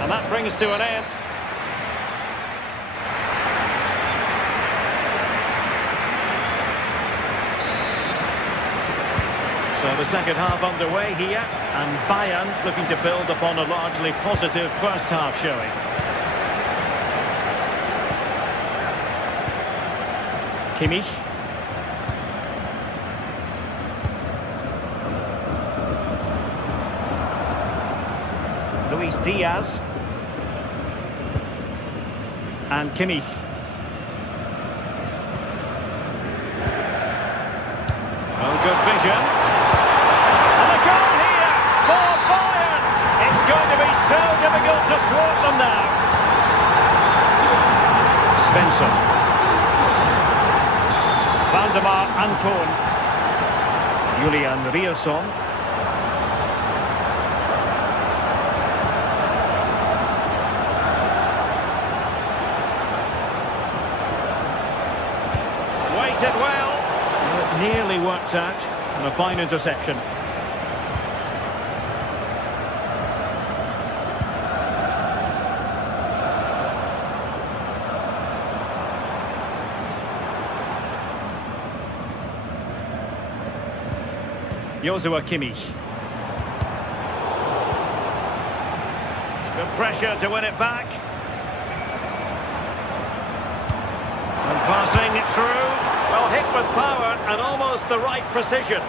And that brings to an end. So the second half underway here, and Bayern looking to build upon a largely positive first half showing. Kimmich. Luis Diaz. And Kimmich. Oh, good vision. So difficult to thwart them now. Svensson. Valdemar Anton. Julian Rierson. Waited well. It nearly worked out. And a fine interception. Joshua Kimmich. Good pressure to win it back. And passing it through. Well, hit with power and almost the right precision.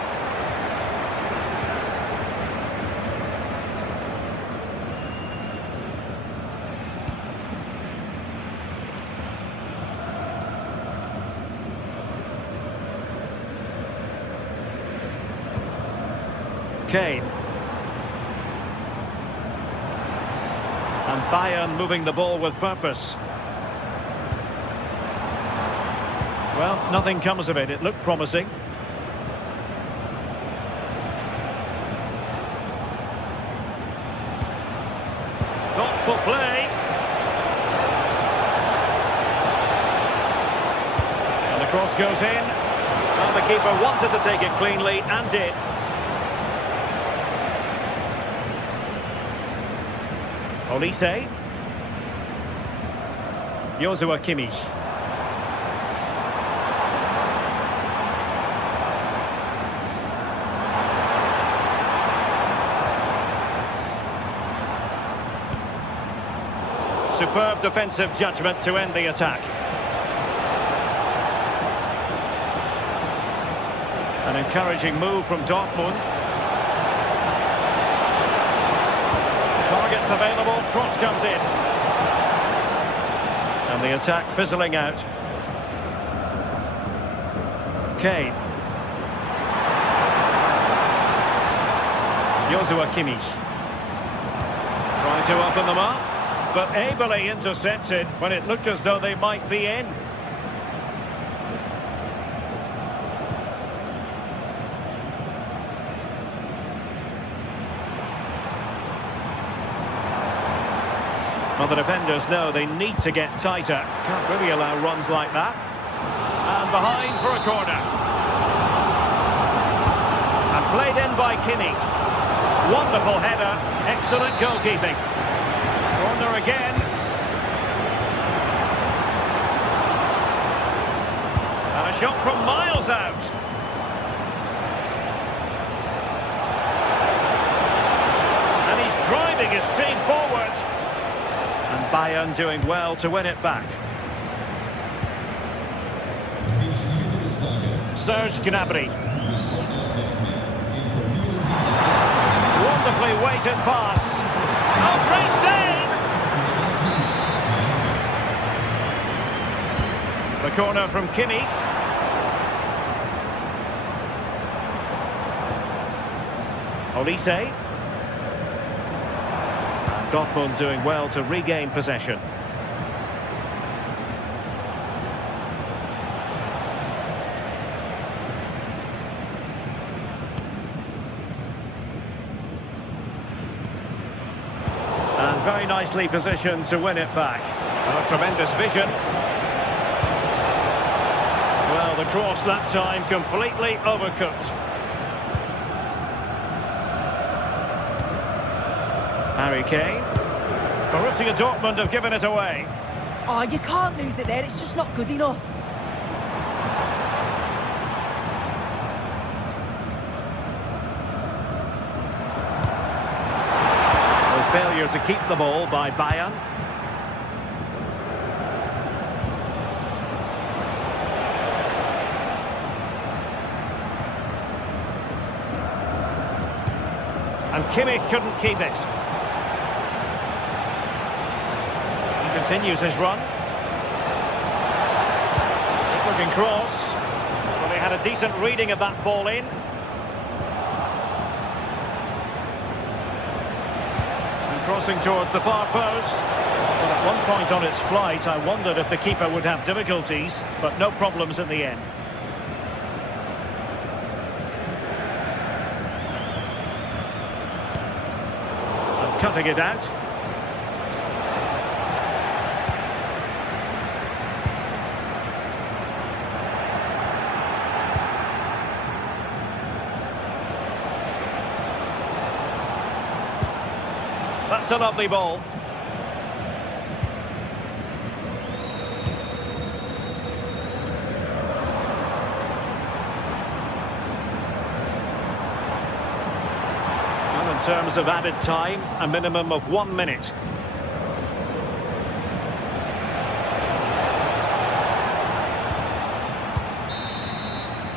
Kane. And Bayern moving the ball with purpose. Well, nothing comes of it. It looked promising. Thoughtful play. And the cross goes in. And the keeper wanted to take it cleanly and did. Olise. Joshua Kimmich. Superb defensive judgment to end the attack. An encouraging move from Dortmund. Targets available, cross comes in. And the attack fizzling out. Kane. Joshua Kimmich. Trying to open them up, but ably intercepted when it looked as though they might be in. Well, the defenders know they need to get tighter. Can't really allow runs like that. And behind for a corner. And played in by Kimmich. Wonderful header. Excellent goalkeeping. Corner again. And a shot from miles out. And he's driving his team forward. And Bayern doing well to win it back. Serge Gnabry. Wonderfully weighted pass. Oh, great save! The corner from Kimmich. Olise. And Dortmund doing well to regain possession. And very nicely positioned to win it back. A tremendous vision. Well, the cross that time completely overcooked. Harry Kane. Borussia Dortmund have given it away. Oh, you can't lose it there. It's just not good enough. Failure to keep the ball by Bayern. And Kimmich couldn't keep it. He continues his run. Looking cross. Well, they had a decent reading of that ball in. Crossing towards the far post. Well, at one point on its flight, I wondered if the keeper would have difficulties, but no problems in the end. And cutting it out. That's a lovely ball. Well, in terms of added time, a minimum of 1 minute.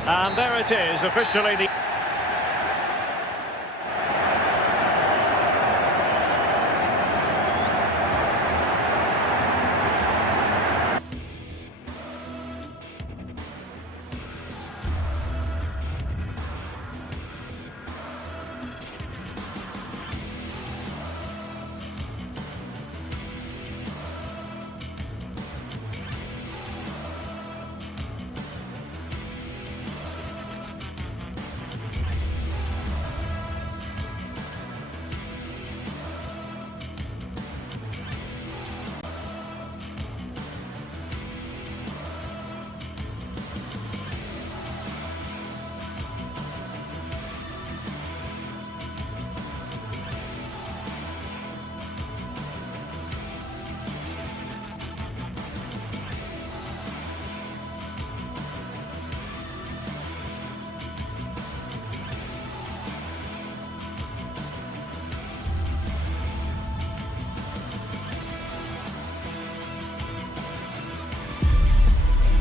And there it is, officially the...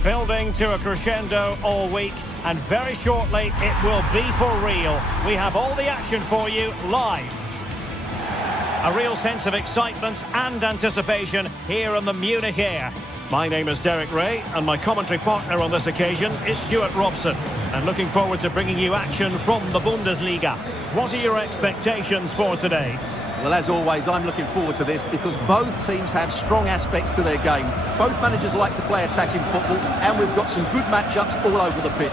Building to a crescendo all week, and very shortly it will be for real. We have all the action for you live. A real sense of excitement and anticipation here on the Munich air. My name is Derek Ray, and my commentary partner on this occasion is Stuart Robson. And looking forward to bringing you action from the Bundesliga. What are your expectations for today? Well, as always, I'm looking forward to this because both teams have strong aspects to their game. Both managers like to play attacking football, and we've got some good matchups all over the pitch.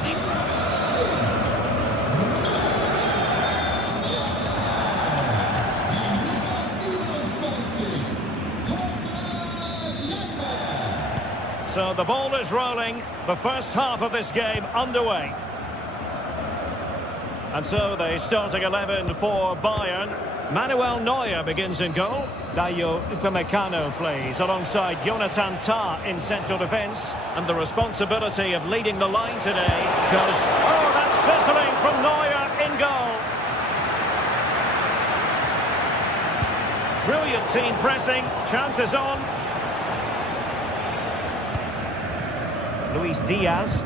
So the ball is rolling, the first half of this game underway. And so the starting 11 for Bayern. Manuel Neuer begins in goal. Dayo Upamecano plays alongside Jonathan Tah in central defence. And the responsibility of leading the line today goes... Oh, that's sizzling from Neuer in goal. Brilliant team pressing. Chances on. Luis Diaz.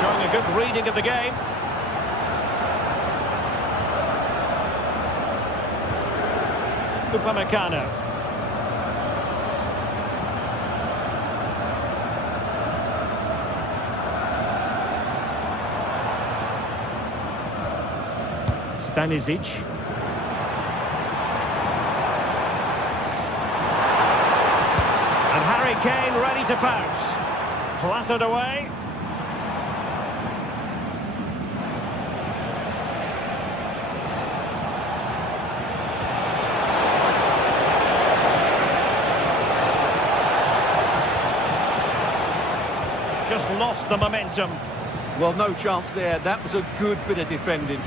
Showing a good reading of the game. Upamecano. Stanisic. Kane ready to pounce. Clattered away. Just lost the momentum. Well, no chance there. That was a good bit of defending.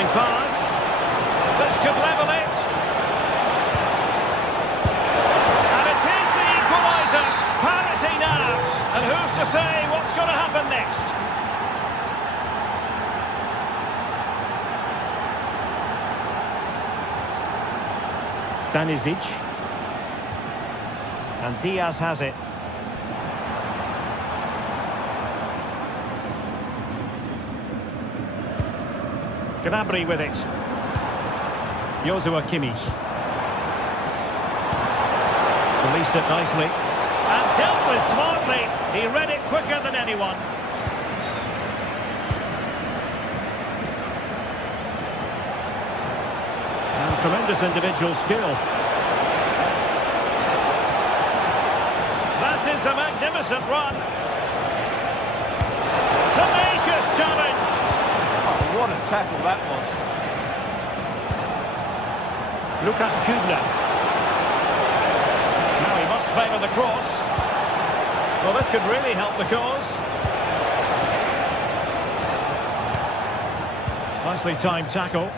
Pass. This could level it. And it is the equaliser. Parity now. And who's to say what's going to happen next? Stanisic. And Diaz has it. Gnabry with it. Joshua Kimmich. Released it nicely. And dealt with smartly. He read it quicker than anyone. And tremendous individual skill. That is a magnificent run. Tenacious challenge. What a tackle that was. Lucas Kubler. Now he must favour the cross. Well, this could really help the cause. Nicely timed tackle.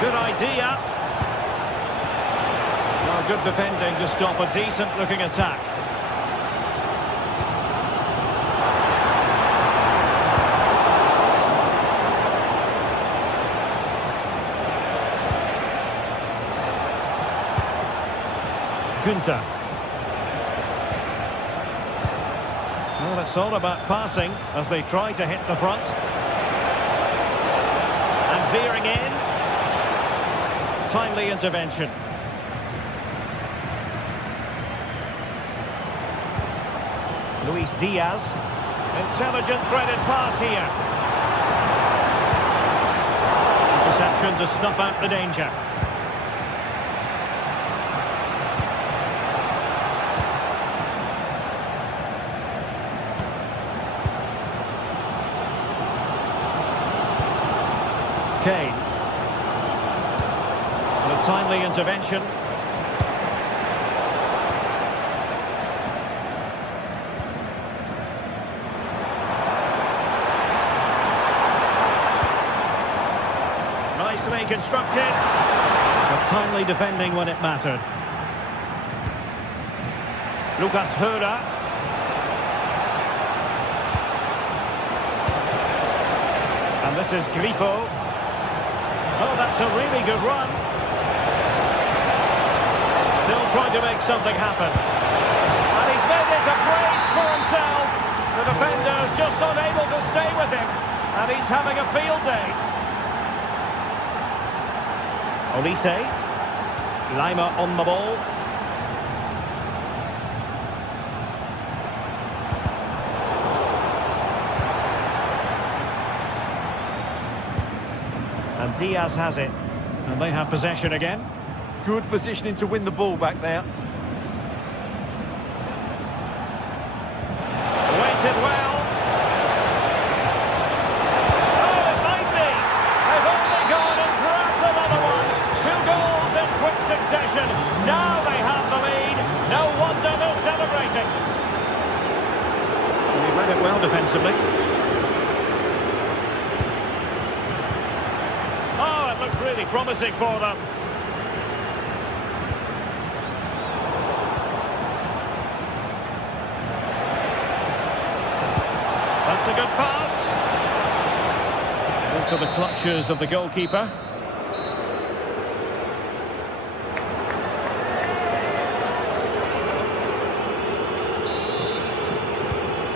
Good idea. Well, good defending to stop a decent-looking attack. Günther. Well, it's all about passing as they try to hit the front. And veering in. Timely intervention. Luis Diaz. Intelligent threaded pass here. Interception to snuff out the danger. Kane. A timely intervention. Nicely constructed, but timely defending when it mattered. Lucas Höra. And this is Grifo. Oh, that's a really good run. Still trying to make something happen. And he's made it a brace for himself. The defender's just unable to stay with him. And he's having a field day. Olise. Lima on the ball. And Diaz has it. And they have possession again. Good positioning to win the ball back there. Waited well. Oh, it might be. They've only gone and grabbed another one. 2 goals in quick succession. Now they have the lead. No wonder they're celebrating. He read it well defensively. Oh, it looked really promising for them. That's a good pass. Into the clutches of the goalkeeper.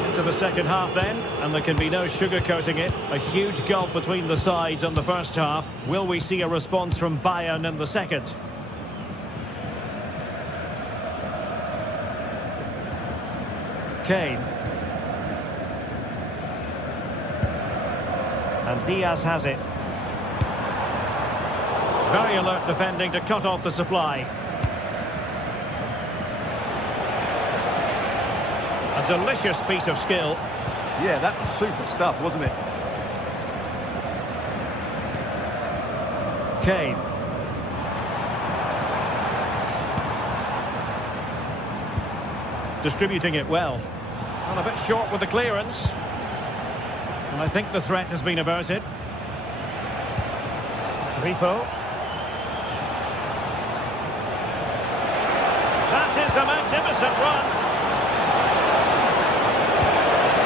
Into the second half then, and there can be no sugarcoating it. A huge gulf between the sides on the first half. Will we see a response from Bayern in the second? Kane. And Diaz has it. Very alert defending to cut off the supply. A delicious piece of skill. Yeah, that was super stuff, wasn't it? Kane. Distributing it well. And a bit short with the clearance. And I think the threat has been averted. Grifo. That is a magnificent run.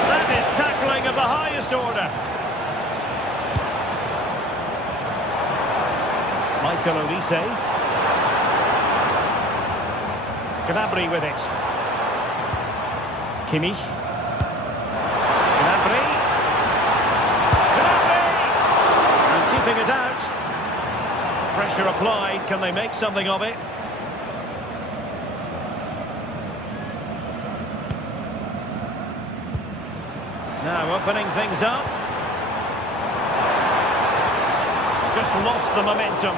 That is tackling of the highest order. Michael Olise. Gnabry with it. Kimmich. Gnabry. And keeping it out. Pressure applied. Can they make something of it? Now opening things up. Just lost the momentum.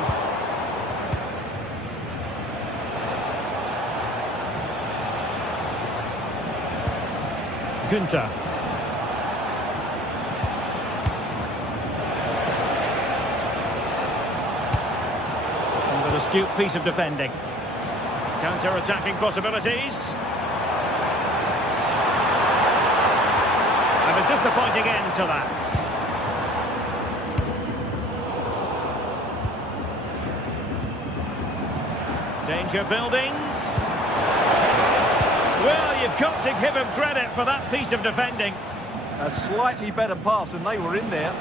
Günther. And an astute piece of defending. Counter-attacking possibilities. And a disappointing end to that. Danger building. Well, you've got to give him credit for that piece of defending. A slightly better pass and they were in there.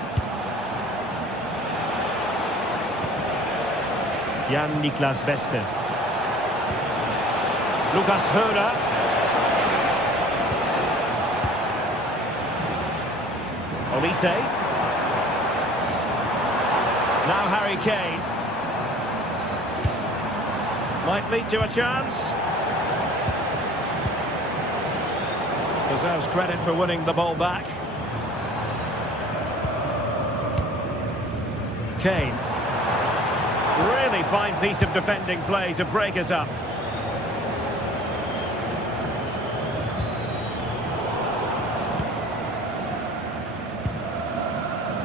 Jan-Niklas Beste. Lucas Höder. Olise. Now Harry Kane. Might lead to a chance. Deserves credit for winning the ball back. Kane. Really fine piece of defending play to break us up.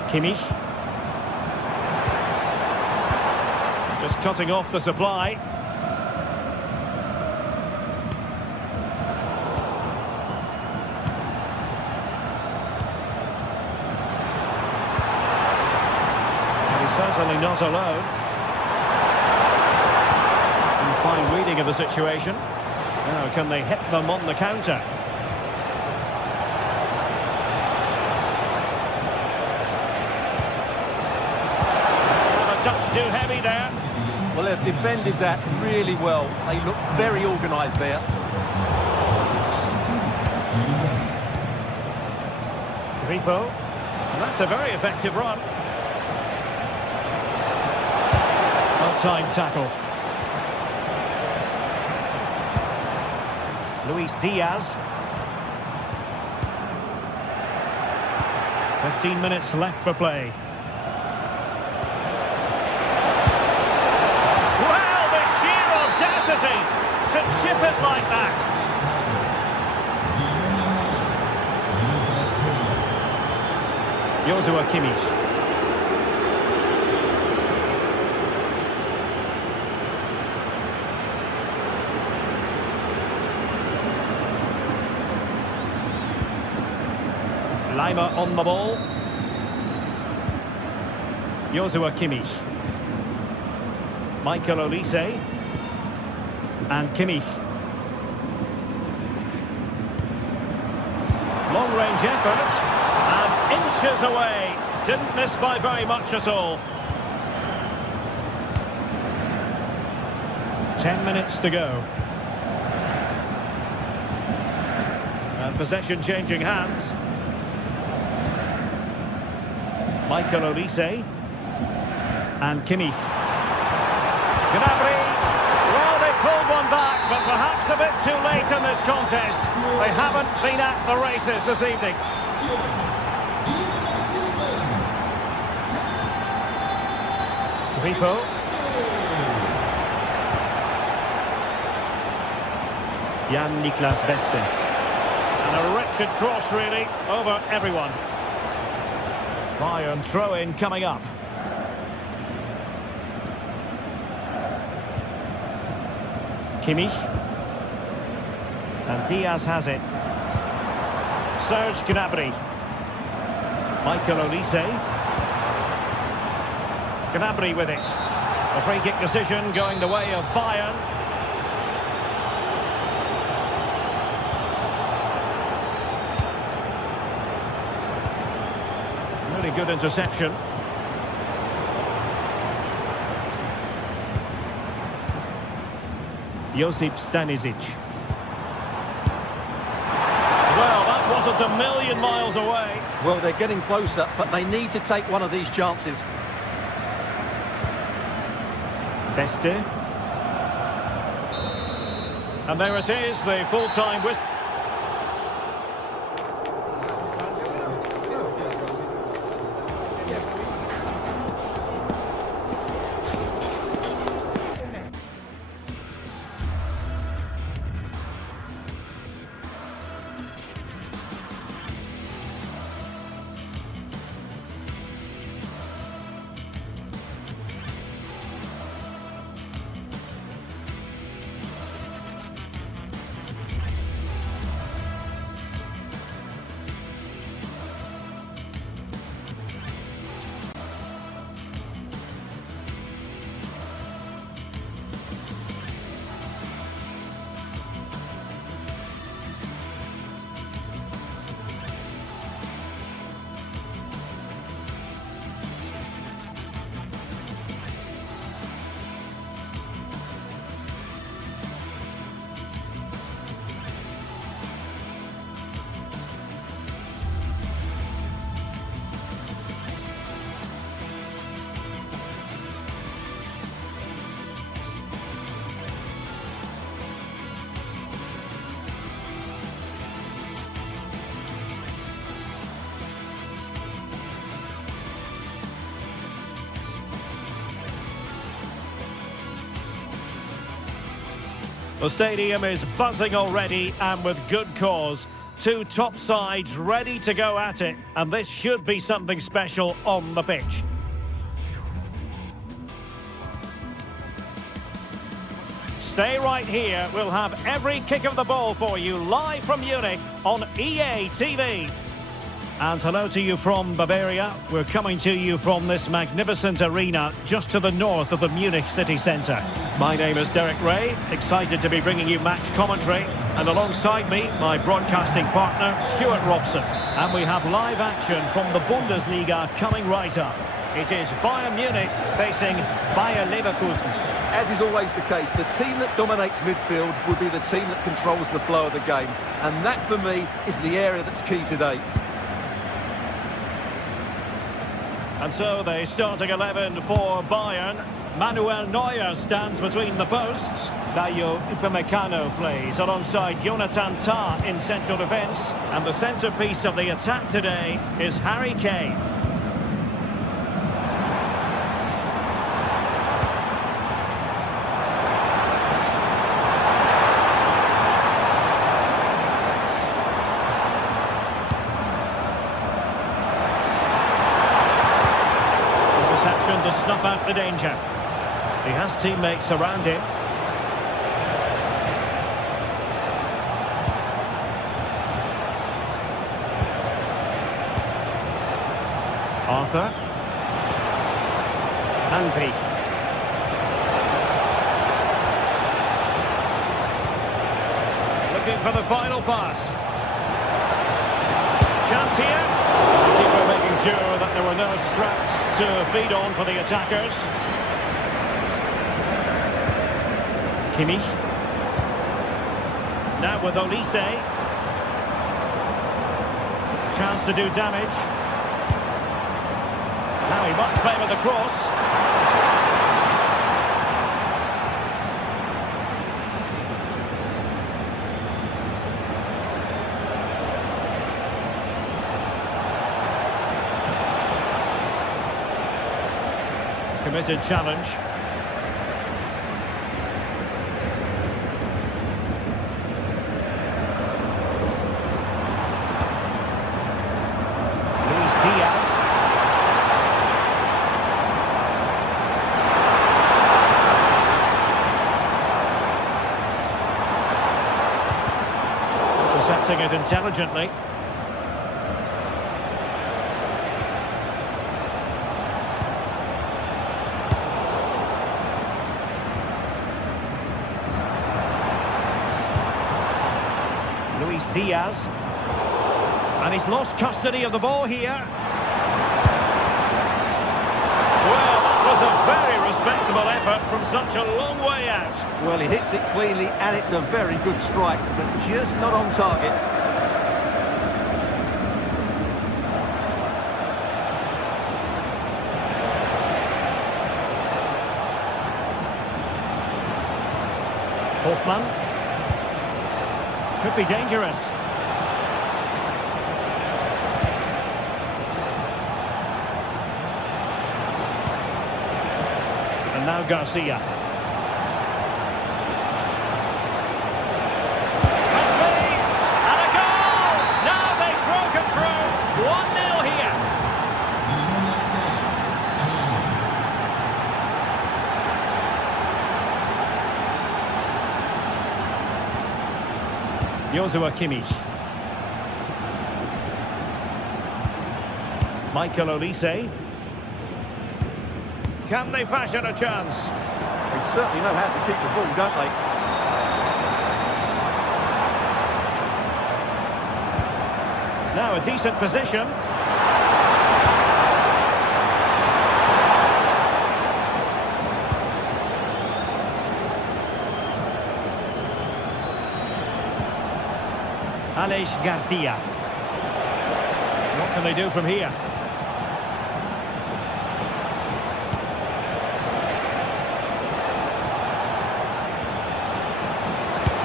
Kimmich. Just cutting off the supply. Certainly not alone. And fine reading of the situation. Now, can they hit them on the counter? A touch too heavy there. Well, they've defended that really well. They look very organised there. Grifo. That's a very effective run. Well-timed tackle. Luis Diaz. 15 minutes left for play. Well, the sheer audacity to chip it like that. Joshua Kimmich. Lima on the ball. Joshua Kimmich. Michael Olise. And Kimmich. Long-range effort. And inches away. Didn't miss by very much at all. 10 minutes to go. And possession changing hands. Michael Olise. And Kimmich. Gnabry. Well, they pulled one back, but perhaps a bit too late in this contest. They haven't been at the races this evening. Grifo. Jan-Niklas Beste. And a wretched cross, really, over everyone. Bayern throw-in coming up. Kimmich. And Diaz has it. Serge Gnabry. Michael Olise. Gnabry with it. A free kick decision going the way of Bayern. Really good interception. Josip Stanisic. Well, that wasn't a million miles away. Well, they're getting closer, but they need to take one of these chances. Beste. And there it is, the full-time whistle. The stadium is buzzing already, and with good cause. Two top sides ready to go at it, and this should be something special on the pitch. Stay right here. We'll have every kick of the ball for you live from Munich on EA TV. And hello to you from Bavaria. We're coming to you from this magnificent arena just to the north of the Munich city centre. My name is Derek Ray, excited to be bringing you match commentary. And alongside me, my broadcasting partner, Stuart Robson. And we have live action from the Bundesliga coming right up. It is Bayern Munich facing Bayer Leverkusen. as is always the case, the team that dominates midfield will be the team that controls the flow of the game. And that, for me, is the area that's key today. And so the starting 11 for Bayern. Manuel Neuer stands between the posts. Dayo Upamecano plays alongside Jonathan Tah in central defence. And the centrepiece of the attack today is Harry Kane. To snuff out the danger. He has teammates around him. Arthur. Henry. Looking for the final pass. Chance here. Keeper making sure that there were no scraps to feed on for the attackers. Kimmich. Now with Olise. Chance to do damage. Now he must favour the cross. Committed challenge. Luis Diaz. Intercepting it intelligently. Luis Diaz. And he's lost custody of the ball here. Well, that was a very respectable effort from such a long way out. Well, he hits it cleanly, and it's a very good strike, but just not on target. Hoffmann. Could be dangerous. And now Garcia. Must be! And a goal! Now they've broken through. 1-0 here. Joshua Kimmich. Michael Olise. Can they fashion a chance? They certainly know how to keep the ball, don't they? Now a decent position. Alex Garcia. What can they do from here?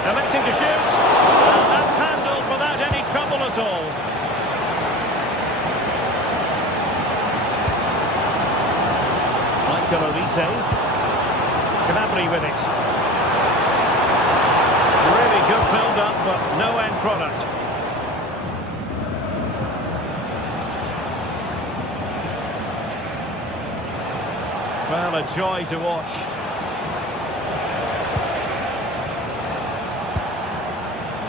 Electing to shoot. And that's handled without any trouble at all. Michael Olise. Gnabry with it. Really good build-up, but no end product. Well, a joy to watch.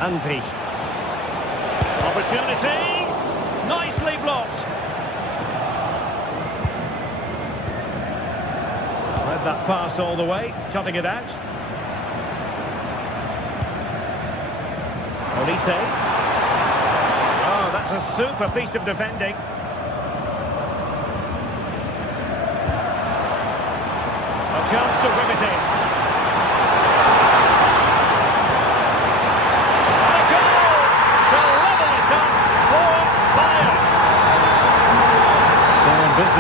Henry. Opportunity. Nicely blocked. Read that pass all the way, cutting it out. Olise. Oh, that's a super piece of defending. A chance to rip it in.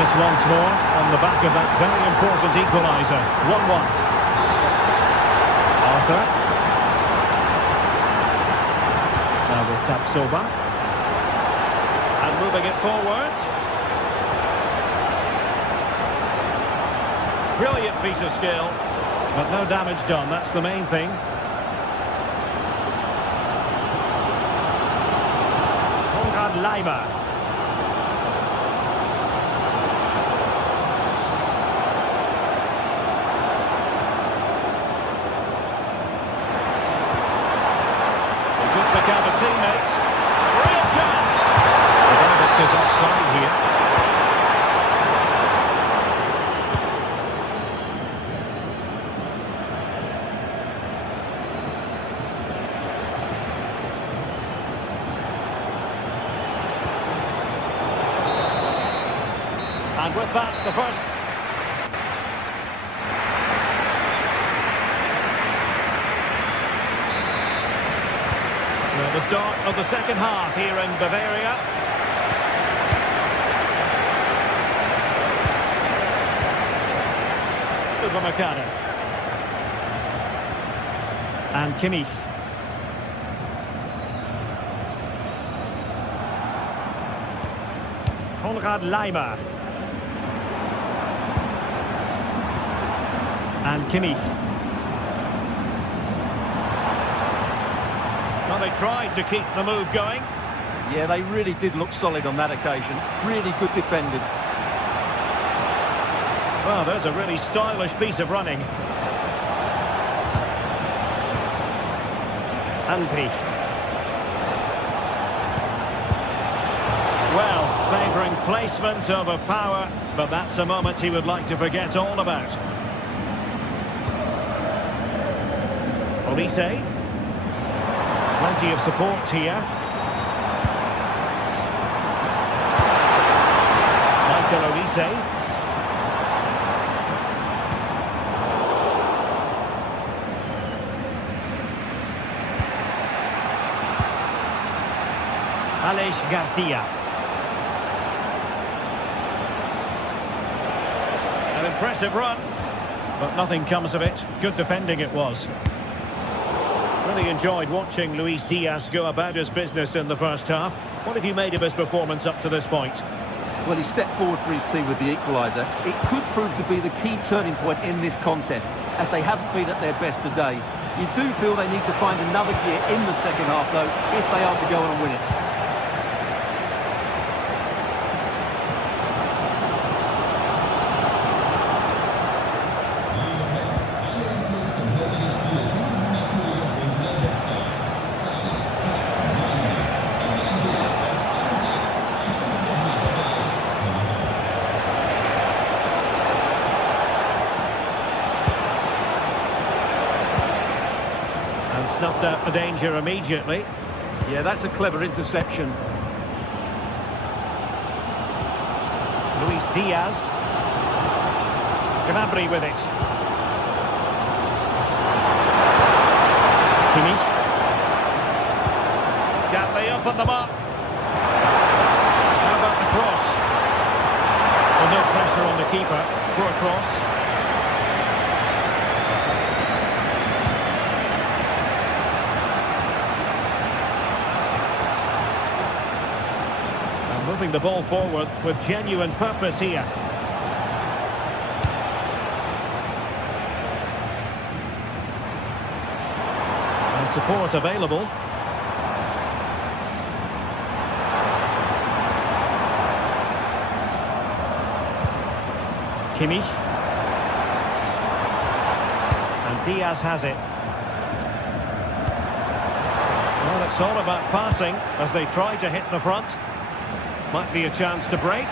this once more on the back of that very important equaliser. 1-1. Arthur. Now with Tapsoba. And moving it forward. Brilliant piece of skill. But no damage done, that's the main thing. Konrad Leimer. Good pick out of teammates. Real chance. The verdict is offside here. And with that, the first... Well, the start of the second half here in Bavaria. Upamecano. And Kimmich. Konrad Leimer. And Kimmich. Well, they tried to keep the move going. Yeah, they really did look solid on that occasion. Really good defending. Well, there's a really stylish piece of running. Andri. Well, favouring placement over power, but that's a moment he would like to forget all about. Olise. Plenty of support here. Michael Olise. Aleix Garcia. An impressive run, but nothing comes of it. Good defending it was. Really enjoyed watching Luis Diaz go about his business in the first half. What have you made of his performance up to this point? Well, he stepped forward for his team with the equaliser. It could prove to be the key turning point in this contest, as they haven't been at their best today. You do feel they need to find another gear in the second half, though, if they are to go on and win it. Snuffed out the danger immediately. Yeah, that's a clever interception. Luis Diaz. Gnabry with it. Kimmich. Can't lay up on the mark. How about the cross? Well, no pressure on the keeper for a cross. Moving the ball forward with genuine purpose here. And support available. Kimmich. And Diaz has it. Well, it's all about passing as they try to hit the front. Might be a chance to break.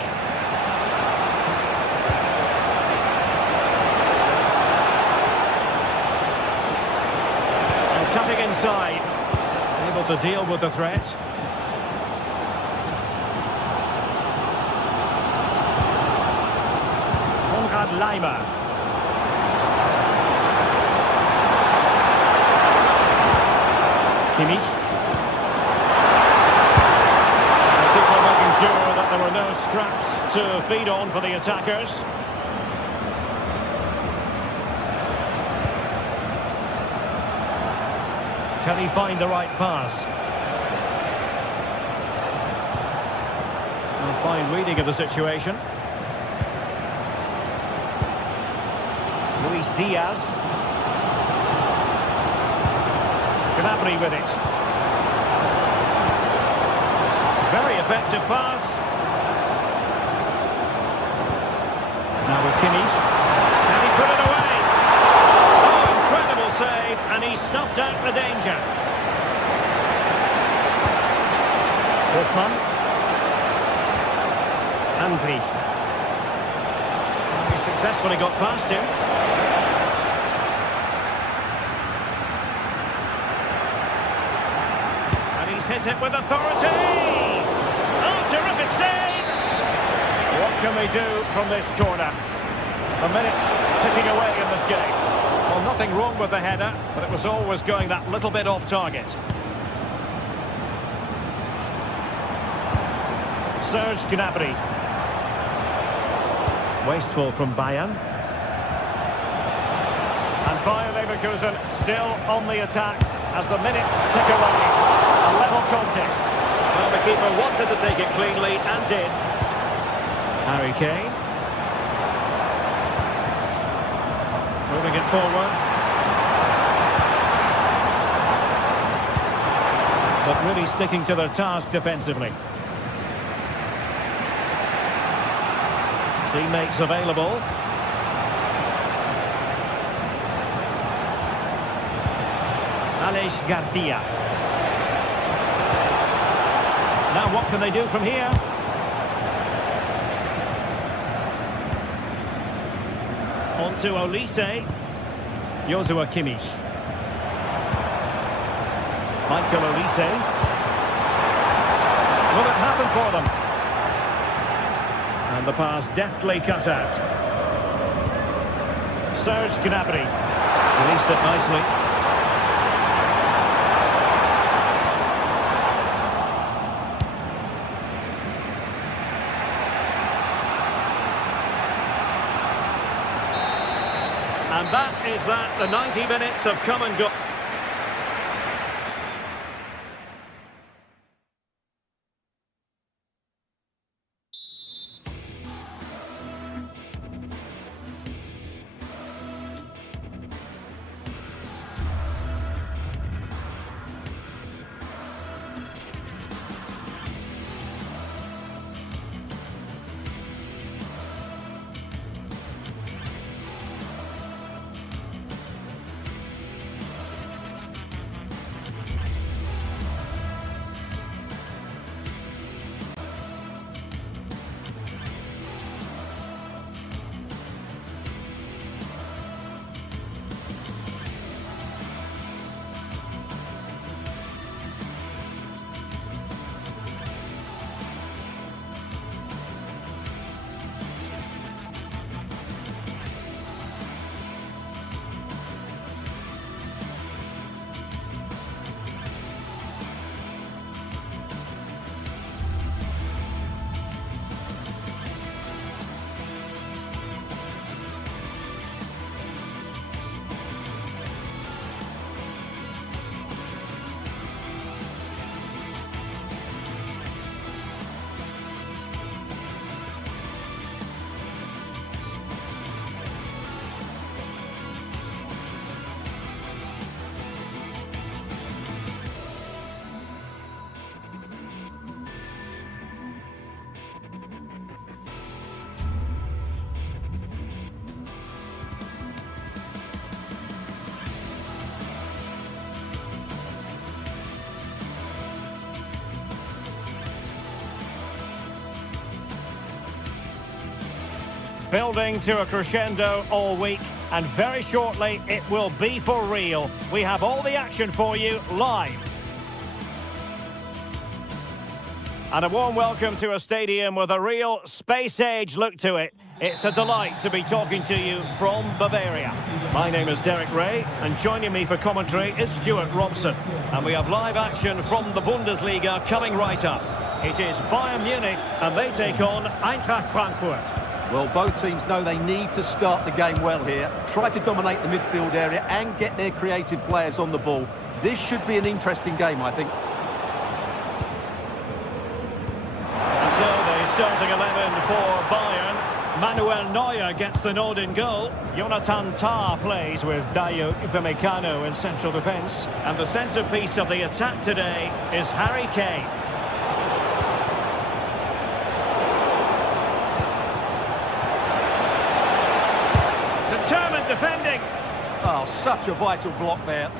And cutting inside. Able to deal with the threat. Konrad Leimer. Kimmich. Sure that There were no scraps to feed on for the attackers. Can he find the right pass? A fine reading of the situation. Luis Diaz. Gnabry with it. Very effective pass. Now with Kimmich. And he put it away. Oh, incredible save. And he snuffed out the danger. Hoffmann. Andri. He successfully got past him. And he's hit it with authority. Oh, terrific save! What can they do from this corner? A minute's ticking away in this game. Well, nothing wrong with the header, but it was always going that little bit off target. Serge Gnabry. Wasteful from Bayern. And Bayer Leverkusen still on the attack as the minutes tick away. A level contest. Well, the keeper wanted to take it cleanly and did. Harry Kane. Moving it forward. But really sticking to their task defensively. Teammates available. Aleix Garcia. Now what can they do from here? On to Olise. Joshua Kimmich. Michael Olise. Will it happen for them? And the pass deftly cut out. Serge Gnabry. Released it nicely. And that is that. The 90 minutes have come and gone. Building to a crescendo all week, and very shortly it will be for real. We have all the action for you live. And a warm welcome to a stadium with a real space-age look to it. It's a delight to be talking to you from Bavaria. My name is Derek Ray, and joining me for commentary is Stuart Robson. And we have live action from the Bundesliga coming right up. It is Bayern Munich, and they take on Eintracht Frankfurt. Well, both teams know they need to start the game well here. Try to dominate the midfield area and get their creative players on the ball. This should be an interesting game, I think. And so the starting 11 for Bayern. Manuel Neuer gets the nod in goal. Jonathan Tah plays with Dayo Upamecano in central defence. And the centrepiece of the attack today is Harry Kane. Determined defending. Oh, such a vital block there.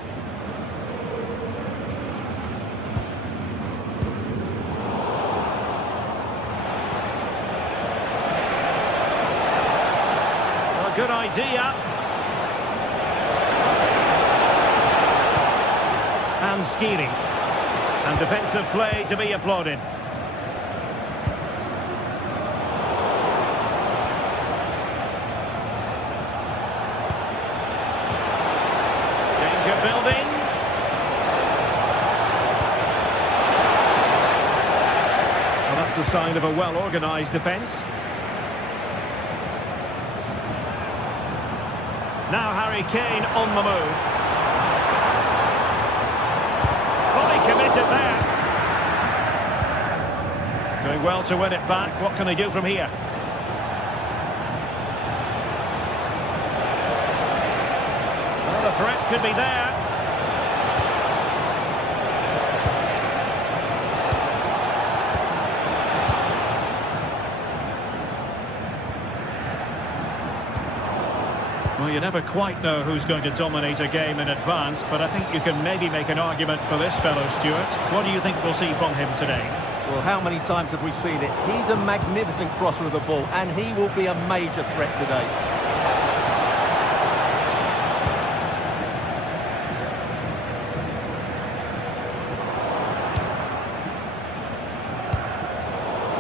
Good idea. And Skiri. And defensive play to be applauded. Danger building. Well, that's the sign of a well-organised defence. Now Harry Kane on the move. Fully committed there. Doing well to win it back. What can they do from here? Well, the threat could be there. Well, you never quite know who's going to dominate a game in advance, but I think you can maybe make an argument for this fellow, Stuart. What do you think we'll see from him today? Well, how many times have we seen it? He's a magnificent crosser of the ball, and he will be a major threat today.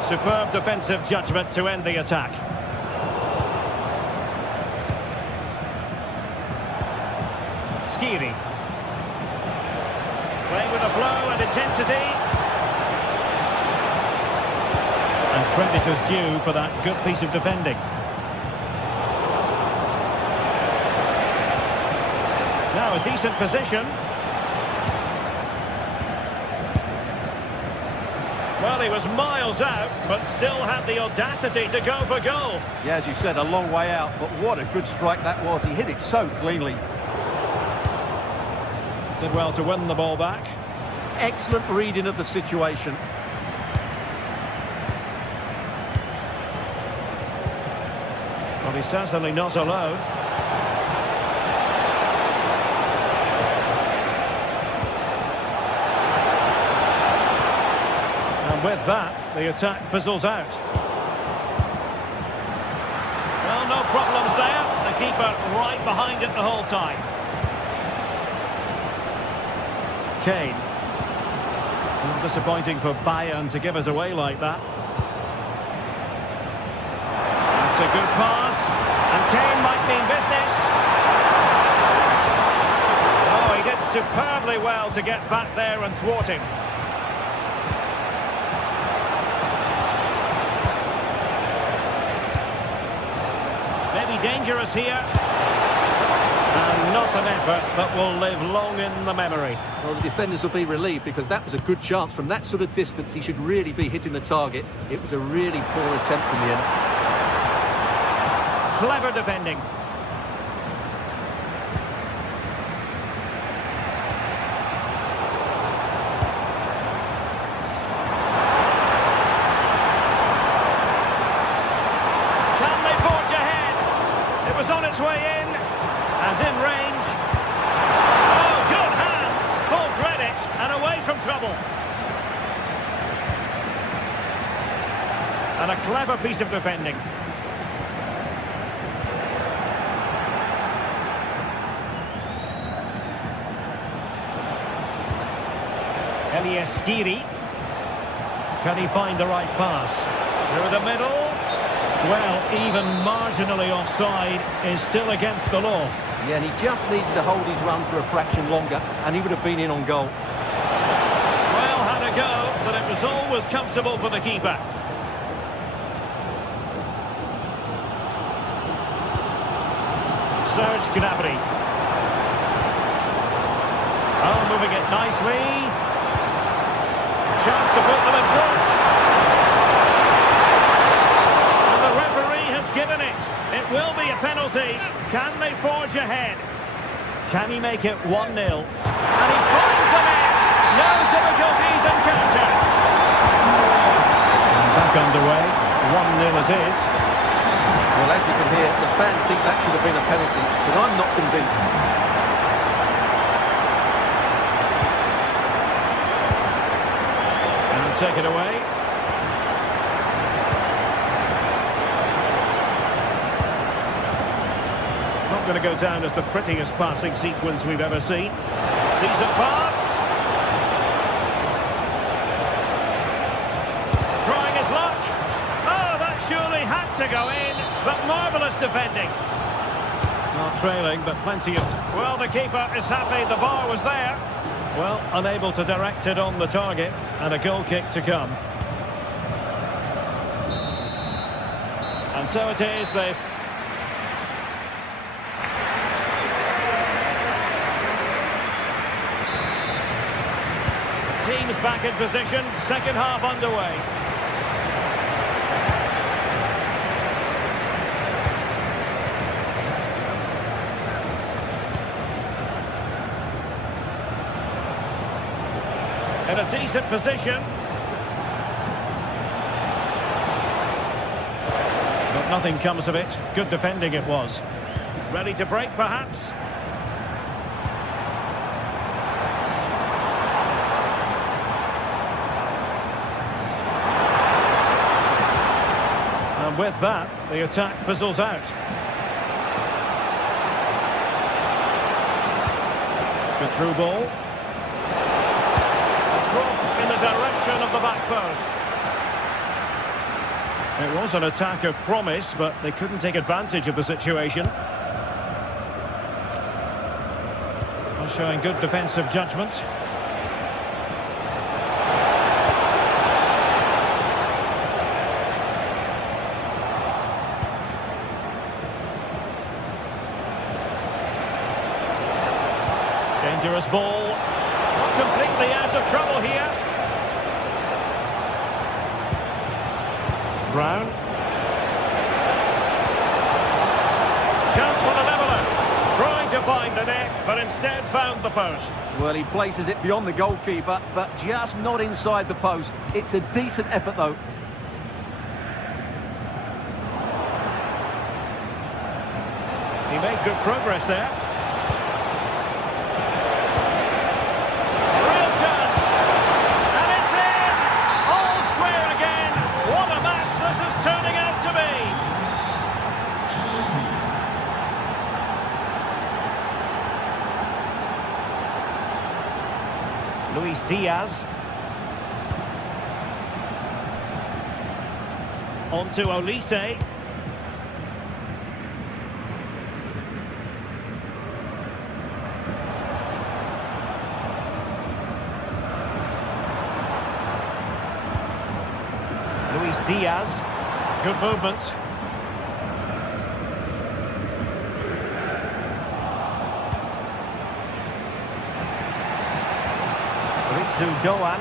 Superb defensive judgment to end the attack. Skiri. Playing with a flow and intensity. And credit is due for that good piece of defending. Now a decent position. Well, he was miles out, but still had the audacity to go for goal. Yeah, as you said, a long way out, but what a good strike that was. He hit it so cleanly. Did well to win the ball back. Excellent reading of the situation. Well, he's certainly not alone. And with that, the attack fizzles out. Well, no problems there. The keeper right behind it the whole time. Kane. Well, disappointing for Bayern to give us away like that. That's a good pass. And Kane might mean business. Oh, he did superbly well to get back there and thwart him. Maybe dangerous here. And not an effort that will live long in the memory. Well, the defenders will be relieved because that was a good chance. From that sort of distance, he should really be hitting the target. It was a really poor attempt in the end. Clever defending. Can they forge ahead? It was on its way in. And in range. Oh, good hands. Full credit and away from trouble. And a clever piece of defending. Skiri. Can he find the right pass? Through the middle. Well, even marginally offside is still against the law. Yeah, and he just needed to hold his run for a fraction longer, and he would have been in on goal. Well, had a go, but it was was always comfortable for the keeper. Serge Gnabry. Oh, moving it nicely. Chance to put them in front. And the referee has given it. It will be a penalty. Can they forge ahead? Can he make it 1-0? And he finds the net. No difficulties encountered. Back underway. 1-0 it is. Well, as you can hear, the fans think that should have been a penalty, but I'm not convinced. And take it away. It's not going to go down as the prettiest passing sequence we've ever seen. Decent pass. Trying his luck. Oh, that surely had to go in. But marvellous defending. Not trailing, but plenty of... Well, the keeper is happy the bar was there. Well, unable to direct it on the target. And a goal kick to come. And so it is. They've... Teams back in position. Second half underway. In a decent position. But nothing comes of it. Good defending it was. Ready to break, perhaps? And with that, the attack fizzles out. Good through ball. In the direction of the back post. It was an attack of promise, but they couldn't take advantage of the situation. Well, showing good defensive judgment. Dangerous ball. Not completely out of trouble here. Brown. Chance for the leveller. Trying to find the net, but instead found the post. Well, he places it beyond the goalkeeper, but just not inside the post. It's a decent effort, though. He made good progress there. Luis Diaz. On to Olise. Luis Diaz. Good movement. Doan.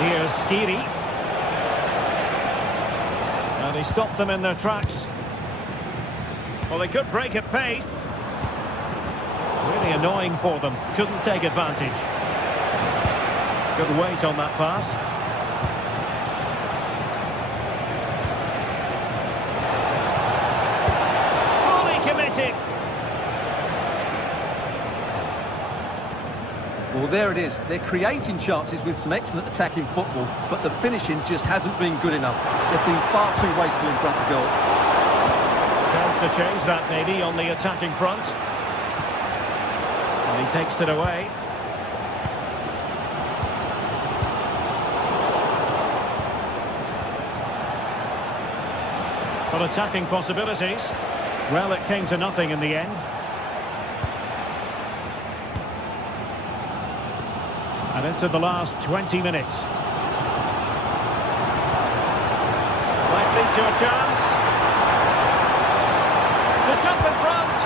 Here's Skiri. And he stopped them in their tracks. Well, they could break at pace. Really annoying for them. Couldn't take advantage. Good weight on that pass. Fully committed. Well, there it is. They're creating chances with some excellent attacking football, but the finishing just hasn't been good enough. They've been far too wasteful in front of goal. Chance to change that, maybe, on the attacking front. And he takes it away. But attacking possibilities. Well, it came to nothing in the end. And into the last 20 minutes. Might lead to a chance. To jump in front.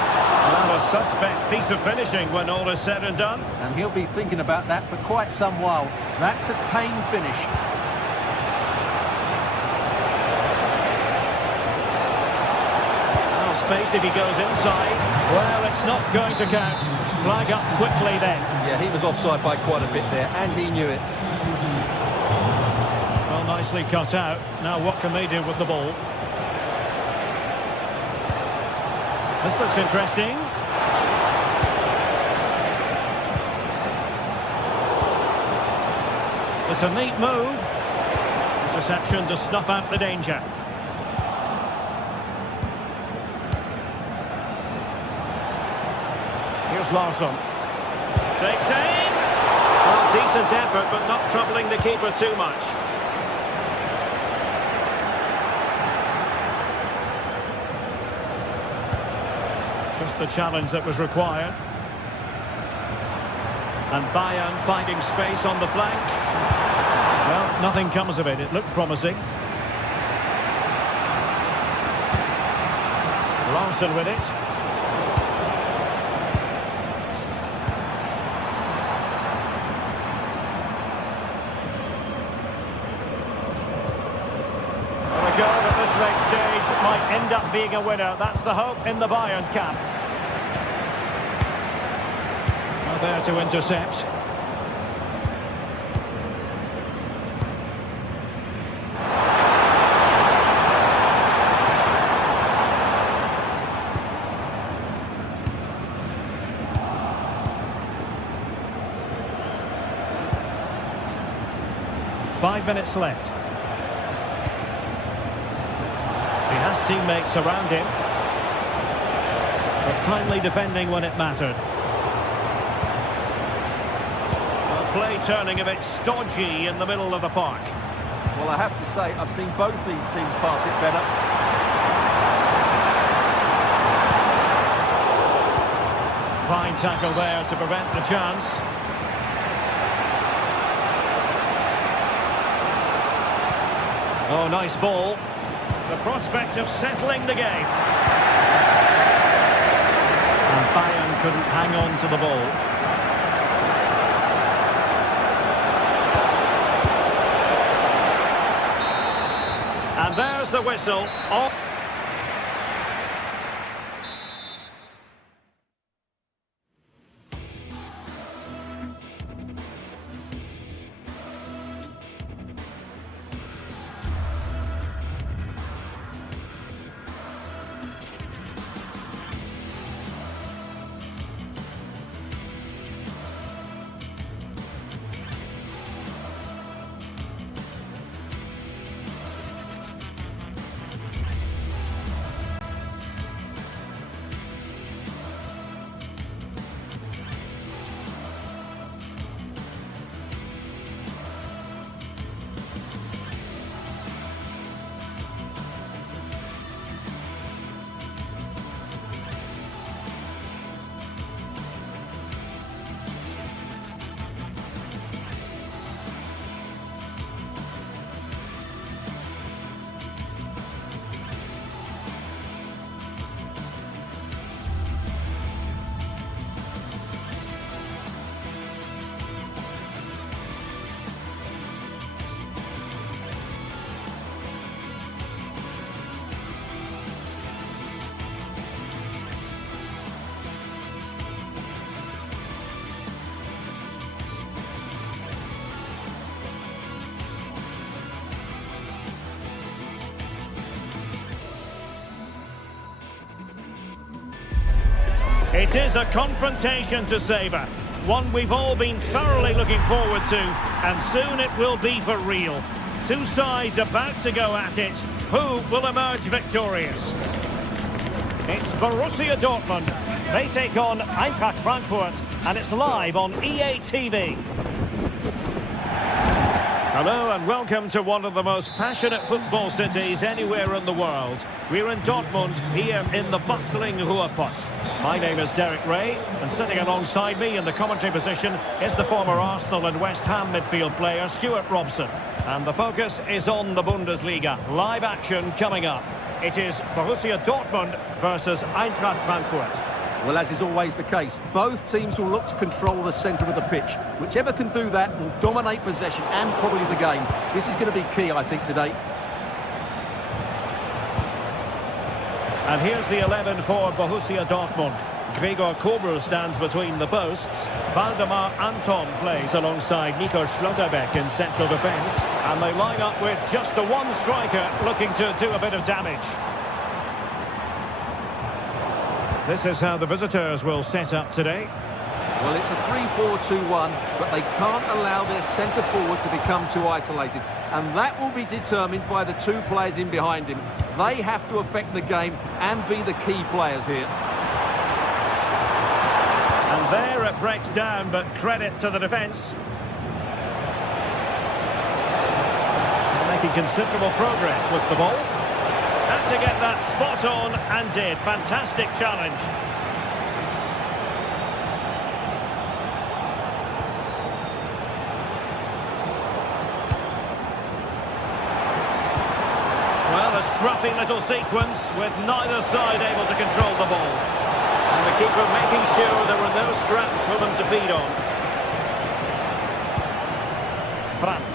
Well, a suspect piece of finishing when all is said and done. And he'll be thinking about that for quite some while. That's a tame finish. Now space if he goes inside. Well, it's not going to count. Flag up quickly then. Yeah, he was offside by quite a bit there, and he knew it. Well, nicely cut out. Now what can they do with the ball? This looks interesting. It's a neat move. Interception to snuff out the danger. Here's Larsson. Takes aim. Well, decent effort, but not troubling the keeper too much. Just the challenge that was required. And Bayern finding space on the flank. Well, nothing comes of it. It looked promising. Larsson with it. Well, a goal at this late stage might end up being a winner. That's the hope in the Bayern camp. Well, there to intercept. Five minutes left. He has teammates around him, but timely defending when it mattered. Well, play turning a bit stodgy in the middle of the park. Well, I have to say, I've seen both these teams pass it better. Fine tackle there to prevent the chance. Oh, nice ball. The prospect of settling the game. And Bayern couldn't hang on to the ball. And there's the whistle. Oh. It is a confrontation to savour, one we've all been thoroughly looking forward to, and soon it will be for real. Two sides about to go at it. Who will emerge victorious? It's Borussia Dortmund. They take on Eintracht Frankfurt, and it's live on EA TV. Hello and welcome to one of the most passionate football cities anywhere in the world. We're in Dortmund, here in the bustling Ruhrpott. My name is Derek Ray, and sitting alongside me in the commentary position is the former Arsenal and West Ham midfield player Stuart Robson. And the focus is on the Bundesliga. Live action coming up. It is Borussia Dortmund versus Eintracht Frankfurt. Well, as is always the case, both teams will look to control the centre of the pitch. Whichever can do that will dominate possession and probably the game. This is going to be key, I think, today. And here's the 11 for Borussia Dortmund. Gregor Kobel stands between the posts. Waldemar Anton plays alongside Nico Schlotterbeck in central defence. And they line up with just the one striker looking to do a bit of damage. This is how the visitors will set up today. Well, it's a 3-4-2-1, but they can't allow their centre forward to become too isolated. And that will be determined by the two players in behind him. They have to affect the game and be the key players here. And there it breaks down, but credit to the defence. Making considerable progress with the ball. Had to get that spot on and did. Fantastic challenge. Well, a scruffy little sequence with neither side able to control the ball. And the keeper making sure there were no scraps for them to feed on. Brandt.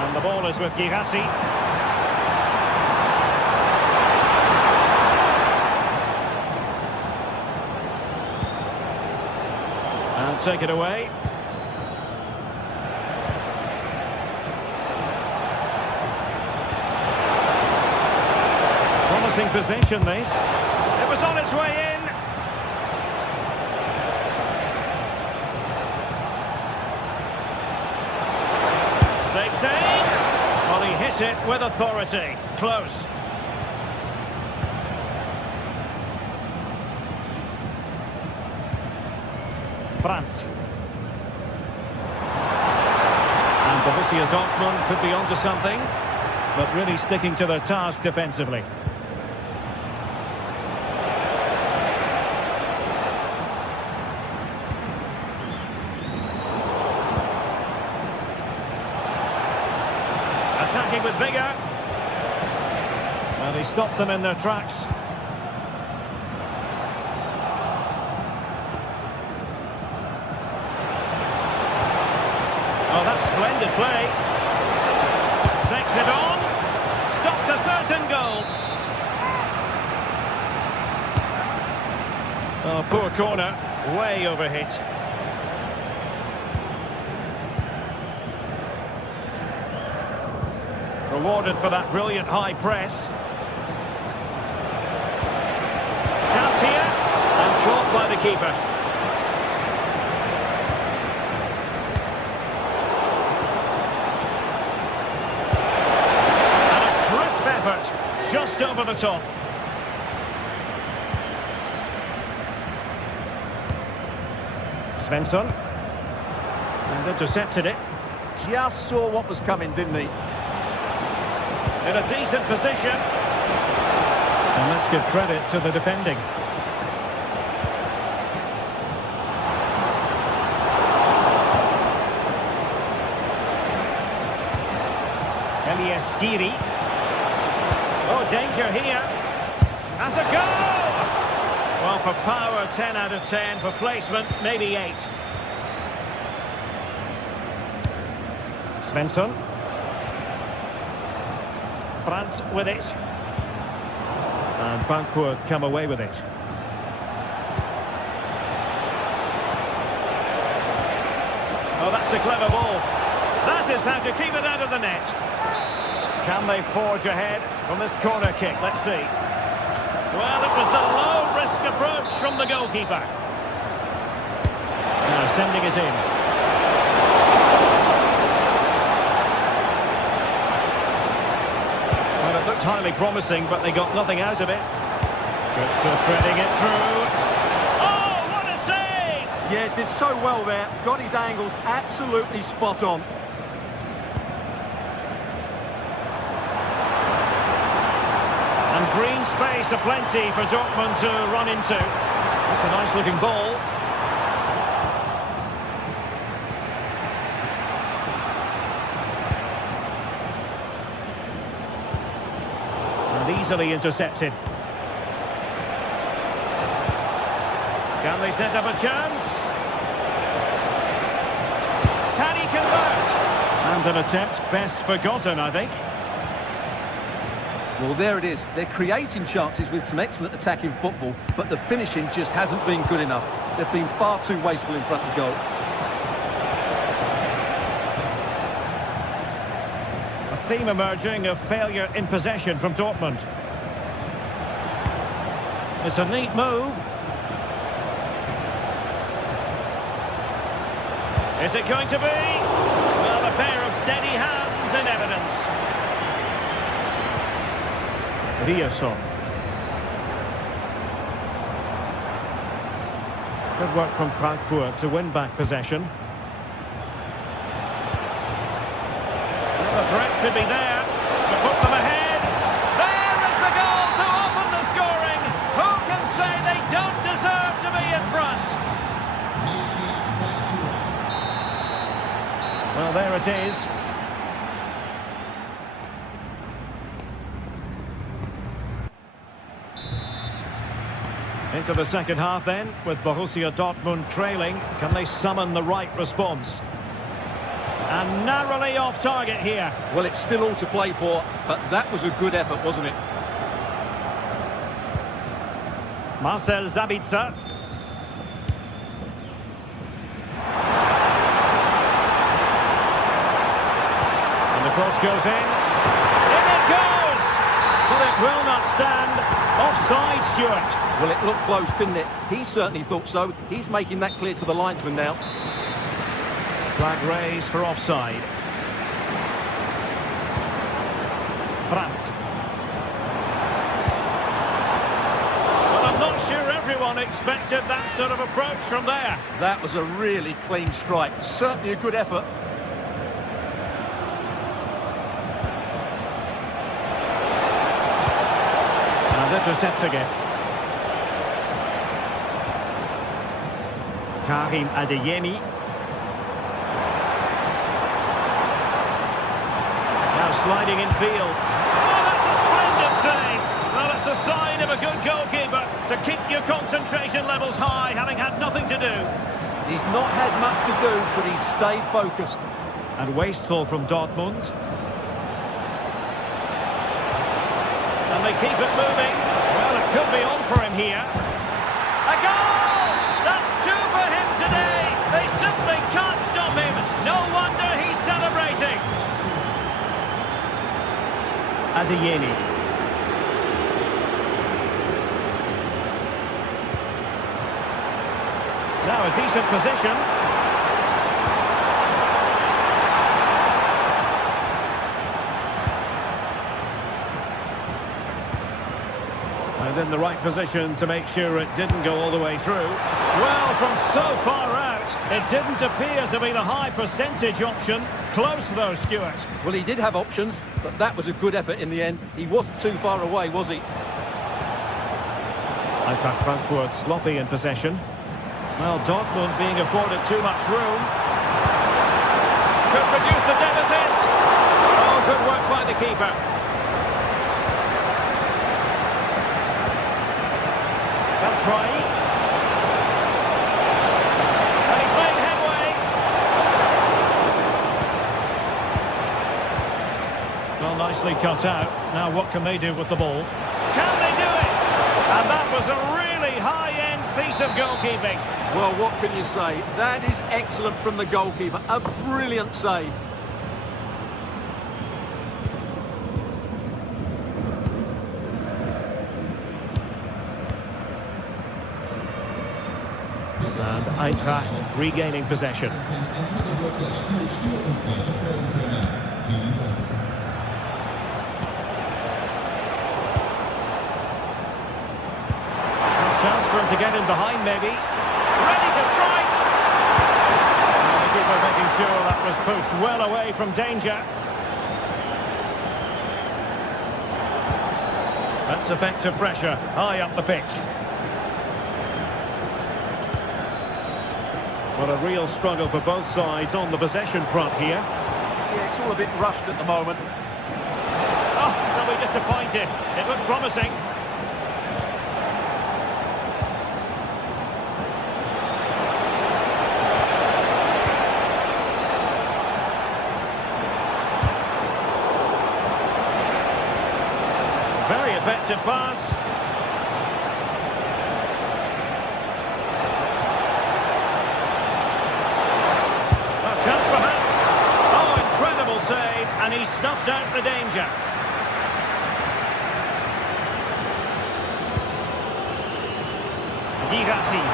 And the ball is with Girassi. And take it away. Promising possession, this. It was on its way in. Takes aim. Well, he hit it with authority. Close. Brandt. And Borussia Dortmund could be onto something, but really sticking to their task defensively. Attacking with vigour. Well, he stopped them in their tracks. Oh, that's splendid play. Takes it on. Stopped a certain goal. Oh, poor corner. Way overhit. Rewarded for that brilliant high press. Chance here. And caught by the keeper. And a crisp effort. Just over the top. Svensson. And intercepted it. Just saw what was coming, didn't he? In a decent position. And let's give credit to the defending. Elias Skiri. Oh, danger here. Has a go! Well, for power, 10 out of 10. For placement, maybe 8. Svensson. Brandt with it. And Frankfurt come away with it. Oh, that's a clever ball. That is how to keep it out of the net. Can they forge ahead from this corner kick? Let's see. Well, it was the low-risk approach from the goalkeeper. Now sending it in. Looked highly promising, but they got nothing out of it. Good, so threading it through. Oh, what a save! Yeah, did so well there. Got his angles absolutely spot on. And green space aplenty for Dortmund to run into. It's a nice looking ball. And easily intercepted. Can they set up a chance? Can he convert? And an attempt best forgotten, I think. Well, there it is. They're creating chances with some excellent attacking football, but the finishing just hasn't been good enough. They've been far too wasteful in front of goal. A theme emerging of failure in possession from Dortmund. It's a neat move. Is it going to be? Well, a pair of steady hands in evidence. Riasson. Good work from Frankfurt to win back possession. Well, the threat could be there to put them ahead. There is the goal to open the scoring. Who can say they don't deserve to be in front? Well, there it is. Into the second half then, with Borussia Dortmund trailing. Can they summon the right response? And narrowly off target here. Well, it's still all to play for, but that was a good effort, wasn't it? Marcel Sabitzer. And the cross goes in. In it goes! Well, it will not stand. Offside, Stuart. Well, it looked close, didn't it? He certainly thought so. He's making that clear to the linesman now. Flag raised for offside. Brandt. Well, I'm not sure everyone expected that sort of approach from there. That was a really clean strike. Certainly a good effort. And intercepts again. Karim Adeyemi. Now sliding in field. Oh, that's a splendid save. Well, it's a sign of a good goalkeeper to keep your concentration levels high, having had nothing to do. He's not had much to do, but he's stayed focused. And wasteful from Dortmund. And they keep it moving. Well, it could be on for him here. A goal! That's two for him today. They simply can't stop him. No wonder he's celebrating. Adeyemi. Now a decent position. And in the right position to make sure it didn't go all the way through. Well, from so far out, it didn't appear to be the high percentage option. Close though, Stuart. Well, he did have options, but that was a good effort in the end. He wasn't too far away, was he? Eintracht Frankfurt sloppy in possession. Well, Dortmund being afforded too much room. Could reduce the deficit. Oh, good work by the keeper. That's right. And he's made headway. Well, nicely cut out. Now what can they do with the ball? Can they do it? And that was a really high-end piece of goalkeeping. Well, what can you say? That is excellent from the goalkeeper. A brilliant save. And Eintracht regaining possession. Chance for him to get in behind, maybe. Ready to strike! pushed well away from danger. That's effective pressure, high up the pitch. What a real struggle for both sides on the possession front here. Yeah, it's all a bit rushed at the moment. Oh, they'll be disappointed. It looked promising. Very effective pass. Chance perhaps. Oh, incredible save, and he snuffed out the danger. Girassi.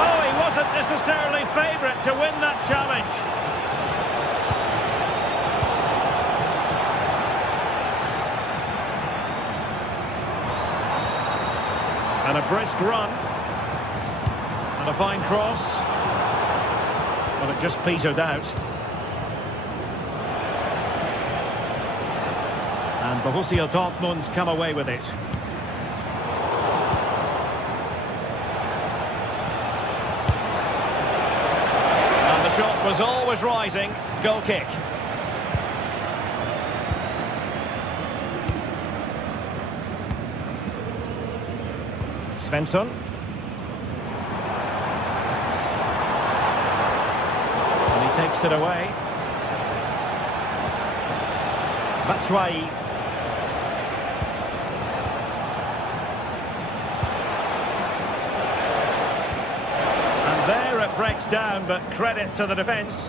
Oh, he wasn't necessarily favourite to win that challenge. And a brisk run. And a fine cross. But it just petered out. And Borussia Dortmund come away with it. And the shot was always rising. Goal kick. Svensson. Takes it away. Batshuayi. And there it breaks down, but credit to the defence.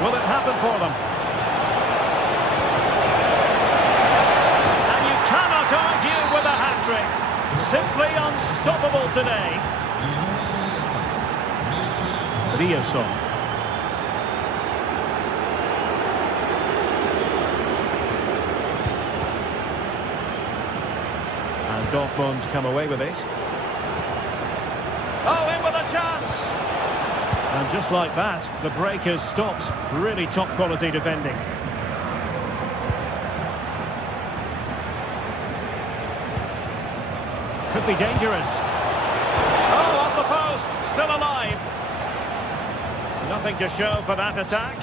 Will it happen for them? Argue with a hat-trick. Simply unstoppable today. Riosson. And Dortmund come away with it. Oh, in with a chance! And just like that, the break has stopped. Really top-quality defending. Could be dangerous. Oh, off the post, still alive. Nothing to show for that attack.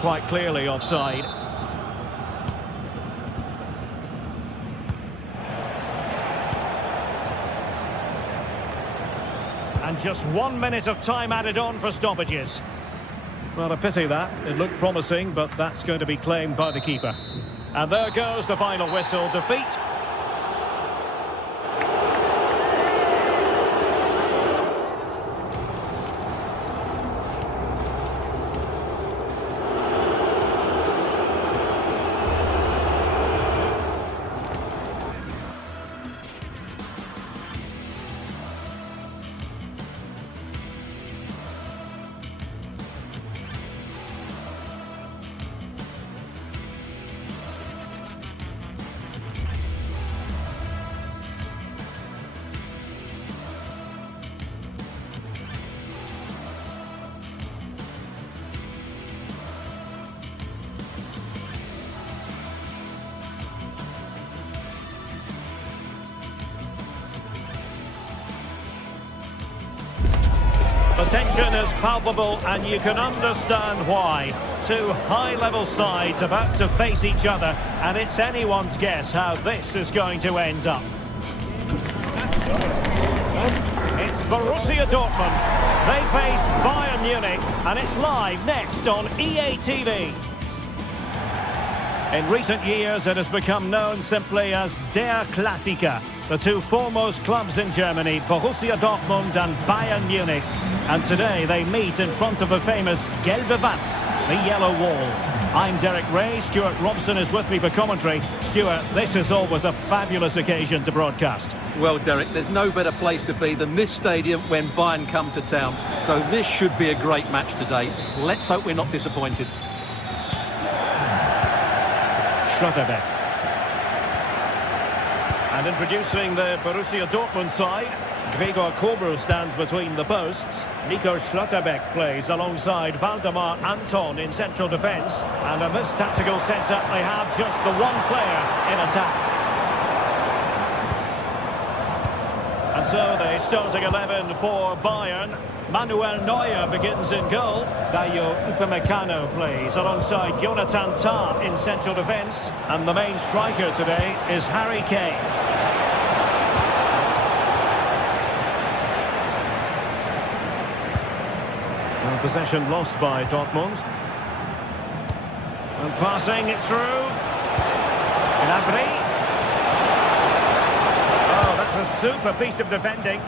Quite clearly offside. And just 1 minute of time added on for stoppages. Well, a pity that. It looked promising, but that's going to be claimed by the keeper. And there goes the final whistle. Defeat. The tension is palpable, and you can understand why. Two high-level sides about to face each other, and it's anyone's guess how this is going to end up. It's Borussia Dortmund. They face Bayern Munich, and it's live next on EA TV. In recent years, it has become known simply as Der Klassiker. The two foremost clubs in Germany, Borussia Dortmund and Bayern Munich. And today they meet in front of the famous Gelbe Wand, the yellow wall. I'm Derek Ray, Stuart Robson is with me for commentary. Stuart, this is always a fabulous occasion to broadcast. Well, Derek, there's no better place to be than this stadium when Bayern come to town. So this should be a great match today. Let's hope we're not disappointed. Schlotterbeck. And introducing the Borussia Dortmund side, Gregor Kobel stands between the posts. Nico Schlotterbeck plays alongside Valdemar Anton in central defence. And in this tactical setup, they have just the one player in attack. And so the starting 11 for Bayern. Manuel Neuer begins in goal. Dayo Upamecano plays alongside Jonathan Tah in central defence. And the main striker today is Harry Kane. Well, possession lost by Dortmund. And passing it through. Gnabry. Oh, that's a super piece of defending.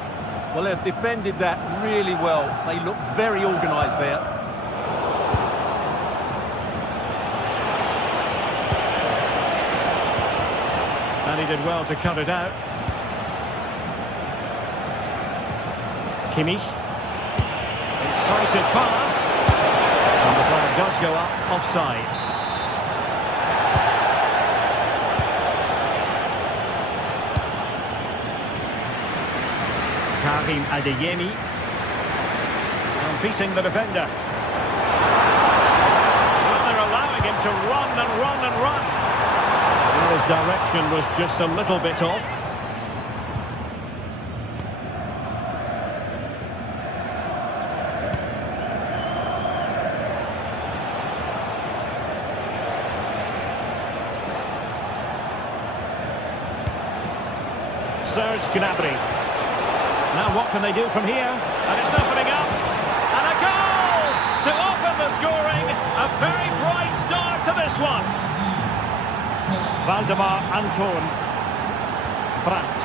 Well, they've defended that really well. They look very organised there. And he did well to cut it out. Kimmich. Incisive pass. And the flag does go up offside. Karim Adeyemi. And beating the defender. Well, they're allowing him to run and run and run. Well, his direction was just a little bit off. Serge Gnabry. Now what can they do from here? And it's opening up. And a goal to open the scoring. A very bright start to this one. Valdemar Anton. Brandt.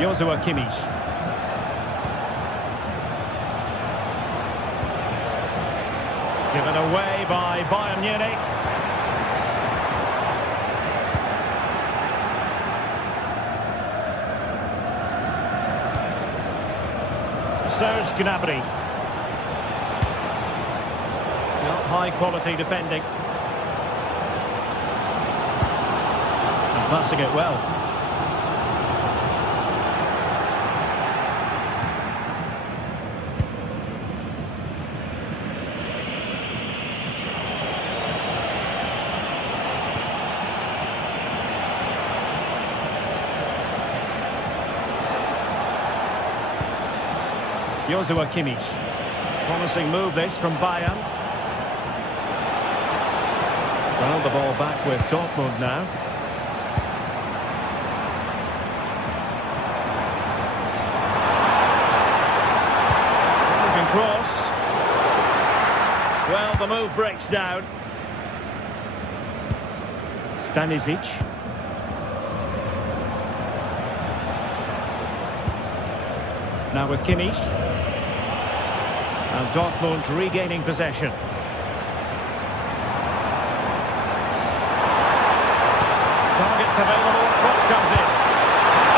Joshua Kimmich. Given away by Bayern Munich. Serge Gnabry. Not high quality defending. And passing it well. Joshua Kimmich. Promising move this from Bayern. Well, the ball back with Dortmund now. Moving cross. Well, the move breaks down. Stanisic. Now with Kimmich. And Dortmund regaining possession. Targets available, cross comes in.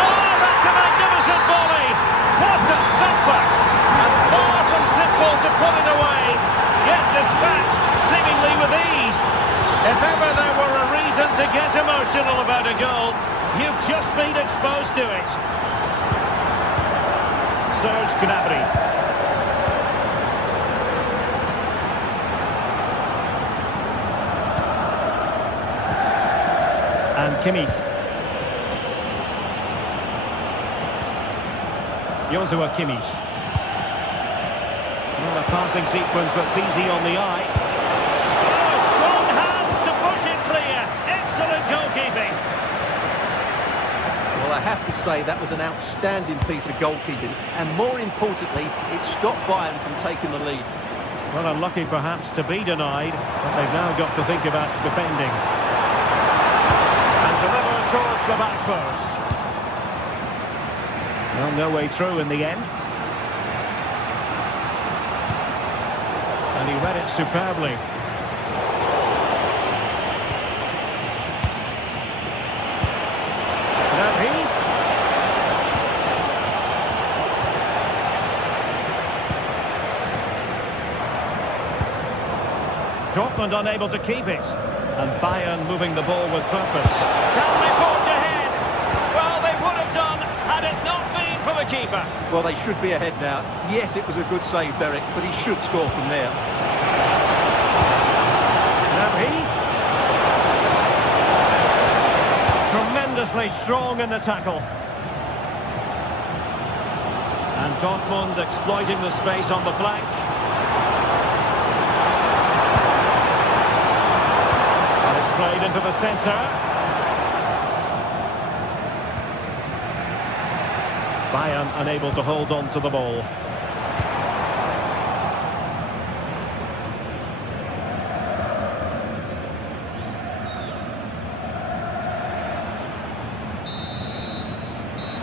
Oh, that's a magnificent volley! What a thumper! And far from simple to put it away, yet dispatched seemingly with ease. If ever there were a reason to get emotional about a goal, you've just been exposed to it. Serge Gnabry. And Kimmich. Joshua Kimmich. Well, a passing sequence that's easy on the eye. Oh, strong hands to push it clear. Excellent goalkeeping. Well, I have to say that was an outstanding piece of goalkeeping. And more importantly, it stopped Bayern from taking the lead. Well, unlucky perhaps to be denied, but they've now got to think about defending. Towards the back post. Well, no way through in the end. he read it superbly. Gnabry. Dortmund unable to keep it. And Bayern moving the ball with purpose. Can they forge ahead? Well, they would have done had it not been for the keeper. Well, they should be ahead now. Yes, it was a good save, Derek, but he should score from there. Gnabry. Tremendously strong in the tackle. And Dortmund exploiting the space on the flank. And it's played into the centre. Bayern unable to hold on to the ball.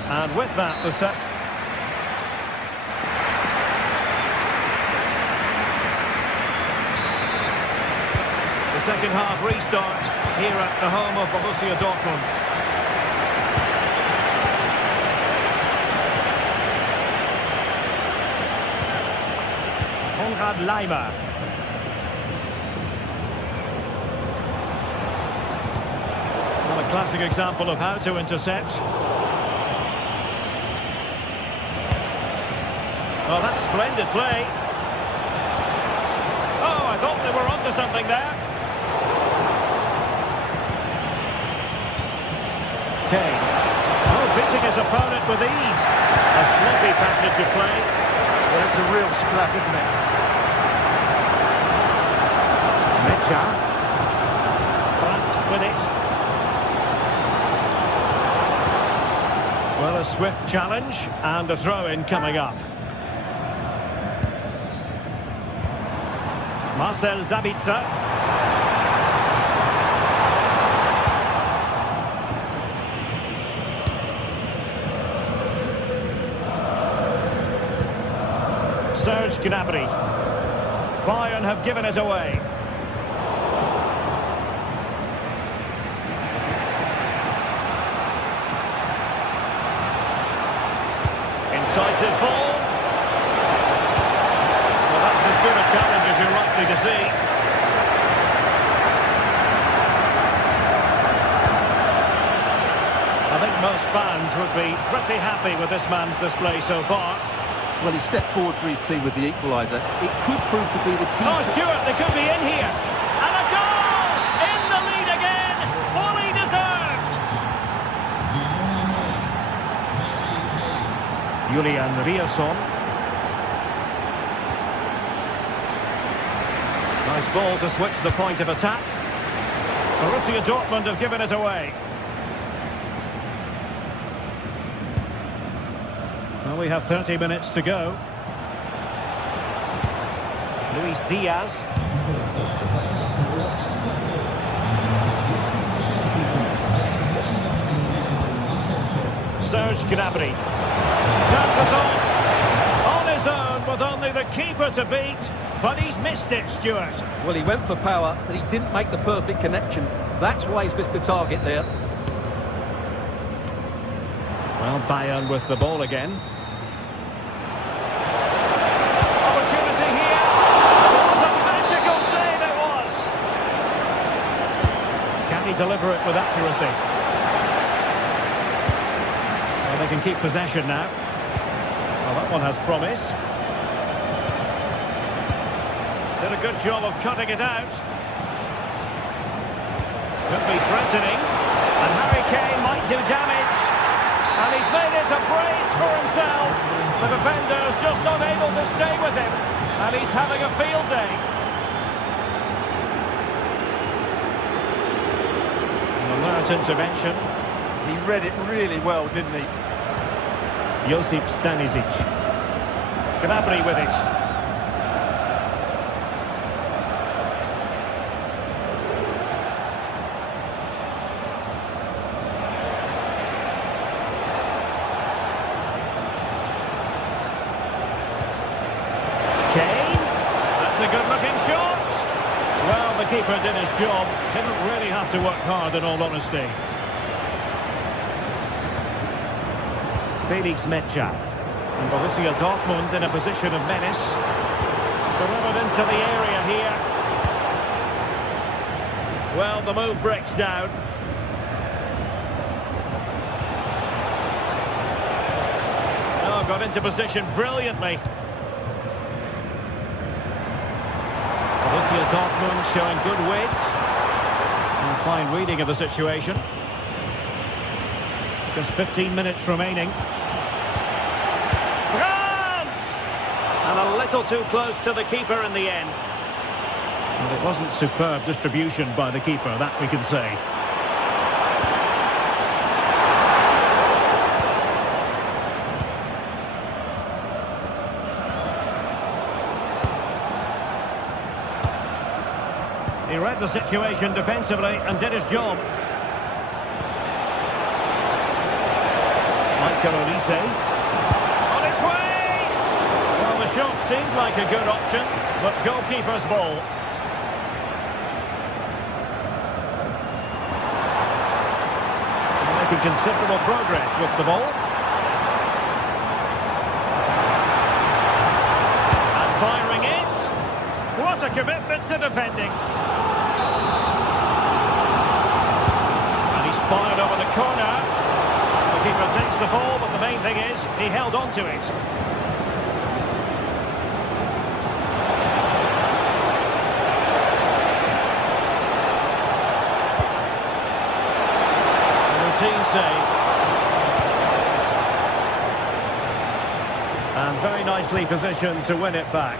And with that, the set. The second half restart here at the home of Borussia Dortmund. Konrad Laimer. Well, a classic example of how to intercept. Oh, that's splendid play. Oh, I thought they were onto something there. Kane. Oh, beating his opponent with ease. A sloppy passage of play. Well, it's a real scrap, isn't it? Mecha. Brandt with it. Well, a swift challenge and a throw-in coming up. Marcel Sabitzer. Serge Gnabry. Bayern have given us away. Incisive ball. Well, that's as good a challenge as you're likely to see. I think most fans would be pretty happy with this man's display so far. Well, he stepped forward for his team with the equaliser. It could prove to be the key. Oh, Stuart, they could be in here. And a goal! In the lead again! Fully deserved! Julian Riasson. Nice ball to switch the point of attack. Borussia Dortmund have given it away. Well, we have 30 minutes to go. Luis Diaz. Serge Gnabry. Turns on his own with only the keeper to beat, but he's missed it, Stuart. Well, he went for power, but he didn't make the perfect connection. That's why he's missed the target there. Well, Bayern with the ball again. Deliver it with accuracy. Well, they can keep possession now. Well, that one has promise. Did a good job of cutting it out. Could be threatening. And Harry Kane might do damage. And he's made it a brace for himself. The defender's just unable to stay with him. And he's having a field day. Alert intervention. He read it really well, didn't he? Josip Stanisic. Gnabry with it. Kane. That's a good-looking keeper did his job. Didn't really have to work hard, in all honesty. Felix Metscher. And Borussia Dortmund in a position of menace. Delivered into the area here. Well, the move breaks down. Oh, got into position brilliantly. Borussia Dortmund showing good width. And fine reading of the situation. Just 15 minutes remaining. And a little too close to the keeper in the end. And it wasn't superb distribution by the keeper, that we can say. He read the situation defensively and did his job. Michael Olise. On his way! Well, the shot seemed like a good option, but goalkeeper's ball. Making considerable progress with the ball. And firing it. What a commitment to defending. And he's fired over the corner. The keeper takes the ball, but the main thing is he held on to it. Save. And very nicely positioned to win it back.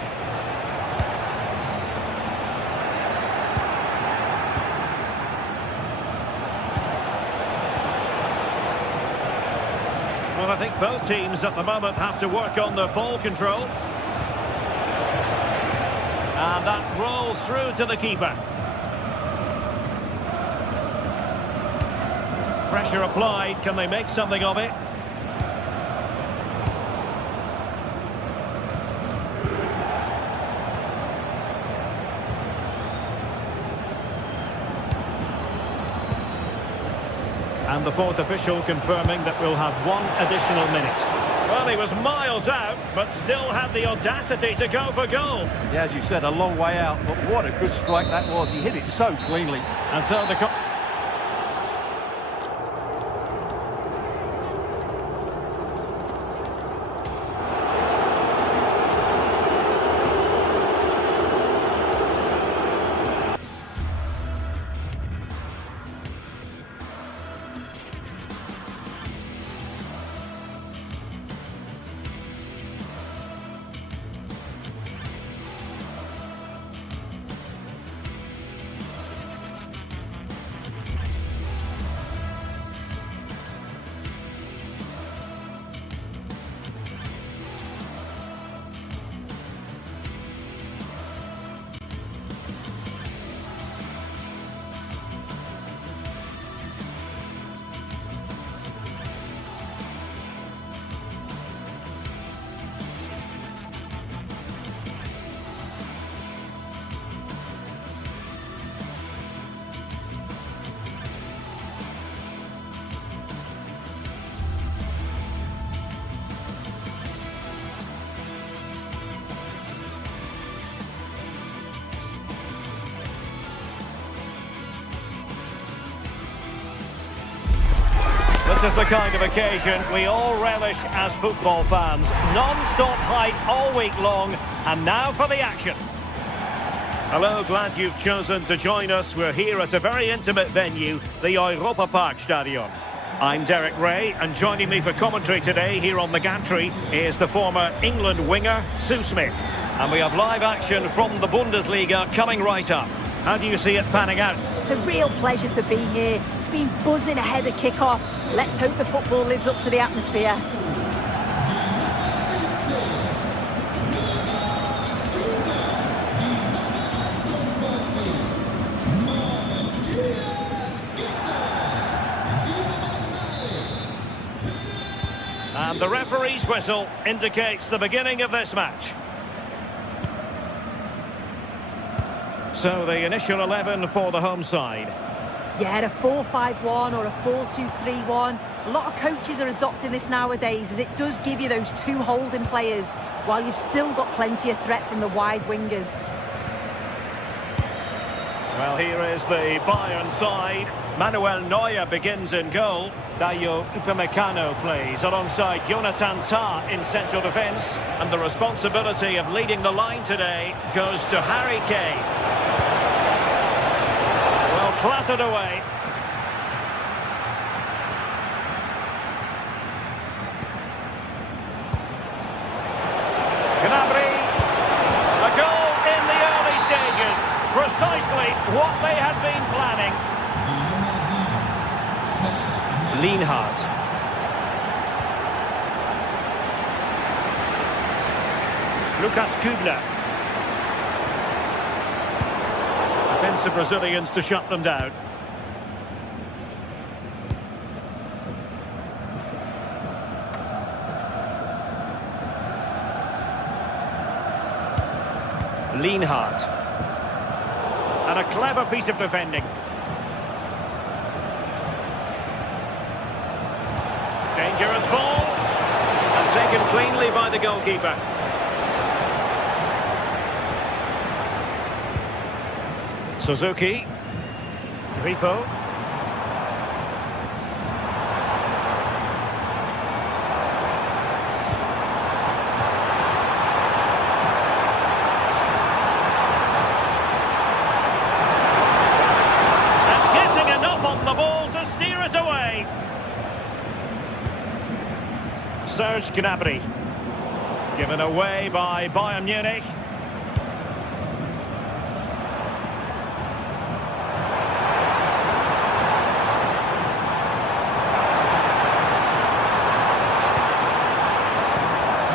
Well, I think both teams at the moment have to work on their ball control. And that rolls through to the keeper. Pressure applied. Can they make something of it? And the fourth official confirming that we'll have one additional minute. Well, he was miles out, but still had the audacity to go for goal. Yeah, as you said, a long way out, but what a good strike that was. He hit it so cleanly. And so the... This is the kind of occasion we all relish as football fans. Non-stop hype all week long, and now for the action. Hello, glad you've chosen to join us. We're here at a very intimate venue, the Europa Park Stadion. I'm Derek Ray, and joining me for commentary today here on the gantry is the former England winger, Sue Smith. And we have live action from the Bundesliga coming right up. How do you see it panning out? It's a real pleasure to be here. It's been buzzing ahead of kick-off. Let's hope the football lives up to the atmosphere. And the referee's whistle indicates the beginning of this match. So the initial 11 for the home side. Yeah, a 4-5-1 or a 4-2-3-1. A lot of coaches are adopting this nowadays, as it does give you those two holding players, while you've still got plenty of threat from the wide wingers. Well, here is the Bayern side. Manuel Neuer begins in goal. Dayo Upamecano plays alongside Jonathan Tah in central defence. And the responsibility of leading the line today goes to Harry Kane. Well, clattered away. Gnabry. A goal in the early stages. Precisely what they had been planning. Lienhard. Lucas Kübler. Defensive Brazilians to shut them down. Lienhard. And a clever piece of defending. Dangerous ball. And taken cleanly by the goalkeeper. Suzuki. Grifo. Serge Gnabry. Given away by Bayern Munich.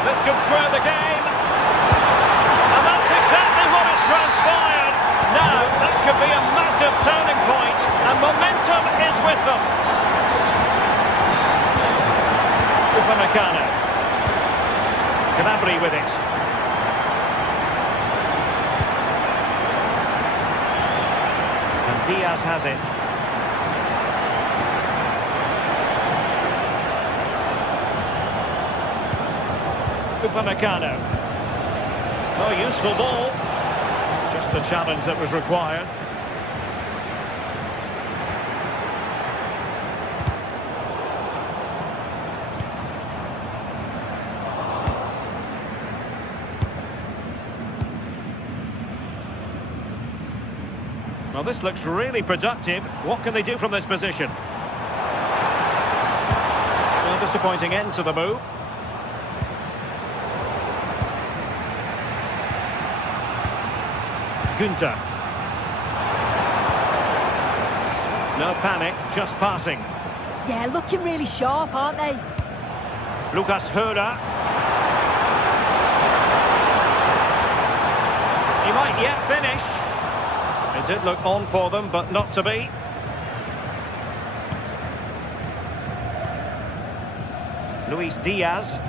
This could square the game. And that's exactly what has transpired. Now, that could be a massive turning point, and momentum is with them. Upamecano. Gnabry with it. And Diaz has it. Upamecano. Oh, useful ball. Just the challenge that was required. Well, this looks really productive. What can they do from this position? Well, disappointing end to the move. Günther. No panic, just passing. Yeah, looking really sharp, aren't they? Lucas Hörer. He might yet finish. It did look on for them, but not to be. Luis Diaz.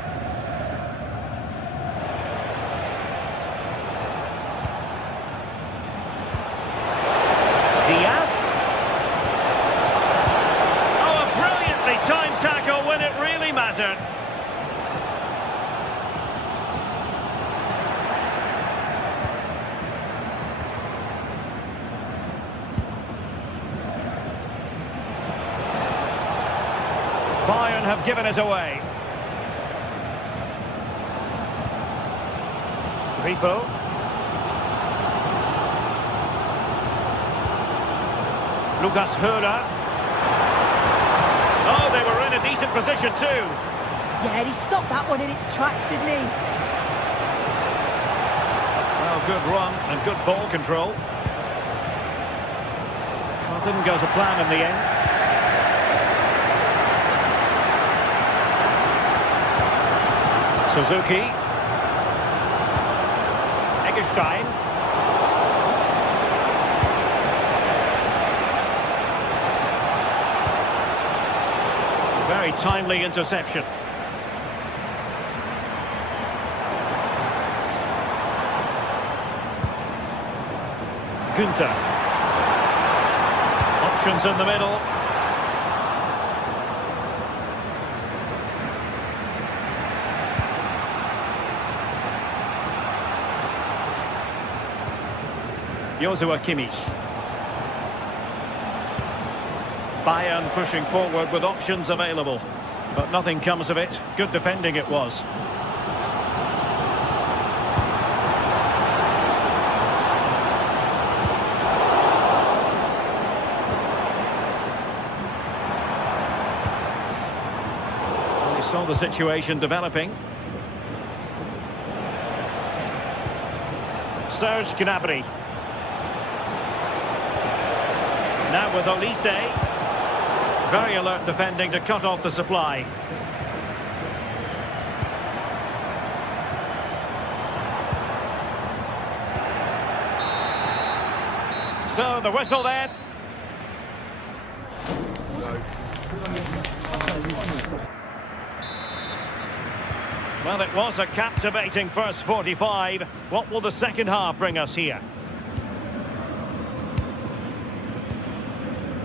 Diaz. Oh, a brilliantly timed tackle when it really mattered. Bayern have given us away. Grifo. Lucas Hörer. Oh, they were in a decent position too. Yeah, he stopped that one in its tracks, didn't he? Well, good run and good ball control. Well, didn't go to plan in the end. Suzuki. Eggestein. Very timely interception. Günther. Options in the middle. Joshua Kimmich. Bayern pushing forward with options available. But nothing comes of it. Good defending it was. Well, he saw the situation developing. Serge Gnabry. Now with Olise. Very alert defending to cut off the supply. So the whistle then. Well, it was a captivating first 45. What will the second half bring us here?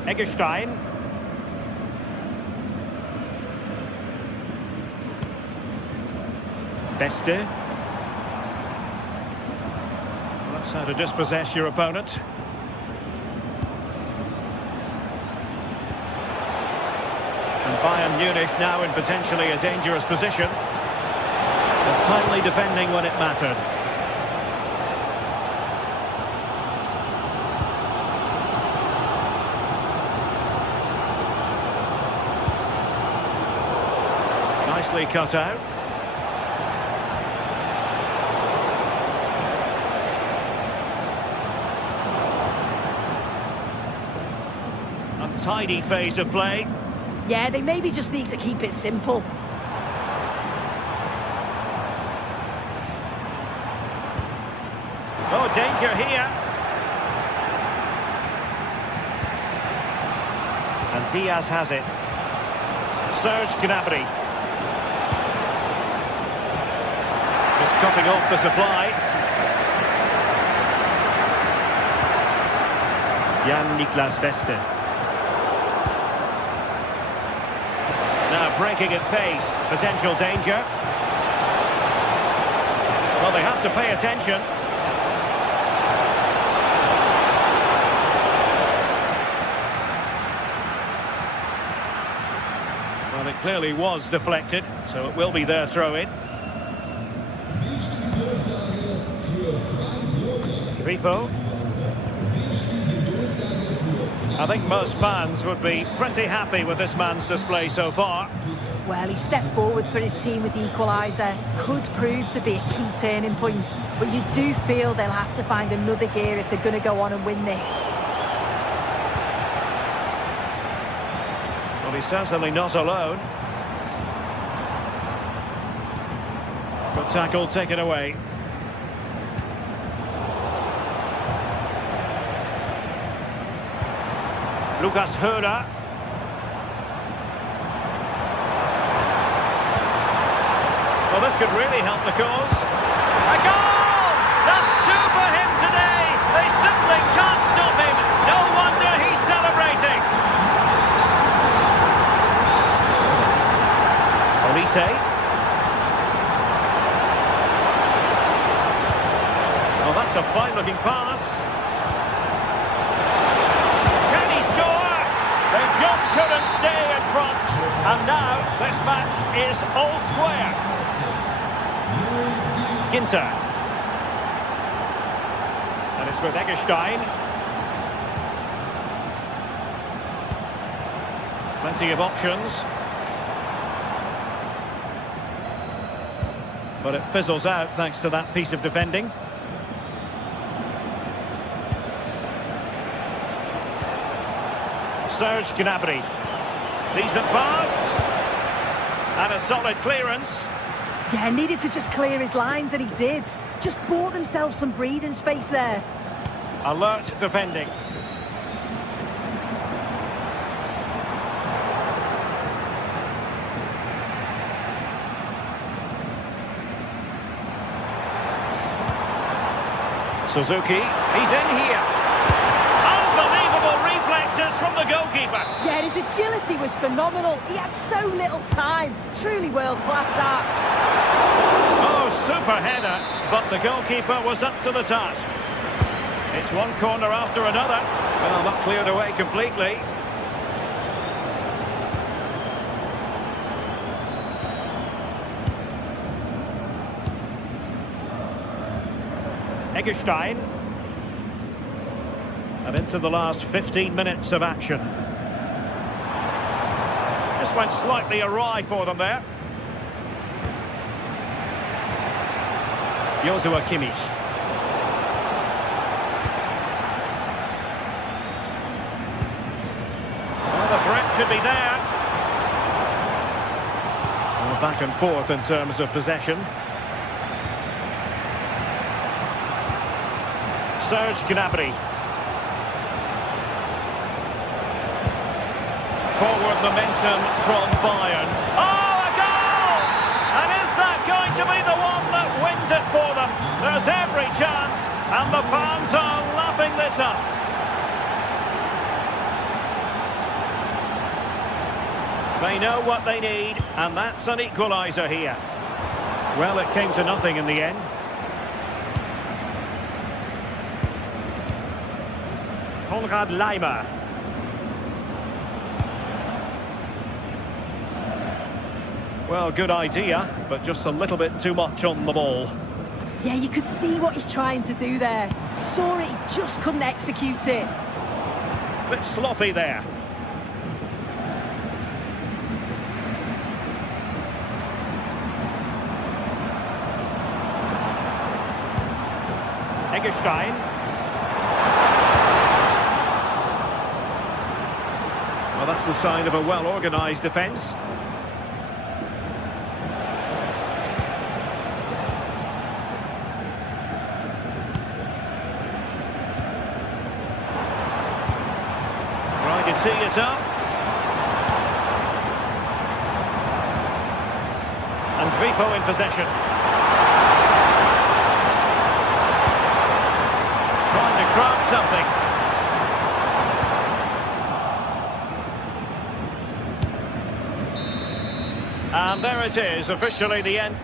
Eggestein. Beste. Well, that's how to dispossess your opponent. And Bayern Munich now in potentially a dangerous position. But finally defending when it mattered. Nicely cut out. Untidy phase of play. Yeah, they maybe just need to keep it simple. Oh, danger here. And Diaz has it. Serge Gnabry. Just cutting off the supply. Jan-Niklas Beste. Now breaking at pace. Potential danger. Well, they have to pay attention. Well, it clearly was deflected, so it will be their throw-in. Grifo. I think most fans would be pretty happy with this man's display so far. Well, he stepped forward for his team with the equaliser. Could prove to be a key turning point, but you do feel they'll have to find another gear if they're going to go on and win this. Well, he's certainly not alone. Good tackle taken away. Lucas Höhler. Well, this could really help the cause. A goal! That's two for him today. They simply can't stop him. No wonder he's celebrating. Olise. Oh, that's a fine-looking pass. Can he score? They just couldn't stay in front. And now this match is all square. Günther. And it's with Eggestein. Plenty of options. But it fizzles out thanks to that piece of defending. Serge Gnabry. Decent pass. And a solid clearance. Yeah, needed to just clear his lines, and he did. Just bought themselves some breathing space there. Alert defending. Suzuki, he's in here. touches from the goalkeeper. Yeah, his agility was phenomenal. He had so little time. Truly world-class, that. Oh, super header, but the goalkeeper was up to the task. It's one corner after another. Well, not cleared away completely. Eggestein. And into the last 15 minutes of action. This went slightly awry for them there. Joshua Kimmich. Well, the threat could be there. Well, back and forth in terms of possession. Serge Gnabry. Forward momentum from Bayern. Oh, a goal! And is that going to be the one that wins it for them? There's every chance, and the fans are lapping this up. They know what they need, and that's an equaliser here. Well, it came to nothing in the end. Konrad Laimer. Well, good idea, but just a little bit too much on the ball. Yeah, you could see what he's trying to do there. Saw it, he just couldn't execute it. Bit sloppy there. Eggestein. Well, that's the sign of a well-organised defence. Trying to tee it up. And Grifo in possession. Trying to craft something. And there it is, officially the end.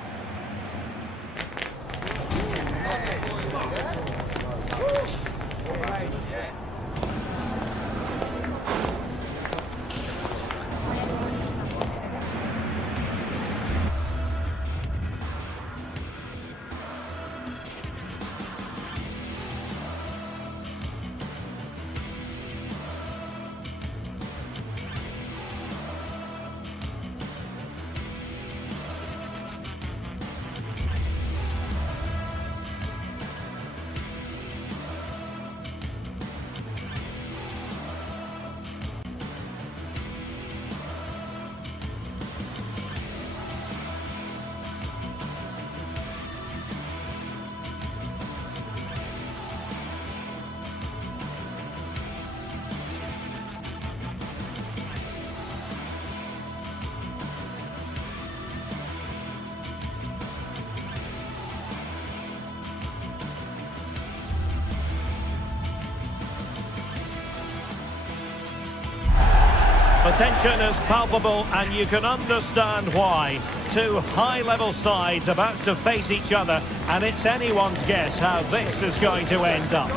The tension is palpable, and you can understand why. Two high-level sides about to face each other, and it's anyone's guess how this is going to end up.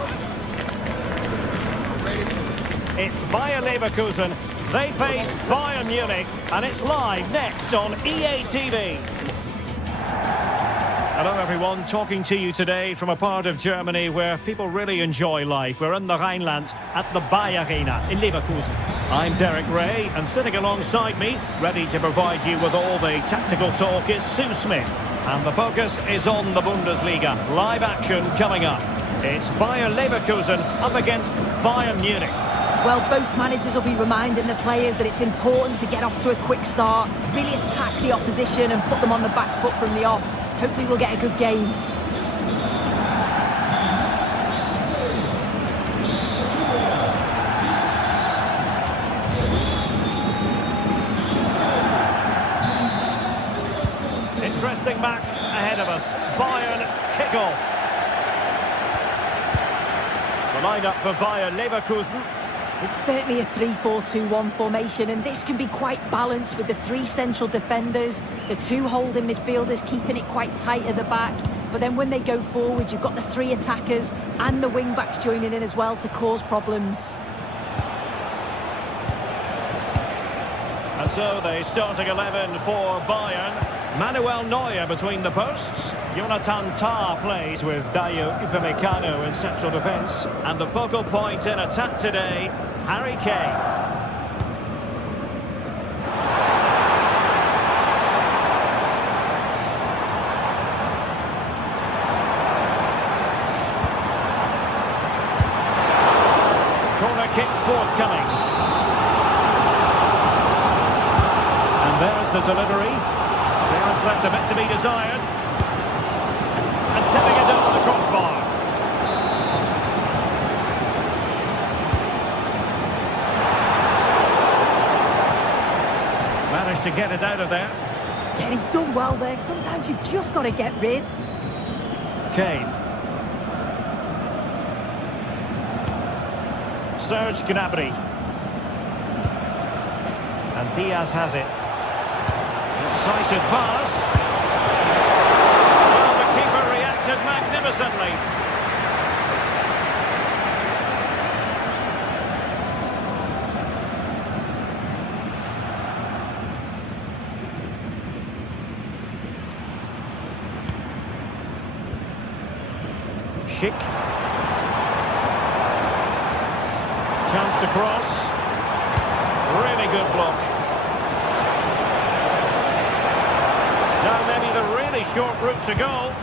It's Bayer Leverkusen. They face Bayern Munich, and it's live next on EA TV. Hello everyone, talking to you today from a part of Germany where people really enjoy life. We're in the Rhineland at the Bayer Arena in Leverkusen. I'm Derek Ray, and sitting alongside me, ready to provide you with all the tactical talk, is Sue Smith. And the focus is on the Bundesliga. Live action coming up. It's Bayer Leverkusen up against Bayern Munich. Well, both managers will be reminding the players that it's important to get off to a quick start, really attack the opposition and put them on the back foot from the off. Hopefully we'll get a good game. Interesting match ahead of us. Bayern kick-off. The lineup for Bayer Leverkusen. It's certainly a 3-4-2-1 formation, and this can be quite balanced with the three central defenders, the two holding midfielders keeping it quite tight at the back. But then when they go forward, you've got the three attackers and the wing-backs joining in as well to cause problems. And so the starting 11 for Bayern. Manuel Neuer between the posts. Jonathan Tah plays with Dayo Upamecano in central defence. And the focal point in attack today, Harry Kane. Corner kick forthcoming. And there's the delivery. Clearance left a bit to be desired. And tipping it over the crossbar. Managed to get it out of there. Yeah, he's done well there. Sometimes you've just got to get rid. Kane. Serge Gnabry. And Diaz has it. Decisive pass. Well, the keeper reacted magnificently. Schick. Chance to cross. Really good block. Now maybe the really short route to go.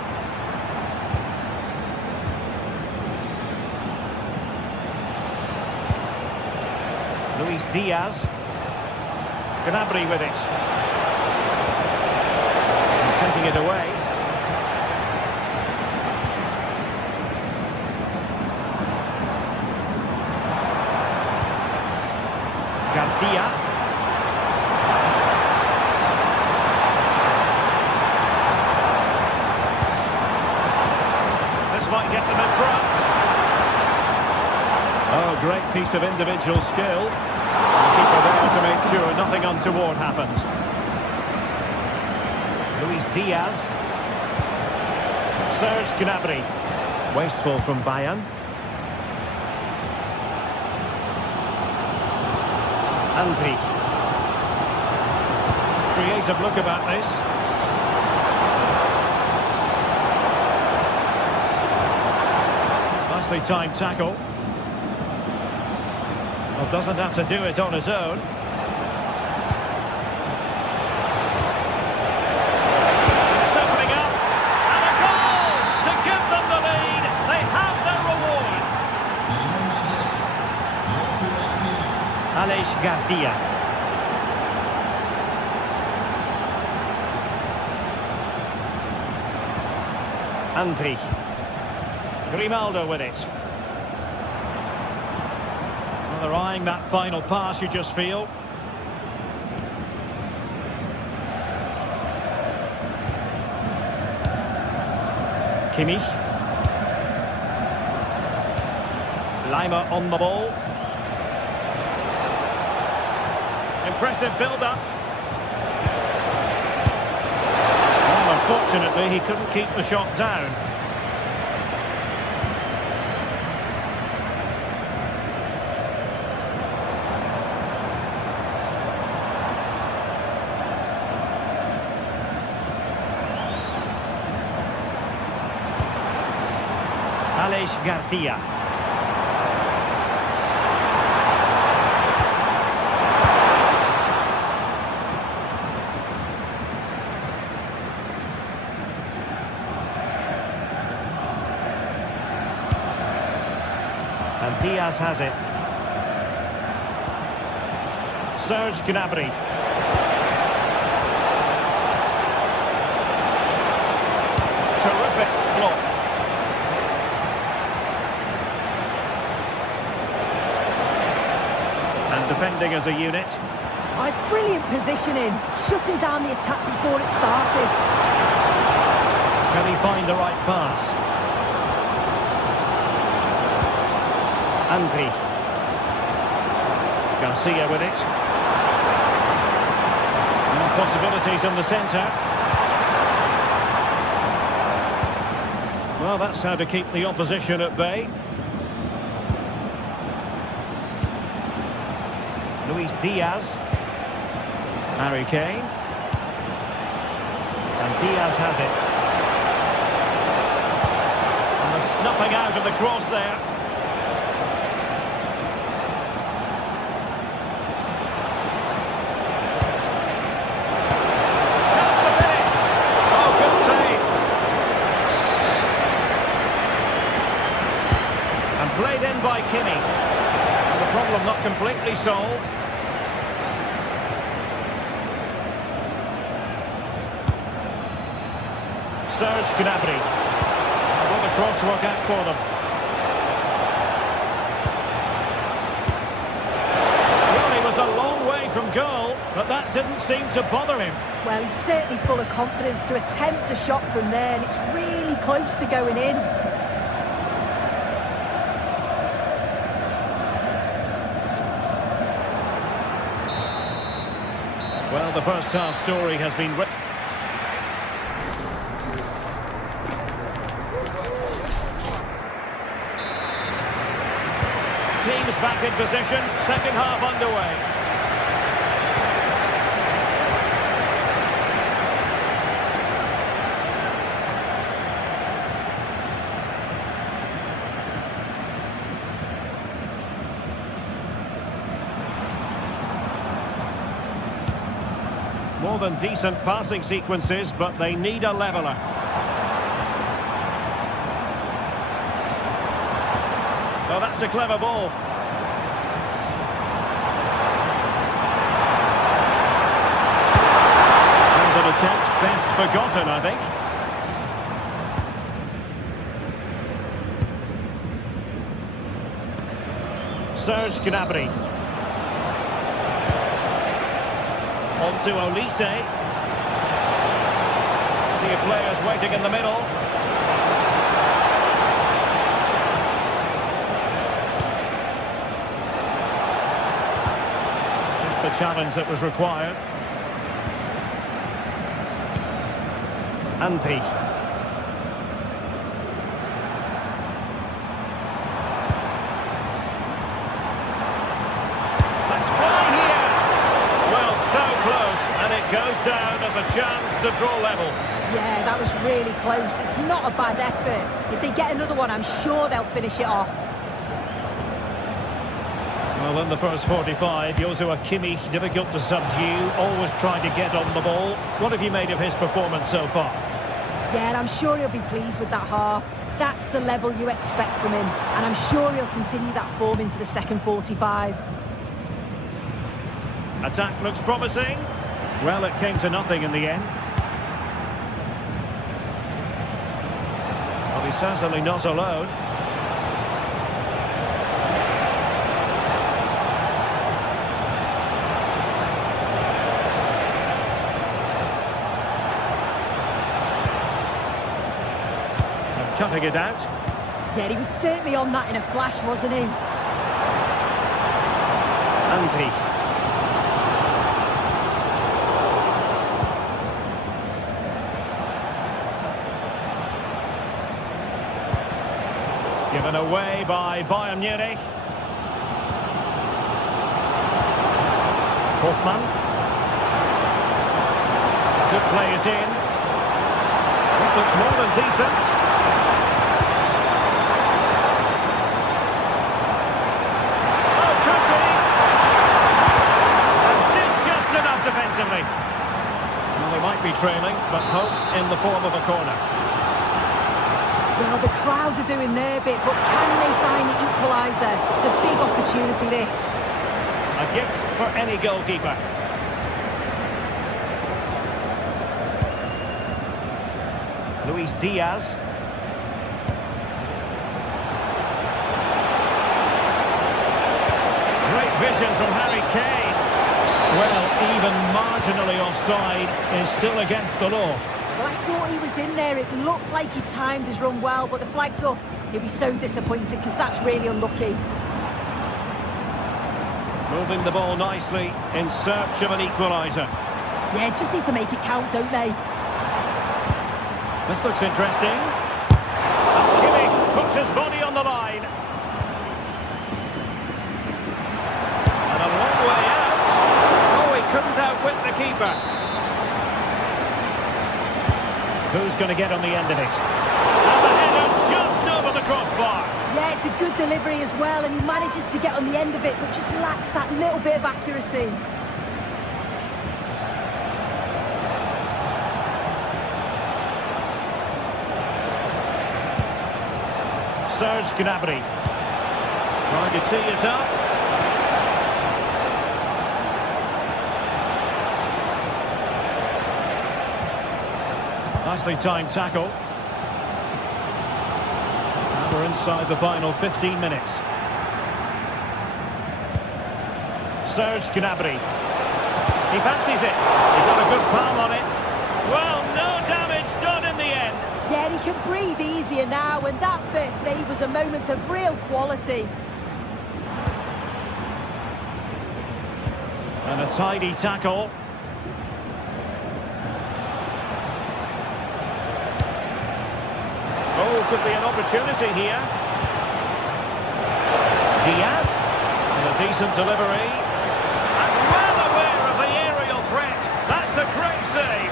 Luis Diaz. Gnabry with it. And taking it away. Garcia. Might get them in front. Oh, great piece of individual skill. The keeper there to make sure nothing untoward happens. Luis Diaz. Serge Gnabry. Wasteful from Bayern. Andri. Creative look about this. Nicely timed tackle. Well, doesn't have to do it on his own. It's opening up. And a goal to give them the lead. They have their reward. Aleix Garcia. Andri. Grimaldo with it. Well, they're eyeing that final pass, you just feel. Kimmich. Lima on the ball. Impressive build-up. Well, unfortunately, he couldn't keep the shot down. Aleix Garcia. And Diaz has it. Serge Gnabry. Terrific block. And defending as a unit. Oh, it's brilliant positioning, shutting down the attack before it started. Can he find the right pass? Andri. Garcia with it. More possibilities in the centre. Well, that's how to keep the opposition at bay. Luis Diaz. Harry Kane. And Diaz has it. And the snuffing out of the cross there. Chance to finish. Oh, good save. And played in by Kimi. And the problem not completely solved. Serge Gnabry. Will the cross work out for them? Well, he was a long way from goal, but that didn't seem to bother him. Well, he's certainly full of confidence to attempt a shot from there, and it's really close to going in. Well, the first half story has been written. Teams back in position, second half underway. More than decent passing sequences, but they need a leveller. Oh, that's a clever ball. And an attempt best forgotten, I think. Serge Gnabry. On to Olise. See players waiting in the middle. The challenge that was required. Anpi. Let's fly here. Well, so close, and it goes down as a chance to draw level. Yeah, that was really close. It's not a bad effort. If they get another one, I'm sure they'll finish it off. Well, in the first 45, Joshua Kimmich difficult to subdue, always trying to get on the ball. What have you made of his performance so far? Yeah, and I'm sure he'll be pleased with that half. That's the level you expect from him, and I'm sure he'll continue that form into the second 45. Attack looks promising. Well, it came to nothing in the end. Well, he's certainly not alone. Cutting it out. Yeah, he was certainly on that in a flash, wasn't he? Anpi. Given away by Bayern Munich. Hoffmann. Could play it in. This looks more than decent. Defensively. Well, they might be trailing, but hope in the form of a corner. Well, the crowd are doing their bit, but can they find the equaliser? It's a big opportunity, this. A gift for any goalkeeper. Luis Diaz. Great vision from Harry Kane. Well, even marginally offside is still against the law. Well, I thought he was in there. It looked like he timed his run well, but the flag's up. He'll be so disappointed because that's really unlucky. Moving the ball nicely in search of an equaliser. Yeah, just need to make it count, don't they? This looks interesting. Kimmich puts his body on the line. And a long way out. Oh, he couldn't outwit the keeper. Who's going to get on the end of it? And the header just over the crossbar. Yeah, it's a good delivery as well, and he manages to get on the end of it, but just lacks that little bit of accuracy. Serge Gnabry trying to tee it up. Nicely timed tackle. And we're inside the final 15 minutes. Serge Gnabry. He fancies it. He got a good palm on it. Well, no damage done in the end. Yeah, and he can breathe easier now, and that first save was a moment of real quality. And a tidy tackle. Oh, could be an opportunity here. Diaz. And a decent delivery. And well aware of the aerial threat. That's a great save.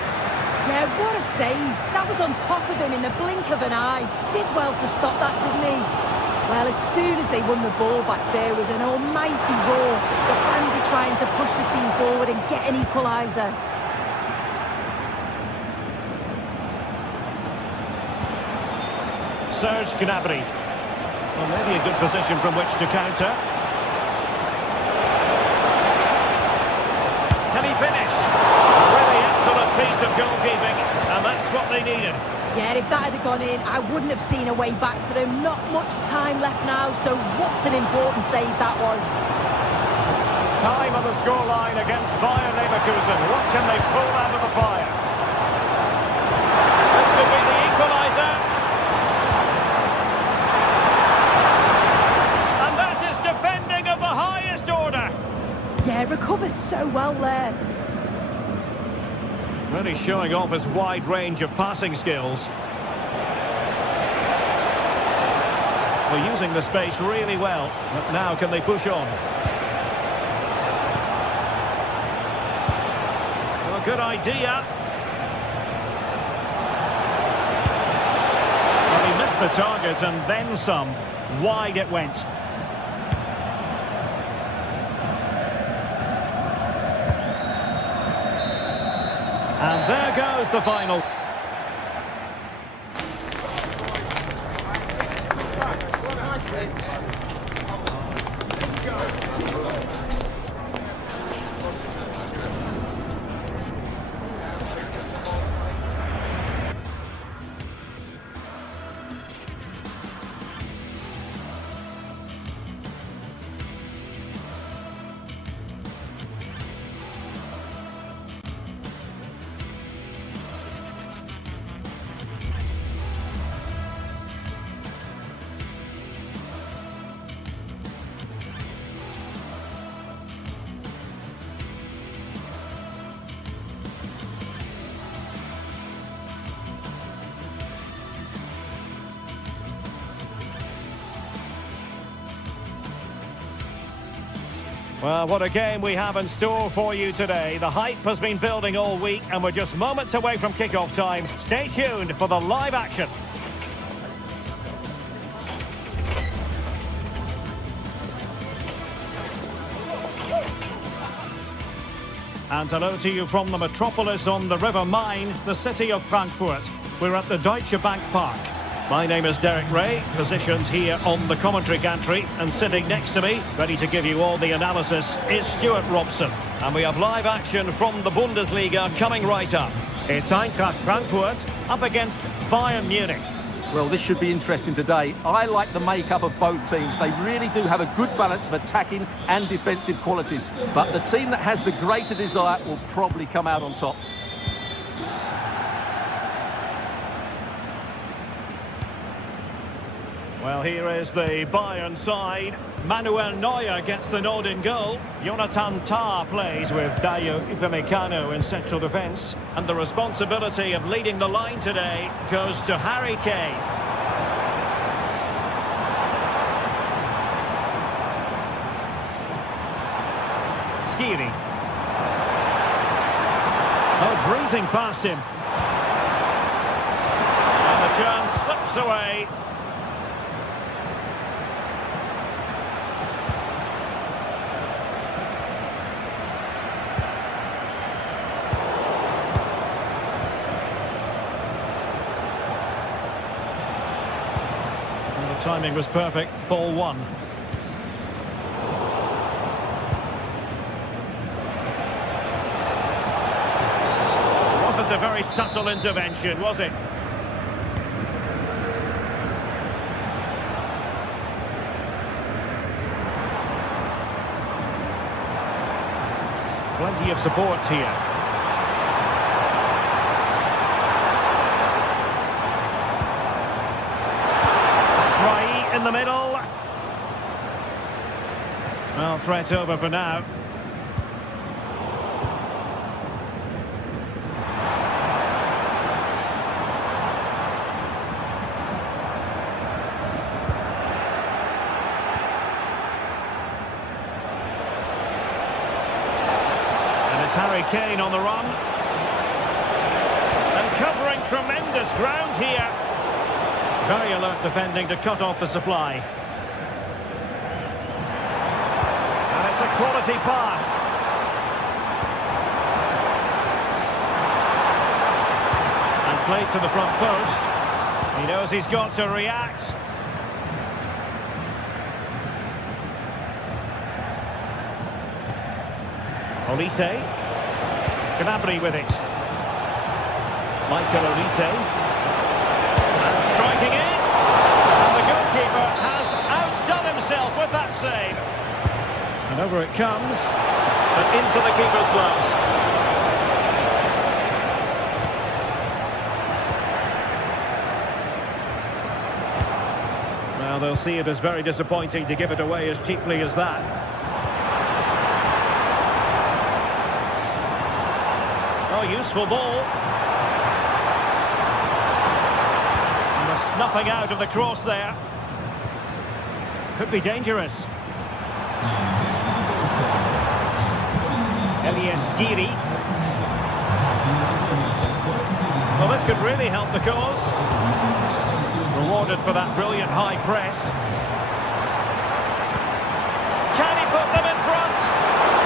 Yeah, what a save. That was on top of him in the blink of an eye. Did well to stop that, didn't he? Well, as soon as they won the ball back, there was an almighty roar. The fans are trying to push the team forward and get an equaliser. Serge Gnabry. Well, maybe a good position from which to counter. Can he finish? A really excellent piece of goalkeeping, and that's what they needed. Yeah, if that had gone in, I wouldn't have seen a way back for them. Not much time left now, so what an important save that was. Time on the scoreline against Bayern Leverkusen. What can they pull out of the fire? This could be the equaliser. And that is defending of the highest order. Yeah, recovers so well there. Really showing off his wide range of passing skills. Well, using the space really well. But now can they push on? Well, good idea. Well, he missed the target and then some. Wide it went. And there goes the final. Well, what a game we have in store for you today. The hype has been building all week and we're just moments away from kick-off time. Stay tuned for the live action. And hello to you from the metropolis on the River Main, the city of Frankfurt. We're at the Deutsche Bank Park. My name is Derek Ray, positioned here on the commentary gantry, and sitting next to me, ready to give you all the analysis, is Stuart Robson. And we have live action from the Bundesliga coming right up. It's Eintracht Frankfurt up against Bayern Munich. Well, this should be interesting today. I like the makeup of both teams. They really do have a good balance of attacking and defensive qualities. But the team that has the greater desire will probably come out on top. Well, here is the Bayern side. Manuel Neuer gets the nod in goal. Jonathan Tah plays with Dayo Upamecano in central defence. And the responsibility of leading the line today goes to Harry Kane. Skiri. Oh, breezing past him. And the chance slips away. And the timing was perfect. Ball one. A very subtle intervention, was it? Plenty of support here. Try in the middle. Well, threat over for now. Harry Kane on the run. And covering tremendous ground here. Very alert defending to cut off the supply. And it's a quality pass. And played to the front post. He knows he's got to react. Olise. Gnabry with it. Michael Olise. And striking it. And the goalkeeper has outdone himself with that save. And over it comes. And into the keeper's gloves. Well, they'll see it as very disappointing to give it away as cheaply as that. Useful ball. And the snuffing out of the cross there. Could be dangerous. Skiri. Well, this could really help the cause. Rewarded for that brilliant high press. Can he put them in front?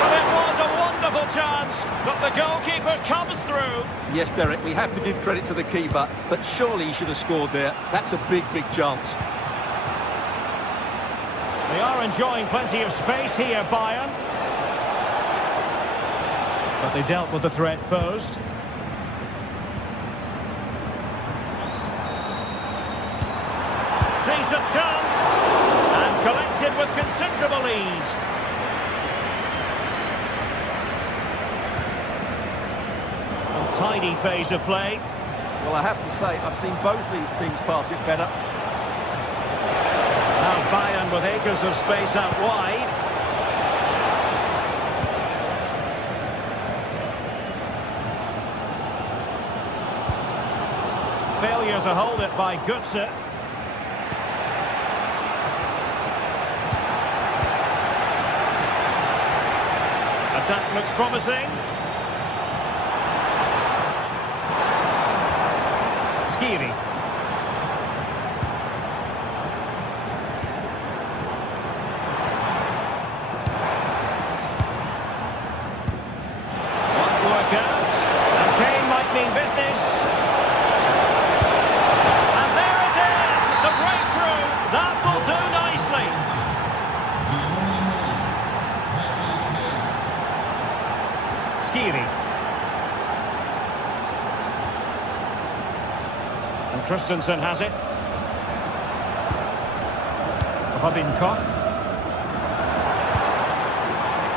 Well, it was a wonderful chance, but the goalkeeper comes through. Yes, Derek, we have to give credit to the keeper, but surely he should have scored there. That's a big, big chance. They are enjoying plenty of space here, Bayern. But they dealt with the threat posed. Decent chance, and collected with considerable ease. Tidy phase of play. Well, I have to say, I've seen both these teams pass it better. Now Bayern with acres of space out wide. Failure to hold it by Götze. Attack looks promising. Skiri. Won't work out. And Kane might mean business. And there it is! The breakthrough! That will do nicely. Skiri. Christensen has it. Robin Koch.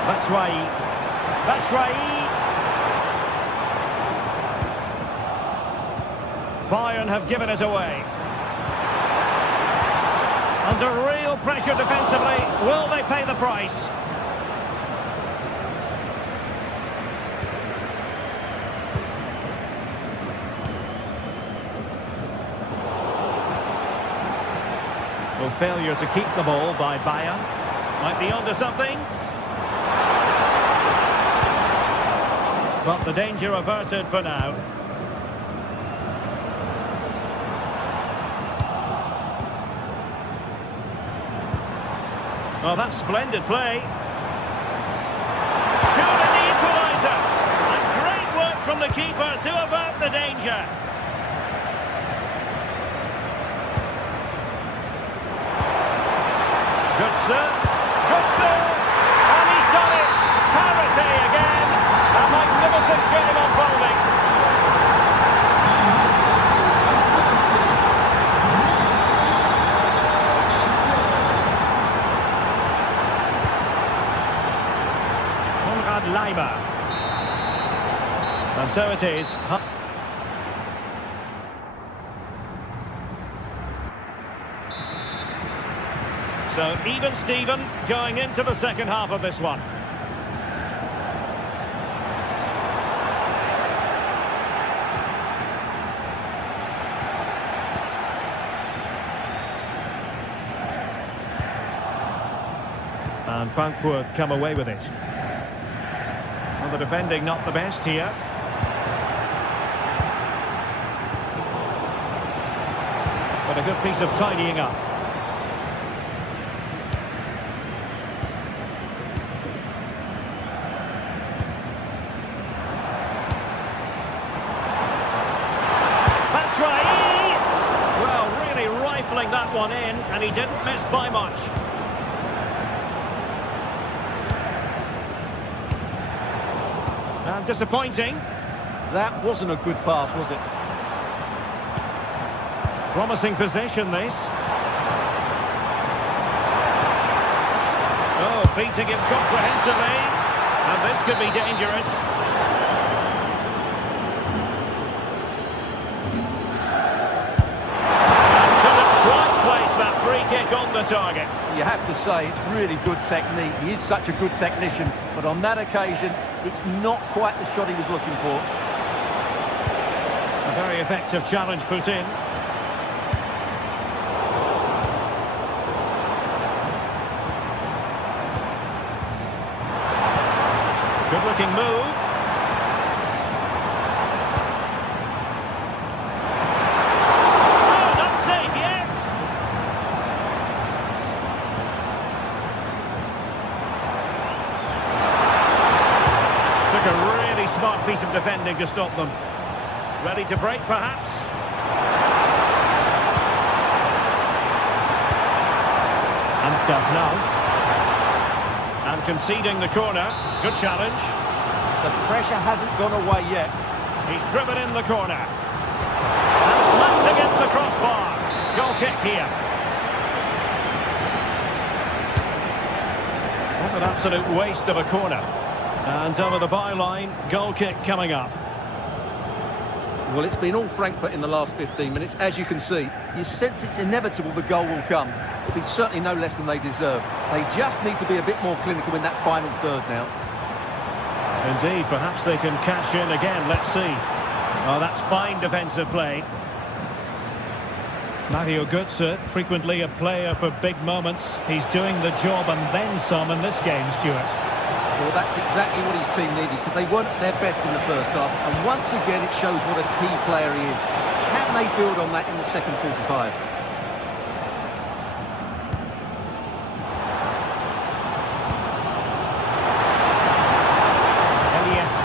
Batshuayi. Bayern have given it away. Under real pressure defensively. Will they pay the price? Well, failure to keep the ball by Bayern. Might be onto something. But the danger averted for now. Oh, that's splendid play. Shooting the equaliser. And great work from the keeper to avert the danger. Good serve. Good serve. And he's done it. Parity again. A magnificent game unfolding. Lima. And so it is. So even Steven going into the second half of this one. And Frankfurt come away with it. Well, the defending not the best here. But a good piece of tidying up. That's right. Well, really rifling that one in, and he didn't miss by much. And disappointing. That wasn't a good pass, was it? Promising possession, this. Oh, beating him comprehensively. And this could be dangerous. And couldn't quite place that free kick on the target. You have to say, it's really good technique. He is such a good technician. But on that occasion, it's not quite the shot he was looking for. A very effective challenge put in. Good-looking move. Oh, not safe yet. Took a really smart piece of defending to stop them. Ready to break, perhaps? And stop now. And conceding the corner. Good challenge. The pressure hasn't gone away yet. He's driven in the corner. And slapped against the crossbar. Goal kick here. What an absolute waste of a corner. And over the byline, goal kick coming up. Well, it's been all Frankfurt in the last 15 minutes. As you can see, you sense it's inevitable the goal will come. It'll be certainly no less than they deserve. They just need to be a bit more clinical in that final third now. Indeed, perhaps they can cash in again. Let's see. Oh, that's fine defensive play. Mario Götze, frequently a player for big moments. He's doing the job and then some in this game, Stuart. Well, that's exactly what his team needed, because they weren't at their best in the first half. And once again, it shows what a key player he is. Can they build on that in the second 45?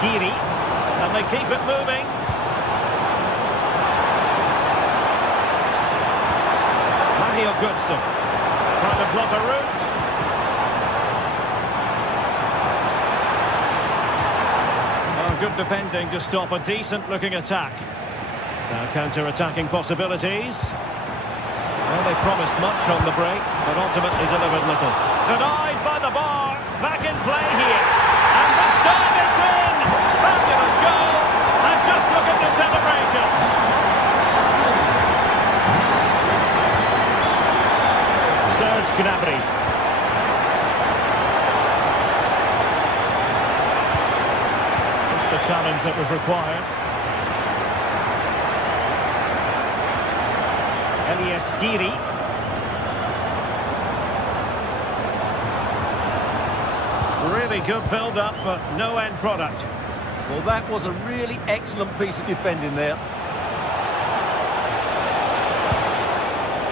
And they keep it moving. Mario Götze trying to plot a route. Oh, good defending to stop a decent-looking attack. Now counter-attacking possibilities. Well, they promised much on the break, but ultimately delivered little. Denied by the bar. Back in play here. And this time it's in! Fabulous goal! And just look at the celebrations! So required. Skiri. Really good build-up, but no end product. Well, that was a really excellent piece of defending there.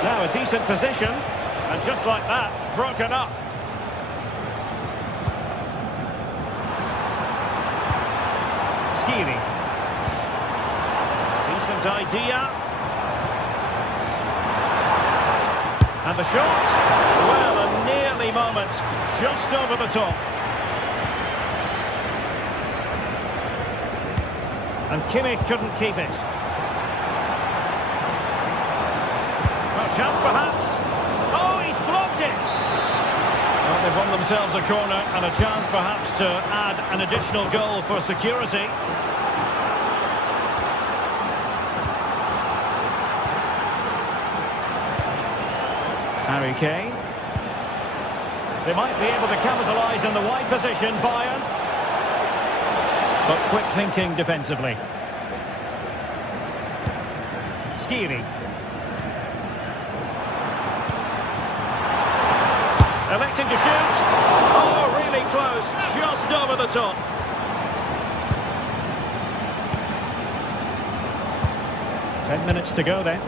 Now a decent position, and just like that, broken up. Skiri. Decent idea. And the shot, well, a nearly moment, just over the top. And Kimmich couldn't keep it. A chance perhaps. Oh, he's blocked it. Well, they've won themselves a corner and a chance perhaps to add an additional goal for security. Harry Kane. They might be able to capitalise in the wide position, Bayern. But quick thinking defensively. Skiri. Electing to shoot. Oh, really close. Just over the top. Ten minutes to go then.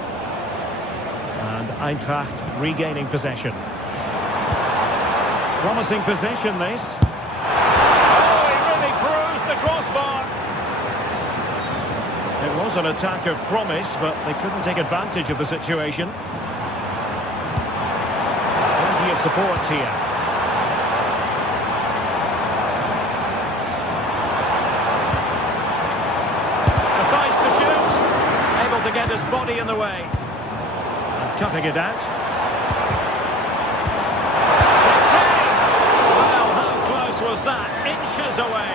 And Eintracht regaining possession. Promising possession, this. Oh, he really bruised the crossbar. It was an attack of promise, but they couldn't take advantage of the situation. Plenty of support here. Decides to shoot. Able to get his body in the way. Cutting it out. Well, how close was that? Inches away.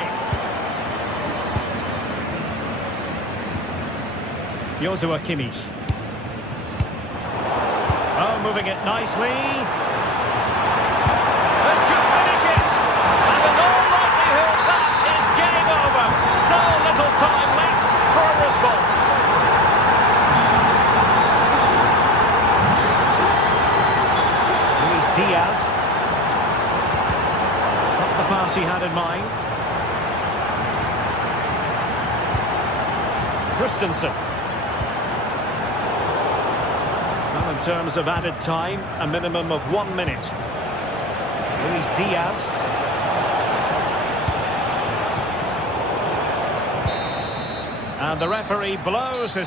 Joshua Kimmich. Oh, moving it nicely. This could finish it. And in all likelihood, that is game over. So little time left for a response. Diaz. Not the pass he had in mind. Christensen. Well, in terms of added time, a minimum of 1 minute. Luis Diaz. And the referee blows his